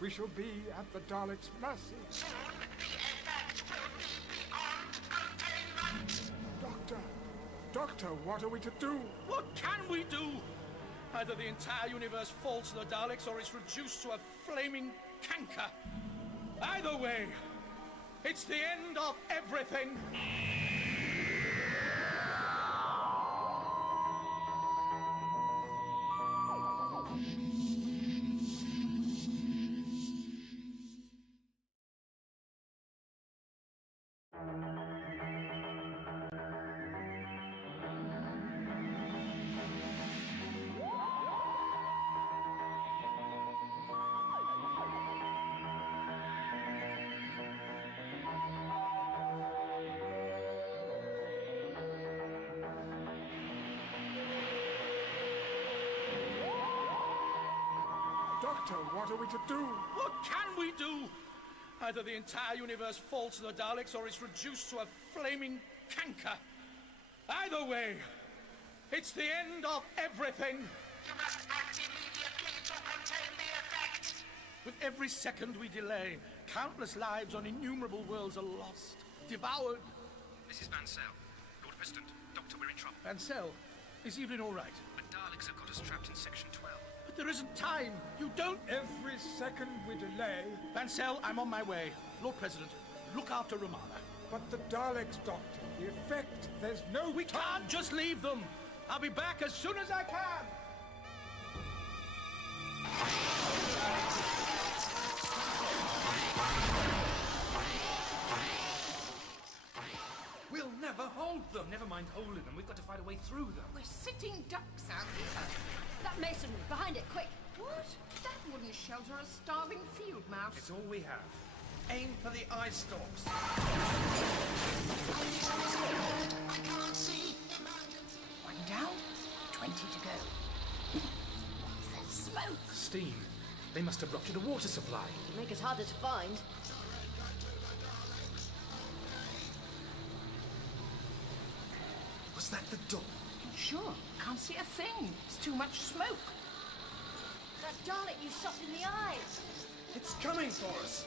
We shall be at the Daleks' mercy. Soon, the effect will be beyond containment. Doctor, what are we to do? What can we do? Either the entire universe falls to the Daleks or it's reduced to a flaming canker. Either way, it's the end of everything. Doctor, what are we to do? What can we do? Either the entire universe falls to the Daleks or it's reduced to a flaming canker. Either way, it's the end of everything. You must act immediately to contain the effect. With every second we delay, countless lives on innumerable worlds are lost, devoured. This is Vancell. Lord President, Doctor, we're in trouble. Vancell, is Evelyn all right? The Daleks have got us trapped in Section 12. But there isn't time. You don't... Every second we delay. Vancell, I'm on my way. Lord President, look after Romana. But the Daleks, Doctor, the effect, there's no We time. can't just leave them. I'll be back as soon as I can. We'll never hold them. Never mind holding them. We've got to find a way through them. We're sitting ducks out here. That masonry, behind it, quick. What? That wouldn't shelter a starving field mouse. It's all we have. Aim for the eye stalks. I can't see. Emergency. One down, 20 to go. There's smoke. Steam. They must have ruptured a water supply. It'd make it harder to find. Was that the door? Sure, can't see a thing. It's too much smoke. That Dalek you shot in the eye. It's coming for us.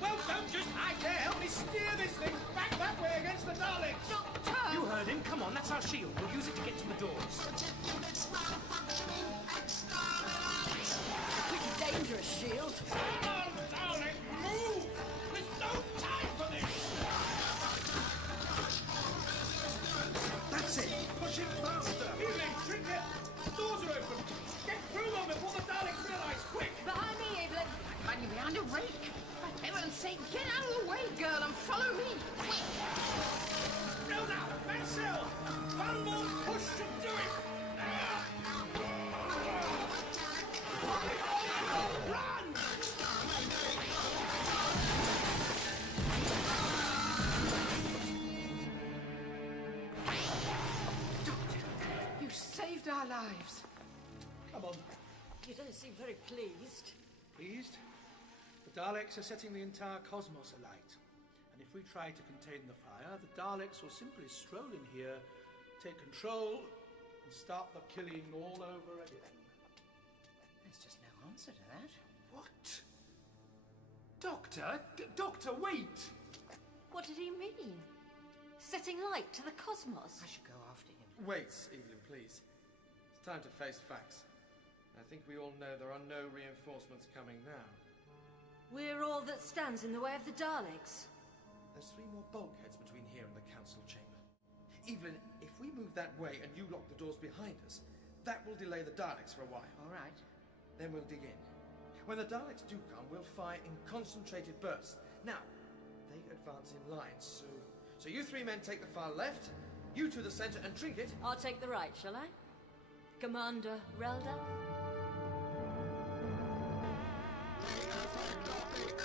Well, don't just hide there. Help me steer this thing back that way against the Daleks. Doctor! You heard him. Come on, that's our shield. We'll use it to get to the doors. Units malfunctioning. Exterminate. Pretty dangerous shield. Come on, Dalek, move! There's no time for this. That's it. Push it faster. Evelyn, Trinket, the doors are open. Get through them before the Daleks realize. Quick! Behind me, Evelyn. Hiding behind a rake. For heaven's sake, get out of the way, girl, and follow me. Quick! No, now, Vancell! Bambu, push to do it! Run! Doctor, you saved our lives. Come on. You don't seem very pleased. Pleased? The Daleks are setting the entire cosmos alight. And if we try to contain the fire, the Daleks will simply stroll in here, take control, and start the killing all over again. There's just no answer to that. What? Doctor? Doctor, wait! What did he mean? Setting light to the cosmos? I should go after him. Wait, Evelyn, please. It's time to face facts. I think we all know there are no reinforcements coming now. We're all that stands in the way of the Daleks. There's 3 more bulkheads between here and the council chamber. Evelyn, if we move that way and you lock the doors behind us, that will delay the Daleks for a while. All right. Then we'll dig in. When the Daleks do come, we'll fire in concentrated bursts. Now, they advance in lines, so you 3 men take the far left, you 2 the centre, and Trinket. I'll take the right, shall I? Commander Relda?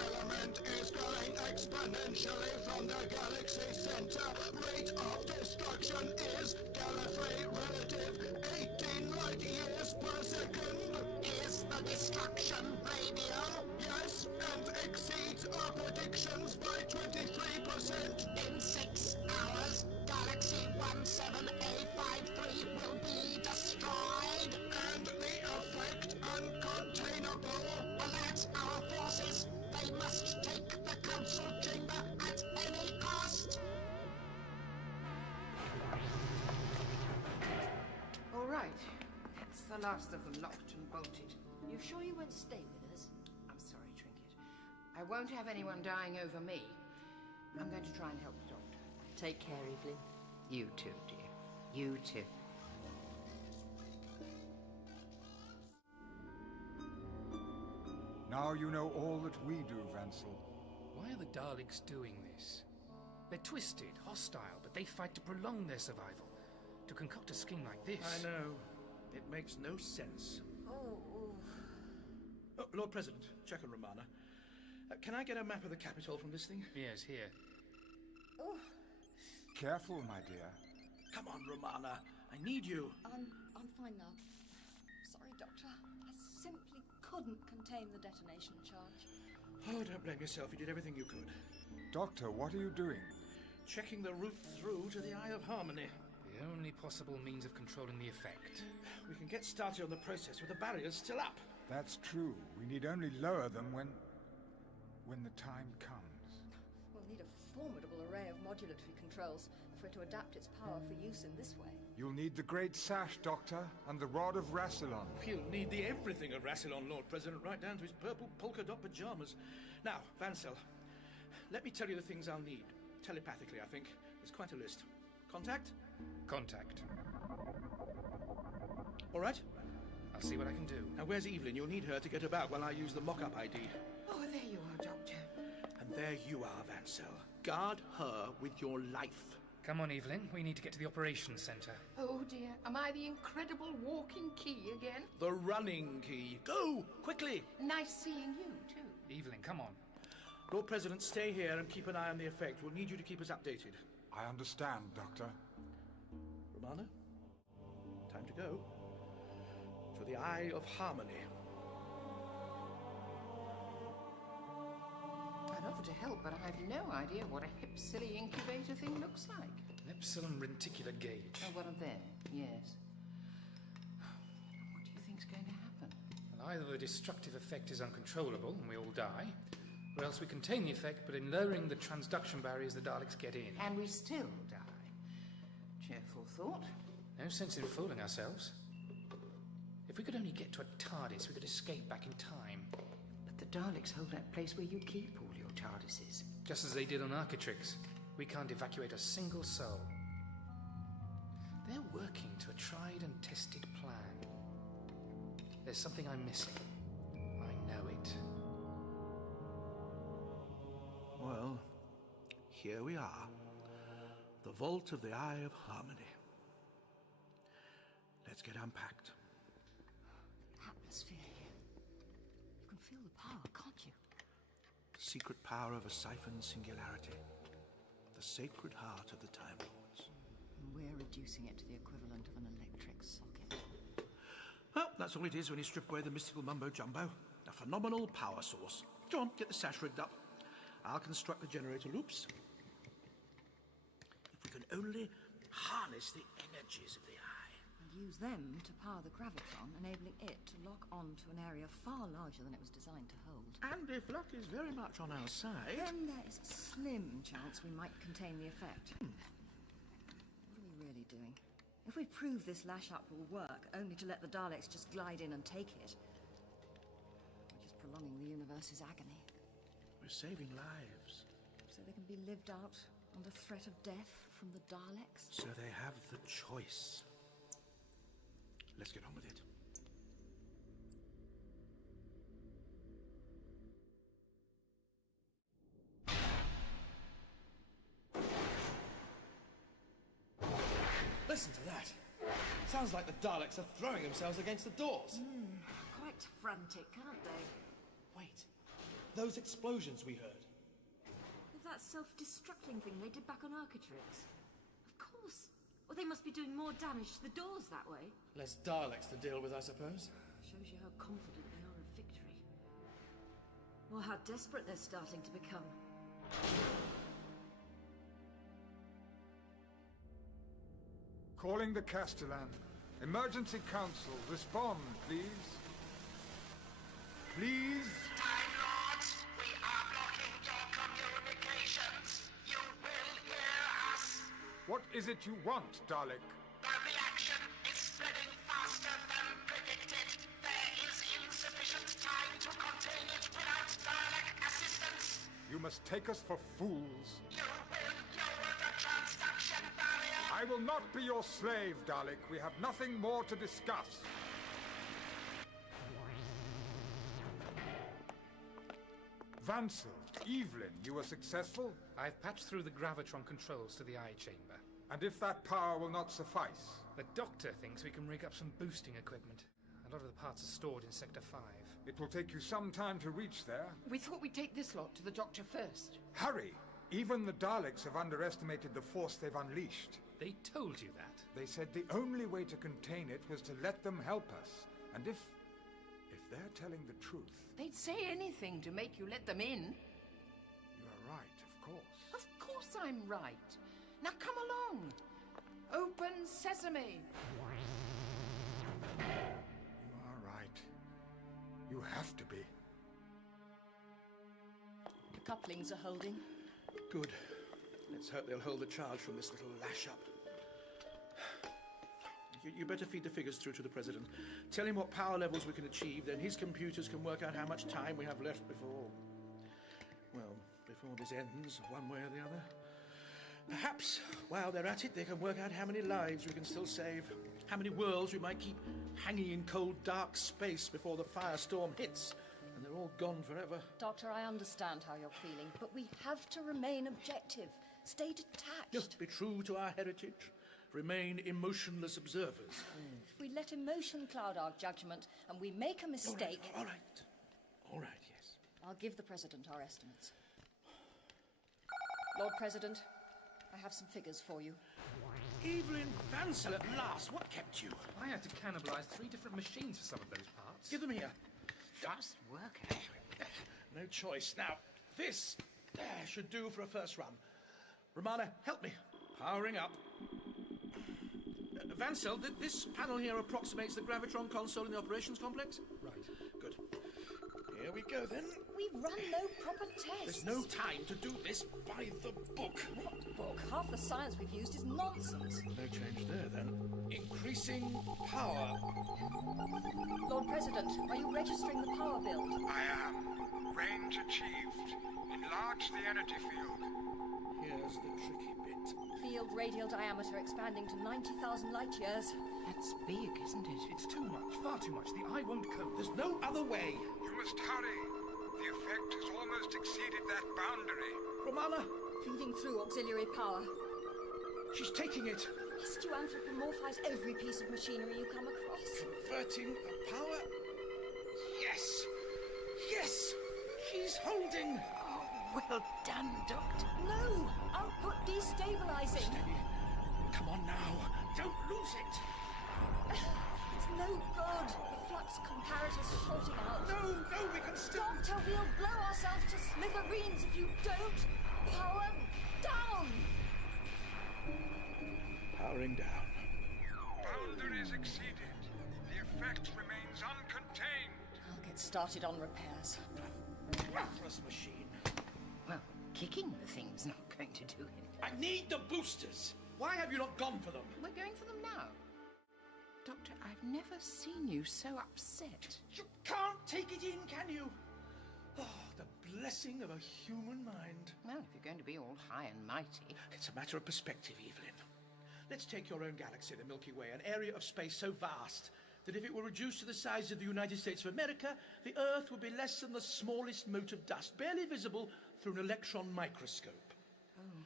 Element is growing exponentially from the galaxy center. Rate of destruction is Gallifrey relative 18 light years per second. Is the destruction radial? Yes, and exceeds our predictions by 23%. In 6 hours, Galaxy 17A53 will be destroyed. And the effect uncontainable. the last of them locked and bolted. You sure you won't stay with us? I'm sorry, Trinket. I won't have anyone dying over me. I'm going to try and help the doctor. Take care, Evelyn. You too, dear. You too. Now you know all that we do, Vansel. Why are the Daleks doing this? They're twisted, hostile, but they fight to prolong their survival. To concoct a scheme like this... I know. It makes no sense. Oh, Lord President, check on Romana. Can I get a map of the capital from this thing? Yes, here. Careful, my dear. Come on, Romana. I need you. I'm fine now. Sorry, Doctor. I simply couldn't contain the detonation charge. Oh, don't blame yourself. You did everything you could. Doctor, what are you doing? Checking the route through to the Eye of Harmony. The only possible means of controlling the effect. We can get started on the process with the barriers still up. That's true. We need only lower them when the time comes. We'll need a formidable array of modulatory controls for it to adapt its power for use in this way. You'll need the Great Sash, Doctor, and the Rod of Rassilon. We'll need the everything of Rassilon, Lord President, right down to his purple polka dot pajamas. Now, Vansel, let me tell you the things I'll need. Telepathically, I think. There's quite a list. Contact? Contact. All right. I'll see what I can do. Now, where's Evelyn? You'll need her to get about while I use the mock-up ID. Oh, there you are, Doctor. And there you are, Vansel. Guard her with your life. Come on, Evelyn. We need to get to the operations centre. Oh, dear. Am I the incredible walking key again? The running key. Go! Quickly! Nice seeing you, too. Evelyn, come on. Lord President, stay here and keep an eye on the effect. We'll need you to keep us updated. I understand, Doctor. Romana, time to go. To the Eye of Harmony. I'd offer to help, but I have no idea what a hip, silly incubator thing looks like. An epsilon reticular gauge. Oh, one of them, yes. What do you think's going to happen? Well, either the destructive effect is uncontrollable and we all die, or else we contain the effect, but in lowering the transduction barriers, the Daleks get in. And we still die. Cheerful thought. No sense in fooling ourselves. If we could only get to a TARDIS, we could escape back in time. But the Daleks hold that place where you keep all your TARDISes. Just as they did on Architrix. We can't evacuate a single soul. They're working to a tried and tested plan. There's something I'm missing. I know it. Well, here we are. The vault of the Eye of Harmony. Let's get unpacked. Atmosphere here. You can feel the power, can't you? The secret power of a siphoned singularity. The sacred heart of the Time Lords. And we're reducing it to the equivalent of an electric socket. Well, that's all it is when you strip away the mystical mumbo-jumbo. A phenomenal power source. Go on, get the sash rigged up. I'll construct the generator loops. If we can only harness the energies of the eye. And use them to power the gravitron, enabling it to lock on to an area far larger than it was designed to hold. And if luck is very much on our side... Then there is a slim chance we might contain the effect. What are we really doing? If we prove this lash-up will work, only to let the Daleks just glide in and take it, we're just prolonging the universe's agony. We're saving lives. So they can be lived out under threat of death from the Daleks? So they have the choice. Let's get on with it. Listen to that. Sounds like the Daleks are throwing themselves against the doors. Quite frantic, aren't they? Wait. Those explosions we heard. With that self-destructing thing they did back on Architrix. Of course. Well, they must be doing more damage to the doors that way. Less Daleks to deal with, I suppose. Shows you how confident they are of victory. Or how desperate they're starting to become. Calling the Castellan. Emergency Council, respond, please. Please? Time Lords, we are blocking your communications. You will hear us. What is it you want, Dalek? The reaction is spreading faster than predicted. must take us for fools. You will lower the transduction barrier! I will not be your slave, Dalek. We have nothing more to discuss. Vansel, Evelyn, you were successful? I've patched through the gravitron controls to the eye chamber. And if that power will not suffice? The doctor thinks we can rig up some boosting equipment. A lot of the parts are stored in Sector 5. It will take you some time to reach there. We thought we'd take this lot to the doctor first. Hurry! Even the Daleks have underestimated the force they've unleashed. They told you that? They said the only way to contain it was to let them help us. And if they're telling the truth... They'd say anything to make you let them in. You are right, of course. Of course I'm right. Now come along. Open sesame. You are right. You have to be. The couplings are holding. Good. Let's hope they'll hold the charge from this little lash-up. You better feed the figures through to the President. Tell him what power levels we can achieve, then his computers can work out how much time we have left before... Well, before this ends, one way or the other. Perhaps, while they're at it, they can work out how many lives we can still save. How many worlds we might keep hanging in cold, dark space before the firestorm hits. And they're all gone forever. Doctor, I understand how you're feeling, but we have to remain objective. Stay detached. Just be true to our heritage. Remain emotionless observers. If we let emotion cloud our judgment and we make a mistake... All right. All right, yes. I'll give the President our estimates. Lord President, I have some figures for you. Evelyn Vansel at last. What kept you? I had to cannibalize 3 different machines for some of those parts. Give them here. Fast work, eh? No choice. Now, this should do for a first run. Romana, help me. Powering up. Vansel, this panel here approximates the gravitron console in the operations complex? Right. Good. Here we go, then. We've run no proper tests. There's no time to do this by the book. What book? Half the science we've used is nonsense. No change there, then. Increasing power. Lord President, are you registering the power build? I am. Range achieved. Enlarge the energy field. Here's the tricky bit. Field radial diameter expanding to 90,000 light years. That's big, isn't it? It's too much, far too much. The eye won't cope. There's no other way. You must hurry. The effect has almost exceeded that boundary. Romana, Feeding through auxiliary power. she's taking it. Must you anthropomorphize every piece of machinery you come across? Converting the power. Yes! Yes! She's holding. Well done, Doctor. No! Output destabilizing! Steady. Come on now. Don't lose it. It's no good. The flux comparator's shorting out. No, we can still... Doctor, we'll blow ourselves to smithereens if you don't. Power down! Powering down. Boundaries exceeded. The effect remains uncontained. I'll get started on repairs. Worthless machine. Well, kicking the thing's not going to do it. I need the boosters. Why have you not gone for them? We're going for them now. Doctor, I've never seen you so upset. You can't take it in, can you? Oh, the blessing of a human mind. Well, if you're going to be all high and mighty... It's a matter of perspective, Evelyn. Let's take your own galaxy, the Milky Way, an area of space so vast that if it were reduced to the size of the United States of America, the Earth would be less than the smallest mote of dust, barely visible through an electron microscope.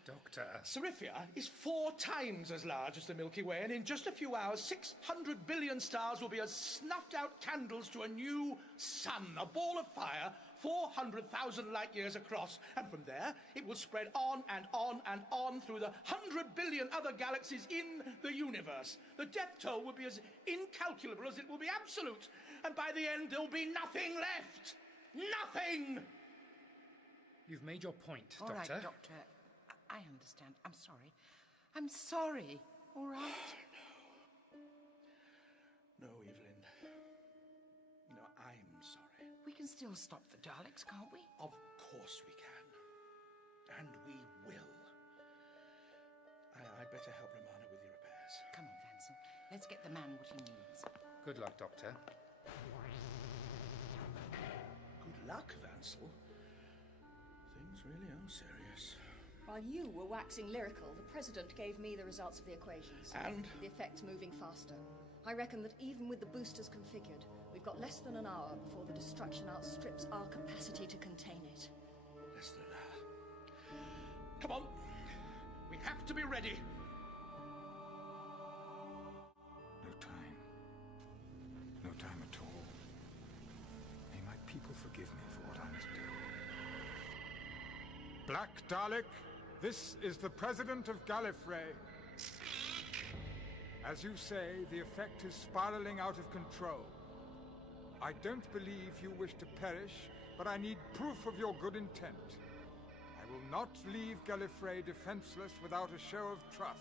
Doctor. Serifia is 4 times as large as the Milky Way, and in just a few hours, 600 billion stars will be as snuffed-out candles to a new sun, a ball of fire 400,000 light years across. And from there, it will spread on and on and on through the 100 billion other galaxies in the universe. The death toll will be as incalculable as it will be absolute, and by the end, there will be nothing left. Nothing! You've made your point, All Doctor. right, Doctor. I understand. I'm sorry. I'm sorry. All right? No, Evelyn. No, I'm sorry. We can still stop the Daleks, can't we? Of course we can. And we will. I'd better help Romana with the repairs. Come on, Vansel. Let's get the man what he needs. Good luck, Doctor. Good luck, Vansel. Things Things really are serious. While you were waxing lyrical, the President gave me the results of the equations. And? The effect's moving faster. I reckon that even with the boosters configured, we've got less than an hour before the destruction outstrips our capacity to contain it. Less than an hour. Come on! We have to be ready! No time. No time at all. May my people forgive me for what I must do. Black Dalek, this is the President of Gallifrey. As you say, the effect is spiraling out of control. I don't believe you wish to perish, but I need proof of your good intent. I will not leave Gallifrey defenseless without a show of trust.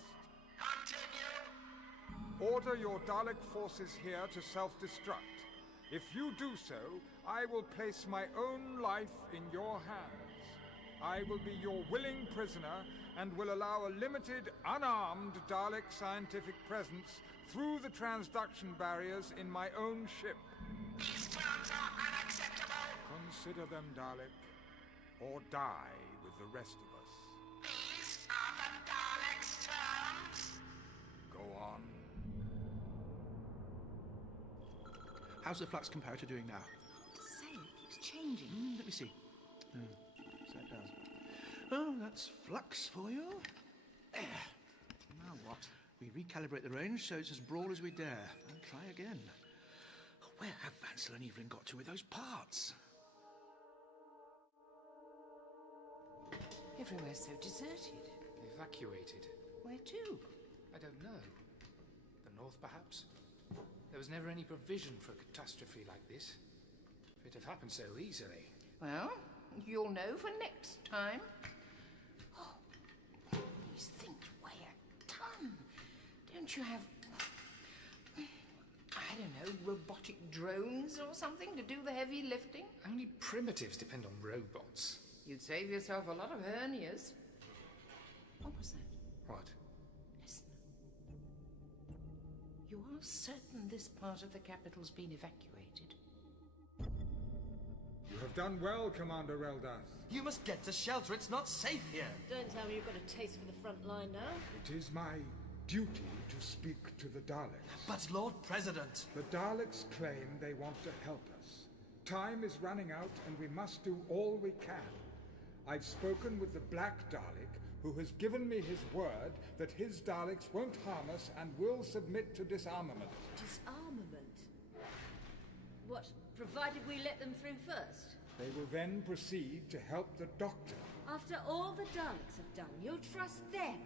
Continue! Order your Dalek forces here to self-destruct. If you do so, I will place my own life in your hands. I will be your willing prisoner and will allow a limited, unarmed Dalek scientific presence through the transduction barriers in my own ship. These terms are unacceptable. Consider them, Dalek, or die with the rest of us. These are the Daleks' terms. Go on. How's the flux comparator doing now? Say, it keeps changing. Let me see. So it does. Oh, that's flux for you. There. Now what? We recalibrate the range so it's as broad as we dare. And try again. Where have Vansel and Evelyn got to with those parts? Everywhere's so deserted. Evacuated. Where to? I don't know. The north, perhaps? There was never any provision for a catastrophe like this. If it had happened so easily. Well, you'll know for next time. Oh, these things weigh a ton. Don't you have, I don't know, robotic drones or something to do the heavy lifting? Only primitives depend on robots. You'd save yourself a lot of hernias. What was that? What? Listen. You are certain this part of the capital's been evacuated? You have done well, Commander Reldath. You must get to shelter. It's not safe here. Don't tell me you've got a taste for the front line now. It is my duty to speak to the Daleks. But, Lord President... The Daleks claim they want to help us. Time is running out and we must do all we can. I've spoken with the Black Dalek, who has given me his word that his Daleks won't harm us and will submit to disarmament. Disarmament? What, provided we let them through first? They will then proceed to help the Doctor. After all the Daleks have done, you'll trust them?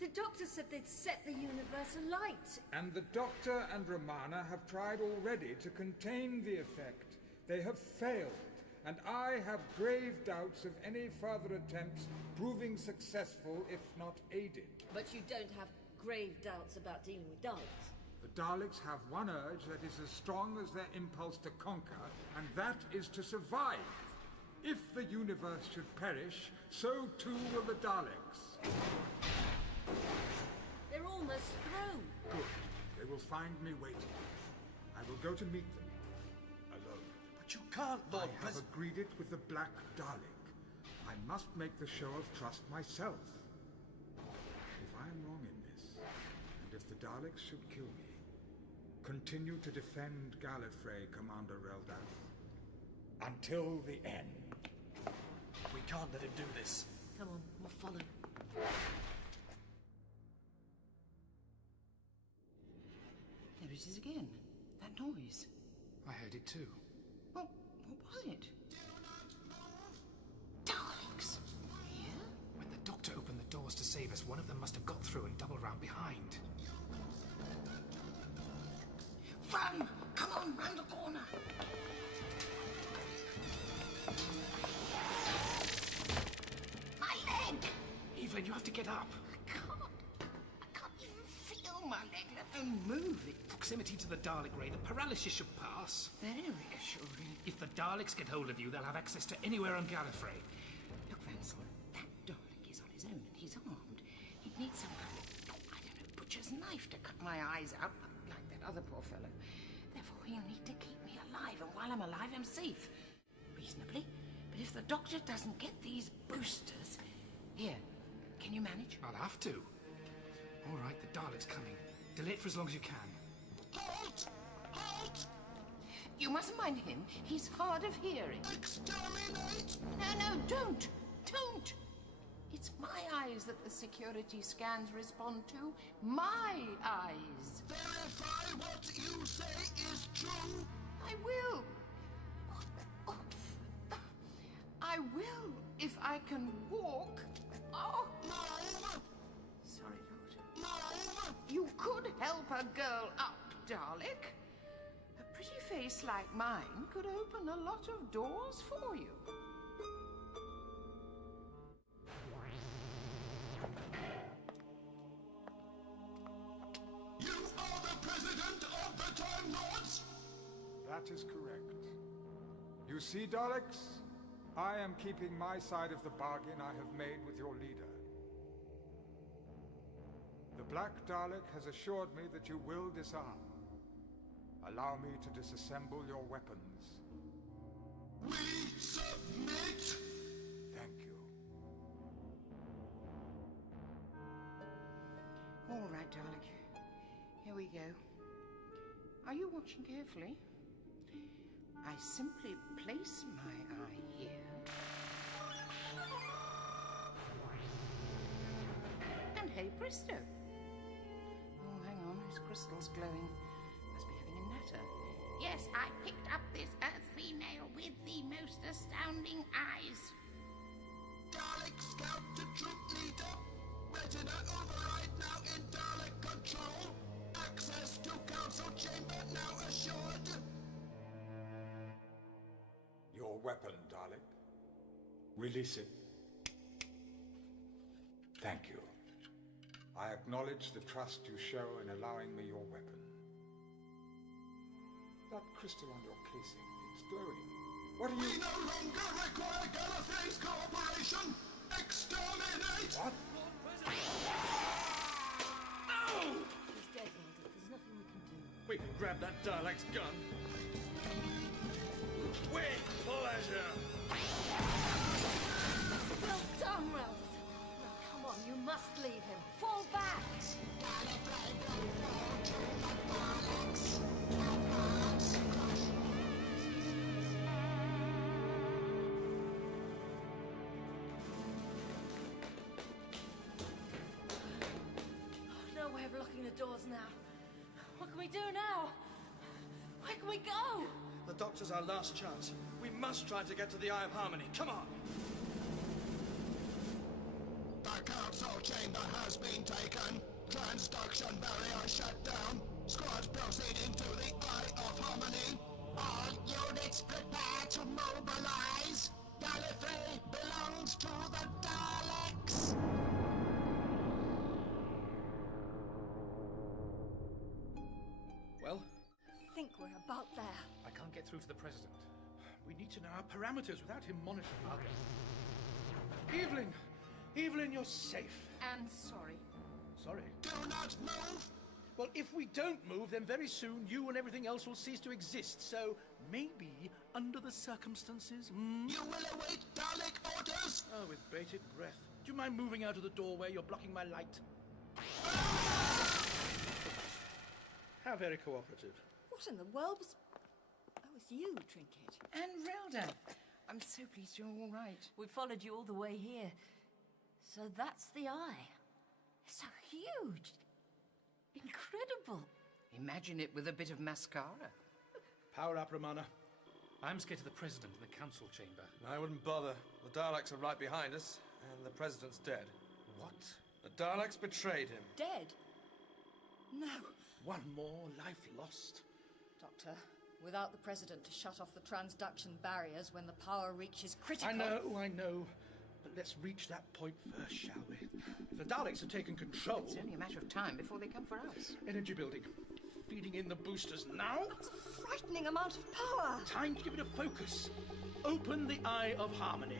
The Doctor said they'd set the universe alight. And the Doctor and Romana have tried already to contain the effect. They have failed, and I have grave doubts of any further attempts proving successful if not aided. But you don't have grave doubts about dealing with Daleks? The Daleks have one urge that is as strong as their impulse to conquer, and that is to survive. If the universe should perish, so too will the Daleks. They're almost through. Good. They will find me waiting. I will go to meet them. Alone. But you can't, Lord I have agreed it with the Black Dalek. I must make the show of trust myself. If I am wrong in this, and if the Daleks should kill me, continue to defend Gallifrey, Commander Reldath. Until the end. We can't let him do this. Come on, we'll follow. There it is again. That noise. I heard it too. Well, what was it? Daleks! Here? When the Doctor opened the doors to save us, one of them must have got through and doubled round behind. Run! Come on, round the corner! My leg! Evelyn, you have to get up. I can't even feel my leg, let alone move it. Proximity to the Dalek ray, the paralysis should pass. Very reassuring. If the Daleks get hold of you, they'll have access to anywhere on Gallifrey. Look, Vansel, that Dalek is on his own and he's armed. He'd need some kind of, I don't know, butcher's knife to cut my eyes out, like that other poor fellow. Therefore, he'll need to keep me alive, and while I'm alive, I'm safe. Reasonably. But if the doctor doesn't get these boosters... Here, can you manage? I'll have to. All right, the Dalek's coming. Delay it for as long as you can. Halt! Halt! You mustn't mind him. He's hard of hearing. Exterminate! No, don't! Don't! It's my eyes that the security scans respond to. My eyes! Verify what you say is true! I will! I will, if I can walk. Oh! Move! Sorry, Doctor. Move! You could help a girl up, Dalek. A pretty face like mine could open a lot of doors for you. You are the President of the Time Lords? That is correct. You see, Daleks? I am keeping my side of the bargain I have made with your leader. The Black Dalek has assured me that you will disarm. Allow me to disassemble your weapons. We submit! Thank you. All right, Dalek. Here we go. Are you watching carefully? I simply place my eye here. And hey presto! Oh, hang on, his crystal's glowing. Must be having a natter. Yes, I picked up this Earth female with the most astounding eyes. Dalek Scout to Troop Leader. Retina override now in Dalek control. Access to Council Chamber now assured. Your weapon, Dalek. Release it. Thank you. I acknowledge the trust you show in allowing me your weapon. That crystal on your casing, it's glowing. What are you... We no longer require Gallifrey's cooperation! Exterminate! What? He's dead, Hilda. There's nothing we can do. We can grab that Dalek's gun. With pleasure! Well done, Ralph. Now, come on, you must leave him. Fall back! Gallifrey will fall to the Daleks. Advance. No way of locking the doors now. What can we do now? Where can we go? The Doctor's our last chance. We must try to get to the Eye of Harmony. Come on! The Council Chamber has been taken. Transduction barrier shut down. Squad proceeding to the Eye of Harmony. All units prepare to mobilize. Gallifrey belongs to the Daleks. Well, I think we're about there. I can't get through to the President. we need to know our parameters without him monitoring our game. Evelyn! Evelyn, you're safe. And sorry. Sorry. Do not move. Well, if we don't move, then very soon you and everything else will cease to exist. So maybe, under the circumstances, You will await Dalek orders. Oh, with bated breath. Do you mind moving out of the doorway? You're blocking my light. How very cooperative. What in the world was... Oh, it's you, Trinket. And Relda. I'm so pleased you're all right. We followed you all the way here. So that's the eye. It's so huge. Incredible. Imagine it with a bit of mascara. Power up, Romana. I'm scared of the President in the Council Chamber. I wouldn't bother. The Daleks are right behind us, and the President's dead. What? The Daleks betrayed him. Dead? No. One more life lost. Doctor, without the President to shut off the transduction barriers when the power reaches critical... I know. But let's reach that point first, shall we? If the Daleks have taken control... It's only a matter of time before they come for us. Energy building. Feeding in the boosters now. That's a frightening amount of power. Time to give it a focus. Open the Eye of Harmony.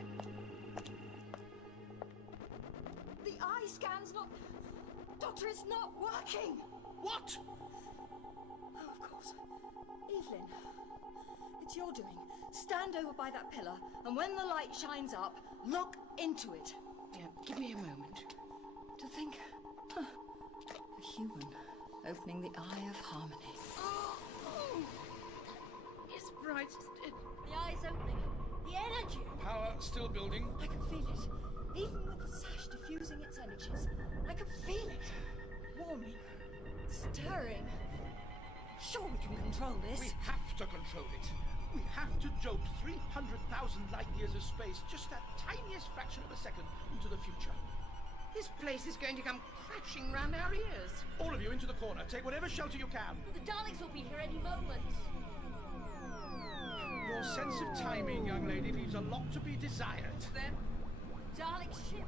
The eye scan's not... Doctor, it's not working. What? Oh, of course. Evelyn. what you're doing. Stand over by that pillar, and when the light shines up, look into it. Yeah, give me a moment. To think, a human opening the Eye of Harmony. It's bright. The eye's opening. The energy. Power still building. I can feel it. Even with the sash diffusing its energies, I can feel it. Warming, stirring. Sure we can control this. We have to control it. We have to jolt 300,000 light years of space, just that tiniest fraction of a second, into the future. This place is going to come crashing round our ears. All of you into the corner. Take whatever shelter you can. The Daleks will be here any moment. Your sense of timing, young lady, leaves a lot to be desired. Them? Dalek ship.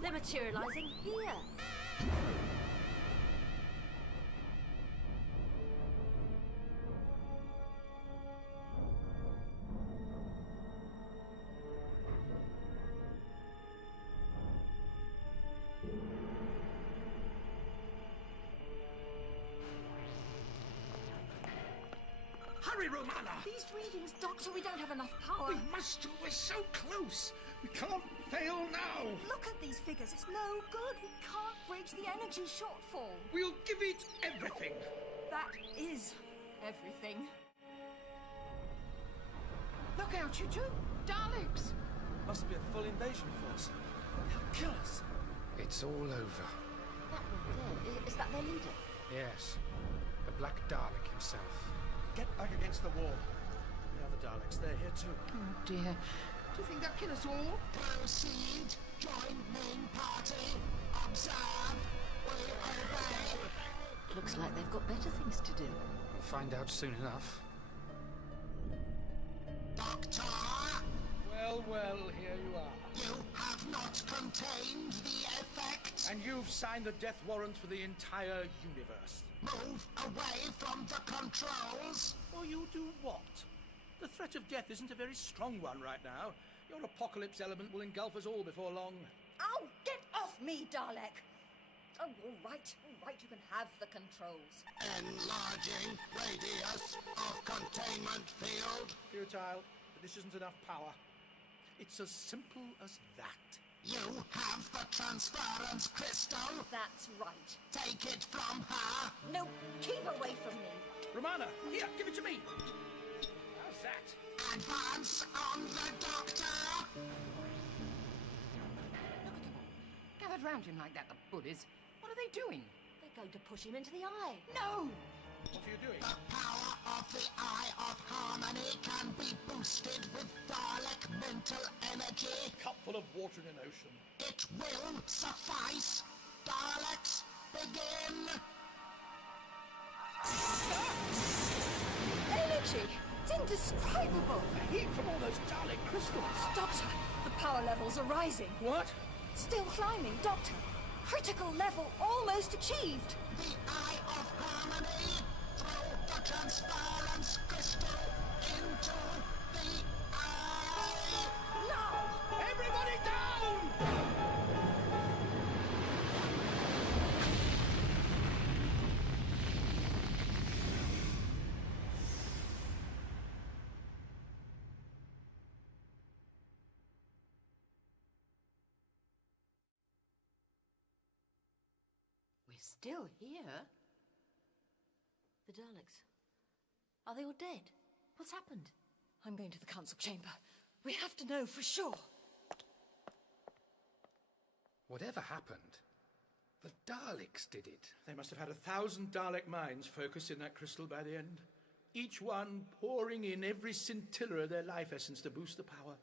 They're materializing here. Hurry, Romana! These readings, Doctor, we don't have enough power. We must do. We're so close. We can't fail now. Look at these figures. It's no good. We can't bridge the energy shortfall. We'll give it everything. That is everything. Look out, you two. Daleks. Must be a full invasion force. They'll kill us. It's all over. That one there, is that their leader? Yes. The Black Dalek himself. Get back against the wall. The other Daleks, they're here too. Oh, dear. Do you think they'll kill us all? Proceed. Join main party. Observe. We obey. Looks like they've got better things to do. We'll find out soon enough. Doctor, Well, here you are. you have not contained the effect. And you've signed the death warrant for the entire universe. Move away from the controls. Or you do what? The threat of death isn't a very strong one right now. Your apocalypse element will engulf us all before long. Oh, get off me, Dalek! Oh, all right, you can have the controls. Enlarging radius of containment field. Futile, but this isn't enough power. It's as simple as that. You have the transference crystal. That's right. Take it from her. No, keep away from me. Romana, here, give it to me. How's that? Advance on the doctor. Look at them all. Gathered round him like that, the bullies. What are they doing? They're going to push him into the eye. No! What are you doing? The power of the Eye of Harmony can be boosted with Dalek mental energy. Cup full of water in an ocean. It will suffice. Daleks, begin. Energy! It's indescribable! The heat from all those Dalek crystals. Doctor, the power levels are rising. What? Still climbing, Doctor. Critical level almost achieved. The Eye of Harmony. Throw the transference crystal into the eye. Now! Everybody down! We're still here. The Daleks. Are they all dead? What's happened? I'm going to the council chamber. We have to know for sure. Whatever happened, the Daleks did it. They must have had 1,000 Dalek minds focused in that crystal by the end. Each one pouring in every scintilla of their life essence to boost the power.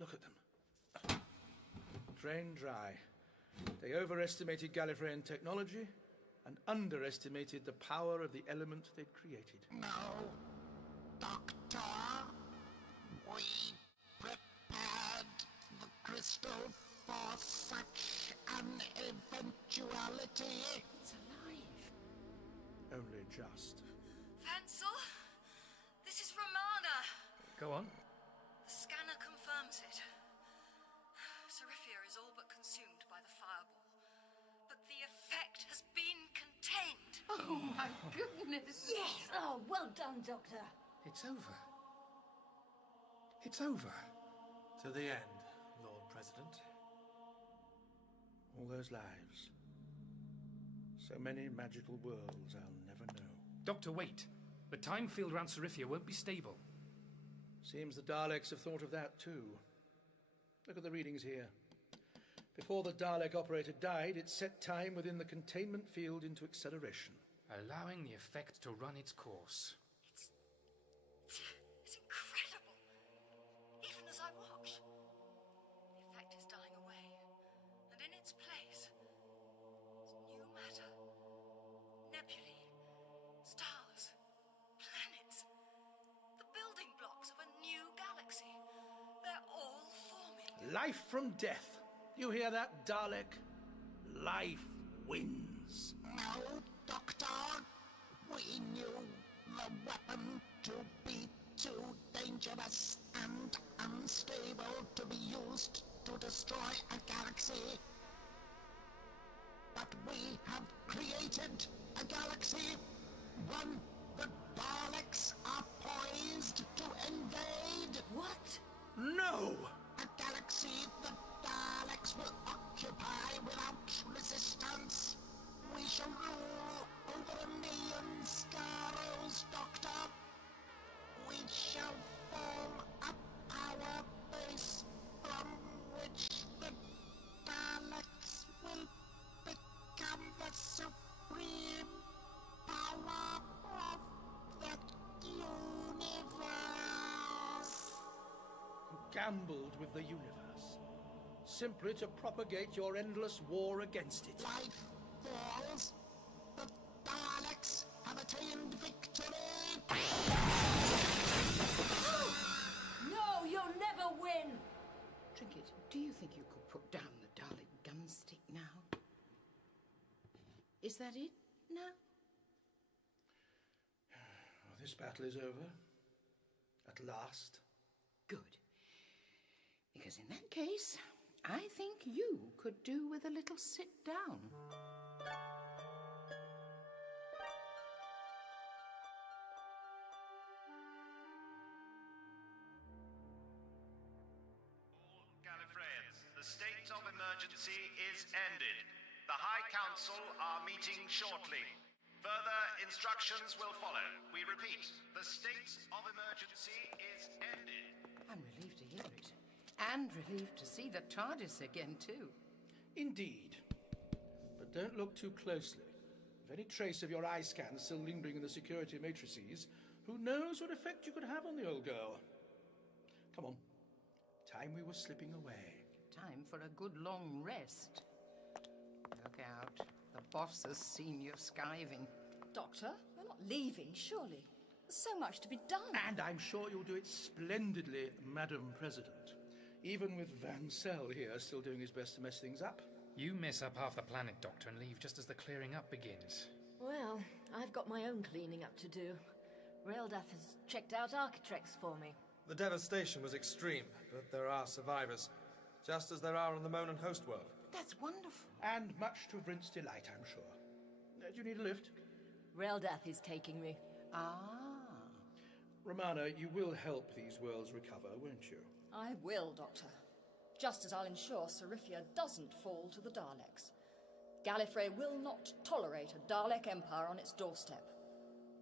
Look at them. Drained dry. They overestimated Gallifreyan technology and underestimated the power of the element they'd created. No, Doctor. We prepared the crystal for such an eventuality. It's alive. Only just. Vansel, this is Romana. Go on. The scanner confirms it. Serifia is all but consumed by the fireball. But the effect has been contained. Oh, my goodness. Yes! Oh, well done, Doctor. It's over. It's over. To the end, Lord President. All those lives. So many magical worlds I'll never know. Doctor, wait. The time field around Serifia won't be stable. Seems the Daleks have thought of that too. Look at the readings here. Before the Dalek operator died, it set time within the containment field into acceleration. Allowing the effect to run its course. It's incredible. Even as I watch, the effect is dying away. And in its place, is new matter. Nebulae, stars, planets. The building blocks of a new galaxy. They're all forming. Life from death. You hear that, Dalek? Life wins. No, Doctor. We knew the weapon to be too dangerous and unstable to be used to destroy a galaxy. But we have created a galaxy, one the Daleks are poised to invade. What? No! A galaxy the Daleks will occupy without resistance. We shall rule over 1,000,000 Scaros, Doctor. We shall form a power base from which the Daleks will become the supreme power of the universe. Gambled with the universe. Simply to propagate your endless war against it. Life falls. The Daleks have attained victory. No, you'll never win! Trinket, do you think you could put down the Dalek gunstick now? Is that it now? Well, this battle is over. At last. Good. Because in that case, I think you could do with a little sit down. Gallifreyans, the state of emergency is ended. The High Council are meeting shortly. Further instructions will follow. We repeat, the state of emergency is ended. I'm relieved to hear it. And relieved to see the TARDIS again, too. Indeed. But don't look too closely. If any trace of your eye scan is still lingering in the security matrices, who knows what effect you could have on the old girl? Come on. Time we were slipping away. Time for a good long rest. Look out. The boss has seen you skiving. Doctor, you're not leaving, surely. There's so much to be done. And I'm sure you'll do it splendidly, Madam President. Even with Van Sel here still doing his best to mess things up. You mess up half the planet, Doctor, and leave just as the clearing up begins. Well, I've got my own cleaning up to do. Raildath has checked out Architrex for me. The devastation was extreme, but there are survivors, just as there are on the Monan host world. That's wonderful. And much to Vrint's delight, I'm sure. Do you need a lift? Raildath is taking me. Ah. Romana, you will help these worlds recover, won't you? I will, Doctor. Just as I'll ensure Serifia doesn't fall to the Daleks. Gallifrey will not tolerate a Dalek Empire on its doorstep.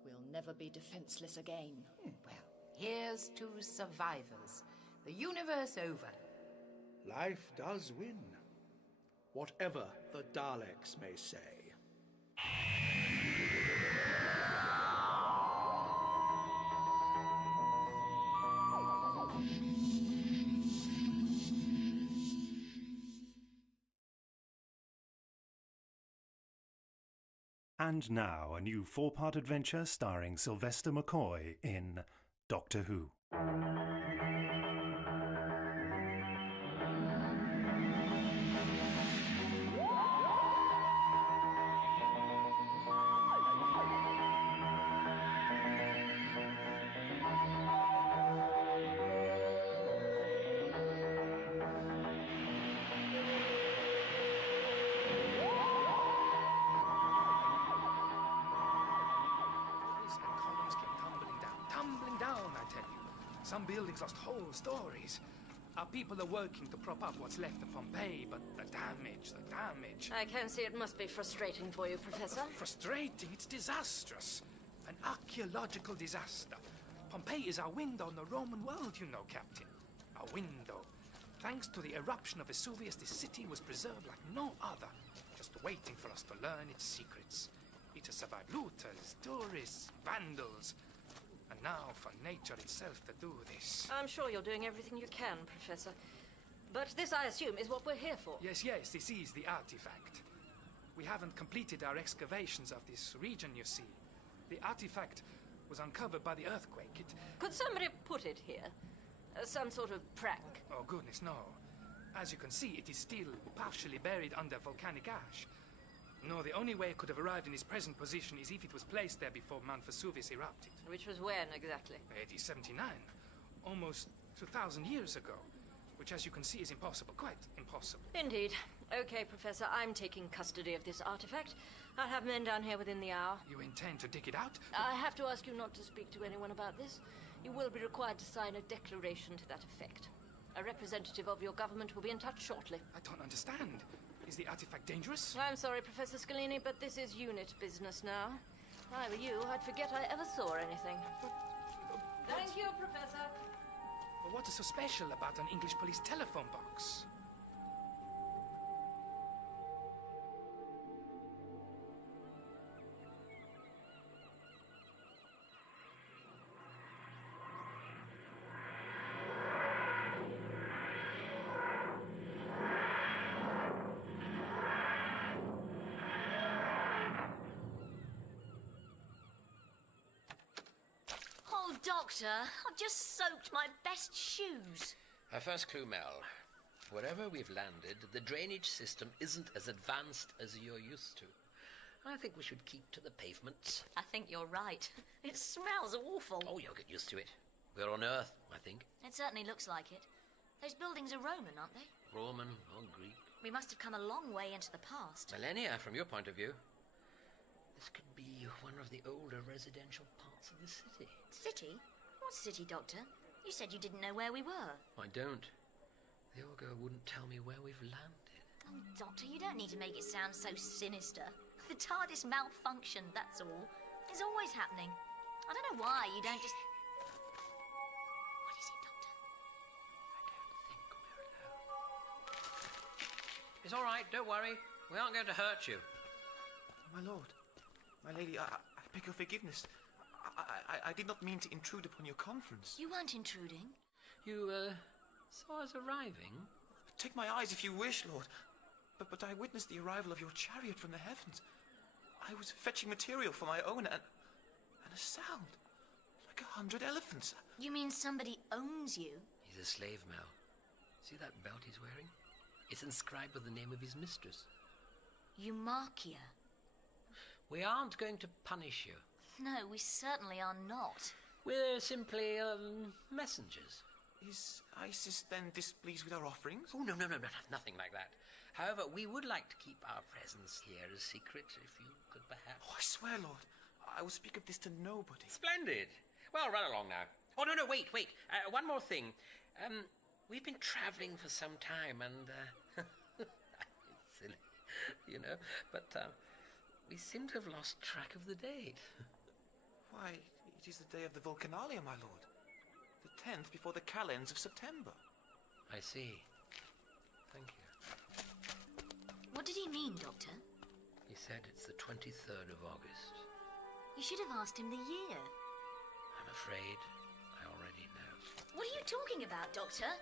We'll never be defenseless again. Well, here's to survivors. The universe over. Life does win. Whatever the Daleks may say. And now, a new 4-part adventure starring Sylvester McCoy in Doctor Who. Walls and columns came tumbling down, Some buildings lost whole stories. Our people are working to prop up what's left of Pompeii, but the damage... I can see it must be frustrating for you, Professor. Frustrating? It's disastrous. An archaeological disaster. Pompeii is our window on the Roman world, you know, Captain. Our window. Thanks to the eruption of Vesuvius, this city was preserved like no other, just waiting for us to learn its secrets. It has survived looters, tourists, vandals, and now for nature itself to do this. I'm sure you're doing everything you can, Professor. But this, I assume, is what we're here for. Yes, this is the artifact. We haven't completed our excavations of this region, you see. The artifact was uncovered by the earthquake. Could somebody put it here? Some sort of prank? Oh, goodness, no. As you can see, it is still partially buried under volcanic ash. No, the only way it could have arrived in its present position is if it was placed there before Mount Vesuvius erupted. Which was when, exactly? 1879. Almost 2,000 years ago. Which, as you can see, is impossible. Quite impossible. Indeed. Okay, Professor, I'm taking custody of this artifact. I'll have men down here within the hour. You intend to dig it out? I have to ask you not to speak to anyone about this. You will be required to sign a declaration to that effect. A representative of your government will be in touch shortly. I don't understand. Is the artifact dangerous? I'm sorry, Professor Scalini, but this is unit business now. If I were you, I'd forget I ever saw anything. Thank you, Professor. But what is so special about an English police telephone box? Doctor, I've just soaked my best shoes. Our first clue, Mel. Wherever we've landed, the drainage system isn't as advanced as you're used to. I think we should keep to the pavements. I think you're right. It smells awful. Oh, you'll get used to it. We're on Earth, I think. It certainly looks like it. Those buildings are Roman, aren't they? Roman or Greek. We must have come a long way into the past. Millennia, from your point of view. This could be one of the older residential parts of the city. City? What city, Doctor? You said you didn't know where we were. I don't. The old girl wouldn't tell me where we've landed. Oh, Doctor, you don't need to make it sound so sinister. The TARDIS malfunctioned, that's all. It's always happening. I don't know why you don't just... What is it, Doctor? I don't think we're alone. It's all right, don't worry. We aren't going to hurt you. My lord, my lady, I beg your forgiveness. I did not mean to intrude upon your conference. You weren't intruding. You, saw us arriving? Take my eyes if you wish, Lord. But I witnessed the arrival of your chariot from the heavens. I was fetching material for my own, and a sound. Like 100 elephants. You mean somebody owns you? He's a slave, Mel. See that belt he's wearing? It's inscribed with the name of his mistress. Eumarchia. We aren't going to punish you. No, we certainly are not. We're simply, messengers. Is Isis then displeased with our offerings? Oh, no, nothing like that. However, we would like to keep our presence here a secret, if you could perhaps... Oh, I swear, Lord, I will speak of this to nobody. Splendid. Well, run along now. Oh, no, wait. One more thing. We've been travelling for some time, and, it's silly, you know, but, we seem to have lost track of the date. Why, it is the day of the Vulcanalia, my lord. The 10th before the calends of September. I see. Thank you. What did he mean, Doctor? He said it's the 23rd of August. You should have asked him the year. I'm afraid I already know. What are you talking about, Doctor?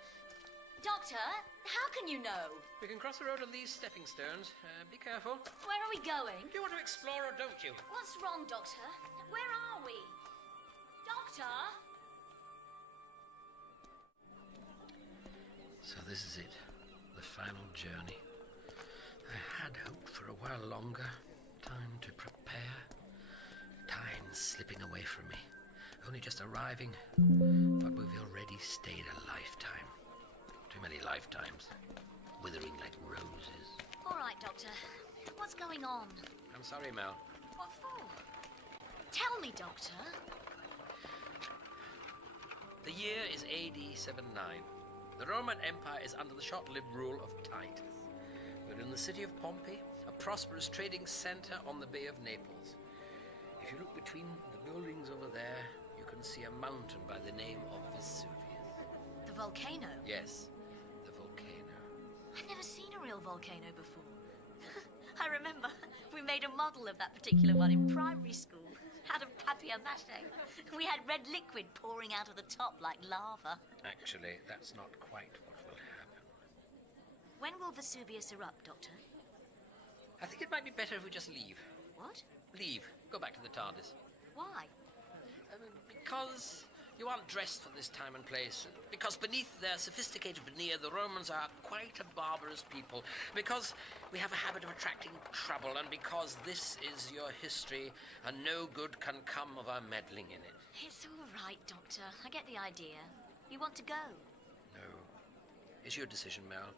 Doctor, how can you know? We can cross the road on these stepping stones. Be careful. Where are we going? Do you want to explore or don't you? What's wrong, Doctor? Where are we? Doctor? So this is it. The final journey. I had hoped for a while longer. Time to prepare. Time slipping away from me. Only just arriving. But we've already stayed a lifetime. Too many lifetimes. Withering like roses. All right, Doctor. What's going on? I'm sorry, Mel. What for? Tell me, Doctor. The year is AD 79. The Roman Empire is under the short-lived rule of Titus. We're in the city of Pompey, a prosperous trading centre on the Bay of Naples. If you look between the buildings over there, you can see a mountain by the name of Vesuvius. The volcano? Yes, the volcano. I've never seen a real volcano before. I remember we made a model of that particular one in primary school out of papier-mâché. We had red liquid pouring out of the top like lava. Actually, that's not quite what will happen. When will Vesuvius erupt, Doctor? I think it might be better if we just leave. What? Leave. Go back to the TARDIS. Why? Because you aren't dressed for this time and place. Because beneath their sophisticated veneer, the Romans are quite a barbarous people. Because we have a habit of attracting trouble, and because this is your history, and no good can come of our meddling in it. It's all right, Doctor. I get the idea. You want to go? No. It's your decision, Mel.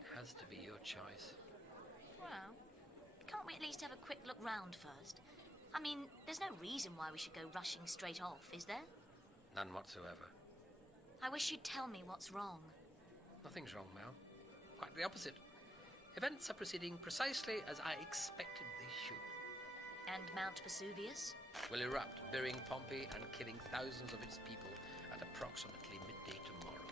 It has to be your choice. Well, can't we at least have a quick look round first? I mean, there's no reason why we should go rushing straight off, is there? None whatsoever. I wish you'd tell me what's wrong. Nothing's wrong, Mel. Quite the opposite. Events are proceeding precisely as I expected they should. And Mount Vesuvius? Will erupt, burying Pompeii and killing thousands of its people at approximately midday tomorrow.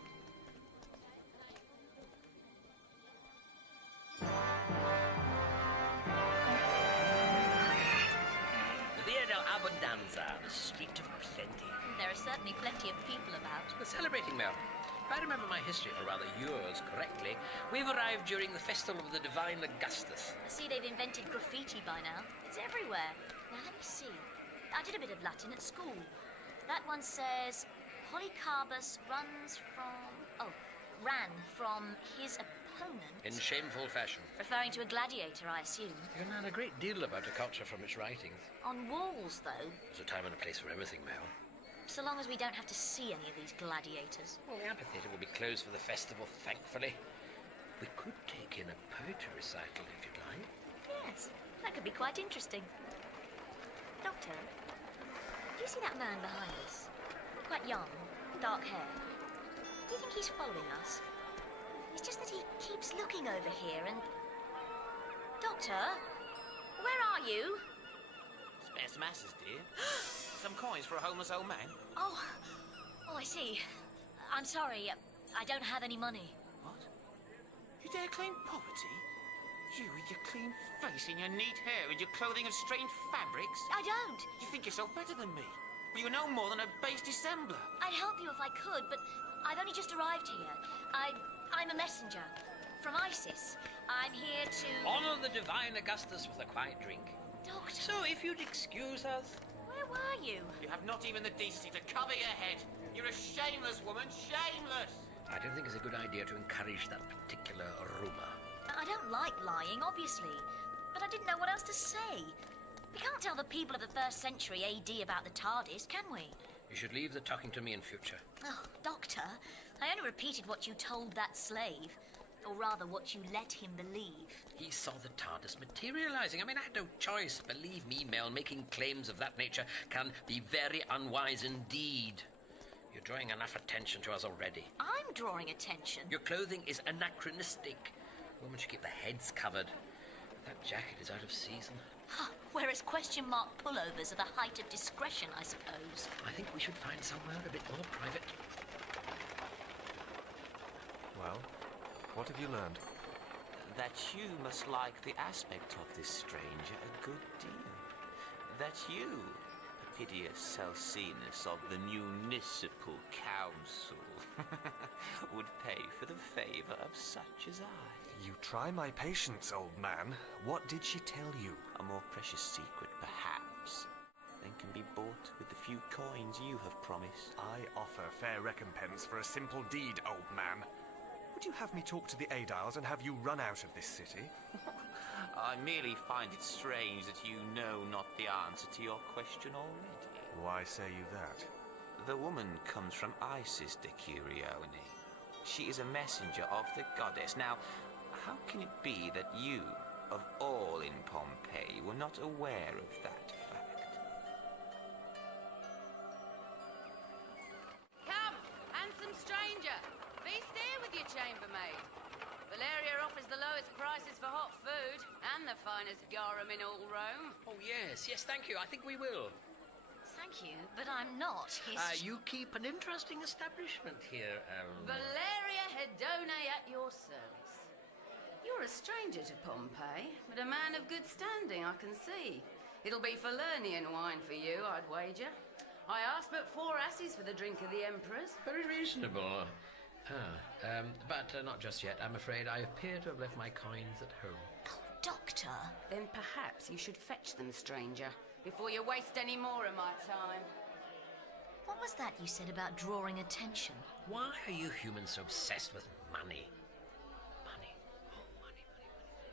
The Via del Abbondanza, the street of plenty. There are certainly plenty of people about. We're celebrating, Mel. If I remember my history, or rather yours, correctly, we've arrived during the festival of the Divine Augustus. I see they've invented graffiti by now. It's everywhere. Now, let me see. I did a bit of Latin at school. That one says, Polycarpus ran from his opponent. In shameful fashion. Referring to a gladiator, I assume. You know a great deal about a culture from its writings. On walls, though. There's a time and a place for everything, Mel. So long as we don't have to see any of these gladiators. Well, the amphitheatre will be closed for the festival, thankfully. We could take in a poetry recital, if you'd like. Yes, that could be quite interesting. Doctor, do you see that man behind us? Quite young, dark hair. Do you think he's following us? It's just that he keeps looking over here and... Doctor, where are you? Spare some asses, dear. Some coins for a homeless old man. Oh, I see. I'm sorry. I don't have any money. What? You dare claim poverty? You with your clean face and your neat hair and your clothing of strange fabrics? I don't. You think yourself better than me, but you're no more than a base dissembler. I'd help you if I could, but I've only just arrived here. I'm a messenger from ISIS. I'm here to... Honour the Divine Augustus with a quiet drink. Doctor... So, if you'd excuse us... Where were you? You have not even the decency to cover your head. You're a shameless woman, shameless! I don't think it's a good idea to encourage that particular rumour. I don't like lying, obviously, but I didn't know what else to say. We can't tell the people of the 1st century AD about the TARDIS, can we? You should leave the talking to me in future. Oh, Doctor, I only repeated what you told that slave. Or rather, what you let him believe. He saw the TARDIS materialising. I mean, I had no choice. Believe me, Mel, making claims of that nature can be very unwise indeed. You're drawing enough attention to us already. I'm drawing attention. Your clothing is anachronistic. Women should keep their heads covered. That jacket is out of season. Whereas question mark pullovers are the height of discretion, I suppose. I think we should find somewhere a bit more private. Well, what have you learned? That you must like the aspect of this stranger a good deal. That you, the piteous Celsinus of the municipal council, would pay for the favour of such as I. You try my patience, old man. What did she tell you? A more precious secret, perhaps, than can be bought with the few coins you have promised. I offer fair recompense for a simple deed, old man. Would you have me talk to the Aediles and have you run out of this city? I merely find it strange that you know not the answer to your question already. Why say you that? The woman comes from Isis de Curione. She is a messenger of the goddess. Now, how can it be that you, of all in Pompeii, were not aware of that fact? Come the finest garum in all Rome. Oh, yes, thank you. I think we will. Thank you, but I'm not his... You keep an interesting establishment here, Valeria Hedone at your service. You're a stranger to Pompeii, but a man of good standing, I can see. It'll be Falernian wine for you, I'd wager. I asked but 4 asses for the drink of the Emperors. Very reasonable. But not just yet. I'm afraid I appear to have left my coins at home. Doctor? Then perhaps you should fetch them, stranger, before you waste any more of my time. What was that you said about drawing attention? Why are you humans so obsessed with money?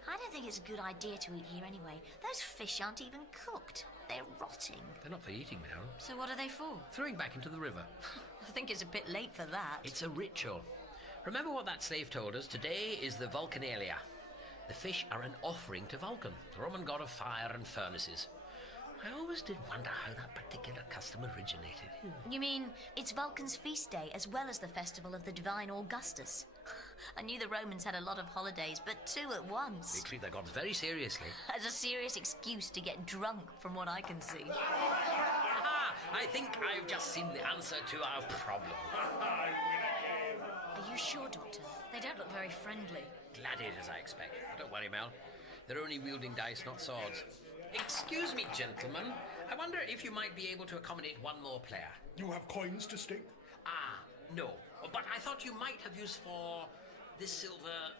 I don't think it's a good idea to eat here anyway. Those fish aren't even cooked. They're rotting. They're not for eating, Mel. So what are they for? Throwing back into the river. I think it's a bit late for that. It's a ritual. Remember what that slave told us? Today is the Vulcanalia. The fish are an offering to Vulcan, the Roman god of fire and furnaces. I always did wonder how that particular custom originated. You mean it's Vulcan's feast day as well as the festival of the divine Augustus? I knew the Romans had a lot of holidays, but 2 at once. They treat their gods very seriously. As a serious excuse to get drunk, from what I can see. I think I've just seen the answer to our problem. Are you sure, Doctor? They don't look very friendly. Gladiators, I expect. Don't worry, Mel. They're only wielding dice, not swords. Excuse me, gentlemen. I wonder if you might be able to accommodate one more player. You have coins to stake? No. But I thought you might have use for this silver...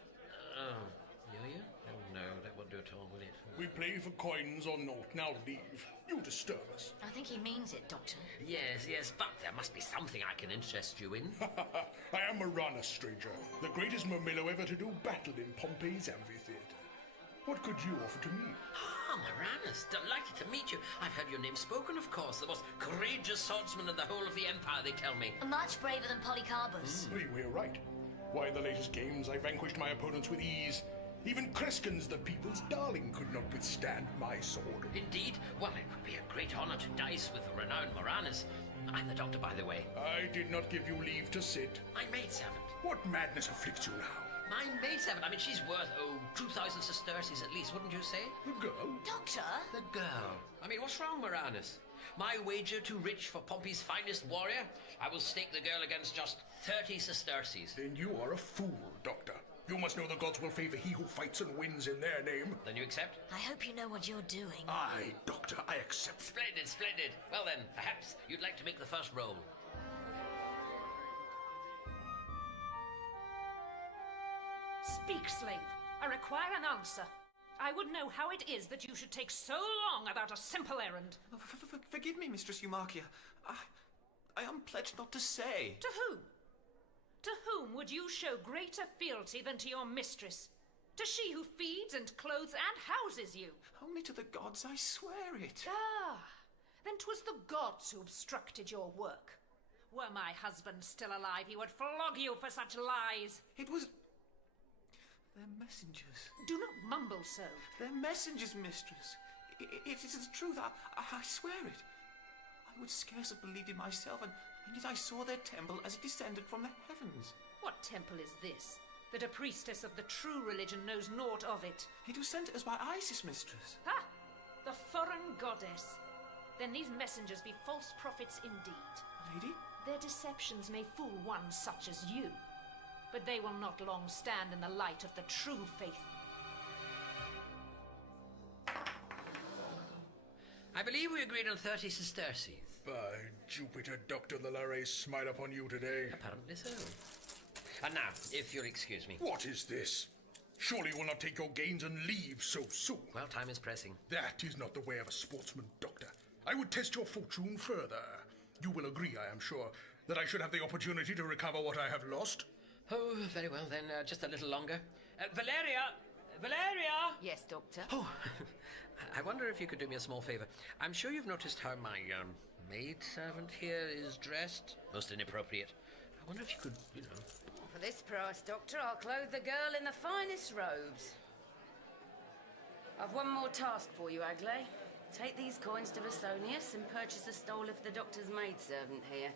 you? Oh, no, that won't do at all, will it? We play for coins or not. Now leave. You disturb us. I think he means it, Doctor. Yes, but there must be something I can interest you in. I am Maranus, stranger. The greatest Mermillo ever to do battle in Pompey's amphitheatre. What could you offer to me? Maranus, delighted to meet you. I've heard your name spoken, of course. The most courageous swordsman in the whole of the Empire, they tell me. Much braver than Polycarpus. We're right. Why, in the latest games, I vanquished my opponents with ease. Even Crescens, the people's darling, could not withstand my sword. Indeed? Well, it would be a great honor to dice with the renowned Maranus. I'm the doctor, by the way. I did not give you leave to sit. My maidservant. What madness afflicts you now? My maidservant? I mean, she's worth, 2,000 sesterces at least, wouldn't you say? The girl? Doctor? The girl. I mean, what's wrong, Maranus? My wager too rich for Pompey's finest warrior? I will stake the girl against just 30 sesterces. Then you are a fool, Doctor. You must know the gods will favor he who fights and wins in their name. Then you accept? I hope you know what you're doing. Aye, Doctor, I accept. Splendid. Well then, perhaps you'd like to make the first roll. Speak, slave. I require an answer. I would know how it is that you should take so long about a simple errand. Forgive me, Mistress Eumarchia. I am pledged not to say. To whom? To whom would you show greater fealty than to your mistress? To she who feeds and clothes and houses you? Only to the gods, I swear it. Then 'twas the gods who obstructed your work. Were my husband still alive, he would flog you for such lies. It was... They're messengers. Do not mumble so. They're messengers, mistress. It is the truth. I swear it. I would scarce have believed it myself, and yet I saw their temple as it descended from the heavens. What temple is this? That a priestess of the true religion knows naught of it. It was sent us by Isis, mistress. The foreign goddess. Then these messengers be false prophets indeed. Lady? Their deceptions may fool one such as you, but they will not long stand in the light of the true faith. I believe we agreed on 30 sesterces. By Jupiter, Doctor, the Lares smile upon you today. Apparently so. And now, if you'll excuse me. What is this? Surely you will not take your gains and leave so soon. Well, time is pressing. That is not the way of a sportsman, Doctor. I would test your fortune further. You will agree, I am sure, that I should have the opportunity to recover what I have lost. Oh, very well then, just a little longer. Valeria! Valeria! Yes, Doctor? Oh, I wonder if you could do me a small favour. I'm sure you've noticed how my maidservant here is dressed. Most inappropriate. I wonder if you could, For this price, Doctor, I'll clothe the girl in the finest robes. I've one more task for you, Agley. Take these coins to Vesonius and purchase a stole of the Doctor's maidservant here.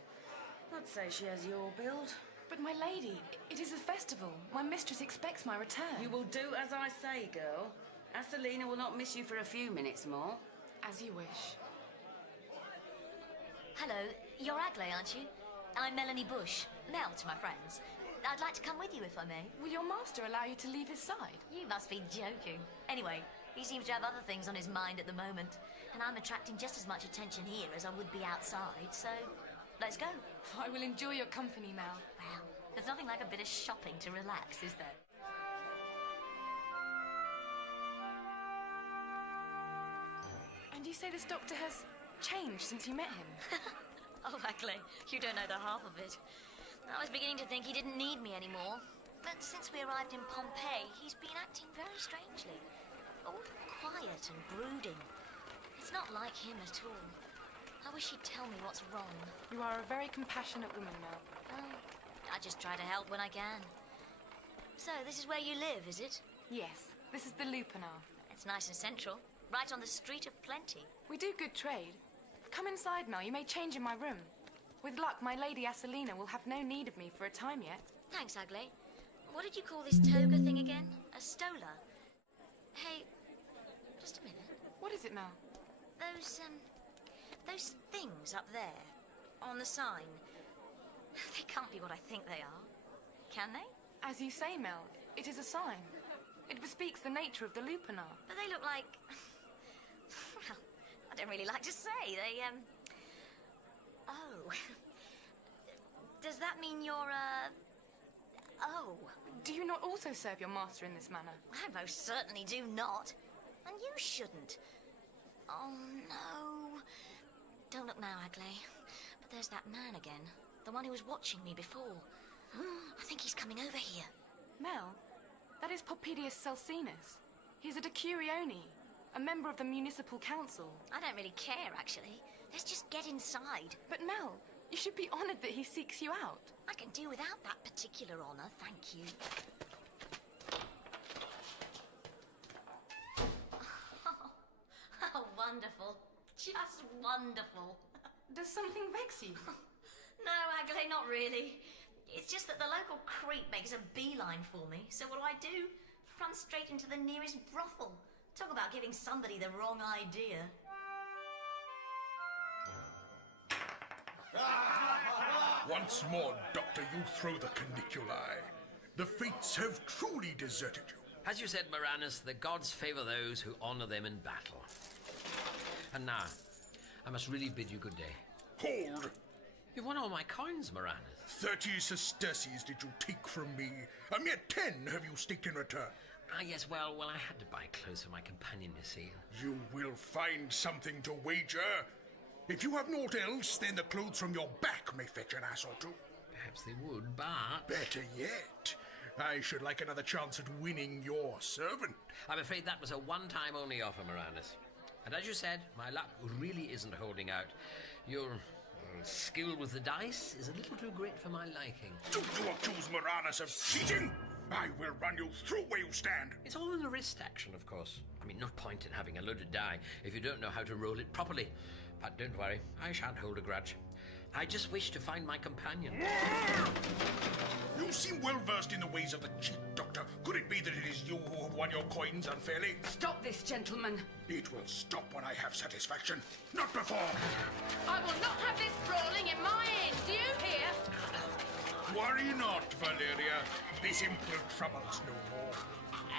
I'd say she has your build. But my lady, it is a festival. My mistress expects my return. You will do as I say, girl. Asalina will not miss you for a few minutes more. As you wish. Hello, you're Agley, aren't you? I'm Melanie Bush. Mel to my friends. I'd like to come with you if I may. Will your master allow you to leave his side? You must be joking. Anyway, he seems to have other things on his mind at the moment, and I'm attracting just as much attention here as I would be outside, so let's go. I will enjoy your company, Mel. Well, there's nothing like a bit of shopping to relax, is there? And you say this doctor has changed since you met him? Oh, Agley, you don't know the half of it. I was beginning to think he didn't need me anymore. But since we arrived in Pompeii, he's been acting very strangely. All quiet and brooding. It's not like him at all. I wish he'd tell me what's wrong. You are a very compassionate woman, Mel. Oh, I just try to help when I can. So, this is where you live, is it? Yes, this is the Lupanar. It's nice and central. Right on the street of plenty. We do good trade. Come inside, Mel. You may change in my room. With luck, my lady Asalina will have no need of me for a time yet. Thanks, Agley. What did you call this toga thing again? A stola? Hey, just a minute. What is it, Mel? Those things up there, on the sign. They can't be what I think they are. Can they? As you say, Mel, it is a sign. It bespeaks the nature of the Lupanar. But they look like... well, I don't really like to say. They, Oh. Does that mean you're, Oh. Do you not also serve your master in this manner? I most certainly do not. And you shouldn't. Oh, no. Don't look now, Agley. But there's that man again. The one who was watching me before. I think he's coming over here. Mel, that is Popedius Celsinus. He's a decurione, a member of the municipal council. I don't really care, actually. Let's just get inside. But Mel, you should be honoured that he seeks you out. I can do without that particular honour, thank you. Oh, wonderful. Just wonderful. Does something vex you? No, Agley, not really. It's just that the local creep makes a beeline for me, so what do? Run straight into the nearest brothel. Talk about giving somebody the wrong idea. Once more, Doctor, you throw the caniculi. The fates have truly deserted you. As you said, Moranus, the gods favour those who honour them in battle. And now, I must really bid you good day. Hold! You've won all my coins, Moranus. 30 sesterces did you take from me. A mere 10 have you staked in return. Ah, yes, well, I had to buy clothes for my companion, you see. You will find something to wager. If you have naught else, then the clothes from your back may fetch an ass or two. Perhaps they would, but... Better yet, I should like another chance at winning your servant. I'm afraid that was a one-time only offer, Moranus. And as you said, my luck really isn't holding out. Your skill with the dice is a little too great for my liking. Do you accuse Moranus of cheating? I will run you through where you stand. It's all in the wrist action, of course. I mean, no point in having a loaded die if you don't know how to roll it properly. But don't worry, I shan't hold a grudge. I just wish to find my companion. You seem well versed in the ways of the cheat, Doctor. Could it be that it is you who have won your coins unfairly? Stop this, gentleman. It will stop when I have satisfaction, not before. I will not have this brawling in my inn, do you hear? Worry not, Valeria. This imp will trouble us no more.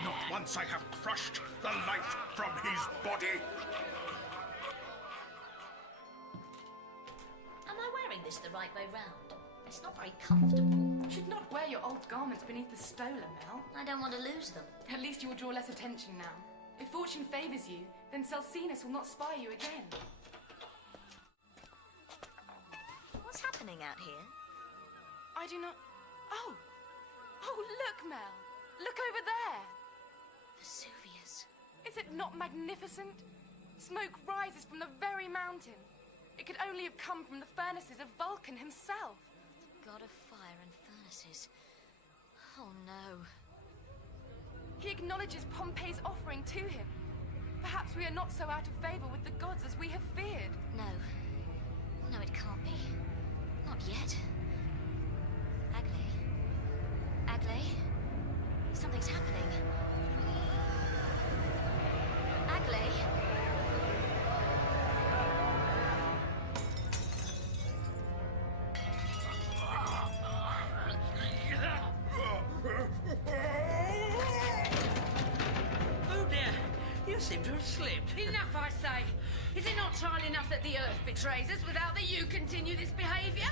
Not once I have crushed the life from his body. Am I wearing this the right way round? It's not very comfortable. You should not wear your old garments beneath the stola, Mel. I don't want to lose them. At least you will draw less attention now. If fortune favours you, then Celsinus will not spy you again. What's happening out here? I do not... Oh! Oh, look, Mel! Look over there! Vesuvius. Is it not magnificent? Smoke rises from the very mountain. It could only have come from the furnaces of Vulcan himself. The god of fire and furnaces. Oh, no. He acknowledges Pompey's offering to him. Perhaps we are not so out of favour with the gods as we have feared. No. No, it can't be. Not yet. Agley? Something's happening. seem to have slipped. Enough, I say. Is it not trial enough that the Earth betrays us without that you continue this behaviour?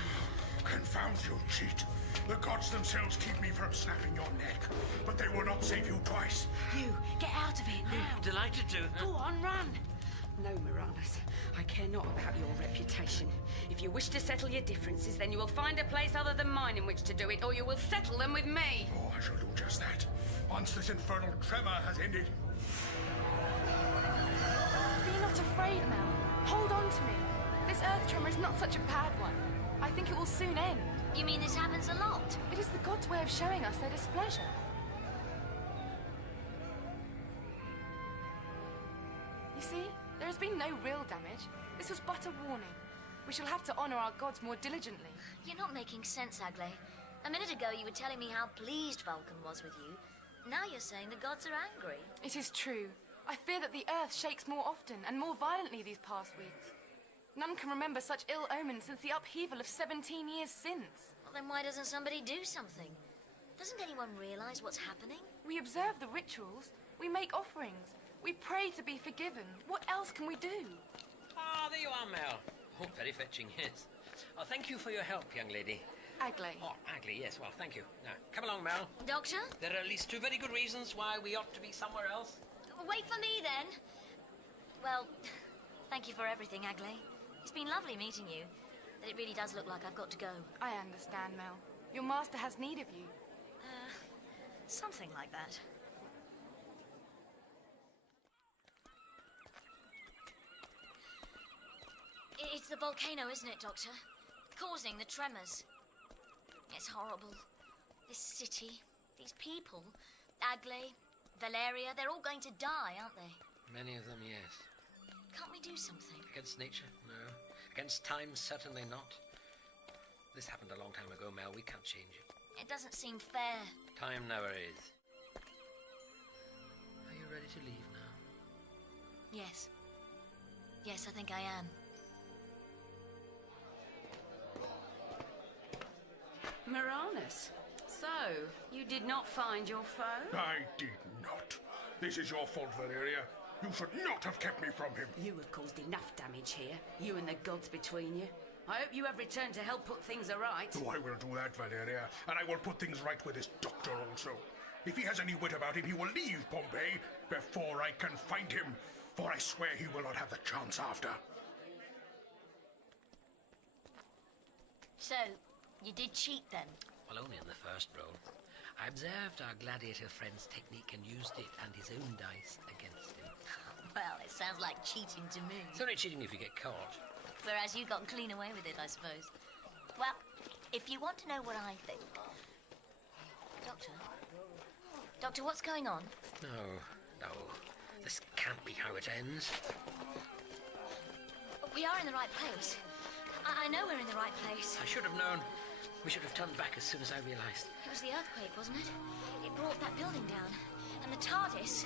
Confound you, cheat. The gods themselves keep me from snapping your neck, but they will not save you twice. You, get out of here now. Delighted to. Go on, run. No, Moranis, I care not about your reputation. If you wish to settle your differences, then you will find a place other than mine in which to do it, or you will settle them with me. Oh, I shall do just that. Once this infernal tremor has ended. Be not afraid, Mel. Hold on to me. This earth tremor is not such a bad one. I think it will soon end. You mean this happens a lot? It is the gods' way of showing us their displeasure. You see, there has been no real damage. This was but a warning. We shall have to honor our gods more diligently. You're not making sense, Agley. A minute ago you were telling me how pleased Vulcan was with you. Now you're saying the gods are angry. It is true. I fear that the earth shakes more often and more violently these past weeks. None can remember such ill omens since the upheaval of 17 years since. Well, then why doesn't somebody do something? Doesn't anyone realize what's happening? We observe the rituals. We make offerings. We pray to be forgiven. What else can we do? Ah, there you are, Mel. Oh, very fetching, yes. Oh, thank you for your help, young lady. Agley. Oh, Agley, yes, well, thank you. Now, come along, Mel. Doctor? There are at least two very good reasons why we ought to be somewhere else. Wait for me, then. Well, thank you for everything, Agley. It's been lovely meeting you, but it really does look like I've got to go. I understand, Mel. Your master has need of you. Something like that. It's the volcano, isn't it, Doctor? Causing the tremors. It's horrible. This city, these people, Agley, Valeria, they're all going to die, aren't they? Many of them, yes. Can't we do something? Against nature? No. Against time? Certainly not. This happened a long time ago, Mel. We can't change it. It doesn't seem fair. Time never is. Are you ready to leave now? Yes. Yes, I think I am. Moranis, so, you did not find your foe? I did not. This is your fault, Valeria. You should not have kept me from him. You have caused enough damage here, you and the gods between you. I hope you have returned to help put things aright. Oh, I will do that, Valeria, and I will put things right with this doctor also. If he has any wit about him, he will leave Pompeii before I can find him, for I swear he will not have the chance after. So, you did cheat then? Well, only in the first roll. I observed our gladiator friend's technique and used it and his own dice against him. Well, it sounds like cheating to me. It's only cheating if you get caught. Whereas you got clean away with it, I suppose. Well, if you want to know what I think... Doctor? Doctor, what's going on? No. This can't be how it ends. We are in the right place. I know we're in the right place. I should have known. We should have turned back as soon as I realized. It was the earthquake, wasn't it? It brought that building down. And the TARDIS...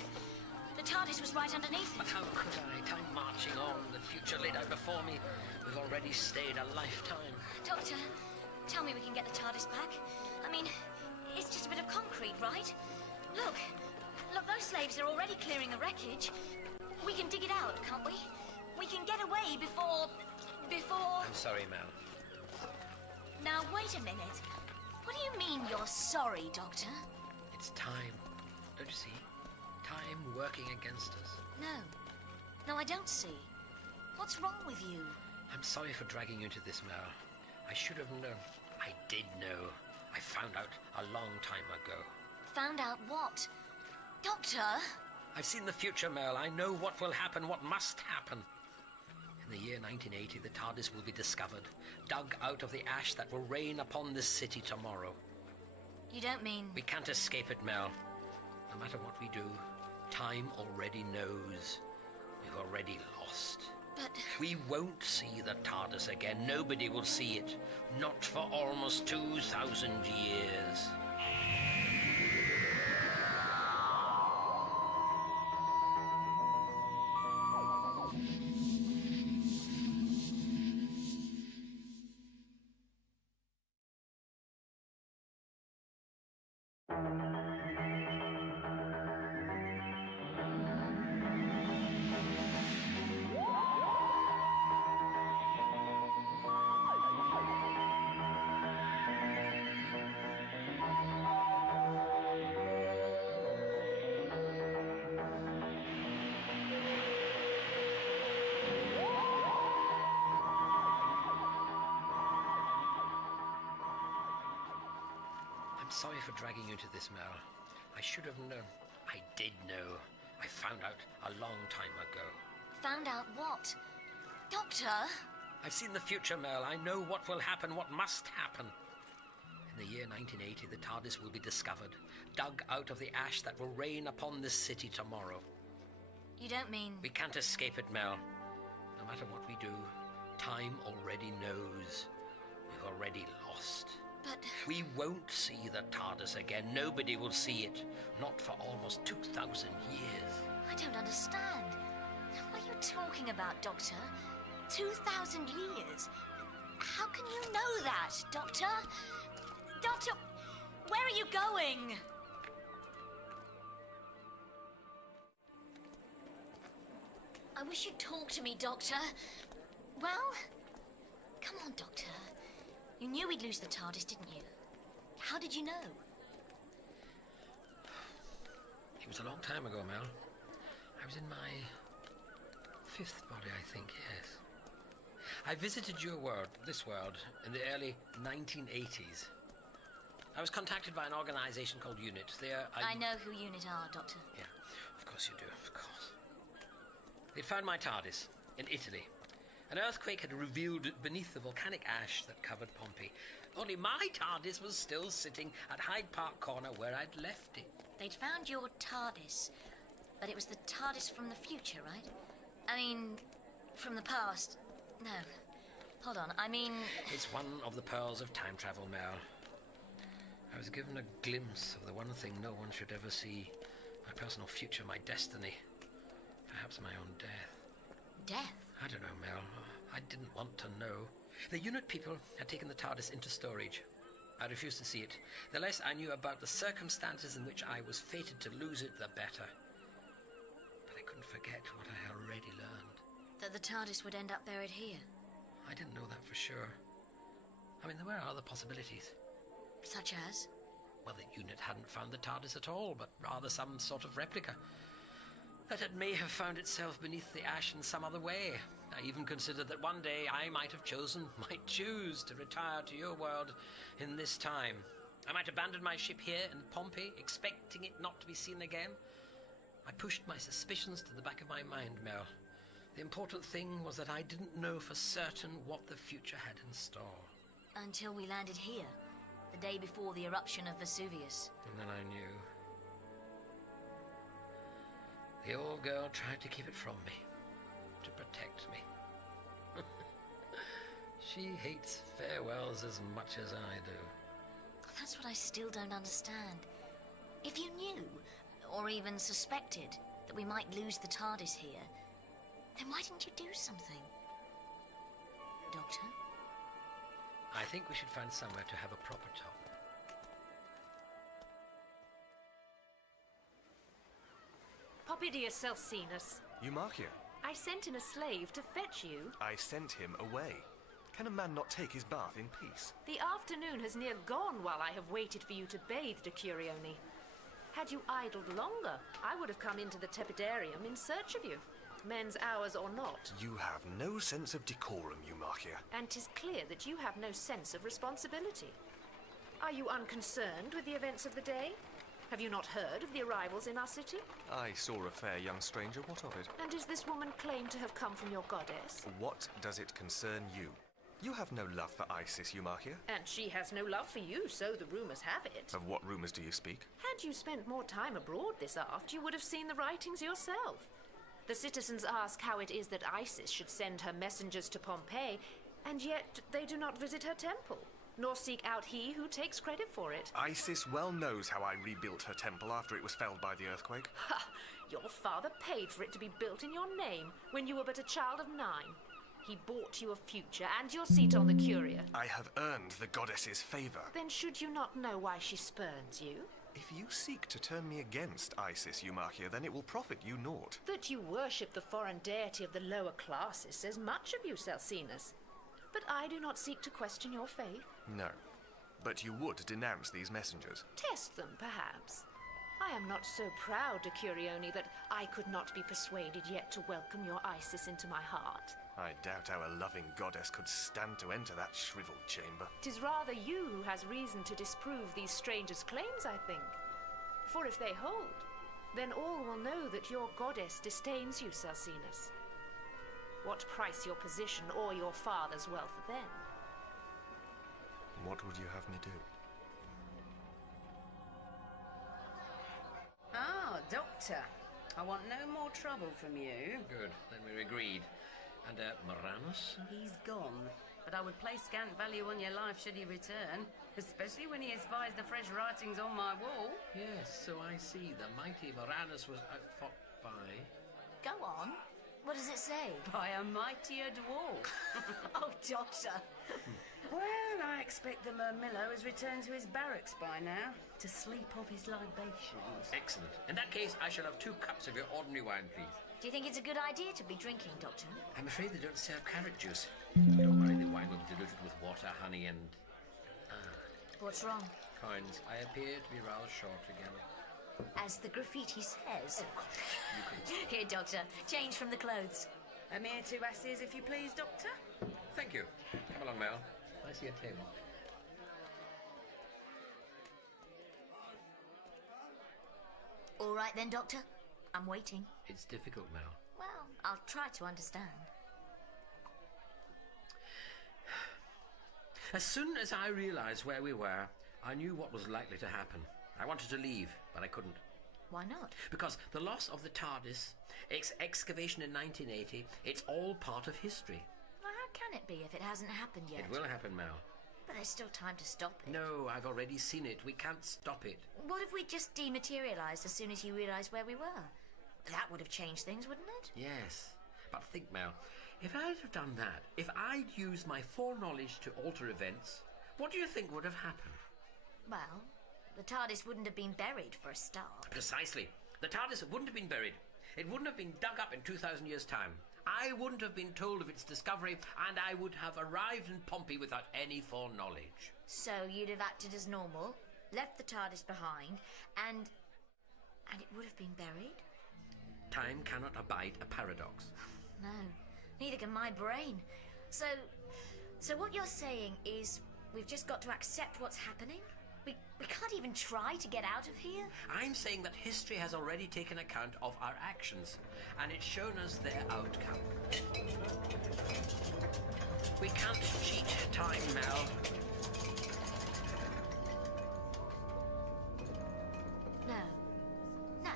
The TARDIS was right underneath it. But how could I? Time marching on, the future laid out before me. We've already stayed a lifetime. Doctor, tell me we can get the TARDIS back. I mean, it's just a bit of concrete, right? Look, those slaves are already clearing the wreckage. We can dig it out, can't we? We can get away before... I'm sorry, Mel. Now, wait a minute. What do you mean you're sorry, Doctor? It's time. Don't you see? Time working against us. No, I don't see. What's wrong with you? I'm sorry for dragging you into this, Mel. I should have known. I did know. I found out a long time ago. Found out what? Doctor? I've seen the future, Mel. I know what will happen, what must happen. In the year 1980, the TARDIS will be discovered, dug out of the ash that will rain upon this city tomorrow. You don't mean... We can't escape it, Mel. No matter what we do, time already knows. We've already lost. But... We won't see the TARDIS again. Nobody will see it. Not for almost 2,000 years. I'm sorry for dragging you into this, Mel. I should have known. I did know. I found out a long time ago. Found out what? Doctor? I've seen the future, Mel. I know what will happen, what must happen. In the year 1980, the TARDIS will be discovered, dug out of the ash that will rain upon this city tomorrow. You don't mean... We can't escape it, Mel. No matter what we do, time already knows. We've already lost. But... We won't see the TARDIS again. Nobody will see it. Not for almost 2,000 years. I don't understand. What are you talking about, Doctor? 2,000 years? How can you know that, Doctor? Doctor, where are you going? I wish you'd talk to me, Doctor. Well, come on, Doctor. You knew we'd lose the TARDIS, didn't you? How did you know? It was a long time ago, Mel. I was in my 5th body, I think, yes. I visited your world, this world, in the early 1980s. I was contacted by an organization called UNIT. I know who UNIT are, Doctor. Yeah, of course you do, of course. They'd found my TARDIS in Italy. An earthquake had revealed it beneath the volcanic ash that covered Pompeii. Only my TARDIS was still sitting at Hyde Park Corner where I'd left it. They'd found your TARDIS, but it was the TARDIS from the future, right? I mean, from the past. No. Hold on, I mean... It's one of the pearls of time travel, Mel. I was given a glimpse of the one thing no one should ever see. My personal future, my destiny. Perhaps my own death. Death? I don't know, Mel. I didn't want to know. The UNIT people had taken the TARDIS into storage. I refused to see it. The less I knew about the circumstances in which I was fated to lose it, the better. But I couldn't forget what I had already learned. That the TARDIS would end up buried here? I didn't know that for sure. I mean, there were other possibilities. Such as? Well, the UNIT hadn't found the TARDIS at all, but rather some sort of replica. That it may have found itself beneath the ash in some other way. I even considered that one day I might choose to retire to your world in this time. I might abandon my ship here in Pompeii, expecting it not to be seen again. I pushed my suspicions to the back of my mind, Mel. The important thing was that I didn't know for certain what the future had in store. Until we landed here, the day before the eruption of Vesuvius. And then I knew. The old girl tried to keep it from me, to protect me. She hates farewells as much as I do. That's what I still don't understand. If you knew, or even suspected, that we might lose the TARDIS here, then why didn't you do something? Doctor? I think we should find somewhere to have a proper talk. Popidius Celsinus. Eumarchia, I sent in a slave to fetch you. I sent him away. Can a man not take his bath in peace? The afternoon has near gone while I have waited for you to bathe, De Curione. Had you idled longer, I would have come into the tepidarium in search of you, men's hours or not. You have no sense of decorum, Eumarchia. And 'tis clear that you have no sense of responsibility. Are you unconcerned with the events of the day? Have you not heard of the arrivals in our city? I saw a fair young stranger. What of it? And does this woman claim to have come from your goddess? What does it concern you? You have no love for Isis, Eumarchia. And she has no love for you, so the rumours have it. Of what rumours do you speak? Had you spent more time abroad this aft, you would have seen the writings yourself. The citizens ask how it is that Isis should send her messengers to Pompeii, and yet they do not visit her temple, nor seek out he who takes credit for it. Isis well knows how I rebuilt her temple after it was felled by the earthquake. Ha! Your father paid for it to be built in your name when you were but a child of 9. He bought you a future and your seat on the Curia. I have earned the goddess's favour. Then should you not know why she spurns you? If you seek to turn me against Isis, Eumarchia, then it will profit you naught. That you worship the foreign deity of the lower classes says much of you, Celsinus. But I do not seek to question your faith. No. But you would denounce these messengers. Test them, perhaps. I am not so proud, Decurione, that I could not be persuaded yet to welcome your Isis into my heart. I doubt our loving goddess could stand to enter that shriveled chamber. 'Tis rather you who has reason to disprove these strangers' claims, I think. For if they hold, then all will know that your goddess disdains you, Celsinus. What price your position or your father's wealth then? What would you have me do? Ah, Doctor. I want no more trouble from you. Good, then we're agreed. And, Moranus? He's gone, but I would place scant value on your life should he return, especially when he espies the fresh writings on my wall. Yes, so I see. The mighty Moranus was outfought by... Go on. What does it say? By a mightier dwarf. Oh, Doctor. Well, I expect the Murmillo has returned to his barracks by now, to sleep off his libations. Excellent. In that case, I shall have 2 cups of your ordinary wine, please. Do you think it's a good idea to be drinking, Doctor? I'm afraid they don't serve carrot juice. Don't worry, the wine will be diluted with water, honey, and... What's wrong? coins. I appear to be rather short again. As the graffiti says. You can... Here, Doctor. Change from the clothes. A mere 2 asses, if you please, Doctor. Thank you. Come along, Mel. I see a table. All right then, Doctor. I'm waiting. It's difficult, Mel. Well, I'll try to understand. As soon as I realised where we were, I knew what was likely to happen. I wanted to leave, but I couldn't. Why not? Because the loss of the TARDIS, its excavation in 1980, it's all part of history. Well, how can it be if it hasn't happened yet? It will happen, Mel. But there's still time to stop it. No, I've already seen it. We can't stop it. What if we just dematerialised as soon as you realised where we were? That would have changed things, wouldn't it? Yes. But think, Mel, if I'd have done that, if I'd used my foreknowledge to alter events, what do you think would have happened? Well, the TARDIS wouldn't have been buried for a start. Precisely. The TARDIS wouldn't have been buried. It wouldn't have been dug up in 2,000 years' time. I wouldn't have been told of its discovery, and I would have arrived in Pompeii without any foreknowledge. So you'd have acted as normal, left the TARDIS behind, and it would have been buried? Time cannot abide a paradox. No, neither can my brain. So what you're saying is we've just got to accept what's happening? We can't even try to get out of here? I'm saying that history has already taken account of our actions, and it's shown us their outcome. We can't cheat time, Mel. No.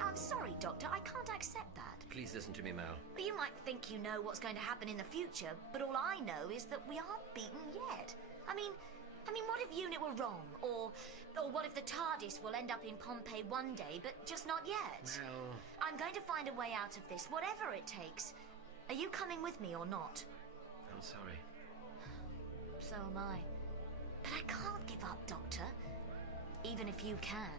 I'm sorry, Doctor. I can't accept that. Please listen to me, Mel. Well, you might think you know what's going to happen in the future, but all I know is that we aren't beaten yet. I mean, what if UNIT were wrong? Or what if the TARDIS will end up in Pompeii one day, but just not yet? Well... I'm going to find a way out of this, whatever it takes. Are you coming with me or not? I'm sorry. So am I. But I can't give up, Doctor. Even if you can.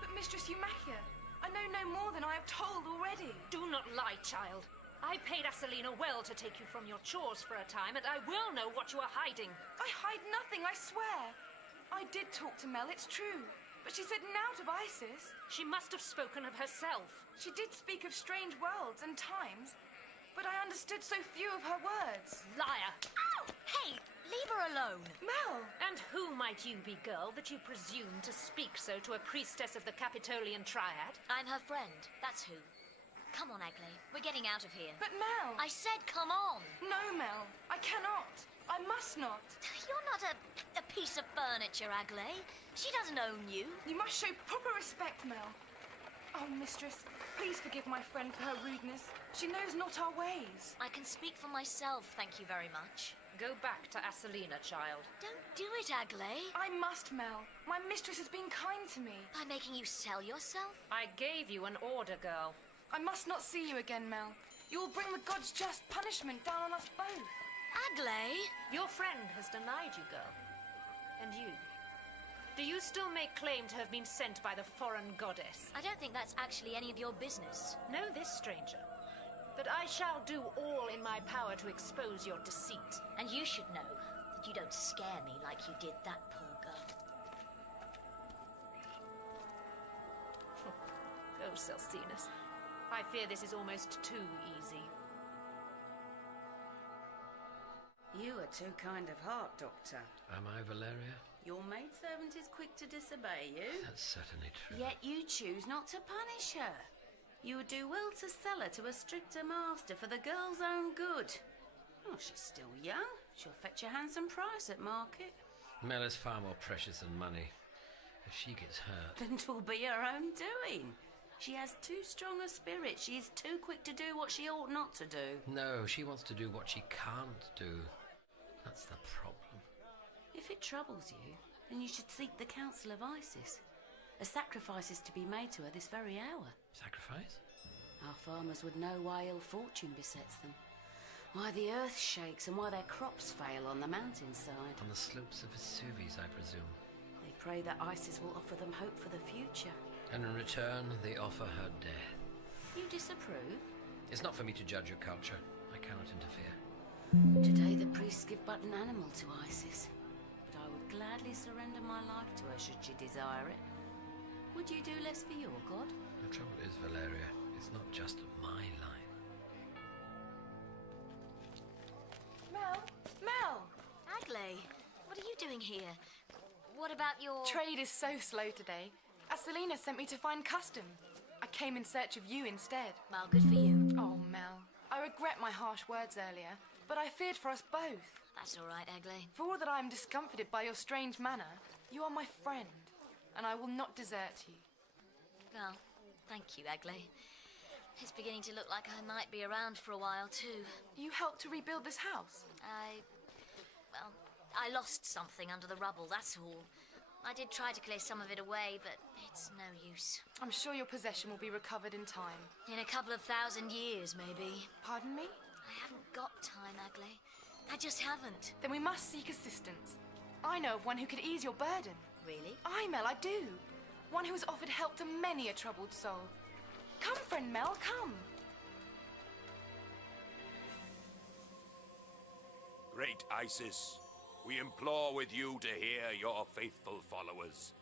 But Mistress Eumachia, I know no more than I have told already. Do not lie, child. I paid Asalina well to take you from your chores for a time, and I will know what you are hiding. I hide nothing, I swear. I did talk to Mel, it's true. But she said naught of Isis. She must have spoken of herself. She did speak of strange worlds and times, but I understood so few of her words. Liar! Ow! Hey, leave her alone. Mel! And who might you be, girl, that you presume to speak so to a priestess of the Capitolian Triad? I'm her friend, that's who. Come on, Agley. We're getting out of here. But Mel! I said come on! No, Mel. I cannot. I must not. You're not a piece of furniture, Agley. She doesn't own you. You must show proper respect, Mel. Oh, mistress, please forgive my friend for her rudeness. She knows not our ways. I can speak for myself, thank you very much. Go back to Asalina, child. Don't do it, Agley. I must, Mel. My mistress has been kind to me. By making you sell yourself? I gave you an order, girl. I must not see you again, Mel. You will bring the gods' just punishment down on us both. Agley? Your friend has denied you, girl. And you? Do you still make claim to have been sent by the foreign goddess? I don't think that's actually any of your business. Know this, stranger. That I shall do all in my power to expose your deceit. And you should know that you don't scare me like you did that poor girl. Oh, Celsinus. I fear this is almost too easy. You are too kind of heart, Doctor. Am I, Valeria? Your maidservant is quick to disobey you. That's certainly true. Yet you choose not to punish her. You would do well to sell her to a stricter master for the girl's own good. Oh, she's still young. She'll fetch a handsome price at market. Mel is far more precious than money. If she gets hurt... Then 'twill be her own doing. She has too strong a spirit. She is too quick to do what she ought not to do. No, she wants to do what she can't do. That's the problem. If it troubles you, then you should seek the counsel of Isis. A sacrifice is to be made to her this very hour. Sacrifice? Our farmers would know why ill fortune besets them, why the earth shakes and why their crops fail on the mountainside. On the slopes of Vesuvius, I presume. They pray that Isis will offer them hope for the future. And in return, they offer her death. You disapprove? It's not for me to judge your culture. I cannot interfere. Today the priests give but an animal to Isis, but I would gladly surrender my life to her should she desire it. Would you do less for your god? The trouble is, Valeria, it's not just my life. Mel! Mel! Agley, what are you doing here? What about your... Trade is so slow today. Aselina sent me to find custom. I came in search of you instead. Well, good for you. Oh, Mel. I regret my harsh words earlier, but I feared for us both. That's all right, Agley. For all that I am discomfited by your strange manner, you are my friend, and I will not desert you. Well, thank you, Agley. It's beginning to look like I might be around for a while, too. You helped to rebuild this house? Well, I lost something under the rubble, that's all. I did try to clear some of it away, but it's no use. I'm sure your possession will be recovered in time. In a couple of 1,000 years, maybe. Pardon me? I haven't got time, Agley. I just haven't. Then we must seek assistance. I know of one who could ease your burden. Really? Aye, Mel, I do. One who has offered help to many a troubled soul. Come, friend Mel, come. Great Isis, we implore with you to hear your faithful followers.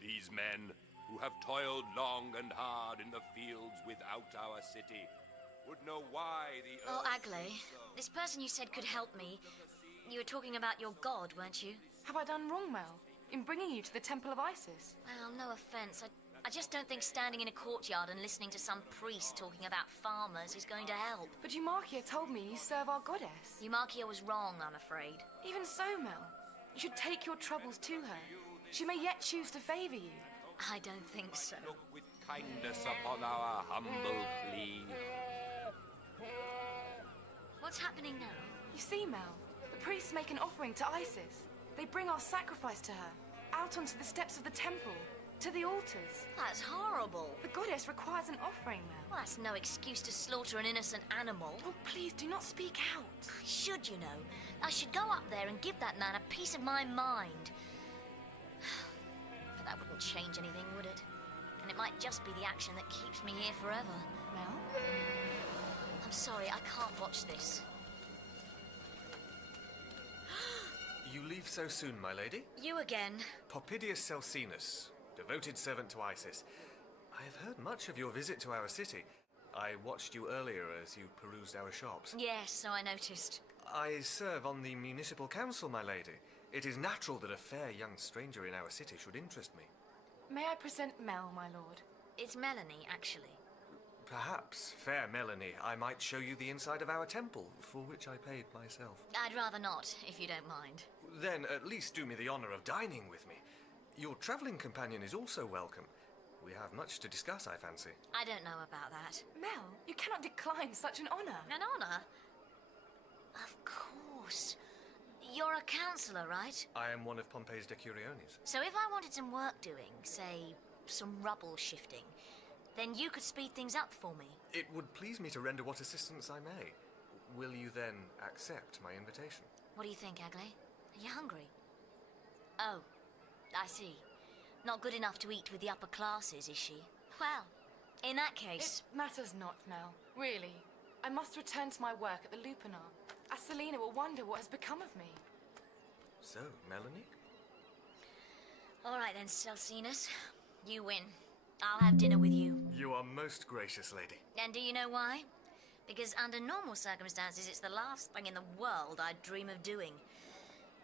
These men, who have toiled long and hard in the fields without our city, would know why the Oh, earth Agley, this person you said could help me. You were talking about your god, weren't you? Have I done wrong, Mel, in bringing you to the Temple of Isis? Well, no offence. I just don't think standing in a courtyard and listening to some priest talking about farmers is going to help. But Eumarchia told me you serve our goddess. Eumarchia was wrong, I'm afraid. Even so, Mel, you should take your troubles to her. She may yet choose to favour you. I don't think so. look with kindness upon our humble plea. What's happening now? You see, Mel, the priests make an offering to Isis. They bring our sacrifice to her, out onto the steps of the temple, to the altars. That's horrible. The goddess requires an offering, Mel. Well, that's no excuse to slaughter an innocent animal. Oh, please, do not speak out. I should, you know. I should go up there and give that man a piece of my mind. But that wouldn't change anything, would it? And it might just be the action that keeps me here forever. Mel? I'm sorry, I can't watch this. You leave so soon, my lady? You again. Popidius Celsinus, devoted servant to Isis. I have heard much of your visit to our city. I watched you earlier as you perused our shops. Yes, so I noticed. I serve on the municipal council, my lady. It is natural that a fair young stranger in our city should interest me. May I present Mel, my lord? It's Melanie, actually. Perhaps, fair Melanie, I might show you the inside of our temple, for which I paid myself. I'd rather not, if you don't mind. Then at least do me the honour of dining with me. Your travelling companion is also welcome. We have much to discuss, I fancy. I don't know about that. Mel, you cannot decline such an honour. An honour? Of course. You're a counsellor, right? I am one of Pompey's decuriones. So if I wanted some work doing, say, some rubble shifting, then you could speed things up for me. It would please me to render what assistance I may. Will you then accept my invitation? What do you think, Agley? Are you hungry? Oh, I see. Not good enough to eat with the upper classes, is she? Well, in that case... It matters not, Mel. Really. I must return to my work at the Lupanar. Aselina will wonder what has become of me. So, Melanie? All right then, Celsinus. You win. I'll have dinner with you. You are most gracious, lady. And do you know why? Because under normal circumstances, it's the last thing in the world I'd dream of doing.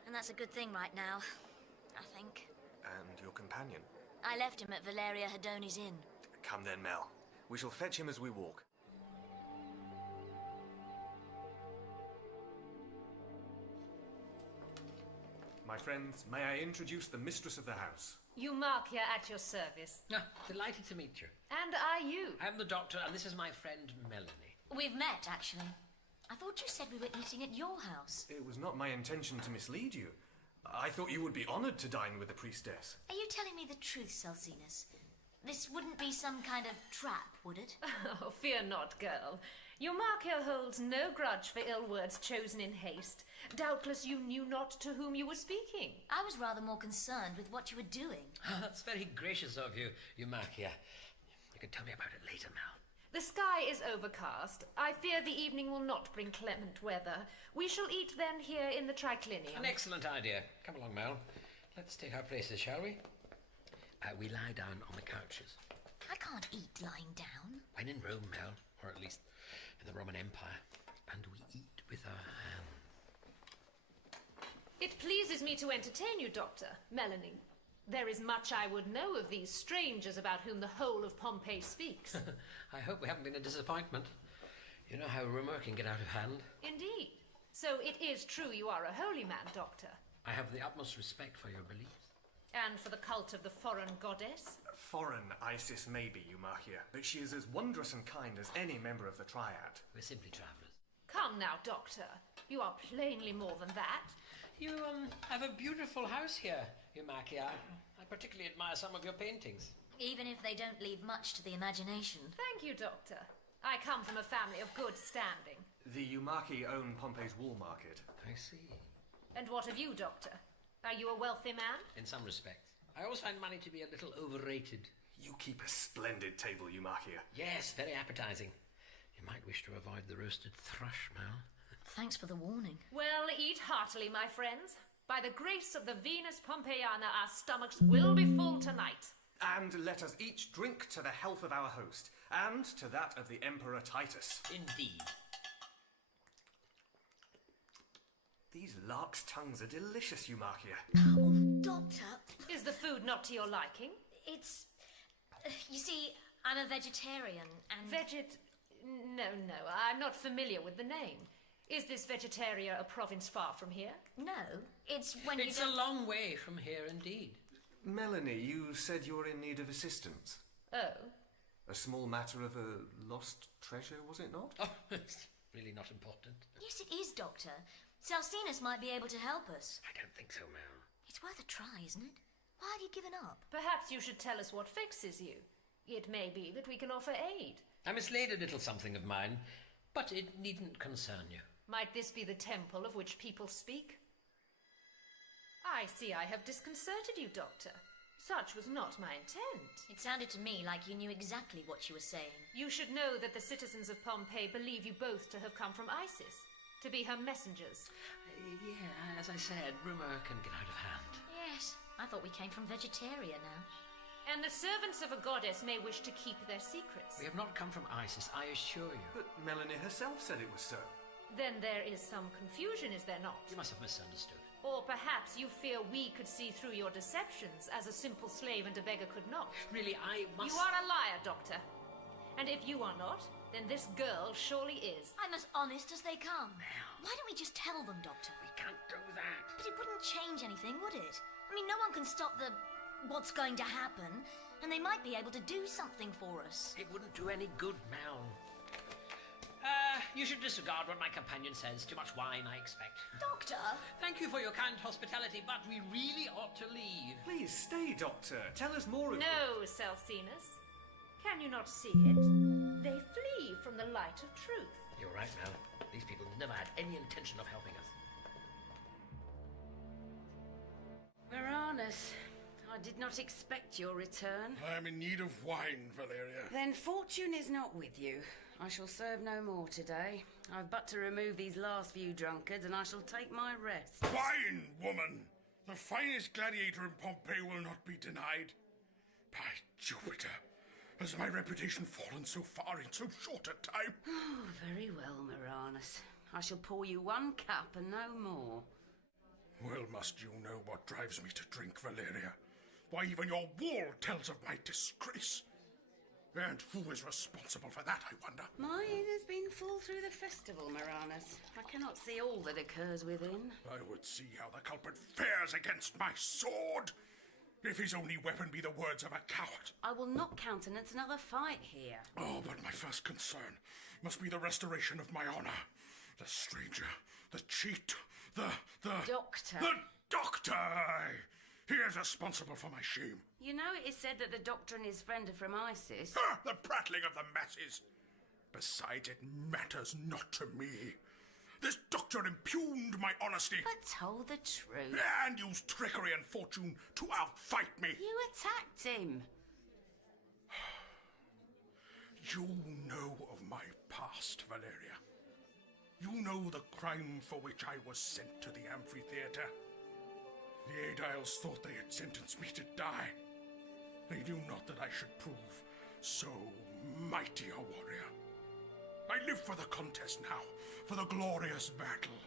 And that's a good thing right now, I think. And your companion? I left him at Valeria Hedoni's inn. Come then, Mel. We shall fetch him as we walk. My friends, may I introduce the mistress of the house? Eumarchia at your service. Delighted to meet you. And are you? I'm the doctor, and this is my friend Melanie. We've met, actually. I thought you said we were eating at your house. It was not my intention to mislead you. I thought you would be honoured to dine with the priestess. Are you telling me the truth, Celsinus? This wouldn't be some kind of trap, would it? Oh, fear not, girl. Eumarchia holds no grudge for ill words chosen in haste. Doubtless you knew not to whom you were speaking. I was rather more concerned with what you were doing. That's very gracious of you, Eumarchia. You can tell me about it later, Mel. The sky is overcast. I fear the evening will not bring clement weather. We shall eat then here in the triclinium. An excellent idea. Come along, Mel. Let's take our places, shall we? We lie down on the couches. I can't eat lying down. When in Rome, Mel, or at least in the Roman Empire, and we eat with our hands. It pleases me to entertain you, Doctor. Melanie. There is much I would know of these strangers about whom the whole of Pompeii speaks. I hope we haven't been a disappointment. You know how rumour can get out of hand. Indeed. So it is true you are a holy man, Doctor. I have the utmost respect for your beliefs. And for the cult of the foreign goddess? Foreign Isis may be, Eumarchia, but she is as wondrous and kind as any member of the Triad. We're simply travellers. Come now, Doctor. You are plainly more than that. You, have a beautiful house here, Eumarchia. I particularly admire some of your paintings. Even if they don't leave much to the imagination. Thank you, Doctor. I come from a family of good standing. The Eumarchi own Pompeii's wool market. I see. And what of you, Doctor? Are you a wealthy man? In some respects. I always find money to be a little overrated. You keep a splendid table, Eumarchia. Yes, very appetizing. You might wish to avoid the roasted thrush, Mel. Thanks for the warning. Well, eat heartily, my friends. By the grace of the Venus Pompeiana, our stomachs will be full tonight. And let us each drink to the health of our host, and to that of the Emperor Titus. Indeed. These larks' tongues are delicious, Eumarchia. Oh, Doctor. Is the food not to your liking? It's... you see, I'm a vegetarian, and... No, I'm not familiar with the name. Is this Vegetaria a province far from here? No, it's when It's a long way from here, indeed. Melanie, you said you're in need of assistance. Oh? A small matter of a lost treasure, was it not? Oh, it's really not important. Yes, it is, Doctor. Celsinus might be able to help us. I don't think so, Mel. It's worth a try, isn't it? Why have you given up? Perhaps you should tell us what vexes you. It may be that we can offer aid. I mislaid a little something of mine, but it needn't concern you. Might this be the temple of which people speak? I see I have disconcerted you, Doctor. Such was not my intent. It sounded to me like you knew exactly what you were saying. You should know that the citizens of Pompeii believe you both to have come from Isis, to be her messengers. Yeah, as I said, rumour can get out of hand. Yes, I thought we came from Vegetaria now. And the servants of a goddess may wish to keep their secrets. We have not come from Isis, I assure you. But Melanie herself said it was so. Then there is some confusion, is there not? You must have misunderstood. Or perhaps you fear we could see through your deceptions, as a simple slave and a beggar could not. Really, I must... You are a liar, Doctor. And if you are not, then this girl surely is. I'm as honest as they come. Mel. Why don't we just tell them, Doctor? We can't do that. But it wouldn't change anything, would it? I mean, no one can stop the... what's going to happen, and they might be able to do something for us. It wouldn't do any good, Mel. You should disregard what my companion says. Too much wine, I expect. Doctor! Thank you for your kind hospitality, but we really ought to leave. Please stay, Doctor. Tell us more of No, Celsinus. Can you not see it? They flee from the light of truth. You're right, Mel. These people never had any intention of helping us. Maranus, I did not expect your return. I am in need of wine, Valeria. Then fortune is not with you. I shall serve no more today. I've but to remove these last few drunkards, and I shall take my rest. Wine, woman! The finest gladiator in Pompeii will not be denied. By Jupiter, Has my reputation fallen so far in so short a time? Oh, very well, Moranus. I shall pour you one cup and no more. Well, must you know what drives me to drink, Valeria? Why, even your wall tells of my disgrace. And who is responsible for that, I wonder? Mine has been full through the festival, Moranus. I cannot see all that occurs within. I would see how the culprit fares against my sword, if his only weapon be the words of a coward. I will not countenance another fight here. Oh, but my first concern must be the restoration of my honor. The stranger, the cheat, the... Doctor. The doctor! He is responsible for my shame. You know it is said that the doctor and his friend are from Isis. Ah, the prattling of the masses. Besides, it matters not to me. This doctor impugned my honesty. But told the truth. And used trickery and fortune to outfight me. You attacked him. You know of my past, Valeria. You know the crime for which I was sent to the amphitheatre. The Aediles thought they had sentenced me to die. They knew not that I should prove so mighty a warrior. I live for the contest now, for the glorious battle.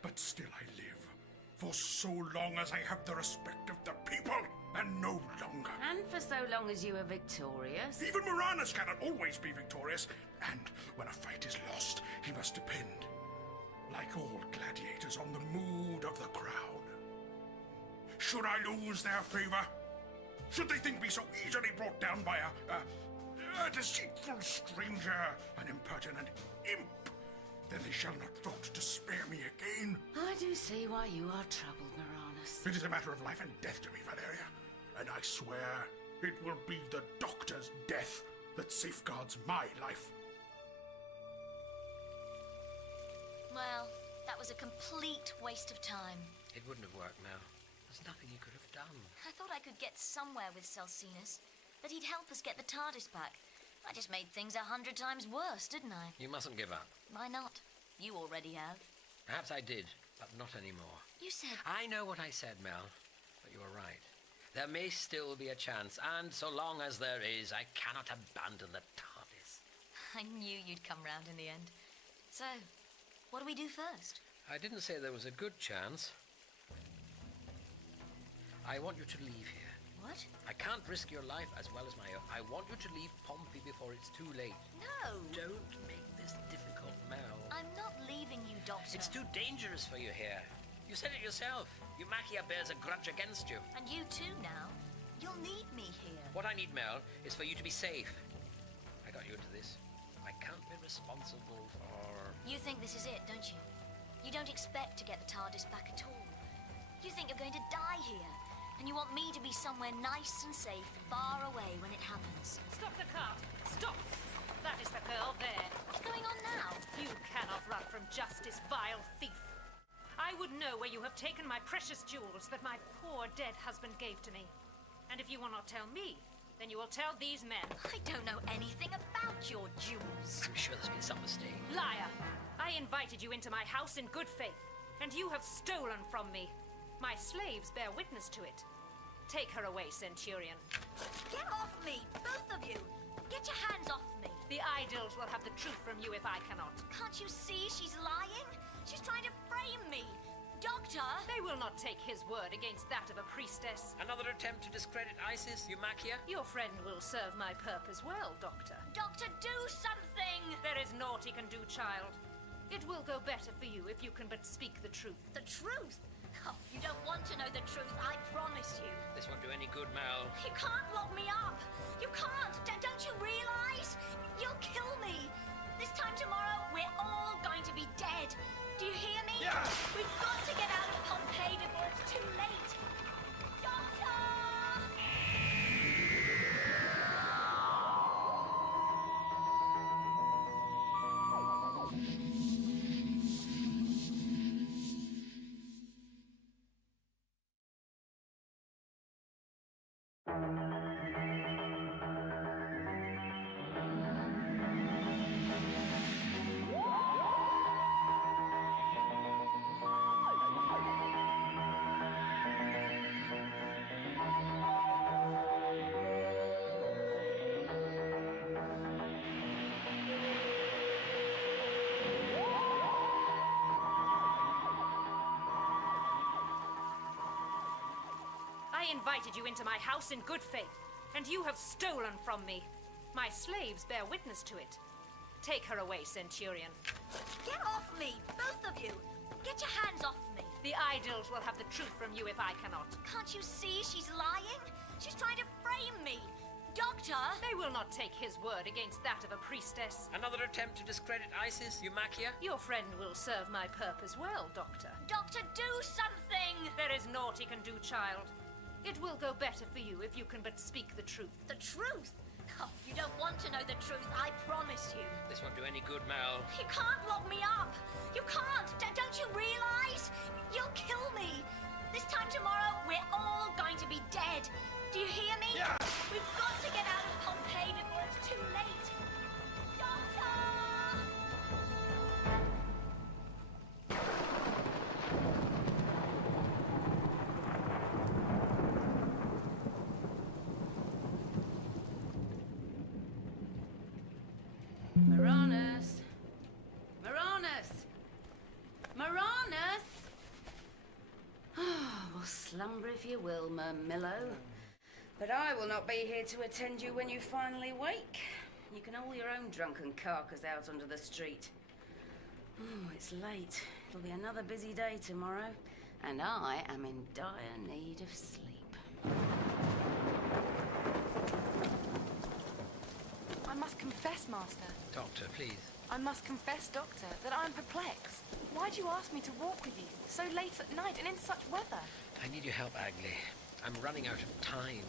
But still I live, for so long as I have the respect of the people, and no longer. And for so long as you are victorious. Even Moranus cannot always be victorious, and when a fight is lost, he must depend, like all gladiators, on the mood of the crowd. Should I lose their favor? Should they think me so easily brought down by a deceitful stranger, an impertinent imp, then they shall not thought to spare me again. I do see why you are troubled, Moranus. It is a matter of life and death to me, Valeria, and I swear it will be the doctor's death that safeguards my life. Well, that was a complete waste of time. It wouldn't have worked now. There's nothing you could have done. I thought I could get somewhere with Celsinus, that he'd help us get the TARDIS back. I just made things 100 times worse, didn't I? You mustn't give up. Why not? You already have. Perhaps I did, but not anymore. You said... I know what I said, Mel, but you were right. There may still be a chance, and so long as there is, I cannot abandon the TARDIS. I knew you'd come round in the end. So, what do we do first? I didn't say there was a good chance. I want you to leave here. What? I can't risk your life as well as my own. I want you to leave Pompey before it's too late. No! Don't make this difficult, Mel. I'm not leaving you, Doctor. It's too dangerous for you here. You said it yourself. Eumakia bears a grudge against you. And you too now. You'll need me here. What I need, Mel, is for you to be safe. I got you into this. I can't be responsible for... You think this is it, don't you? You don't expect to get the TARDIS back at all. You think you're going to die here. And you want me to be somewhere nice and safe, far away when it happens. Stop the cart! Stop! That is the girl there. What's going on now? You cannot run from justice, vile thief. I would know where you have taken my precious jewels that my poor dead husband gave to me. And if you will not tell me, then you will tell these men. I don't know anything about your jewels. I'm sure there's been some mistake. Liar! I invited you into my house in good faith, and you have stolen from me. My slaves bear witness to it. Take her away, Centurion. Get off me, both of you! Get your hands off me! The Idols will have the truth from you if I cannot. Can't you see she's lying? She's trying to frame me! Doctor! They will not take his word against that of a priestess. Another attempt to discredit Isis, Eumakia? Your friend will serve my purpose well, Doctor. Doctor, do something! There is naught he can do, child. It will go better for you if you can but speak the truth. The truth? Oh, you don't want to know the truth, I promise you. This won't do any good, Mel. You can't lock me up! You can't! Don't you realize? You'll kill me! This time tomorrow, we're all going to be dead. Do you hear me? Yeah. We've got to get out of Pompeii before it's too late. Doctor! invited you into my house in good faith, and you have stolen from me. My slaves bear witness to it. Take her away, Centurion. Get off me, both of you! Get your hands off me! The Idols will have the truth from you if I cannot. Can't you see she's lying? She's trying to frame me! Doctor! They will not take his word against that of a priestess. Another attempt to discredit Isis, Eumakia? Your friend will serve my purpose well, Doctor. Doctor, do something! There is naught he can do, child. It will go better for you if you can but speak the truth. The truth? Oh, you don't want to know the truth, I promise you. This won't do any good, Mel. You can't lock me up! You can't! Don't you realize? You'll kill me! This time tomorrow, we're all going to be dead. Do you hear me? Yeah. We've got to get out of Pompeii before it's too late. Doctor! Maranus! Maranus! Maranus! Well, slumber if you will, Mermillo. But I will not be here to attend you when you finally wake. You can haul your own drunken carcass out onto the street. Oh, it's late. It'll be another busy day tomorrow, and I am in dire need of sleep. I must confess, Master. Doctor, please. I must confess, Doctor, that I'm perplexed. Why do you ask me to walk with you so late at night and in such weather? I need your help, Agley. I'm running out of time.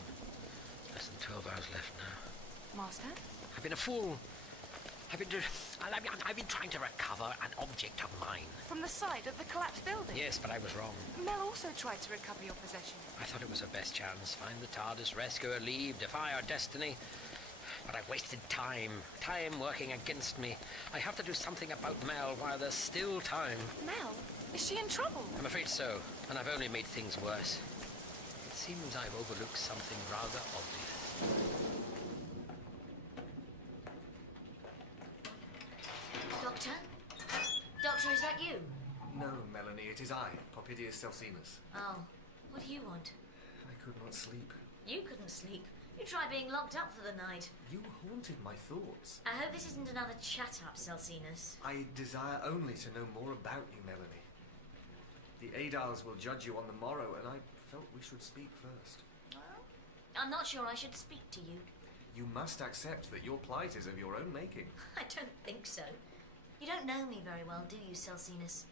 Less than 12 hours left now. Master? I've been a fool. I've been trying to recover an object of mine. From the site of the collapsed building? Yes, but I was wrong. Mel also tried to recover your possession. I thought it was her best chance. Find the TARDIS, rescue her, leave, defy our destiny. But I've wasted time. Time working against me. I have to do something about Mel while there's still time. Mel? Is she in trouble? I'm afraid so, and I've only made things worse. It seems I've overlooked something rather obvious. Doctor? Doctor, is that you? No, Melanie, it is I, Popidius Celsinus. Oh, what do you want? I could not sleep. You couldn't sleep. You tried being locked up for the night. You haunted my thoughts. I hope this isn't another chat-up, Celsinus. I desire only to know more about you, Melanie. The Adals will judge you on the morrow, and I felt we should speak first. Well, I'm not sure I should speak to you. You must accept that your plight is of your own making. I don't think so. You don't know me very well, do you, Celsinus?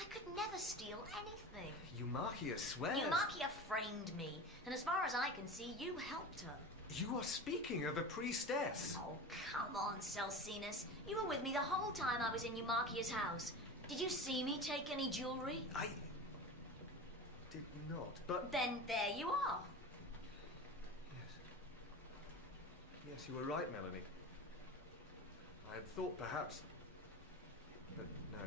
I could never steal anything. Eumakia swears. Eumakia framed me, and as far as I can see, you helped her. You are speaking of a priestess. Oh, come on, Celsinus. You were with me the whole time I was in Eumakia's house. Did you see me take any jewelry? I did not, but... Then there you are. Yes, you were right, Melanie. I had thought perhaps... But no.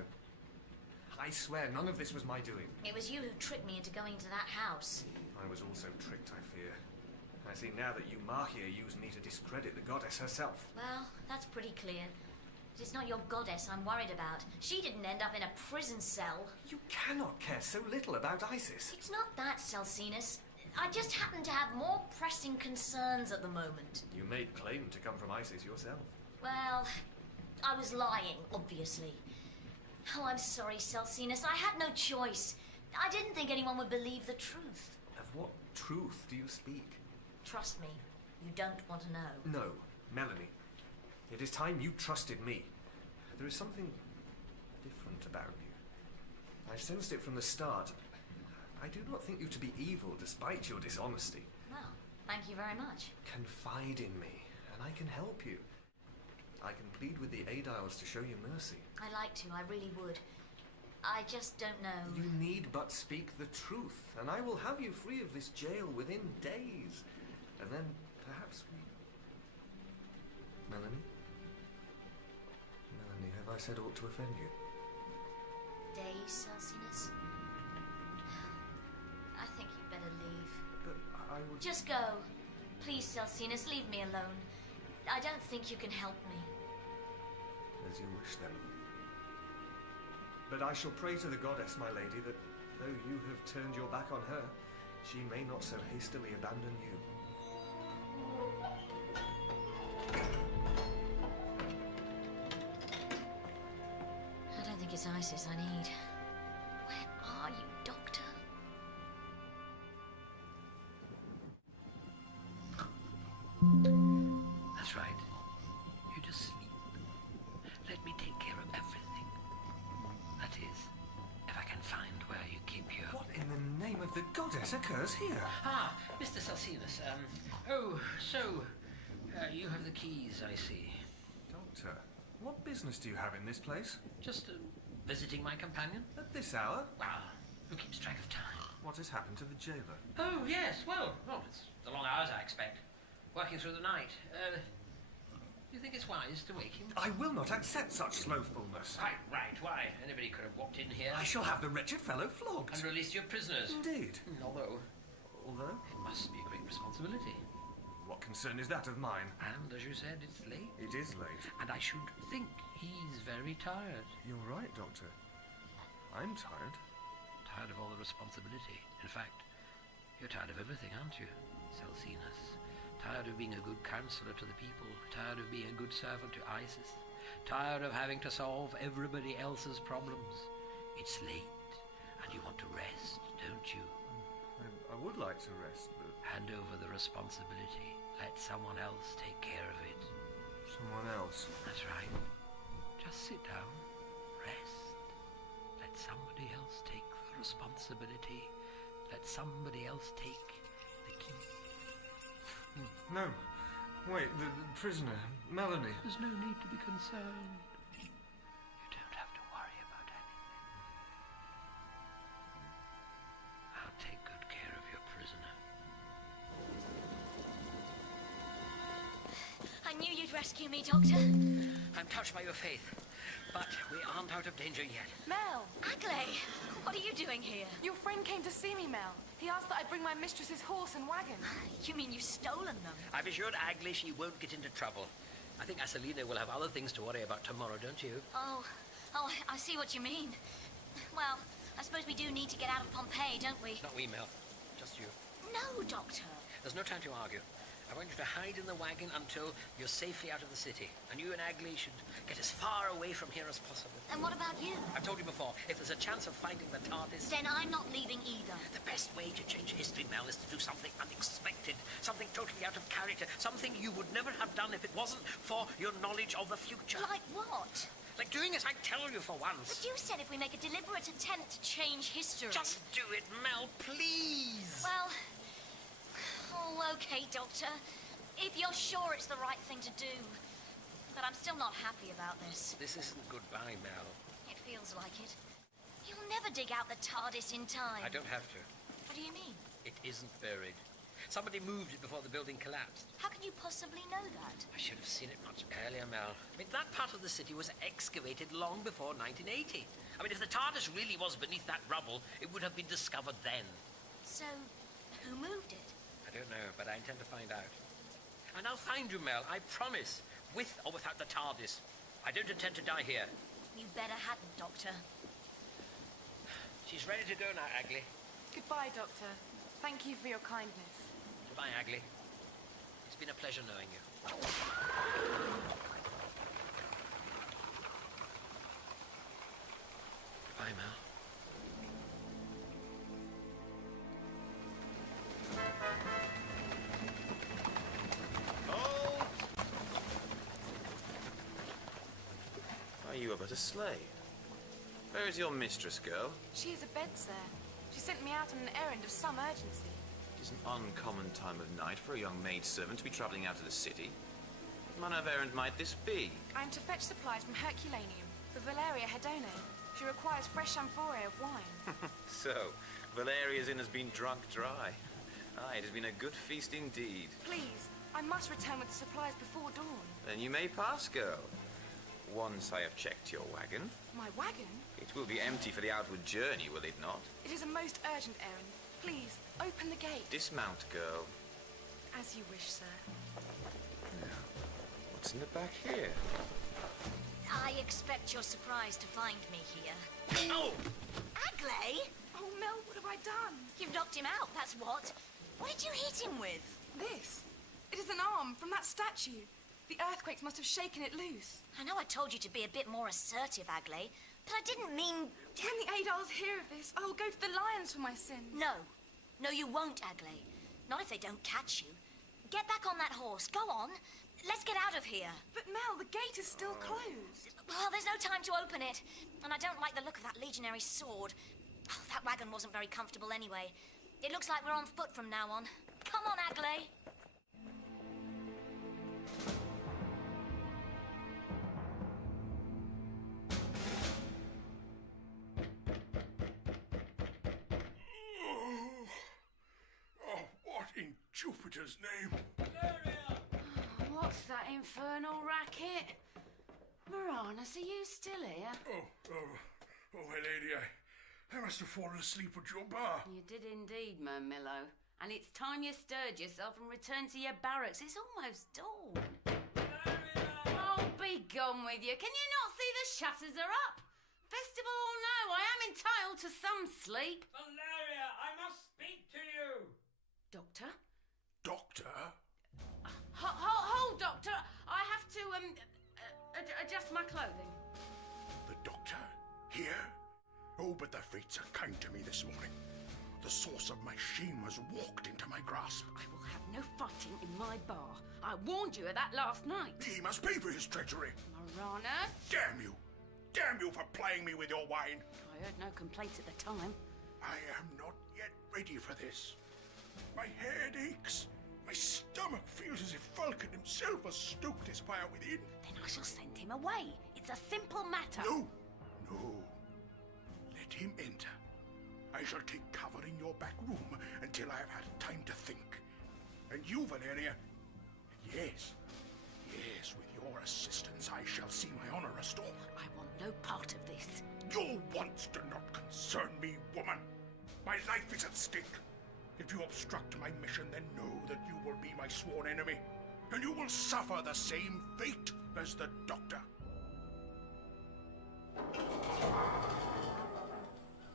I swear none of this was my doing. It was you who tricked me into going to that house. I was also tricked, I fear. I see now that Eumakia used me to discredit the goddess herself. Well, that's pretty clear. But it's not your goddess I'm worried about. She didn't end up in a prison cell. You cannot care so little about Isis. It's not that, Celsinus. I just happen to have more pressing concerns at the moment. You made claim to come from Isis yourself. Well, I was lying, obviously. Oh, I'm sorry, Celsinus. I had no choice. I didn't think anyone would believe the truth. Of what truth do you speak? Trust me, you don't want to know. No, Melanie. It is time you trusted me. There is something different about you. I sensed it from the start. I do not think you to be evil despite your dishonesty. Well, thank you very much. Confide in me, and I can help you. I can plead with the Adals to show you mercy. I'd like to, I really would. I just don't know. You need but speak the truth, and I will have you free of this jail within days. And then, perhaps we... Melanie? Melanie, have I said aught to offend you? Days, Celsinus? I think you'd better leave. But I would... Just go. Please, Celsinus, leave me alone. I don't think you can help me. As you wish, then. But I shall pray to the goddess, my lady, that though you have turned your back on her, she may not so hastily abandon you. I don't think it's Isis I need. Where are you, Doctor? That's right. You just sleep. Let me take care of everything. That is, if I can find where you keep your... What in the name of the goddess occurs here? Ah, Mr. Celsinus. You have the keys, I see. Doctor, what business do you have in this place? Just visiting my companion. At this hour? Well, who keeps track of time? What has happened to the jailer? Oh, yes, well, it's the long hours, I expect. Working through the night. Do you think it's wise to wake him? I will not accept such slothfulness. Right. Why? Anybody could have walked in here. I shall have the wretched fellow flogged. And released your prisoners. Indeed. Although? It must be a great responsibility. What concern is that of mine? And, as you said, it's late. It is late. And I should think he's very tired. You're right, Doctor. I'm tired. Tired of all the responsibility. In fact, you're tired of everything, aren't you, Celsinus? Tired of being a good counselor to the people. Tired of being a good servant to Isis. Tired of having to solve everybody else's problems. It's late, and you want to rest, don't you? I would like to rest, but... Hand over the responsibility. Let someone else take care of it. Someone else? That's right. Just sit down, rest. Let somebody else take the responsibility. Let somebody else take the key. No. Wait, the prisoner, Melanie. There's no need to be concerned. You don't have to worry about anything. I'll take good care of your prisoner. I knew you'd rescue me, Doctor. I'm touched by your faith, but we aren't out of danger yet. Mel! Agley, what are you doing here? Your friend came to see me, Mel. He asked that I bring my mistress's horse and wagon. You mean you've stolen them? I've assured Agley she won't get into trouble. I think Aselina will have other things to worry about tomorrow, don't you? Oh, I see what you mean. Well, I suppose we do need to get out of Pompeii, don't we? Not we, Mel. Just you. No, Doctor. There's no time to argue. I want you to hide in the wagon until you're safely out of the city. And you and Agley should get as far away from here as possible. And what about you? I've told you before, if there's a chance of finding the TARDIS... Then I'm not leaving either. The best way to change history, Mel, is to do something unexpected. Something totally out of character. Something you would never have done if it wasn't for your knowledge of the future. Like what? Like doing as I tell you for once. But you said if we make a deliberate attempt to change history... Just do it, Mel, please! Well... Oh, okay, Doctor. If you're sure it's the right thing to do. But I'm still not happy about this. This isn't goodbye, Mel. It feels like it. You'll never dig out the TARDIS in time. I don't have to. What do you mean? It isn't buried. Somebody moved it before the building collapsed. How can you possibly know that? I should have seen it much earlier, Mel. I mean, that part of the city was excavated long before 1980. I mean, if the TARDIS really was beneath that rubble, it would have been discovered then. So, who moved it? I don't know, but I intend to find out. And I'll find you, Mel, I promise. With or without the TARDIS. I don't intend to die here. You better hadn't, Doctor. She's ready to go now, Agley. Goodbye, Doctor. Thank you for your kindness. Goodbye, Agley. It's been a pleasure knowing you. Goodbye, Mel. You are but a slave. Where is your mistress, girl? She is abed, sir. She sent me out on an errand of some urgency. It is an uncommon time of night for a young maidservant to be travelling out of the city. What manner of errand might this be? I am to fetch supplies from Herculaneum for Valeria Hedone. She requires fresh amphorae of wine. So, Valeria's inn has been drunk dry. Aye, it has been a good feast indeed. Please, I must return with the supplies before dawn. Then you may pass, girl. Once I have checked your wagon. My wagon? It will be empty for the outward journey, will it not? It is a most urgent errand. Please, open the gate. Dismount, girl. As you wish, sir. Now, what's in the back here? I expect you're surprised to find me here. No! Agley! Oh, Mel, what have I done? You've knocked him out, that's what. What did you hit him with? This. It is an arm from that statue. The earthquakes must have shaken it loose. I know I told you to be a bit more assertive, Agley, but I didn't mean... When the Adals hear of this, I will go to the lions for my sins. No. No, you won't, Agley. Not if they don't catch you. Get back on that horse. Go on. Let's get out of here. But Mel, the gate is still closed. Well, there's no time to open it. And I don't like the look of that legionary sword. Oh, that wagon wasn't very comfortable anyway. It looks like we're on foot from now on. Come on, Agley. What in Jupiter's name? What's that infernal racket? Moranis, are you still here? My lady, I must have fallen asleep at your bar. You did indeed, Mermillo. And it's time you stirred yourself and returned to your barracks. It's almost dawn. Oh, be gone with you. Can you not see the shutters are up? Festival or no, I am entitled to some sleep. Valeria, I must speak to you. Doctor? Doctor? Hold, Doctor. I have to, adjust my clothing. The doctor? Here? Oh, but the fates are kind to me this morning. The source of my shame has walked into my grasp. I will have no fighting in my bar. I warned you of that last night. He must pay for his treachery. Moranis? Damn you! Damn you for plying me with your wine. I heard no complaints at the time. I am not yet ready for this. My head aches. My stomach feels as if Vulcan himself has stoked his fire within. Then I shall send him away. It's a simple matter. No. Let him enter. I shall take cover in your back room until I have had time to think. And you, Valeria, yes, with your assistance I shall see my honor restored. I want no part of this. Your wants do not concern me, woman. My life is at stake. If you obstruct my mission, then know that you will be my sworn enemy, and you will suffer the same fate as the Doctor.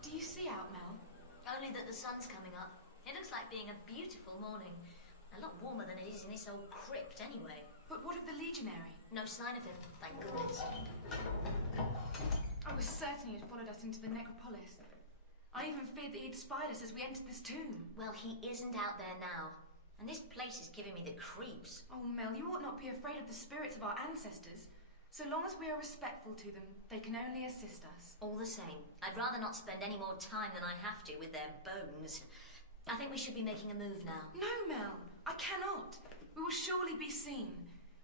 Do you see out, Mel? Only that the sun's coming up. It looks like being a beautiful morning. A lot warmer than it is in this old crypt, anyway. But what of the legionary? No sign of him, thank goodness. I was certain he had followed us into the necropolis. I even feared that he'd spied us as we entered this tomb. Well, he isn't out there now. And this place is giving me the creeps. Oh, Mel, you ought not be afraid of the spirits of our ancestors. So long as we are respectful to them, they can only assist us. All the same, I'd rather not spend any more time than I have to with their bones. I think we should be making a move now. No, Mel, I cannot. We will surely be seen.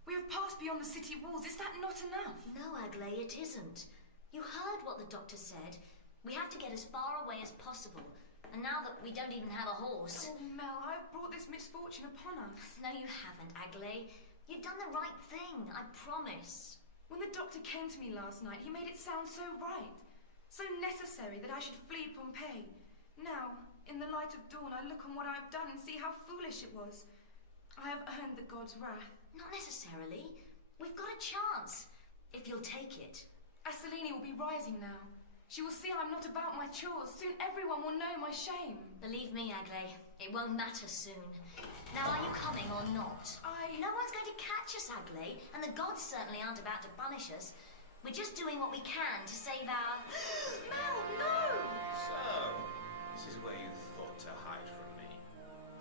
We have passed beyond the city walls. Is that not enough? No, Agley, it isn't. You heard what the doctor said. We have to get as far away as possible. And now that we don't even have a horse... Oh, Mel, I've brought this misfortune upon us. No, you haven't, Agley. You've done the right thing, I promise. When the doctor came to me last night, he made it sound so right. So necessary that I should flee Pompeii. Now, in the light of dawn, I look on what I've done and see how foolish it was. I have earned the god's wrath. Not necessarily. We've got a chance, if you'll take it. Asselini will be rising now. She will see I'm not about my chores. Soon everyone will know my shame. Believe me, Agley, it won't matter soon. Now, are you coming or not? No one's going to catch us, Agley, and the gods certainly aren't about to punish us. We're just doing what we can to save our... Mel, no! So, this is where you thought to hide from me.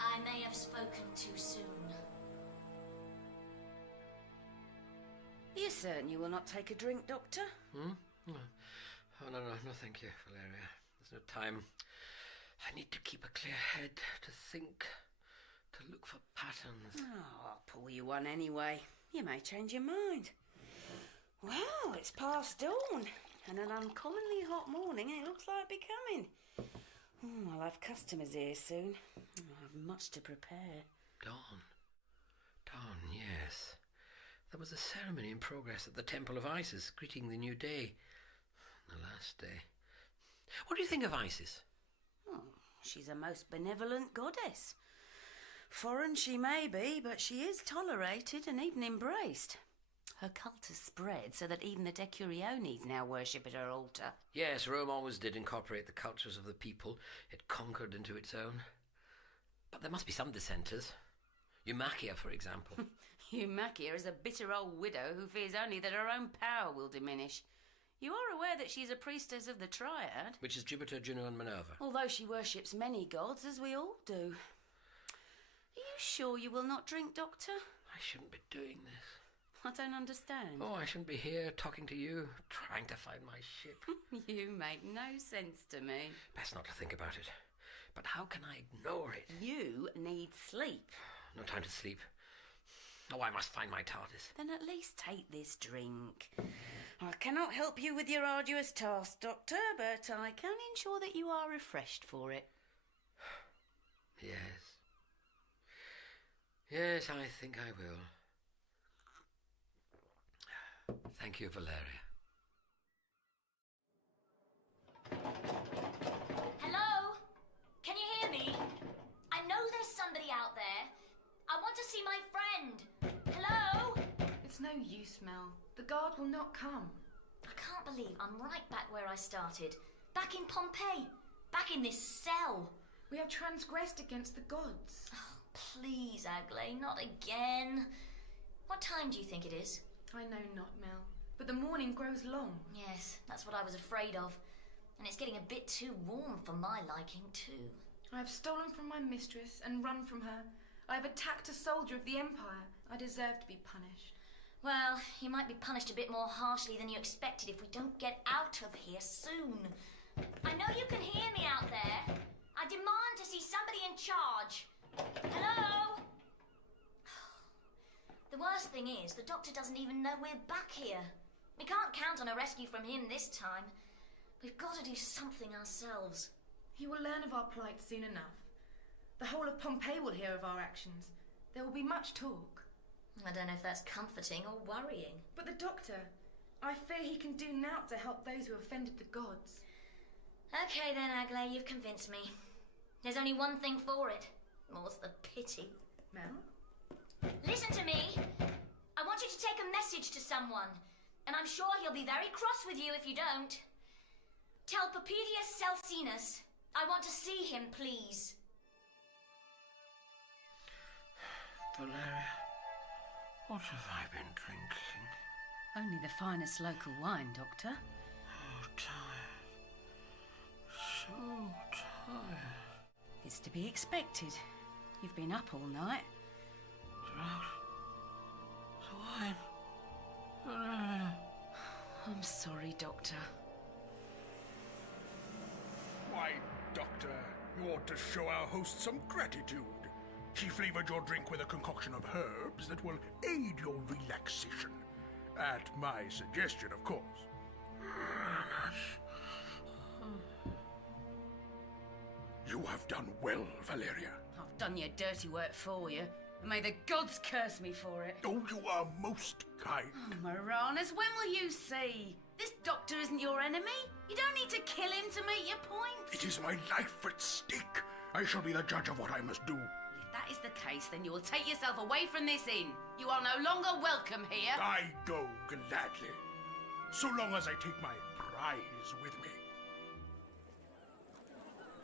I may have spoken too soon. Are you certain you will not take a drink, Doctor? Oh, no, thank you, Valeria. There's no time. I need to keep a clear head, to think, to look for patterns. Oh, I'll pull you one anyway. You may change your mind. Well, it's past dawn, and an uncommonly hot morning, and it looks like becoming. I'll have customers here soon. I have much to prepare. Dawn, yes. There was a ceremony in progress at the Temple of Isis, greeting the new day. The last day. What do you think of Isis? Oh, she's a most benevolent goddess. Foreign she may be, but she is tolerated and even embraced. Her cult has spread so that even the Decuriones now worship at her altar. Yes, Rome always did incorporate the cultures of the people it conquered into its own. But there must be some dissenters. Eumachia, for example. Eumachia is a bitter old widow who fears only that her own power will diminish. You are aware that she's a priestess of the Triad? Which is Jupiter, Juno and Minerva. Although she worships many gods, as we all do. Are you sure you will not drink, Doctor? I shouldn't be doing this. I don't understand. Oh, I shouldn't be here talking to you, trying to find my ship. You make no sense to me. Best not to think about it. But how can I ignore it? You need sleep. No time to sleep. Oh, I must find my TARDIS. Then at least take this drink. I cannot help you with your arduous task, Doctor, but I can ensure that you are refreshed for it. Yes. Yes, I think I will. Thank you, Valeria. Hello? Can you hear me? I know there's somebody out there. I want to see my friend. Hello? It's no use, Mel. The guard will not come. I can't believe I'm right back where I started. Back in Pompeii. Back in this cell. We have transgressed against the gods. Oh, please, Aglaé, not again. What time do you think it is? I know not, Mel. But the morning grows long. Yes, that's what I was afraid of. And it's getting a bit too warm for my liking, too. I have stolen from my mistress and run from her. I have attacked a soldier of the Empire. I deserve to be punished. Well, you might be punished a bit more harshly than you expected if we don't get out of here soon. I know you can hear me out there. I demand to see somebody in charge. Hello? The worst thing is, the doctor doesn't even know we're back here. We can't count on a rescue from him this time. We've got to do something ourselves. He will learn of our plight soon enough. The whole of Pompeii will hear of our actions. There will be much talk. I don't know if that's comforting or worrying. But the doctor, I fear he can do naught to help those who offended the gods. Okay then, Aglaé, you've convinced me. There's only one thing for it. More's the pity. Mel? Listen to me. I want you to take a message to someone, and I'm sure he'll be very cross with you if you don't. Tell Papedius Celsinus I want to see him, please. Valeria, what have I been drinking? Only the finest local wine, Doctor. Oh, tired. So tired. It's to be expected. You've been up all night. Drought. The wine. Valeria. I'm sorry, Doctor. Why, Doctor, you ought to show our host some gratitude. She flavored your drink with a concoction of herbs that will aid your relaxation. At my suggestion, of course. You have done well, Valeria. I've done your dirty work for you, and may the gods curse me for it. Oh, you are most kind. Oh, Moranis, when will you see? This doctor isn't your enemy. You don't need to kill him to make your point. It is my life at stake. I shall be the judge of what I must do. If that is the case, then you will take yourself away from this inn. You are no longer welcome here. I go gladly, so long as I take my prize with me.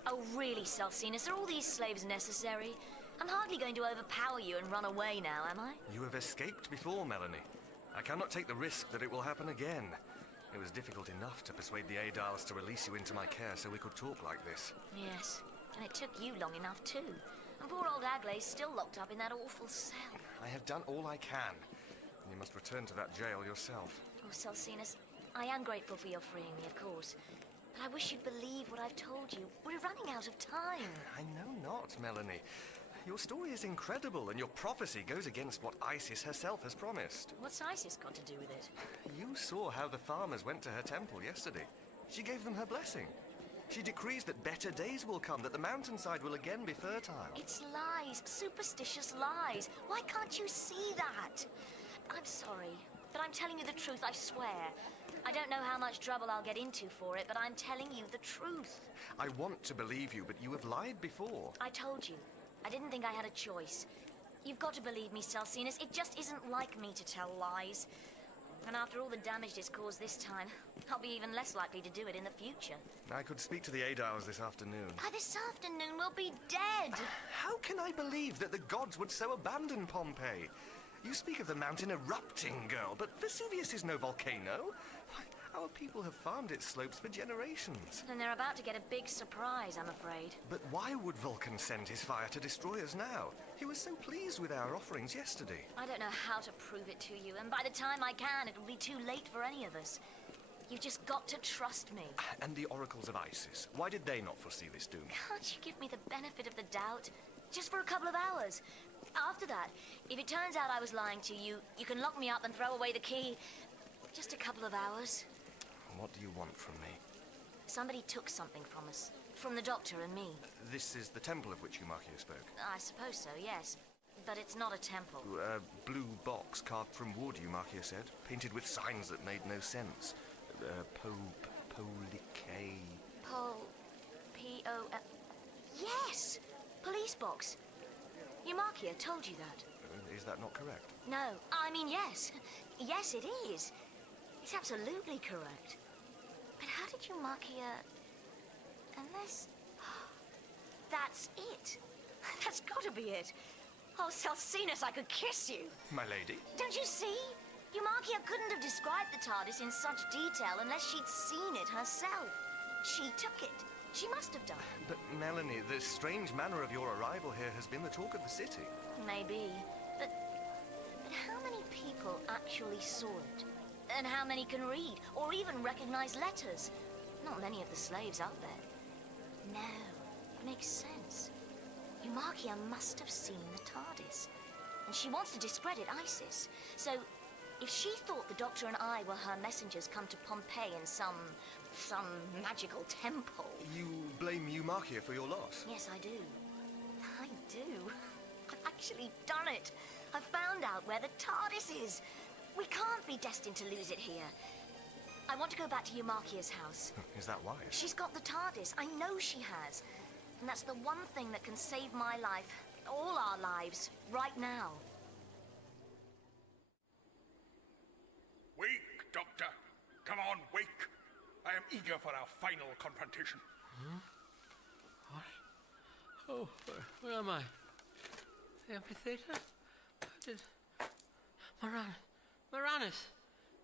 Oh, really, Celsinus? Are all these slaves necessary? I'm hardly going to overpower you and run away now, am I? You have escaped before, Melanie. I cannot take the risk that it will happen again. It was difficult enough to persuade the Adals to release you into my care so we could talk like this. Yes, and it took you long enough too. And poor old Aglaé's still locked up in that awful cell. I have done all I can. You must return to that jail yourself. Oh, Celsinus, I am grateful for your freeing me, of course. But I wish you'd believe what I've told you. We're running out of time. I know not, Melanie. Your story is incredible, and your prophecy goes against what Isis herself has promised. What's Isis got to do with it? You saw how the farmers went to her temple yesterday. She gave them her blessing. She decrees that better days will come, that the mountainside will again be fertile. It's lies, superstitious lies. Why can't you see that? I'm sorry, but I'm telling you the truth, I swear. I don't know how much trouble I'll get into for it, but I'm telling you the truth. I want to believe you, but you have lied before. I told you. I didn't think I had a choice. You've got to believe me, Celsinus. It just isn't like me to tell lies. And after all the damage it's caused this time, I'll be even less likely to do it in the future. I could speak to the Aediles this afternoon. By this afternoon, we'll be dead! How can I believe that the gods would so abandon Pompeii? You speak of the mountain erupting, girl, but Vesuvius is no volcano. Our people have farmed its slopes for generations. And they're about to get a big surprise, I'm afraid. But why would Vulcan send his fire to destroy us now? He was so pleased with our offerings yesterday. I don't know how to prove it to you, and by the time I can, it'll be too late for any of us. You've just got to trust me. And the oracles of Isis, why did they not foresee this doom? Can't you give me the benefit of the doubt? Just for a couple of hours. After that, if it turns out I was lying to you, you can lock me up and throw away the key. Just a couple of hours. What do you want from me? Somebody took something from us. From the doctor and me. This is the temple of which Eumarchia spoke. I suppose so, yes. But it's not a temple. A blue box carved from wood, Eumarchia said, painted with signs that made no sense. Polike. P-O... Yes! Police box. Eumarchia told you that. Is that not correct? No, I mean yes. Yes, it is. It's absolutely correct. But how did Eumarchia... Unless... That's it. That's got to be it. Oh, Celsinus, I could kiss you. My lady? Don't you see? Eumarchia couldn't have described the TARDIS in such detail unless she'd seen it herself. She took it. She must have done. But, Melanie, the strange manner of your arrival here has been the talk of the city. Maybe. But how many people actually saw it? And how many can read, or even recognize letters? Not many of the slaves out there. No, it makes sense. Eumarchia must have seen the TARDIS. And she wants to discredit Isis. So, if she thought the Doctor and I were her messengers come to Pompeii in some magical temple... You blame Eumarchia for your loss? Yes, I do. I do. I've actually done it. I've found out where the TARDIS is. We can't be destined to lose it here. I want to go back to Eumarchia's house. Is that wise? She's got the TARDIS. I know she has. And that's the one thing that can save my life, all our lives, right now. Wake, Doctor. Come on, wake. I am eager for our final confrontation. Hmm? What? Oh, where am I? The amphitheater? Moranus,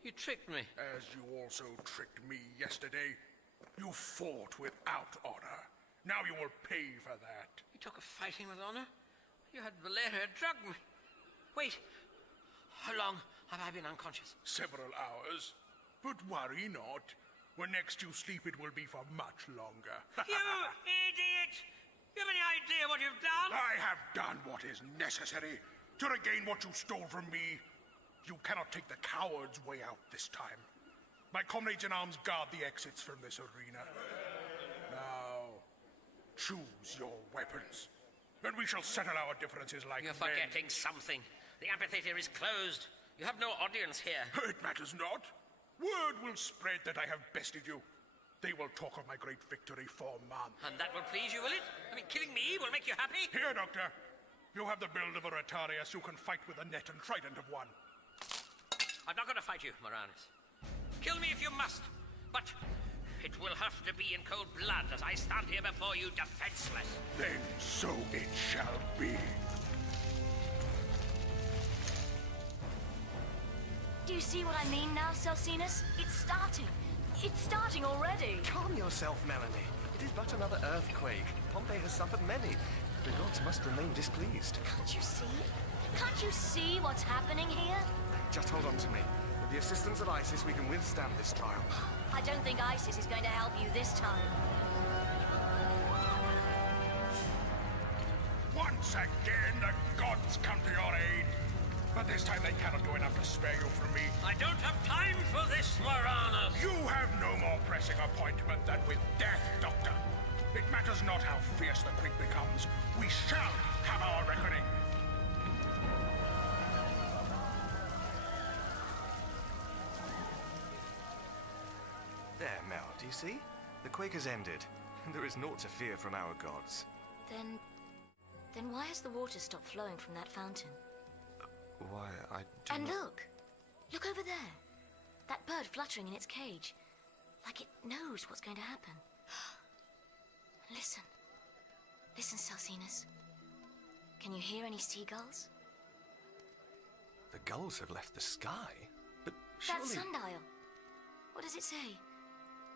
you tricked me. As you also tricked me yesterday. You fought without honor. Now you will pay for that. You talk of fighting with honor? You had Valeria drug me. Wait, how long have I been unconscious? Several hours. But worry not. When next you sleep, it will be for much longer. You idiot! You have any idea what you've done? I have done what is necessary to regain what you stole from me. You cannot take the coward's way out this time. My comrades in arms guard the exits from this arena. Now, choose your weapons, and we shall settle our differences like You're men. forgetting something. The amphitheater is closed. You have no audience here. It matters not. Word will spread that I have bested you. They will talk of my great victory for months. And that will please you, will it? I mean, killing me will make you happy? Here, Doctor. You have the build of a Rotarius who can fight with the net and trident of one. I'm not going to fight you, Moranus. Kill me if you must, but it will have to be in cold blood as I stand here before you defenseless. Then so it shall be. Do you see what I mean now, Celsinus? It's starting. It's starting already. Calm yourself, Melanie. It is but another earthquake. Pompeii has suffered many. The gods must remain displeased. Can't you see? Can't you see what's happening here? Just hold on to me. With the assistance of Isis, we can withstand this trial. I don't think Isis is going to help you this time. Once again, the gods come to your aid. But this time they cannot do enough to spare you from me. I don't have time for this, Moranus. You have no more pressing appointment than with death, Doctor. It matters not how fierce the quake becomes. We shall have our reckoning. There, Mel, do you see? The quake has ended. There is naught to fear from our gods. Then why has the water stopped flowing from that fountain? Why, I do And not... look over there. That bird fluttering in its cage. Like it knows what's going to happen. Listen. Listen, Celsinus. Can you hear any seagulls? The gulls have left the sky, but surely... That sundial. What does it say?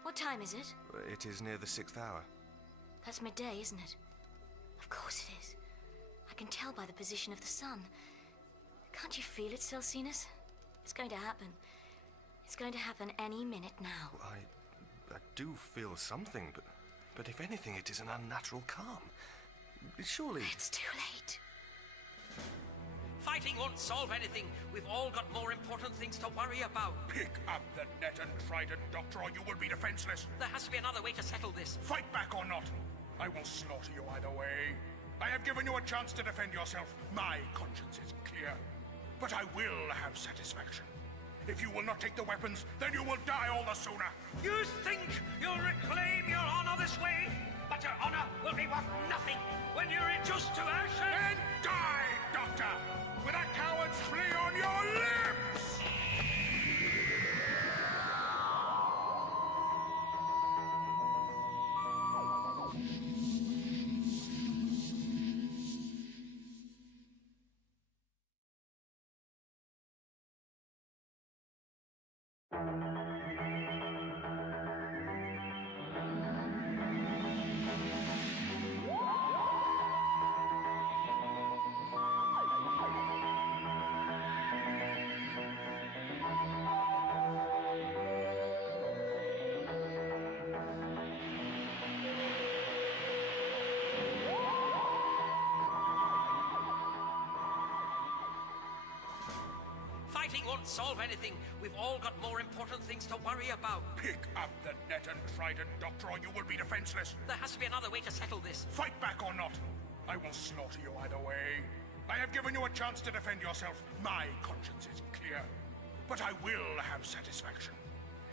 What time is it? It is near the 6th hour. That's midday, isn't it? Of course it is. I can tell by the position of the sun. Can't you feel it, Celsinus? It's going to happen. It's going to happen any minute now. I do feel something, but if anything, it is an unnatural calm. Surely... It's too late. Fighting won't solve anything. We've all got more important things to worry about. Pick up the net and trident, Doctor, or you will be defenseless. There has to be another way to settle this. Fight back or not. I will slaughter you either way. I have given you a chance to defend yourself. My conscience is clear. But I will have satisfaction. If you will not take the weapons, then you will die all the sooner. You think you'll reclaim your honor this way? But your honor will be worth nothing when you reduce to ashes. Then die, Doctor! With a coward's flea on your lips! Fighting won't solve anything. We've all got more important things to worry about. Pick up the net and trident, Doctor, or you will be defenseless. There has to be another way to settle this. Fight back or not. I will slaughter you either way. I have given you a chance to defend yourself. My conscience is clear. But I will have satisfaction.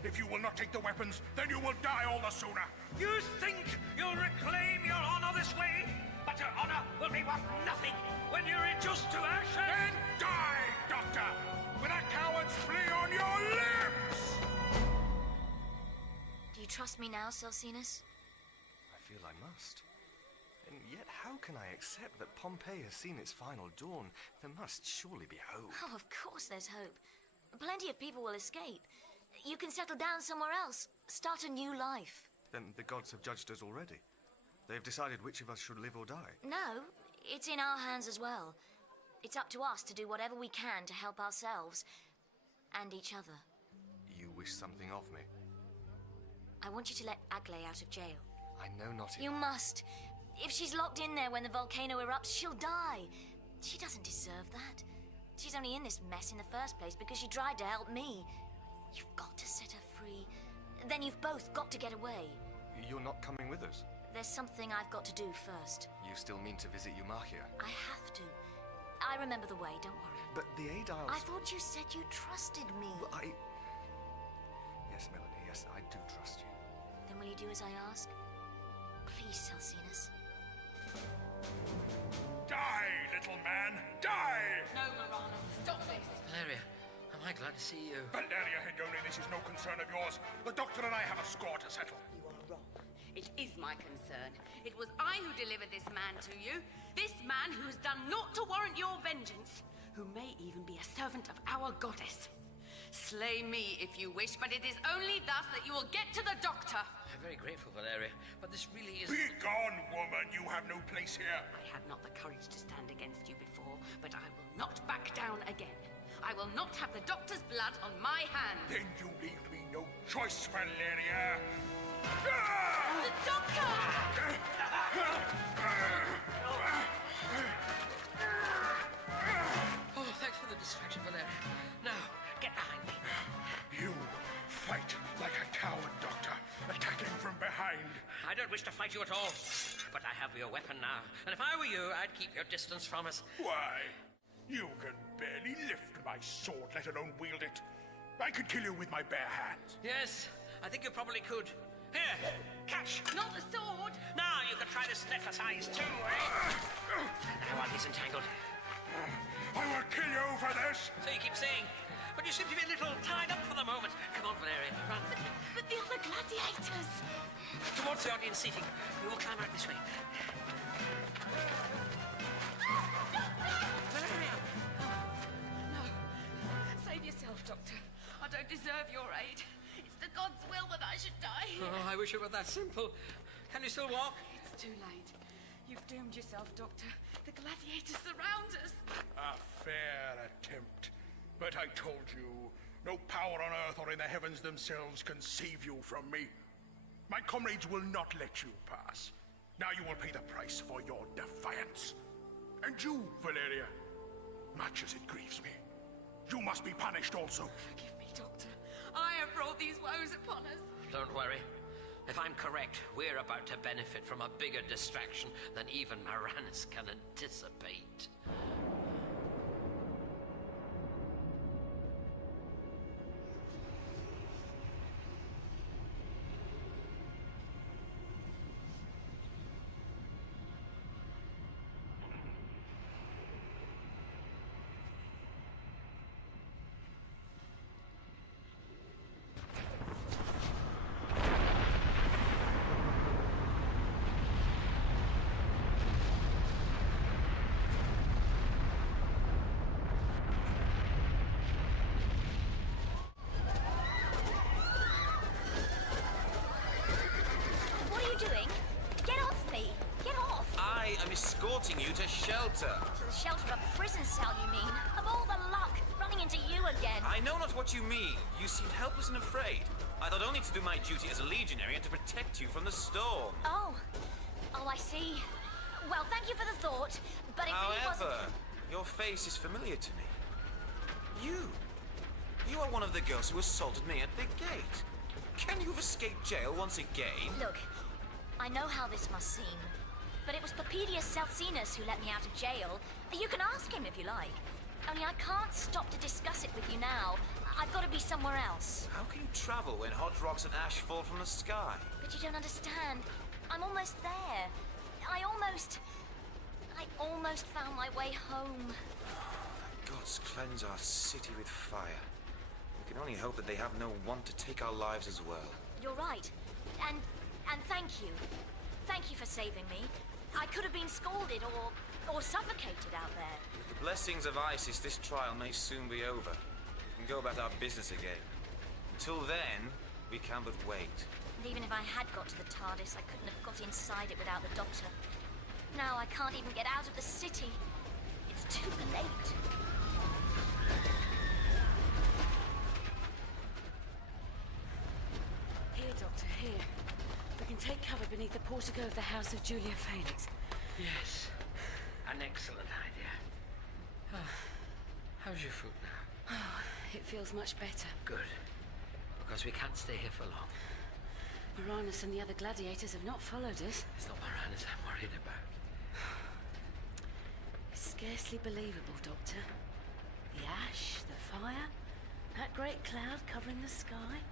If you will not take the weapons, then you will die all the sooner. You think you'll reclaim your honor this way? But your honor will be worth nothing when you reduce to ashes. Then die, Doctor! With a coward's flea on your lips! Do you trust me now, Celsinus? I feel I must. And yet how can I accept that Pompeii has seen its final dawn? There must surely be hope. Oh, of course there's hope. Plenty of people will escape. You can settle down somewhere else. Start a new life. Then the gods have judged us already. They have decided which of us should live or die. No, it's in our hands as well. It's up to us to do whatever we can to help ourselves and each other. You wish something of me? I want you to let Aglé out of jail. I know not if... You must. If she's locked in there when the volcano erupts, she'll die. She doesn't deserve that. She's only in this mess in the first place because she tried to help me. You've got to set her free. Then you've both got to get away. You're not coming with us? There's something I've got to do first. You still mean to visit Eumachia? I have to. I remember the way, don't worry. But the Aediles... I thought you said you trusted me. Well, Yes, Melanie, yes, I do trust you. Then will you do as I ask? Please, Celsinus. Die, little man! Die! No, Marana, stop this. Valeria, am I glad to see you? Valeria Hedone, this is no concern of yours. The doctor and I have a score to settle. You are wrong. It is my concern. It was I who delivered this man to you. This man who has done naught to warrant your vengeance. Who may even be a servant of our goddess. Slay me if you wish, but it is only thus that you will get to the doctor. I'm very grateful, Valeria, but this really is... Be gone, woman! You have no place here. I had not the courage to stand against you before, but I will not back down again. I will not have the doctor's blood on my hands. Then you leave me no choice, Valeria. The doctor! Oh, thanks for the distraction, Valeria. Now, get behind me. You fight like a coward, Doctor, attacking from behind. I don't wish to fight you at all, but I have your weapon now, and if I were you, I'd keep your distance from us. Why? You can barely lift my sword, let alone wield it. I could kill you with my bare hands. Yes, I think you probably could. Here, catch! Not the sword! Now you can try this exercise too, eh? Now while he's entangled. I will kill you for this! So you keep saying, but you seem to be a little tied up for the moment. Come on, Valeria, run. But the other gladiators! Towards the audience seating. We will climb out this way. Valeria! No. Save yourself, Doctor. I don't deserve your aid. It's the God's will that I should die here. Oh, I wish it were that simple. Can you still walk? It's too late. You've doomed yourself, Doctor. The gladiators surround us. A fair attempt. But I told you, no power on earth or in the heavens themselves can save you from me. My comrades will not let you pass. Now you will pay the price for your defiance. And you, Valeria, much as it grieves me, you must be punished also. Forgive me, Doctor. I have brought these woes upon us. Don't worry. If I'm correct, we're about to benefit from a bigger distraction than even Maranus can anticipate. Escorting you to shelter. To the shelter of a prison cell, you mean? Of all the luck, running into you again. I know not what you mean. You seemed helpless and afraid. I thought only to do my duty as a legionary and to protect you from the storm. Oh, I see. Well, thank you for the thought, but it really wasn't... However, your face is familiar to me. You are one of the girls who assaulted me at the gate. Can you have escaped jail once again? Look, I know how this must seem. But it was Papedius Celcinus who let me out of jail. You can ask him if you like. Only I can't stop to discuss it with you now. I've got to be somewhere else. How can you travel when hot rocks and ash fall from the sky? But you don't understand. I'm almost there. I almost found my way home. The gods cleanse our city with fire. We can only hope that they have no want to take our lives as well. You're right. And thank you. Thank you for saving me. I could have been scalded or suffocated out there. With the blessings of Isis, this trial may soon be over. We can go about our business again. Until then, we can but wait. And even if I had got to the TARDIS, I couldn't have got inside it without the Doctor. Now I can't even get out of the city. It's too late. Here, Doctor, here. We can take cover beneath the portico of the House of Julia Felix. Yes, an excellent idea. Oh, how's your foot now? Oh, it feels much better. Good, because we can't stay here for long. Maranus and the other gladiators have not followed us. It's not Maranus I'm worried about. It's scarcely believable, Doctor. The ash, the fire, that great cloud covering the sky.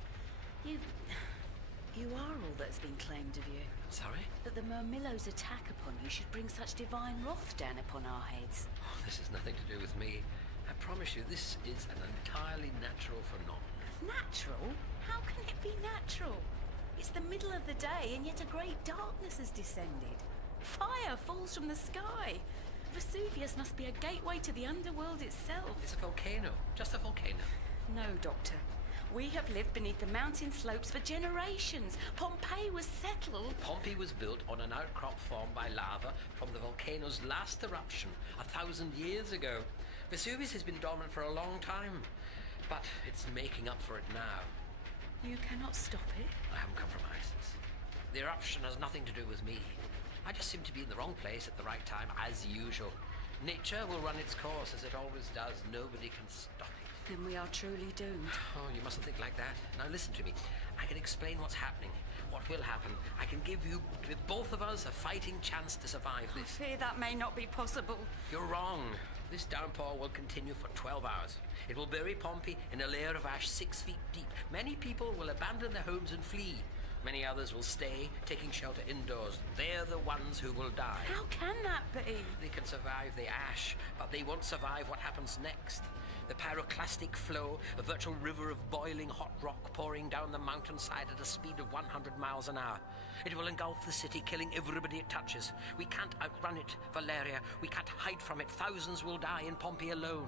You are all that's been claimed of you. Sorry? That the Murmillo's attack upon you should bring such divine wrath down upon our heads. Oh, this has nothing to do with me. I promise you, this is an entirely natural phenomenon. Natural? How can it be natural? It's the middle of the day, and yet a great darkness has descended. Fire falls from the sky. Vesuvius must be a gateway to the underworld itself. It's a volcano. Just a volcano. No, Doctor. We have lived beneath the mountain slopes for generations. Pompeii was settled. Pompeii was built on an outcrop formed by lava from the volcano's last eruption 1,000 years ago. Vesuvius has been dormant for a long time, but it's making up for it now. You cannot stop it? I haven't come from Isis. The eruption has nothing to do with me. I just seem to be in the wrong place at the right time, as usual. Nature will run its course, as it always does. Nobody can stop it. Then we are truly doomed. Oh, you mustn't think like that. Now listen to me. I can explain what's happening, what will happen. I can give you, with both of us, a fighting chance to survive this. I fear that may not be possible. You're wrong. This downpour will continue for 12 hours. It will bury Pompeii in a layer of ash 6 feet deep. Many people will abandon their homes and flee. Many others will stay, taking shelter indoors. They're the ones who will die. How can that be? They can survive the ash, but they won't survive what happens next. The pyroclastic flow, a virtual river of boiling hot rock pouring down the mountainside at a speed of 100 miles an hour. It will engulf the city, killing everybody it touches. We can't outrun it, Valeria. We can't hide from it. Thousands will die in Pompeii alone.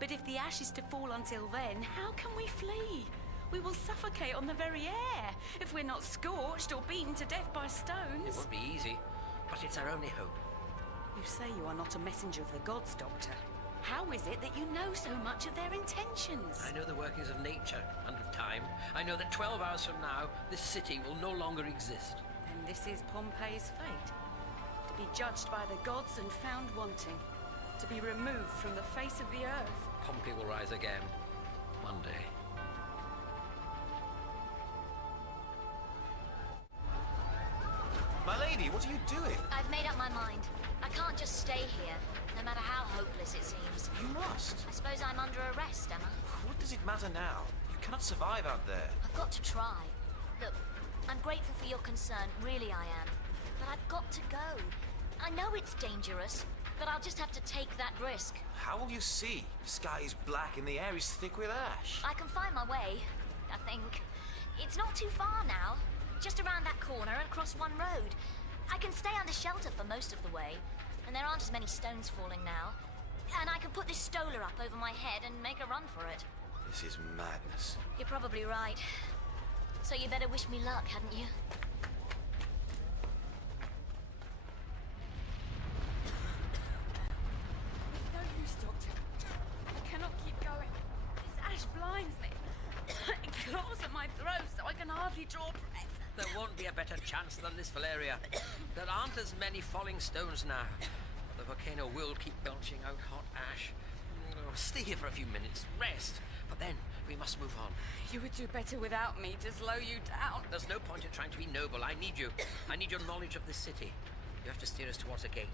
But if the ash is to fall until then, how can we flee? We will suffocate on the very air if we're not scorched or beaten to death by stones. It won't be easy, but it's our only hope. You say you are not a messenger of the gods, Doctor. How is it that you know so much of their intentions? I know the workings of nature and of time. I know that 12 hours from now, this city will no longer exist. Then this is Pompeii's fate. To be judged by the gods and found wanting. To be removed from the face of the earth. Pompeii will rise again. One day. My lady, what are you doing? I've made up my mind. I can't just stay here, no matter how hopeless it seems. You must. I suppose I'm under arrest, am I? What does it matter now? You cannot survive out there. I've got to try. Look, I'm grateful for your concern, really I am. But I've got to go. I know it's dangerous, but I'll just have to take that risk. How will you see? The sky is black and the air is thick with ash. I can find my way, I think. It's not too far now. Just around that corner and across one road. I can stay under shelter for most of the way, and there aren't as many stones falling now. And I can put this stola up over my head and make a run for it. This is madness. You're probably right. So you better wish me luck, hadn't you? There's no use, Doctor. I cannot keep going. This ash blinds me. It claws at my throat so I can hardly draw breath. There won't be a better chance than this, Valeria. There aren't as many falling stones now. The volcano will keep belching out hot ash. Stay here for a few minutes, rest. But then, we must move on. You would do better without me to slow you down. There's no point in trying to be noble. I need you. I need your knowledge of this city. You have to steer us towards a gate.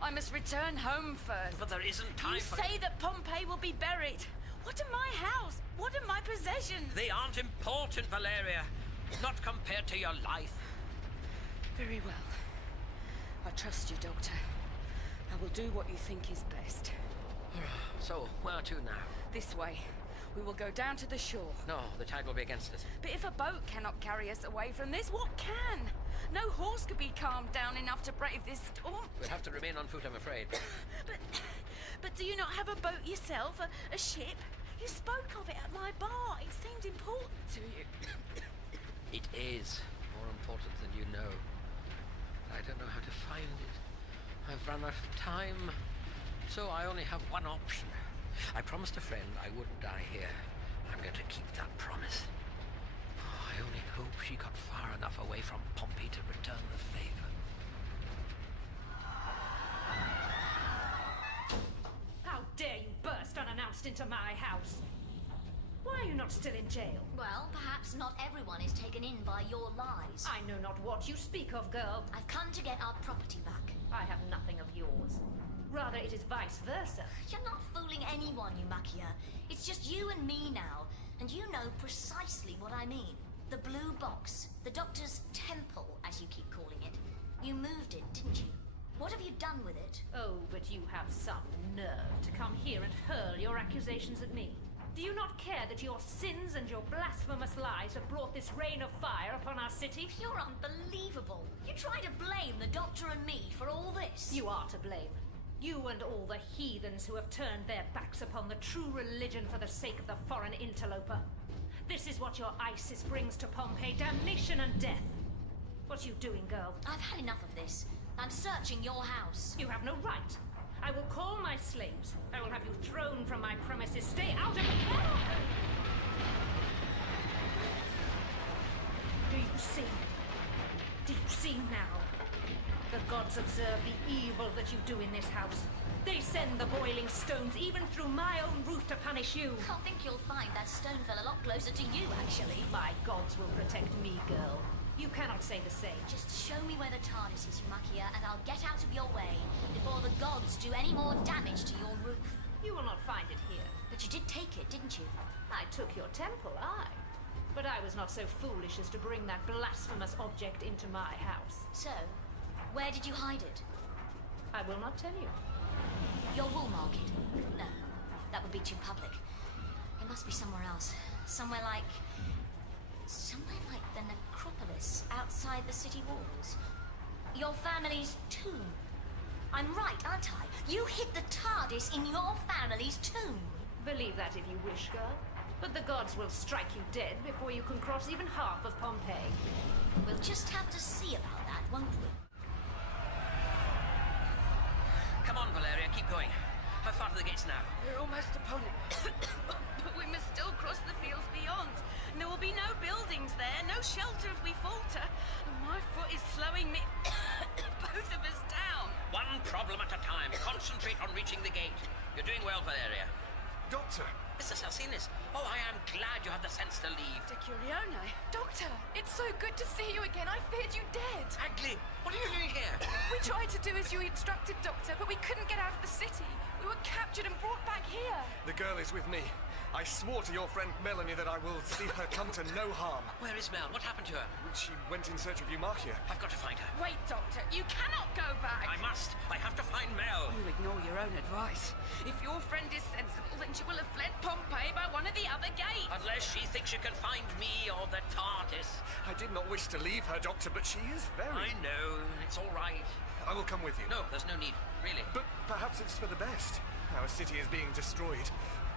I must return home first. But there isn't time for... You say that Pompeii will be buried. What of my house? What of my possessions? They aren't important, Valeria. Not compared to your life. Very well. I trust you, Doctor. I will do what you think is best. So, where to now? This way. We will go down to the shore. No, the tide will be against us. But if a boat cannot carry us away from this, what can? No horse could be calmed down enough to brave this storm. We'll have to remain on foot, I'm afraid. But do you not have a boat yourself? A ship? You spoke of it at my bar. It seemed important to you. It is more important than you know. I don't know how to find it. I've run out of time, so I only have one option. I promised a friend I wouldn't die here. I'm going to keep that promise. I only hope she got far enough away from Pompeii to return the favor. How dare you burst unannounced into my house? Why are you not still in jail? Well, perhaps not everyone is taken in by your lies. I know not what you speak of, girl. I've come to get our property back. I have nothing of yours. Rather, it is vice versa. You're not fooling anyone, Eumakia. It's just you and me now, and you know precisely what I mean. The blue box, the doctor's temple, as you keep calling it. You moved it, didn't you? What have you done with it? Oh, but you have some nerve to come here and hurl your accusations at me. Do you not care that your sins and your blasphemous lies have brought this rain of fire upon our city? You're unbelievable. You try to blame the doctor and me for all this. You are to blame. You and all the heathens who have turned their backs upon the true religion for the sake of the foreign interloper. This is what your ISIS brings to Pompeii, damnation and death. What are you doing, girl? I've had enough of this. I'm searching your house. You have no right. I will call my slaves. I will have you thrown from my premises. Stay out of the... Do you see? Do you see now? The gods observe the evil that you do in this house. They send the boiling stones even through my own roof to punish you. I think you'll find that stone fell a lot closer to you, actually. My gods will protect me, girl. You cannot say the same. Just show me where the TARDIS is, Eumakia, and I'll get out of your way before the gods do any more damage to your roof. You will not find it here. But you did take it, didn't you? I took your temple, aye. But I was not so foolish as to bring that blasphemous object into my house. So, where did you hide it? I will not tell you. Your wool market? No, that would be too public. It must be somewhere else. Somewhere like the necropolis outside the city walls. Your family's tomb. I'm right, aren't I? You hid the TARDIS in your family's tomb. Believe that if you wish, girl. But the gods will strike you dead before you can cross even half of Pompeii. We'll just have to see about that, won't we? Come on, Valeria, keep going. How far to the gates now? We're almost upon it. But we must still cross the fields beyond. And there will be no buildings there, no shelter if we falter. And my foot is slowing me both of us down. One problem at a time. Concentrate on reaching the gate. You're doing well, Valeria. Doctor! Mr. Salsinus, oh, I am glad you have the sense to leave. Decurione. Doctor, it's so good to see you again. I feared you dead. Agli, what are you doing here? We tried to do as you instructed, Doctor, but we couldn't get out of the city. We were captured and brought back here. The girl is with me. I swore to your friend Melanie that I will see her come to no harm. Where is Mel? What happened to her? She went in search of Eumarchia. I've got to find her. Wait, Doctor, you cannot go back. I must. I have to find Mel. You ignore your own advice. If your friend is sensible, then she will have fled Pompeii by one of the other gates. Unless she thinks she can find me or the TARDIS. I did not wish to leave her, Doctor, but she is very... I know. It's all right. I will come with you. No, there's no need. Really. But perhaps it's for the best. Our city is being destroyed.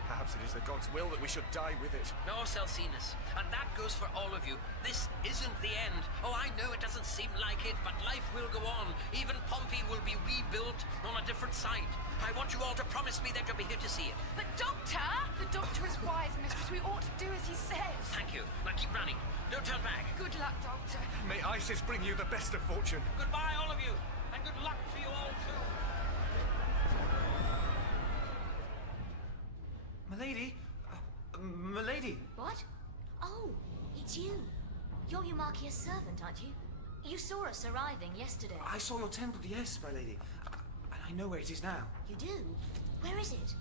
Perhaps it is the gods' will that we should die with it. No, Celsinus. And that goes for all of you. This isn't the end. Oh, I know it doesn't seem like it, but life will go on. Even Pompeii will be rebuilt on a different site. I want you all to promise me that you'll be here to see it. But Doctor! The Doctor is wise, Mistress. We ought to do as he says. Thank you. Now keep running. Don't turn back. Good luck, Doctor. May Isis bring you the best of fortune. Goodbye, all of you. And good luck to you all, too. Milady? Milady! What? Oh, it's you. You're Eumarchia's servant, aren't you? You saw us arriving yesterday. I saw your temple, yes, my lady. And I know where it is now. You do? Where is it?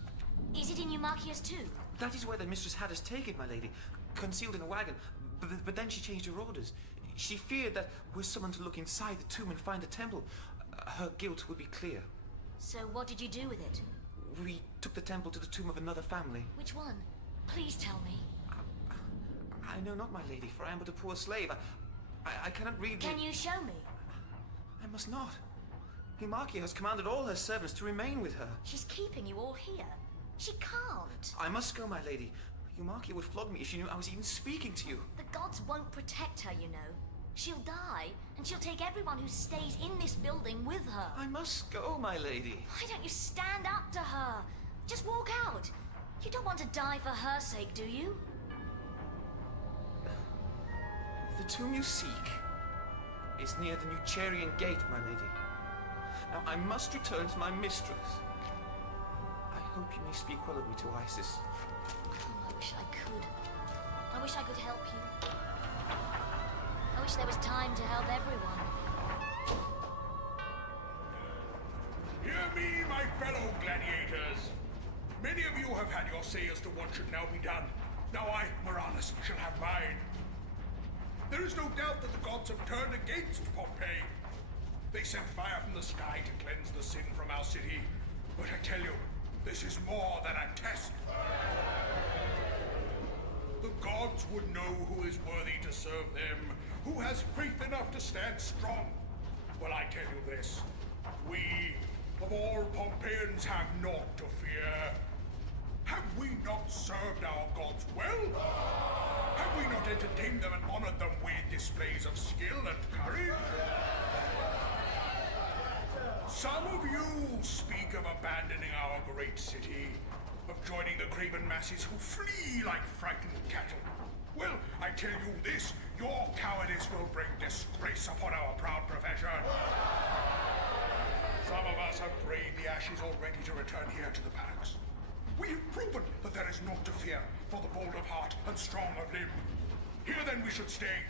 Is it in Eumarchia's too? That is where the mistress had us take it, my lady. Concealed in a wagon. But then she changed her orders. She feared that were someone to look inside the tomb and find the temple, her guilt would be clear. So what did you do with it? We took the temple to the tomb of another family. Which one? Please tell me. I know not, my lady, for I am but a poor slave. I cannot read Can you show me? I must not. Eumarchia has commanded all her servants to remain with her. She's keeping you all here. She can't. I must go, my lady. Eumarchia would flog me if she knew I was even speaking to you. The gods won't protect her, you know. She'll die, and she'll take everyone who stays in this building with her. I must go, my lady. Why don't you stand up to her? Just walk out. You don't want to die for her sake, do you? The tomb you seek is near the Nucherian gate, my lady. Now, I must return to my mistress. I hope you may speak well of me to Isis. Oh, I wish I could. I wish I could help you. I wish there was time to help everyone. Hear me, my fellow gladiators. Many of you have had your say as to what should now be done. Now I, Moranus, shall have mine. There is no doubt that the gods have turned against Pompeii. They sent fire from the sky to cleanse the sin from our city. But I tell you, this is more than a test. The gods would know who is worthy to serve them, who has faith enough to stand strong. Well, I tell you this. We, of all Pompeians, have naught to fear. Have we not served our gods well? Have we not entertained them and honored them with displays of skill and courage? Some of you speak of abandoning our great city, of joining the craven masses who flee like frightened cattle. Well, I tell you this, your cowardice will bring disgrace upon our proud profession. Some of us have braved the ashes already to return here to the barracks. We have proven that there is naught to fear for the bold of heart and strong of limb. Here then we should stay,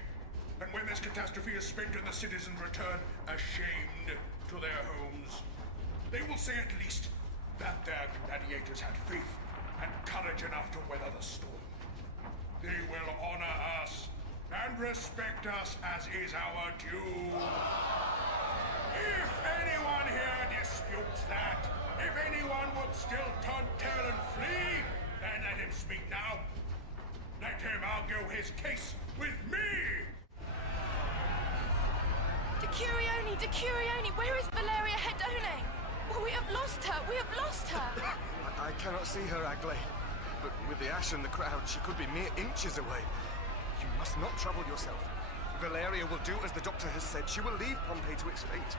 and when this catastrophe is spent and the citizens return ashamed to their homes, they will say at least that their gladiators had faith and courage enough to weather the storm. they will honor us and respect us as is our due. If anyone here disputes that, if anyone would still turn tail and flee, then let him speak now. Let him argue his case with me! Decurione, where is Valeria Hedone? Well, we have lost her, I cannot see her, Agley. But with the ash and the crowd, she could be mere inches away. You must not trouble yourself. Valeria will do as the doctor has said. She will leave Pompeii to its fate.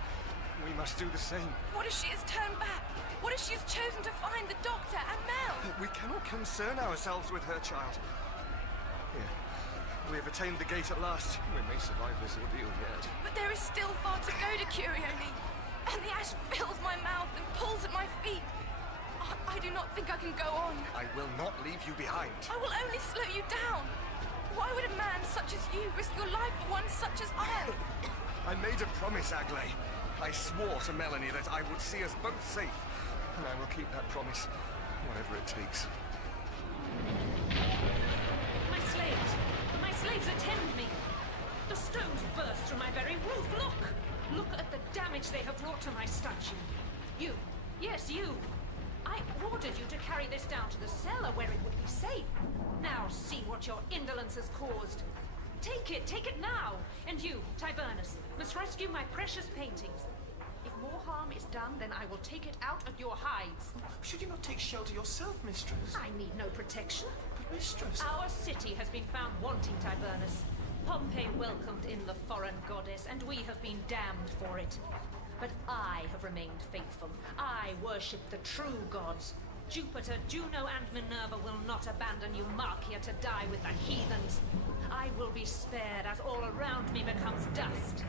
We must do the same. What if she has turned back? What if she has chosen to find the doctor and Mel? We cannot concern ourselves with her, child. Here, we have attained the gate at last. We may survive this ordeal yet. But there is still far to go, Decurione. And the ash fills my mouth and pulls at my feet. I do not think I can go on. I will not leave you behind. I will only slow you down. Why would a man such as you risk your life for one such as I? I made a promise, Agley. I swore to Melanie that I would see us both safe. And I will keep that promise, whatever it takes. My slaves attend me. The stones burst through my very roof. Look at the damage they have wrought to my statue. You, yes, you. I ordered you to carry this down to the cellar where it would be safe. Now see what your indolence has caused. Take it now. And you, Tiburnus, must rescue my precious paintings. If more harm is done, then I will take it out of your hides. Should you not take shelter yourself, mistress? I need no protection. But, mistress... Our city has been found wanting, Tiburnus. Pompey welcomed in the foreign goddess, and we have been damned for it. But I have remained faithful. I worship the true gods. Jupiter, Juno, and Minerva will not abandon Eumarchia to die with the heathens. I will be spared as all around me becomes dust.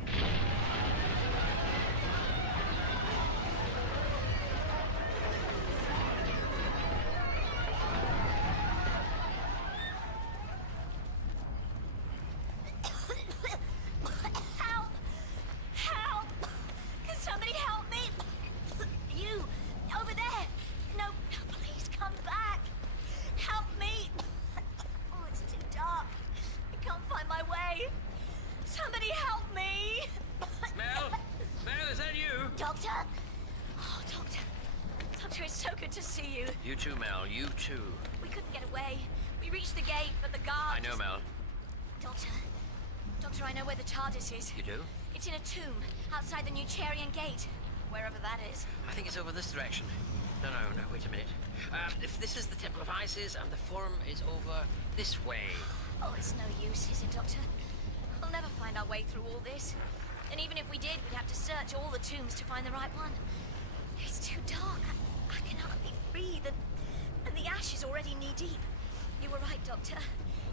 You too, Mel. You too. We couldn't get away. We reached the gate, but the guard... I know, Mel. Doctor, I know where the TARDIS is. You do? It's in a tomb outside the Newcharian gate, wherever that is. I think it's over this direction. No, wait a minute. If this is the Temple of Isis and the Forum is over this way... Oh, it's no use, is it, Doctor? We'll never find our way through all this. And even if we did, we'd have to search all the tombs to find the right one. It's too dark. I can hardly breathe, and the ash is already knee-deep. You were right, Doctor.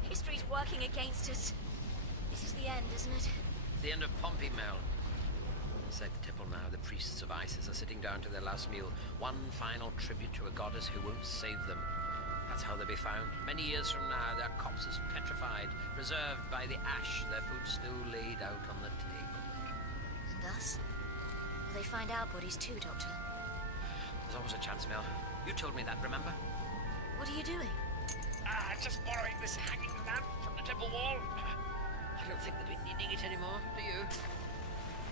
History's working against us. This is the end, isn't it? The end of Pompeii, Mel. Inside the temple now, the priests of Isis are sitting down to their last meal. One final tribute to a goddess who won't save them. That's how they'll be found. Many years from now, their corpses petrified, preserved by the ash, their food still laid out on the table. And thus? Will they find our bodies too, Doctor? There's always a chance, Mel. You told me that, remember? What are you doing? Just borrowing this hanging lamp from the temple wall. I don't think they'll be needing it anymore, do you?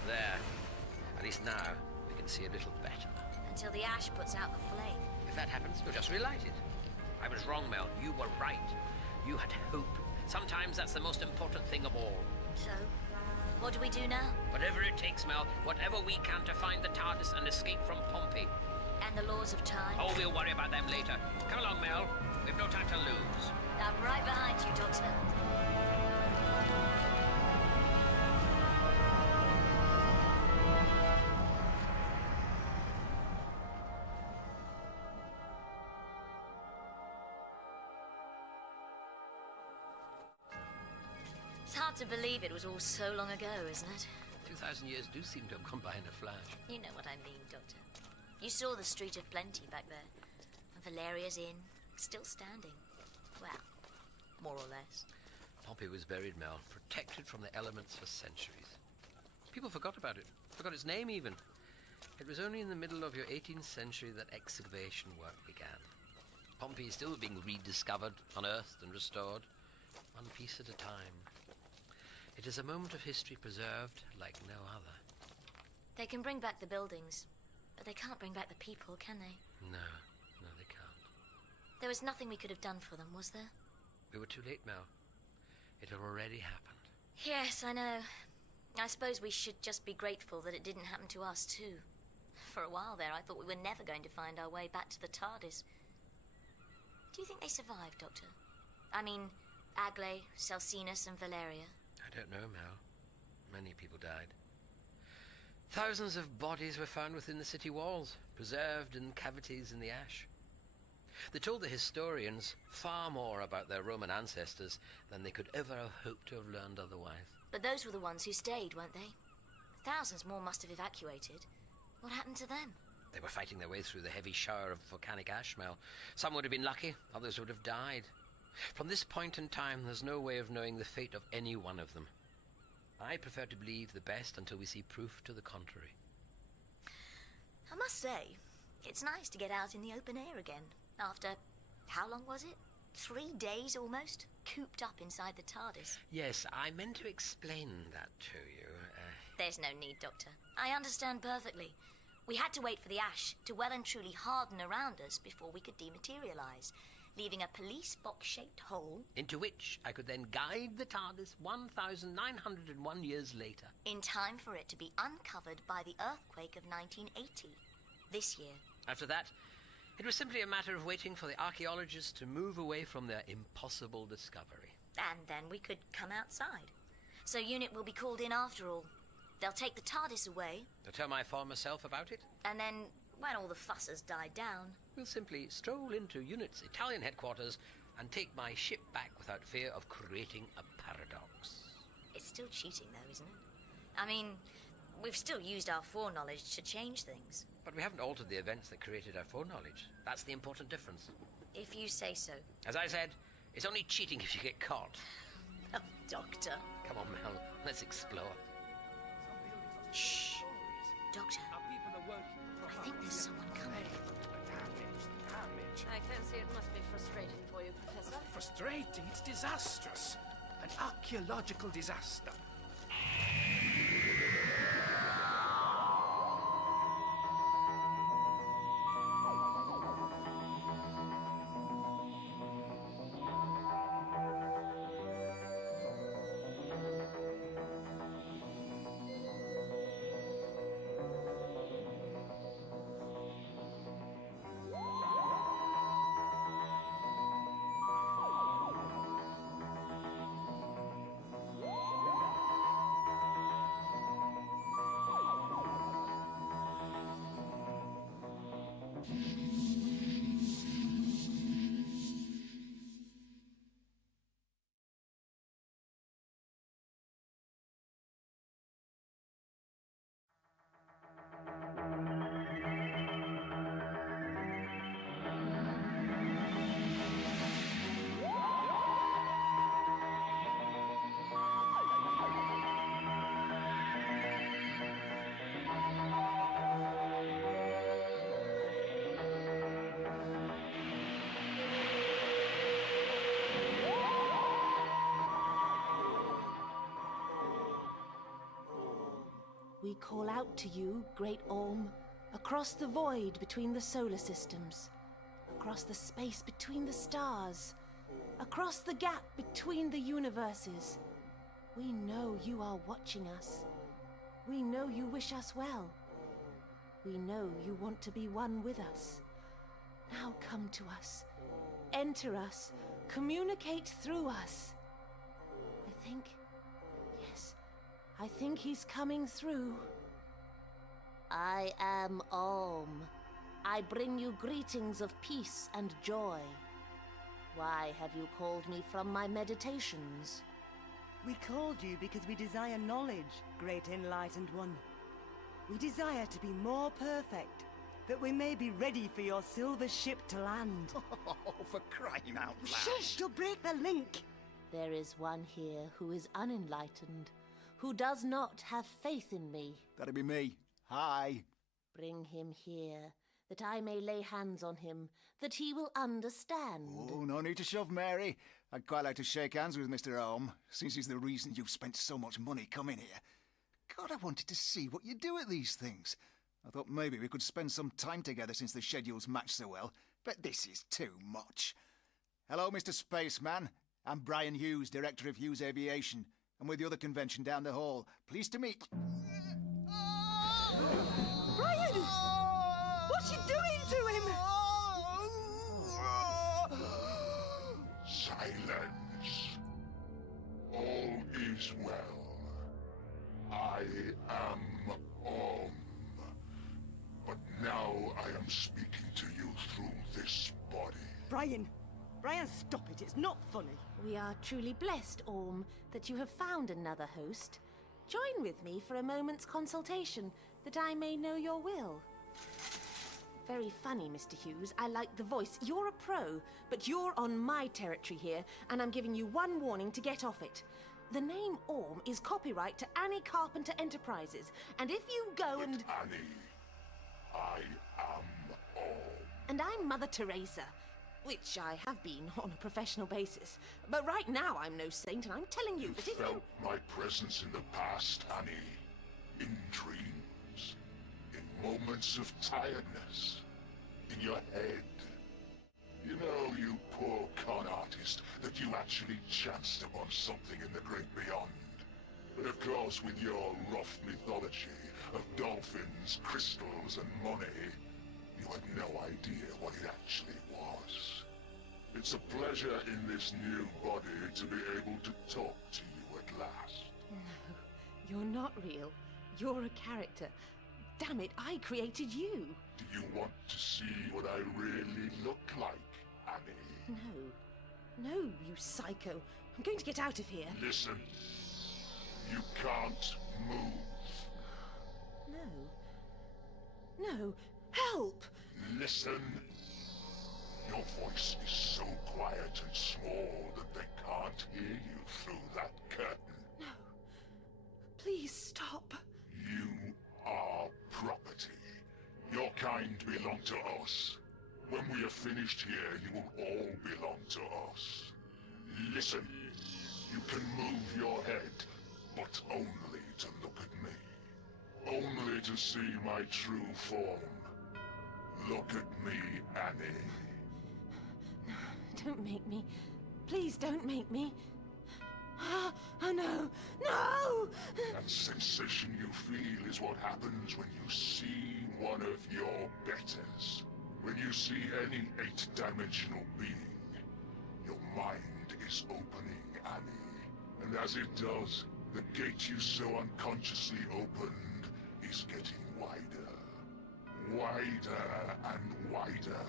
There. At least now, we can see a little better. Until the ash puts out the flame. If that happens, we'll just relight it. I was wrong, Mel. You were right. You had hope. Sometimes that's the most important thing of all. So, what do we do now? Whatever it takes, Mel. Whatever we can to find the TARDIS and escape from Pompeii. And the laws of time? Oh, we'll worry about them later. Come along, Mel. We've no time to lose. I'm right behind you, Doctor. It's hard to believe it was all so long ago, isn't it? 2,000 years do seem to have come by in a flash. You know what I mean, Doctor. You saw the Street of Plenty back there. And Valeria's Inn, still standing. Well, more or less. Pompeii was buried, Mel, protected from the elements for centuries. People forgot about it, forgot its name even. It was only in the middle of your 18th century that excavation work began. Pompeii is still being rediscovered, unearthed and restored. one piece at a time. It is a moment of history preserved like no other. They can bring back the buildings, but they can't bring back the people, can they? No, they can't. There was nothing we could have done for them, was there? We were too late, Mel. It had already happened. Yes, I know. I suppose we should just be grateful that it didn't happen to us, too. For a while there, I thought we were never going to find our way back to the TARDIS. Do you think they survived, Doctor? I mean, Agley, Celsinus, and Valeria. I don't know, Mel. Many people died. Thousands of bodies were found within the city walls, preserved in cavities in the ash. They told the historians far more about their Roman ancestors than they could ever have hoped to have learned otherwise. But those were the ones who stayed, weren't they? Thousands more must have evacuated. What happened to them? They were fighting their way through the heavy shower of volcanic ash, Mel. Some would have been lucky, others would have died. From this point in time, there's no way of knowing the fate of any one of them. I prefer to believe the best until we see proof to the contrary. I must say, it's nice to get out in the open air again. After, how long was it? 3 days almost? Cooped up inside the TARDIS. Yes, I meant to explain that to you. There's no need, Doctor. I understand perfectly. We had to wait for the ash to well and truly harden around us before we could dematerialize, leaving a police box-shaped hole into which I could then guide the TARDIS 1,901 years later. In time for it to be uncovered by the earthquake of 1980, this year. After that, it was simply a matter of waiting for the archaeologists to move away from their impossible discovery. And then we could come outside. So UNIT will be called in after all. They'll take the TARDIS away. To tell my former self about it? And then, when all the fuss has died down... We'll simply stroll into UNIT's Italian headquarters and take my ship back without fear of creating a paradox. It's still cheating, though, isn't it? I mean, we've still used our foreknowledge to change things. But we haven't altered the events that created our foreknowledge. That's the important difference. If you say so. As I said, it's only cheating if you get caught. Oh, Doctor. Come on, Mel. Let's explore. Shh. Doctor. I think there's someone coming. I fancy it must be frustrating for you, Professor. Frustrating? It's disastrous. An archaeological disaster. We call out to you, Great Orm, across the void between the solar systems, across the space between the stars, across the gap between the universes. We know you are watching us. We know you wish us well. We know you want to be one with us. Now come to us. Enter us. Communicate through us. I think he's coming through. I am Om. I bring you greetings of peace and joy. Why have you called me from my meditations? We called you because we desire knowledge, great enlightened one. We desire to be more perfect, that we may be ready for your silver ship to land. Oh, for crying out loud. Shush! You'll break the link! There is one here who is unenlightened, who does not have faith in me. That'd be me. Hi. Bring him here, that I may lay hands on him, that he will understand. Oh, no need to shove, Mary. I'd quite like to shake hands with Mr. Ohm, since he's the reason you've spent so much money coming here. God, I wanted to see what you do at these things. I thought maybe we could spend some time together since the schedules match so well, but this is too much. Hello, Mr. Spaceman. I'm Brian Hughes, Director of Hughes Aviation. I'm with the other convention down the hall. Pleased to meet... Brian! What's you doing to him? Silence. All is well. I am Om. But now I am speaking to you through this body. Brian, stop it. It's not funny. We are truly blessed, Orm, that you have found another host. Join with me for a moment's consultation, that I may know your will. Very funny, Mr. Hughes. I like the voice. You're a pro, but you're on my territory here, and I'm giving you one warning to get off it. The name Orm is copyright to Annie Carpenter Enterprises, and if you go But and... Annie, I am Om. And I'm Mother Teresa, which I have been on a professional basis. But right now I'm no saint, and I'm telling you that if you... Felt my presence in the past, Annie. In dreams. In moments of tiredness. In your head. You know, you poor con artist, that you actually chanced upon something in the great beyond. But of course, with your rough mythology of dolphins, crystals, and money, you had no idea what it actually was. It's a pleasure in this new body to be able to talk to you at last. No, you're not real. You're a character. Damn it, I created you. Do you want to see what I really look like, Annie? No, you psycho. I'm going to get out of here. Listen. You can't move. No, help! Listen. Your voice is so quiet and small that they can't hear you through that curtain. No. Please stop. You are property. Your kind belong to us. When we are finished here, you will all belong to us. Listen. You can move your head, but only to look at me. Only to see my true form. Look at me, Annie. Don't make me. Please don't make me. Oh, no! No! That sensation you feel is what happens when you see one of your betters. When you see any 8-dimensional being, your mind is opening, Annie. And as it does, the gate you so unconsciously opened is getting wider. Wider and wider,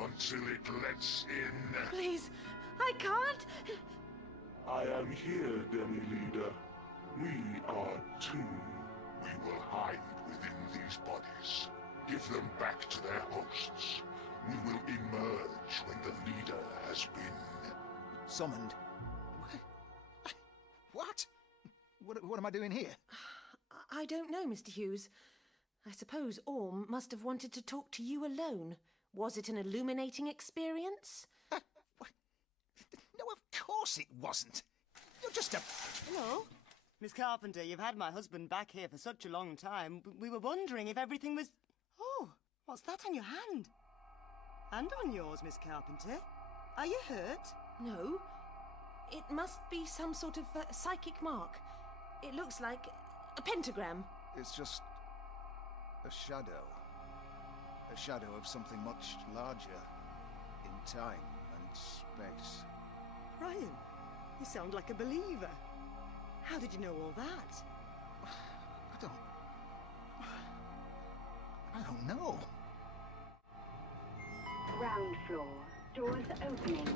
until it lets in... Please, I can't! I am here, Demi-Leader. We are two. We will hide within these bodies. Give them back to their hosts. We will emerge when the leader has been... Summoned? What? What am I doing here? I don't know, Mr. Hughes. I suppose Orm must have wanted to talk to you alone. Was it an illuminating experience? No, of course it wasn't. You're just a... Hello? Miss Carpenter, you've had my husband back here for such a long time. We were wondering if everything was... Oh, what's that on your hand? And on yours, Miss Carpenter. Are you hurt? No. It must be some sort of psychic mark. It looks like a pentagram. It's just... a shadow. A shadow of something much larger in time and space. Ryan, you sound like a believer. How did you know all that? I don't know. Ground floor. Doors opening.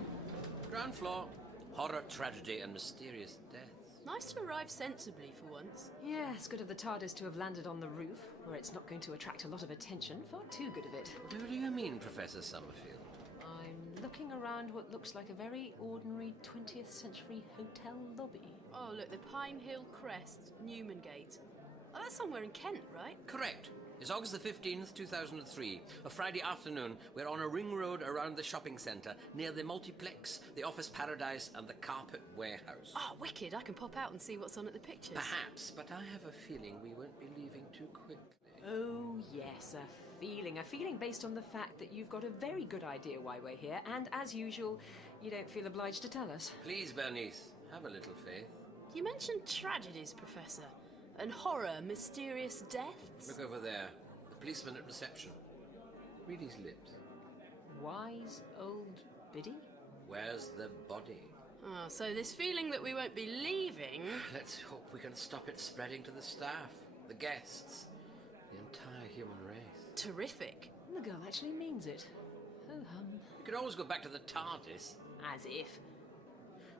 Ground floor. Horror, tragedy, and mysterious death. Nice to arrive sensibly for once. Yeah, it's good of the TARDIS to have landed on the roof, where it's not going to attract a lot of attention. Far too good of it. What do you mean, Professor Summerfield? I'm looking around what looks like a very ordinary 20th century hotel lobby. Oh, look, the Pine Hill Crest, Newman Gate. Oh, that's somewhere in Kent, right? Correct. It's August the 15th, 2003. A Friday afternoon. We're on a ring road around the shopping centre, near the multiplex, the office paradise, and the carpet warehouse. Oh, wicked. I can pop out and see what's on at the pictures. Perhaps, but I have a feeling we won't be leaving too quickly. Oh, yes, a feeling. A feeling based on the fact that you've got a very good idea why we're here, and as usual, you don't feel obliged to tell us. Please, Bernice, have a little faith. You mentioned tragedies, Professor. And horror, mysterious deaths. Look over there. The policeman at reception. Read his lips. Wise old biddy? Where's the body? Oh, so this feeling that we won't be leaving... Let's hope we can stop it spreading to the staff, the guests, the entire human race. Terrific. The girl actually means it. Oh, You could always go back to the TARDIS. As if.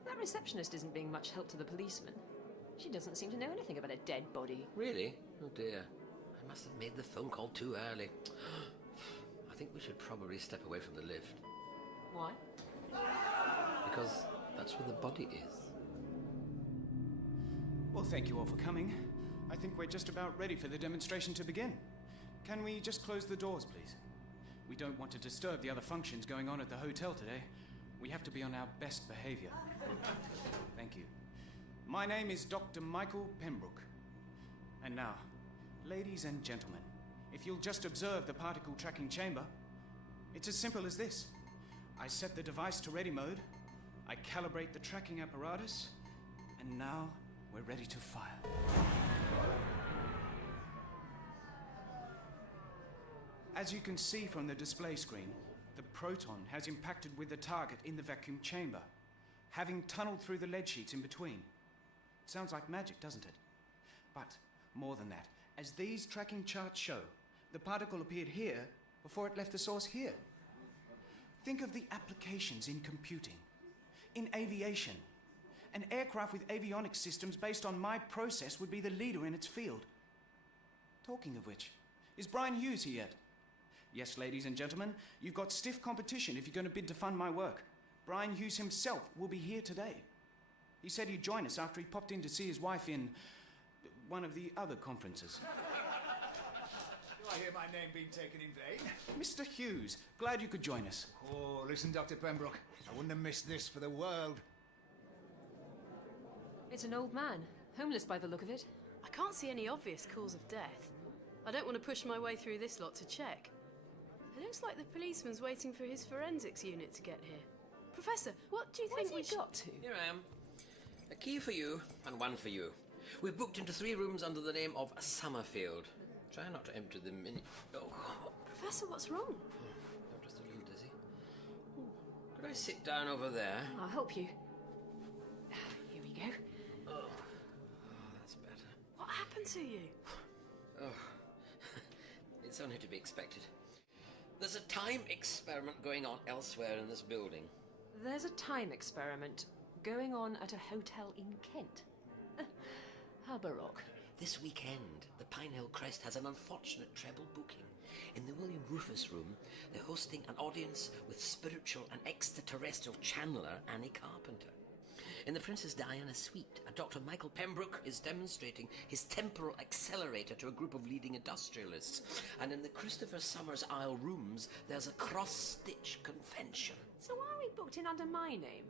That receptionist isn't being much help to the policeman. She doesn't seem to know anything about a dead body. Really? Oh dear. I must have made the phone call too early. I think we should probably step away from the lift. Why? Because that's where the body is. Well, thank you all for coming. I think we're just about ready for the demonstration to begin. Can we just close the doors, please? We don't want to disturb the other functions going on at the hotel today. We have to be on our best behavior. Thank you. My name is Dr. Michael Pembroke. And now, ladies and gentlemen, if you'll just observe the particle tracking chamber, it's as simple as this. I set the device to ready mode, I calibrate the tracking apparatus, and now we're ready to fire. As you can see from the display screen, the proton has impacted with the target in the vacuum chamber, having tunneled through the lead sheets in between. Sounds like magic, doesn't it? But more than that, as these tracking charts show, the particle appeared here before it left the source here. Think of the applications in computing, in aviation. An aircraft with avionics systems based on my process would be the leader in its field. Talking of which, is Brian Hughes here yet? Yes, ladies and gentlemen, you've got stiff competition if you're going to bid to fund my work. Brian Hughes himself will be here today. He said he'd join us after he popped in to see his wife in one of the other conferences. Do I hear my name being taken in vain? Mr. Hughes, glad you could join us. Oh, listen, Dr. Pembroke, I wouldn't have missed this for the world. It's an old man, homeless by the look of it. I can't see any obvious cause of death. I don't want to push my way through this lot to check. It looks like the policeman's waiting for his forensics unit to get here. Professor, what do you think we got to? Here I am. A key for you and one for you. We've booked into 3 rooms under the name of Summerfield. Try not to empty them in... Oh. Professor, what's wrong? I'm just a little dizzy. Could I sit down over there? I'll help you. Here we go. Oh, that's better. What happened to you? Oh, it's only to be expected. There's a time experiment going on elsewhere in this building. There's a time experiment going on at a hotel in Kent. How baroque. This weekend, the Pinehill Crest has an unfortunate treble booking. In the William Rufus room, they're hosting an audience with spiritual and extraterrestrial channeler Annie Carpenter. In the Princess Diana suite, a Dr. Michael Pembroke is demonstrating his temporal accelerator to a group of leading industrialists. And in the Christopher Summers Isle rooms, there's a cross-stitch convention. So why are we booked in under my name?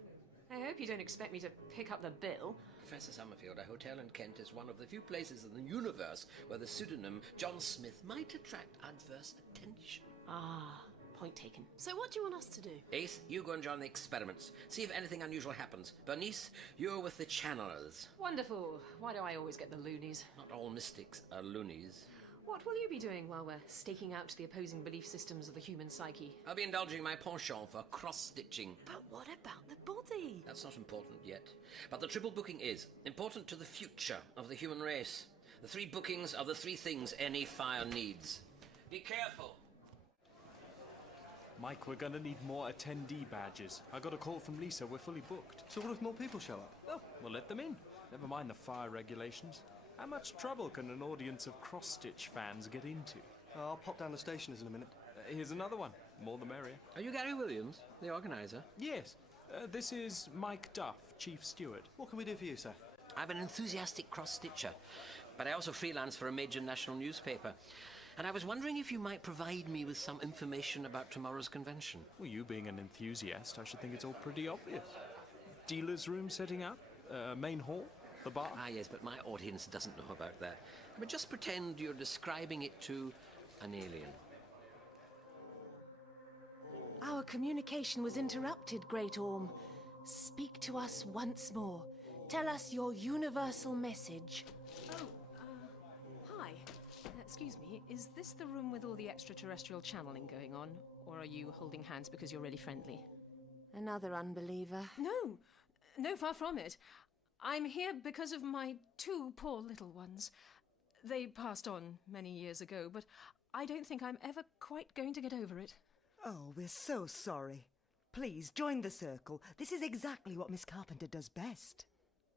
I hope you don't expect me to pick up the bill. Professor Summerfield, a hotel in Kent is one of the few places in the universe where the pseudonym John Smith might attract adverse attention. Ah, point taken. So what do you want us to do? Ace, you go and join the experiments. See if anything unusual happens. Bernice, you're with the channelers. Wonderful. Why do I always get the loonies? Not all mystics are loonies. What will you be doing while we're staking out the opposing belief systems of the human psyche? I'll be indulging my penchant for cross-stitching. But what about the body? That's not important yet. But the triple booking is important to the future of the human race. The 3 bookings are the 3 things any fire needs. Be careful. Mike, we're gonna need more attendee badges. I got a call from Lisa, we're fully booked. So what if more people show up? Oh, we'll let them in. Never mind the fire regulations. How much trouble can an audience of cross-stitch fans get into? I'll pop down the stationers in a minute. Here's another one. More the merrier. Are you Gary Williams, the organizer? Yes. This is Mike Duff, Chief Steward. What can we do for you, sir? I'm an enthusiastic cross-stitcher, but I also freelance for a major national newspaper. and I was wondering if you might provide me with some information about tomorrow's convention. Well, you being an enthusiast, I should think it's all pretty obvious. Dealer's room setting up, main hall, the bar. Ah, yes, but my audience doesn't know about that. But just pretend you're describing it to an alien. Our communication was interrupted, Great Orm. Speak to us once more. Tell us your universal message. Oh, hi. Excuse me, is this the room with all the extraterrestrial channeling going on? Or are you holding hands because you're really friendly? Another unbeliever. No, far from it. I'm here because of my 2 poor little ones. They passed on many years ago, but I don't think I'm ever quite going to get over it. Oh, we're so sorry. Please, join the circle. This is exactly what Miss Carpenter does best.